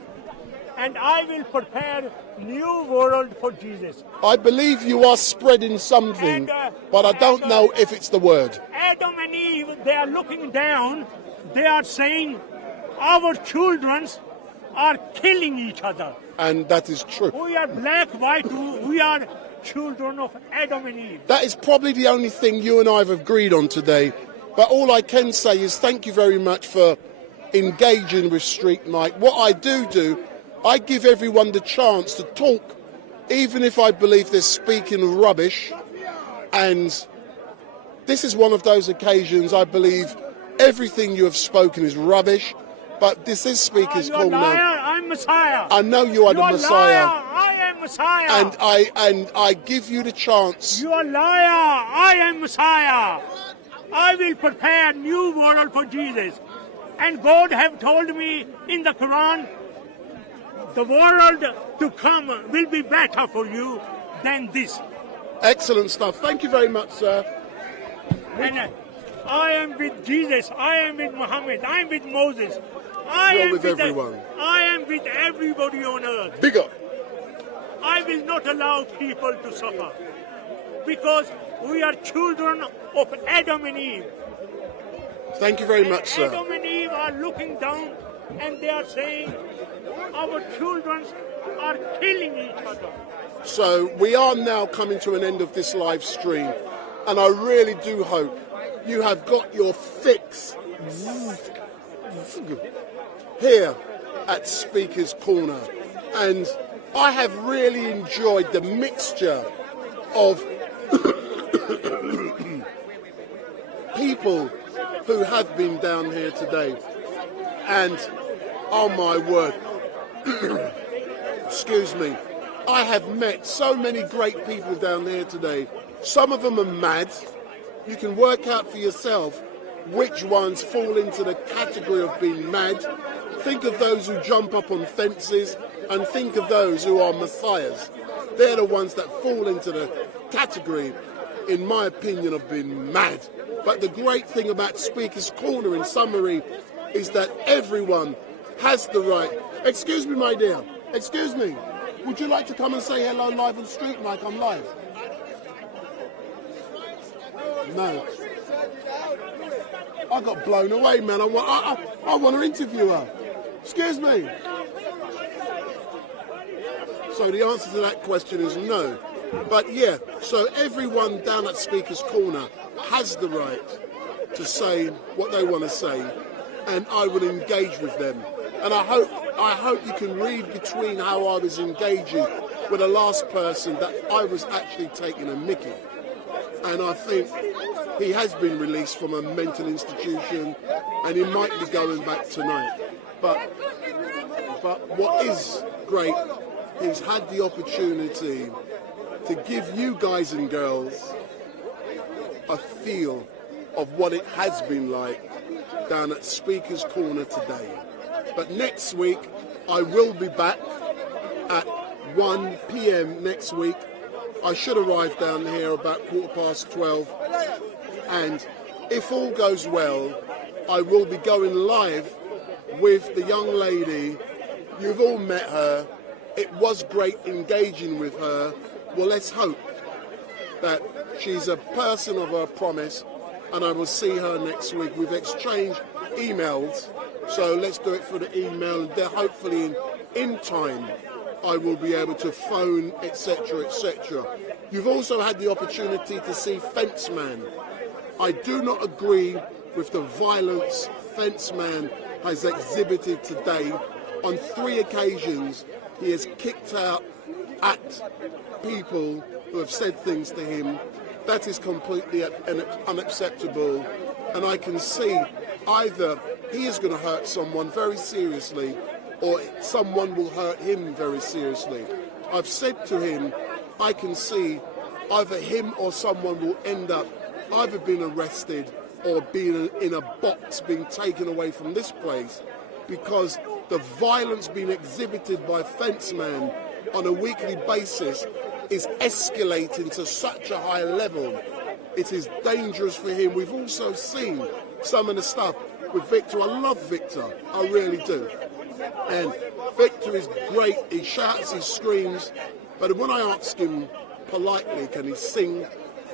and I will prepare new world for Jesus. I believe you are spreading something, but I don't know if it's the word. Adam and Eve, they are looking down, they are saying, our children are killing each other. And that is true. We are black, white, we are children of Adam and Eve. That is probably the only thing you and I have agreed on today. But all I can say is thank you very much for engaging with StreetMic. What I do, I give everyone the chance to talk, even if I believe they're speaking rubbish. And this is one of those occasions I believe everything you have spoken is rubbish. But this is Speaker's Corner. Liar, I'm Messiah. I know you are the Messiah. Liar, I am Messiah. And I give you the chance. You are liar, I am Messiah. I will prepare new world for Jesus. And God have told me in the Quran, the world to come will be better for you than this. Excellent stuff. Thank you very much, sir. And I am with Jesus. I am with Muhammad. I am with Moses. I You're am with everyone. I am with everybody on earth. Big up. I will not allow people to suffer. because we are children of Adam and Eve. Thank you very much, sir. Adam and Eve are looking down and they are saying our children are killing each other. So we are now coming to an end of this live stream, and I really do hope you have got your fix here at Speaker's Corner. And I have really enjoyed the mixture of people who have been down here today. And, oh my word, excuse me, I have met so many great people down here today. Some of them are mad. You can work out for yourself which ones fall into the category of being mad. Think of those who jump up on fences, and think of those who are messiahs. They're the ones that fall into the category, in my opinion, of being mad. But the great thing about Speaker's Corner, in summary, is that everyone has the right. Excuse me, my dear. Excuse me. Would you like to come and say hello live on StreetMic? I'm live. No. I got blown away, man. I want to interview her. Excuse me. So the answer to that question is no. But yeah, so everyone down at Speaker's Corner has the right to say what they want to say, and I will engage with them. And I hope you can read between how I was engaging with the last person that I was actually taking a mickey. And I think he has been released from a mental institution, and he might be going back tonight. But what is great, he's had the opportunity to give you guys and girls a feel of what it has been like down at Speaker's Corner today. But next week, I will be back at 1 p.m. next week. I should arrive down here about 12:15. And if all goes well, I will be going live with the young lady. You've all met her. It was great engaging with her. Well, let's hope that she's a person of her promise, and I will see her next week. We've exchanged emails, so let's do it for the email. Then hopefully in time I will be able to phone, etc., etc. You've also had the opportunity to see Fenceman. I do not agree with the violence Fenceman has exhibited today. On 3 occasions, he has kicked out at people who have said things to him. That is completely unacceptable. And I can see either he is going to hurt someone very seriously, or someone will hurt him very seriously. I've said to him, I can see either him or someone will end up either being arrested or being in a box, being taken away from this place, because the violence being exhibited by Fenceman on a weekly basis is escalating to such a high level. It is dangerous for him. We've also seen some of the stuff with Victor. I love Victor, I really do. And Victor is great. He shouts, he screams, but when I ask him politely, can he sing,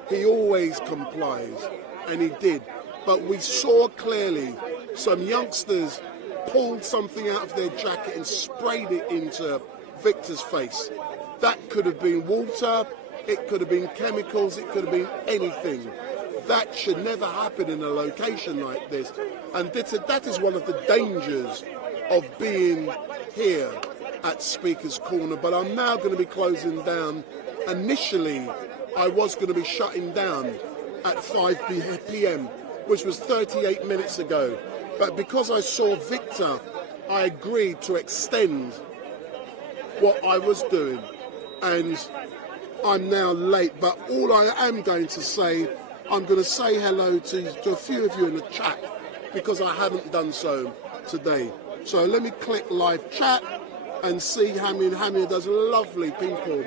he always complies, and he did. But we saw clearly some youngsters pulled something out of their jacket and sprayed it into Victor's face. That could have been water, it could have been chemicals, it could have been anything. That should never happen in a location like this. And that is one of the dangers of being here at Speaker's Corner. But I'm now going to be closing down. Initially, I was going to be shutting down at 5 p.m, which was 38 minutes ago. But because I saw Victor, I agreed to extend what I was doing. And I'm now late, but all I am going to say, I'm going to say hello to a few of you in the chat, because I haven't done so today. So let me click live chat and see how many of those lovely people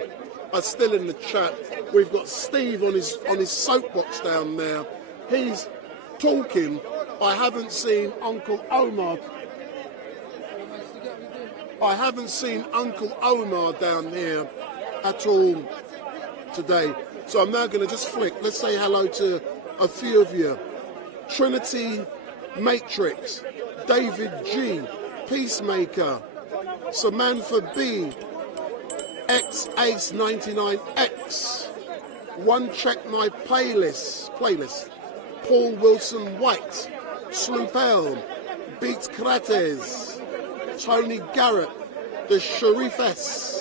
are still in the chat. We've got Steve on his soapbox down there. He's talking. I haven't seen Uncle Omar. I haven't seen Uncle Omar down here at all today. So I'm now going to just flick. Let's say hello to a few of you. Trinity Matrix, David G, Peacemaker, Samantha B, X Ace 99X, One Check My Playlist, Paul Wilson White, Sloopel, Beats Krates, Tony Garrett, The Sharifess,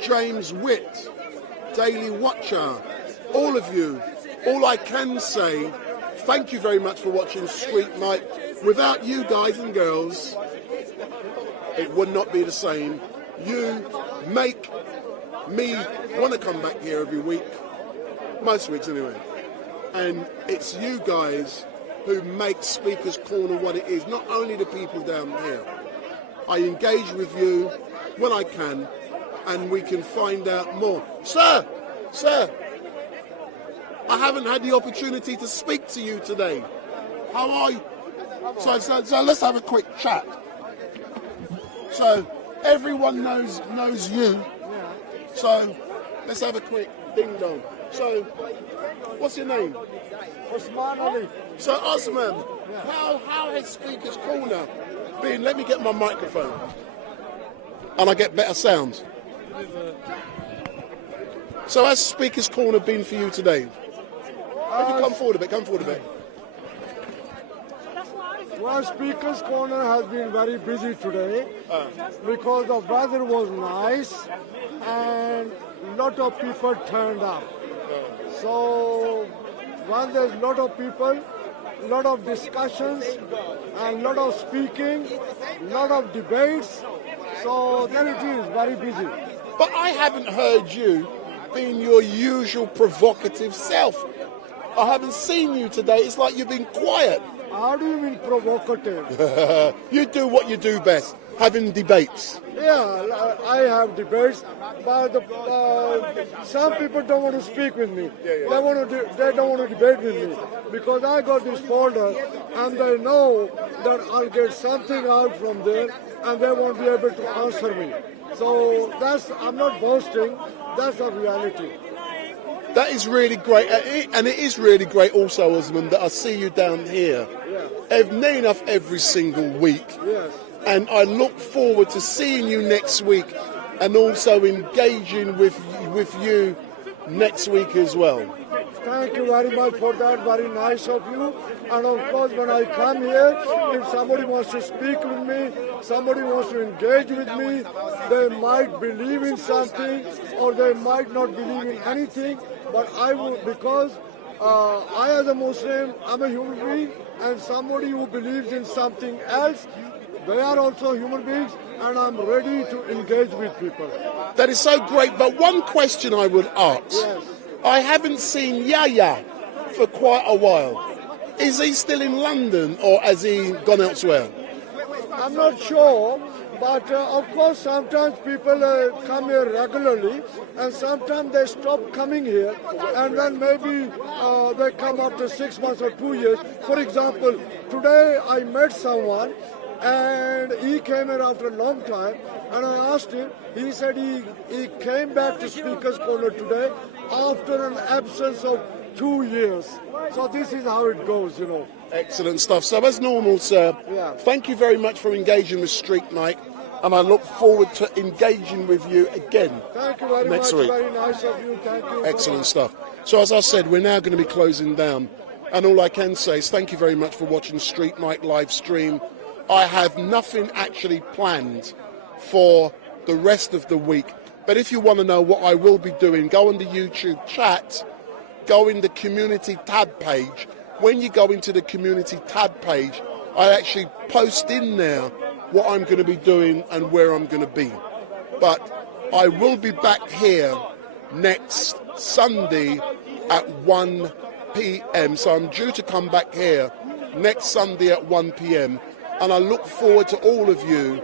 James Witt, Daily Watcher, all of you. All I can say, thank you very much for watching Street Mic. Without you guys and girls, it would not be the same. You make me want to come back here every week, most weeks anyway. And it's you guys who make Speaker's Corner what it is, not only the people down here. I engage with you when I can, and we can find out more. Sir, I haven't had the opportunity to speak to you today. How are you? So let's have a quick chat. So everyone knows you. So let's have a quick ding dong. So what's your name? Osman Ali. So Osman, how has Speaker's Corner been? Let me get my microphone. And I get better sound. So has Speaker's Corner been for you today? If you come forward a bit, Well, Speaker's Corner has been very busy today because the weather was nice and a lot of people turned up. So when there's a lot of people, a lot of discussions and a lot of speaking, a lot of debates, so then it is very busy. But I haven't heard you being your usual provocative self. I haven't seen you today. It's like you've been quiet. How do you mean provocative? You do what you do best, having debates. Yeah, I have debates, but some people don't want to speak with me. They don't want to debate with me because I got this folder and they know that I'll get something out from there and they won't be able to answer me. So I'm not boasting, that's the reality. That is really great, and it is really great also, Osman, that I see you down here. Near enough every single week. Yes. And I look forward to seeing you next week and also engaging with you next week as well. Thank you very much for that, very nice of you. And of course, when I come here, if somebody wants to speak with me, somebody wants to engage with me, they might believe in something or they might not believe in anything, but I will, because I as a Muslim, I'm a human being, and somebody who believes in something else, they are also human beings, and I'm ready to engage with people. That is so great, but one question I would ask. Yes. I haven't seen Yahya for quite a while. Is he still in London or has he gone elsewhere? I'm not sure, but of course sometimes people come here regularly and sometimes they stop coming here and then maybe they come after 6 months or 2 years. For example, today I met someone and he came here after a long time and I asked him, he said he came back to Speaker's Corner today after an absence of 2 years. So this is how it goes, you know. Excellent stuff. So as normal, sir, thank you very much for engaging with Street Mic, and I look forward to engaging with you again Thank you very next much. week. Very nice of you. Thank you. Excellent stuff. So as I said, we're now going to be closing down, and all I can say is thank you very much for watching Street Mic Livestream. I have nothing actually planned for the rest of the week, but if you want to know what I will be doing, go on the YouTube chat, go in the community tab page. When you go into the community tab page, I actually post in there what I'm going to be doing and where I'm going to be. But I will be back here next Sunday at 1 p.m. So I'm due to come back here next Sunday at 1 p.m. And I look forward to all of you.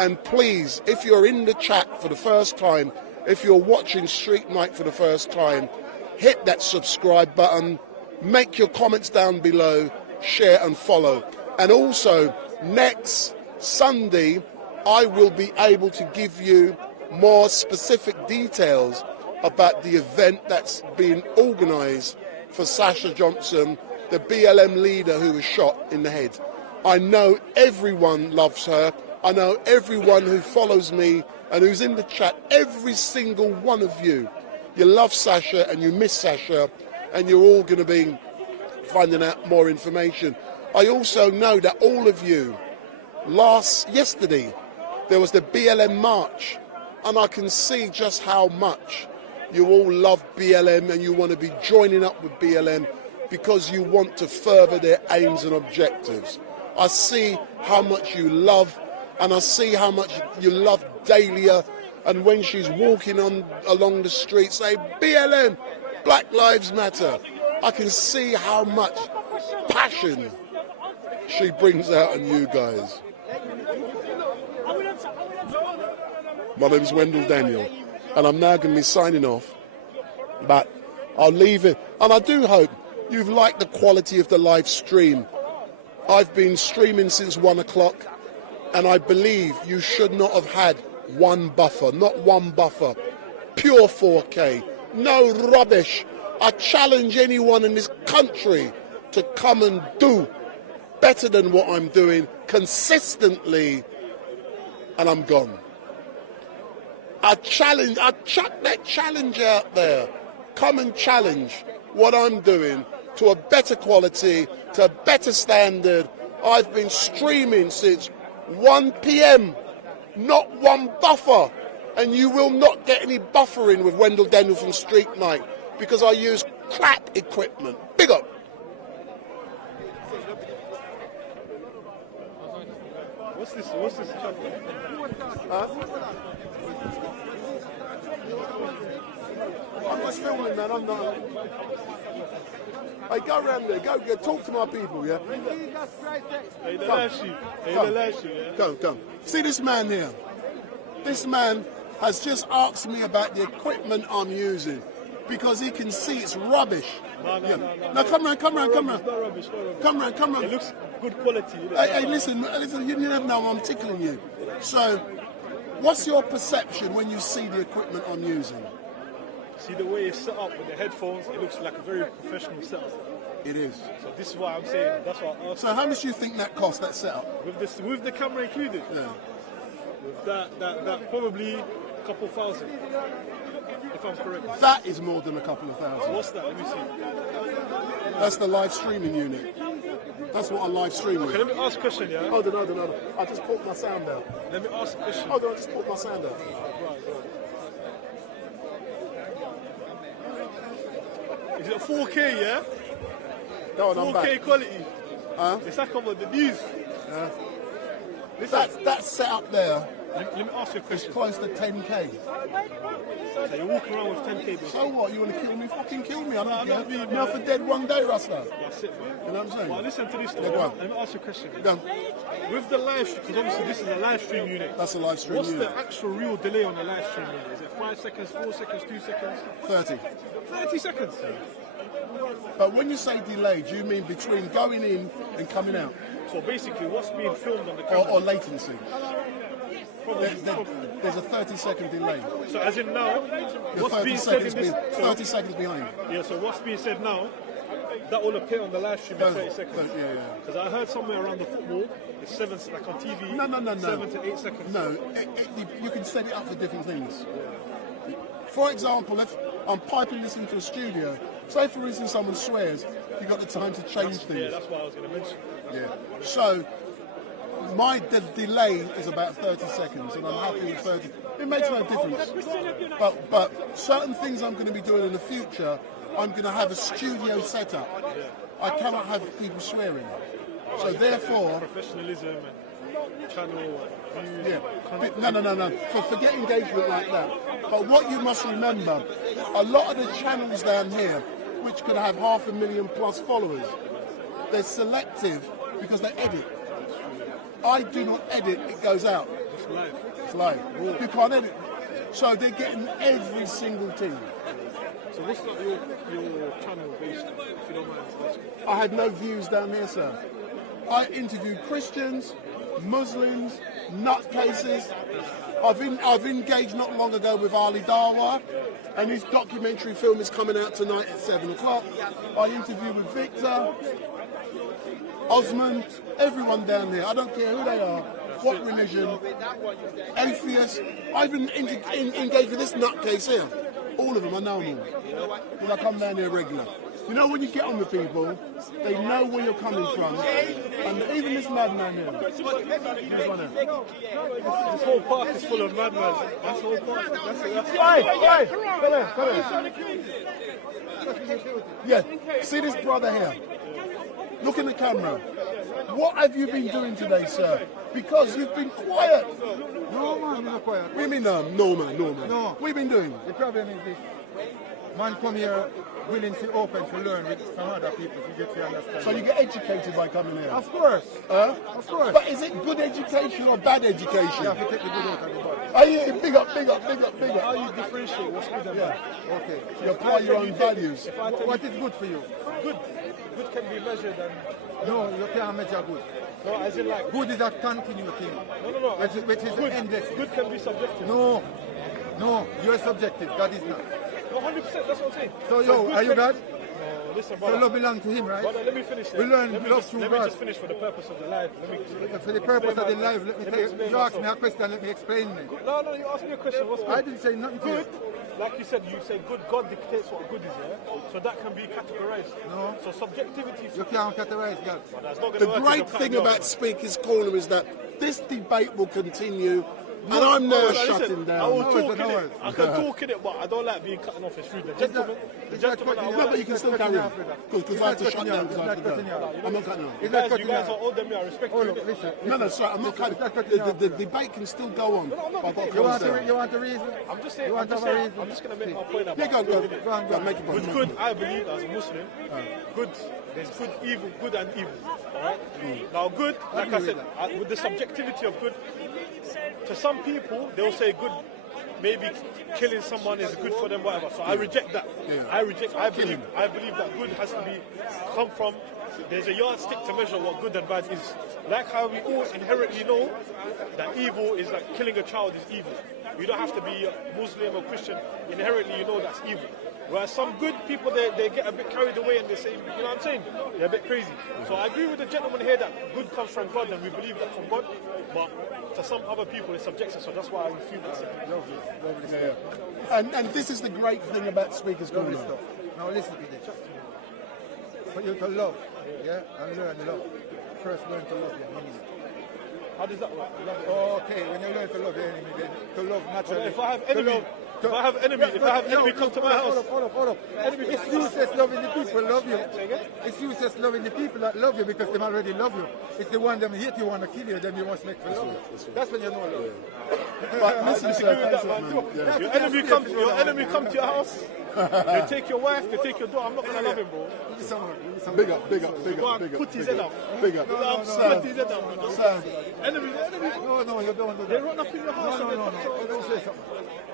And please, if you're in the chat for the first time, if you're watching Street Mic for the first time, hit that subscribe button, make your comments down below, share and follow. And also, next Sunday, I will be able to give you more specific details about the event that's being organised for Sasha Johnson, the BLM leader who was shot in the head. I know everyone loves her. I know everyone who follows me and who's in the chat, every single one of you. You love Sasha and you miss Sasha, and you're all going to be finding out more information. I also know that all of you, yesterday, there was the BLM march, and I can see just how much you all love BLM and you want to be joining up with BLM because you want to further their aims and objectives. I see how much you love, and I see how much you love Dahlia, and when she's walking along the street saying, BLM, Black Lives Matter, I can see how much passion she brings out in you guys. My name is Wendell Daniel, and I'm now going to be signing off, but I'll leave it. And I do hope you've liked the quality of the live stream. I've been streaming since 1 o'clock, and I believe you should not have had one buffer, not one buffer. Pure 4K, no rubbish. I challenge anyone in this country to come and do better than what I'm doing consistently, and I'm gone. I chuck that challenge out there. Come and challenge what I'm doing to a better quality, to a better standard. I've been streaming since 1 p.m, not one buffer. And you will not get any buffering with Wendell Daniel from StreetMic because I use crap equipment. Big up. What's this Huh? I'm just filming, man. I'm not. Hey, go around there. Go talk to my people, yeah? Come. See this man here? This man has just asked me about the equipment I'm using because he can see it's rubbish. No, come round. Come around. It looks good quality. Hey, listen, you never know I'm tickling you. So, what's your perception when you see the equipment I'm using? See the way it's set up with the headphones, it looks like a very professional setup. It is. So this is what I'm saying. That's what I asked. So how much do you think that cost, that setup? With the camera included? Yeah. With that probably a couple thousand, if I'm correct. That is more than a couple of thousand. What's that? Let me see. That's the live streaming unit. That's what I live stream with. Okay, let me ask a question, yeah? Hold on. I just pulled my sound out. Let me ask a question. Hold on, I just pulled my sound out. Right. Is it 4K, yeah? Go on, 4K I'm back. quality. Huh? It's like on the news. Yeah. That setup there. Let me ask you a question. It's close to 10K. So you're walking around with 10K. Bro. So what? You want to kill me? Fucking kill me. I don't care. Now for dead one day, Rasta. That's it, man. You know what I'm saying? Well, listen to this. Let me ask you a question. Go. With the live stream, because obviously this is a live stream unit. That's a live stream unit. What's the actual real delay on the live stream unit? Is it 5 seconds, 4 seconds, 2 seconds? 30. 30 seconds. But when you say delay, do you mean between going in and coming out? So basically, what's being filmed on the camera? Or latency? There's a 30-second delay. So as in now, what's being said in this... 30 seconds behind. Yeah, so what's being said now, that will appear on the live stream in 30 seconds. Yeah. Because I heard somewhere around the football, it's 7, like on TV, No. 7 to 8 seconds. No, you can set it up for different things. For example, if I'm piping this into a studio, say for instance someone swears, you've got the time to change things. Yeah, that's what I was going to mention. Yeah. So, the delay is about 30 seconds, and I'm happy with 30. It makes no difference. But certain things I'm going to be doing in the future, I'm going to have a studio setup. I cannot have people swearing. So therefore... Professionalism and channel views. Yeah. No. Forget engagement like that. But what you must remember, a lot of the channels down here, which could have 500,000+ followers, they're selective because they edit. I do not edit, it goes out. It's live. You can't edit. So they're getting every single thing. So what's not your channel based, if you don't mind asking? I have no views down here, sir. I interview Christians, Muslims, nutcases. I've engaged not long ago with Ali Dawa, and his documentary film is coming out tonight at 7 o'clock. I interview with Victor, Osman, everyone down there. I don't care who they are, what religion, atheists. I've been engaged with this nutcase here. All of them, I know them all. Because I come down here regular. You know, when you get on with people, they know where you're coming from. And even this madman here. This whole park is full of madmen. That's the whole park. Come here. Yeah, see this brother here. Look in the camera. What have you been doing today, sir? Because you've been quiet. No, man, I'm not quiet. What do you mean, no, man? No. What have you been doing? The problem is this. Man come here willing to open to learn with some other people to get to understand. So you get educated by coming here? Of course. Of course. But is it good education or bad education? You have to take the good out of the bad. Are you big up? How you differentiate what's good and bad? Okay. You apply your own values. What is good for you? Good can be measured and... No, you can't measure good. No, as in like... Good is a continuous thing. No. Which is good, endless. Good can be subjective. No, you're subjective. God is not. No, 100%, that's what I'm saying. So are you God? No, listen, brother. So love belongs to him, right? Brother, let me finish. We learn love through God. Let me just finish for the purpose of the life. For the purpose of the life, you asked me a question, let me explain it. No, you asked me a question. What's good? I didn't say nothing good. Like you said, you say good. God dictates what good is, yeah? So that can be categorized. No. So subjectivity... You can't categorize God. The great thing about Speaker's Corner is that this debate will continue. And I'm now shutting down. I will talk in it. I can talk in it, but I don't like being cut off. It's rude. The gentleman. No, but you can still carry on. Because I have to shut down. I'm not cutting off. You guys are older than me. I respect you. No, sorry. I'm not cutting. The debate can still go on. You want a reason? I'm just saying. I'm just going to make my point. Yeah, go on. Make your point. With good, I believe as a Muslim, good. There's good, evil, good and evil. All right. Now, good, like I said, with the subjectivity of good. To some people, they will say good, maybe killing someone is good for them, whatever. So I reject that. Yeah. I believe that good has to come from. There's a yardstick to measure what good and bad is. Like how we all inherently know that evil is like killing a child is evil. You don't have to be Muslim or Christian. Inherently, you know that's evil. Whereas some good people, they get a bit carried away and they say, you know what I'm saying? They're a bit crazy. So I agree with the gentleman here that good comes from God and we believe that from God. But to some other people, it's subjective. So that's why I refute that. Lovely. And this is the great thing about Speaker's Corner. Now listen to this. For you to love, and learn love. First learn to love your enemy. How does that work? Okay, when you learn to love your enemy, then to love naturally. Well, if I have enemy come to my house. Hold up. It's useless loving the people love you. It's useless loving the people that love you because they already love you. It's the one that hate you, want to kill you, then you must make for love you. That's when you know love. But listen, your enemy come to your house. They take your wife, they take your daughter. I'm not gonna love him, bro. Big up. Put his head up. Big up. Put his head up. Enemy. No, you don't do that. They run up in your house. No. Don't say something.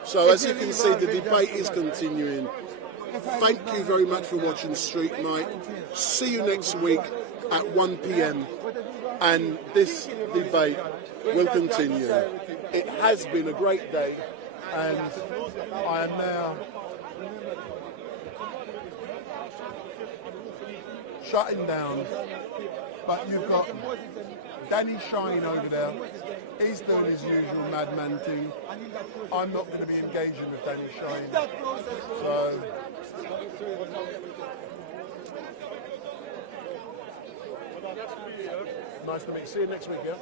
So as you can see, the debate is continuing. Thank you very much for watching Street Mic. See you next week at 1 p.m. and this debate will continue. It has been a great day, and I am now shutting down. But you've got Danny Shine over there. He's doing his usual madman thing. I'm not going to be engaging with Danny Shine. So nice to meet you. See you next week, yeah?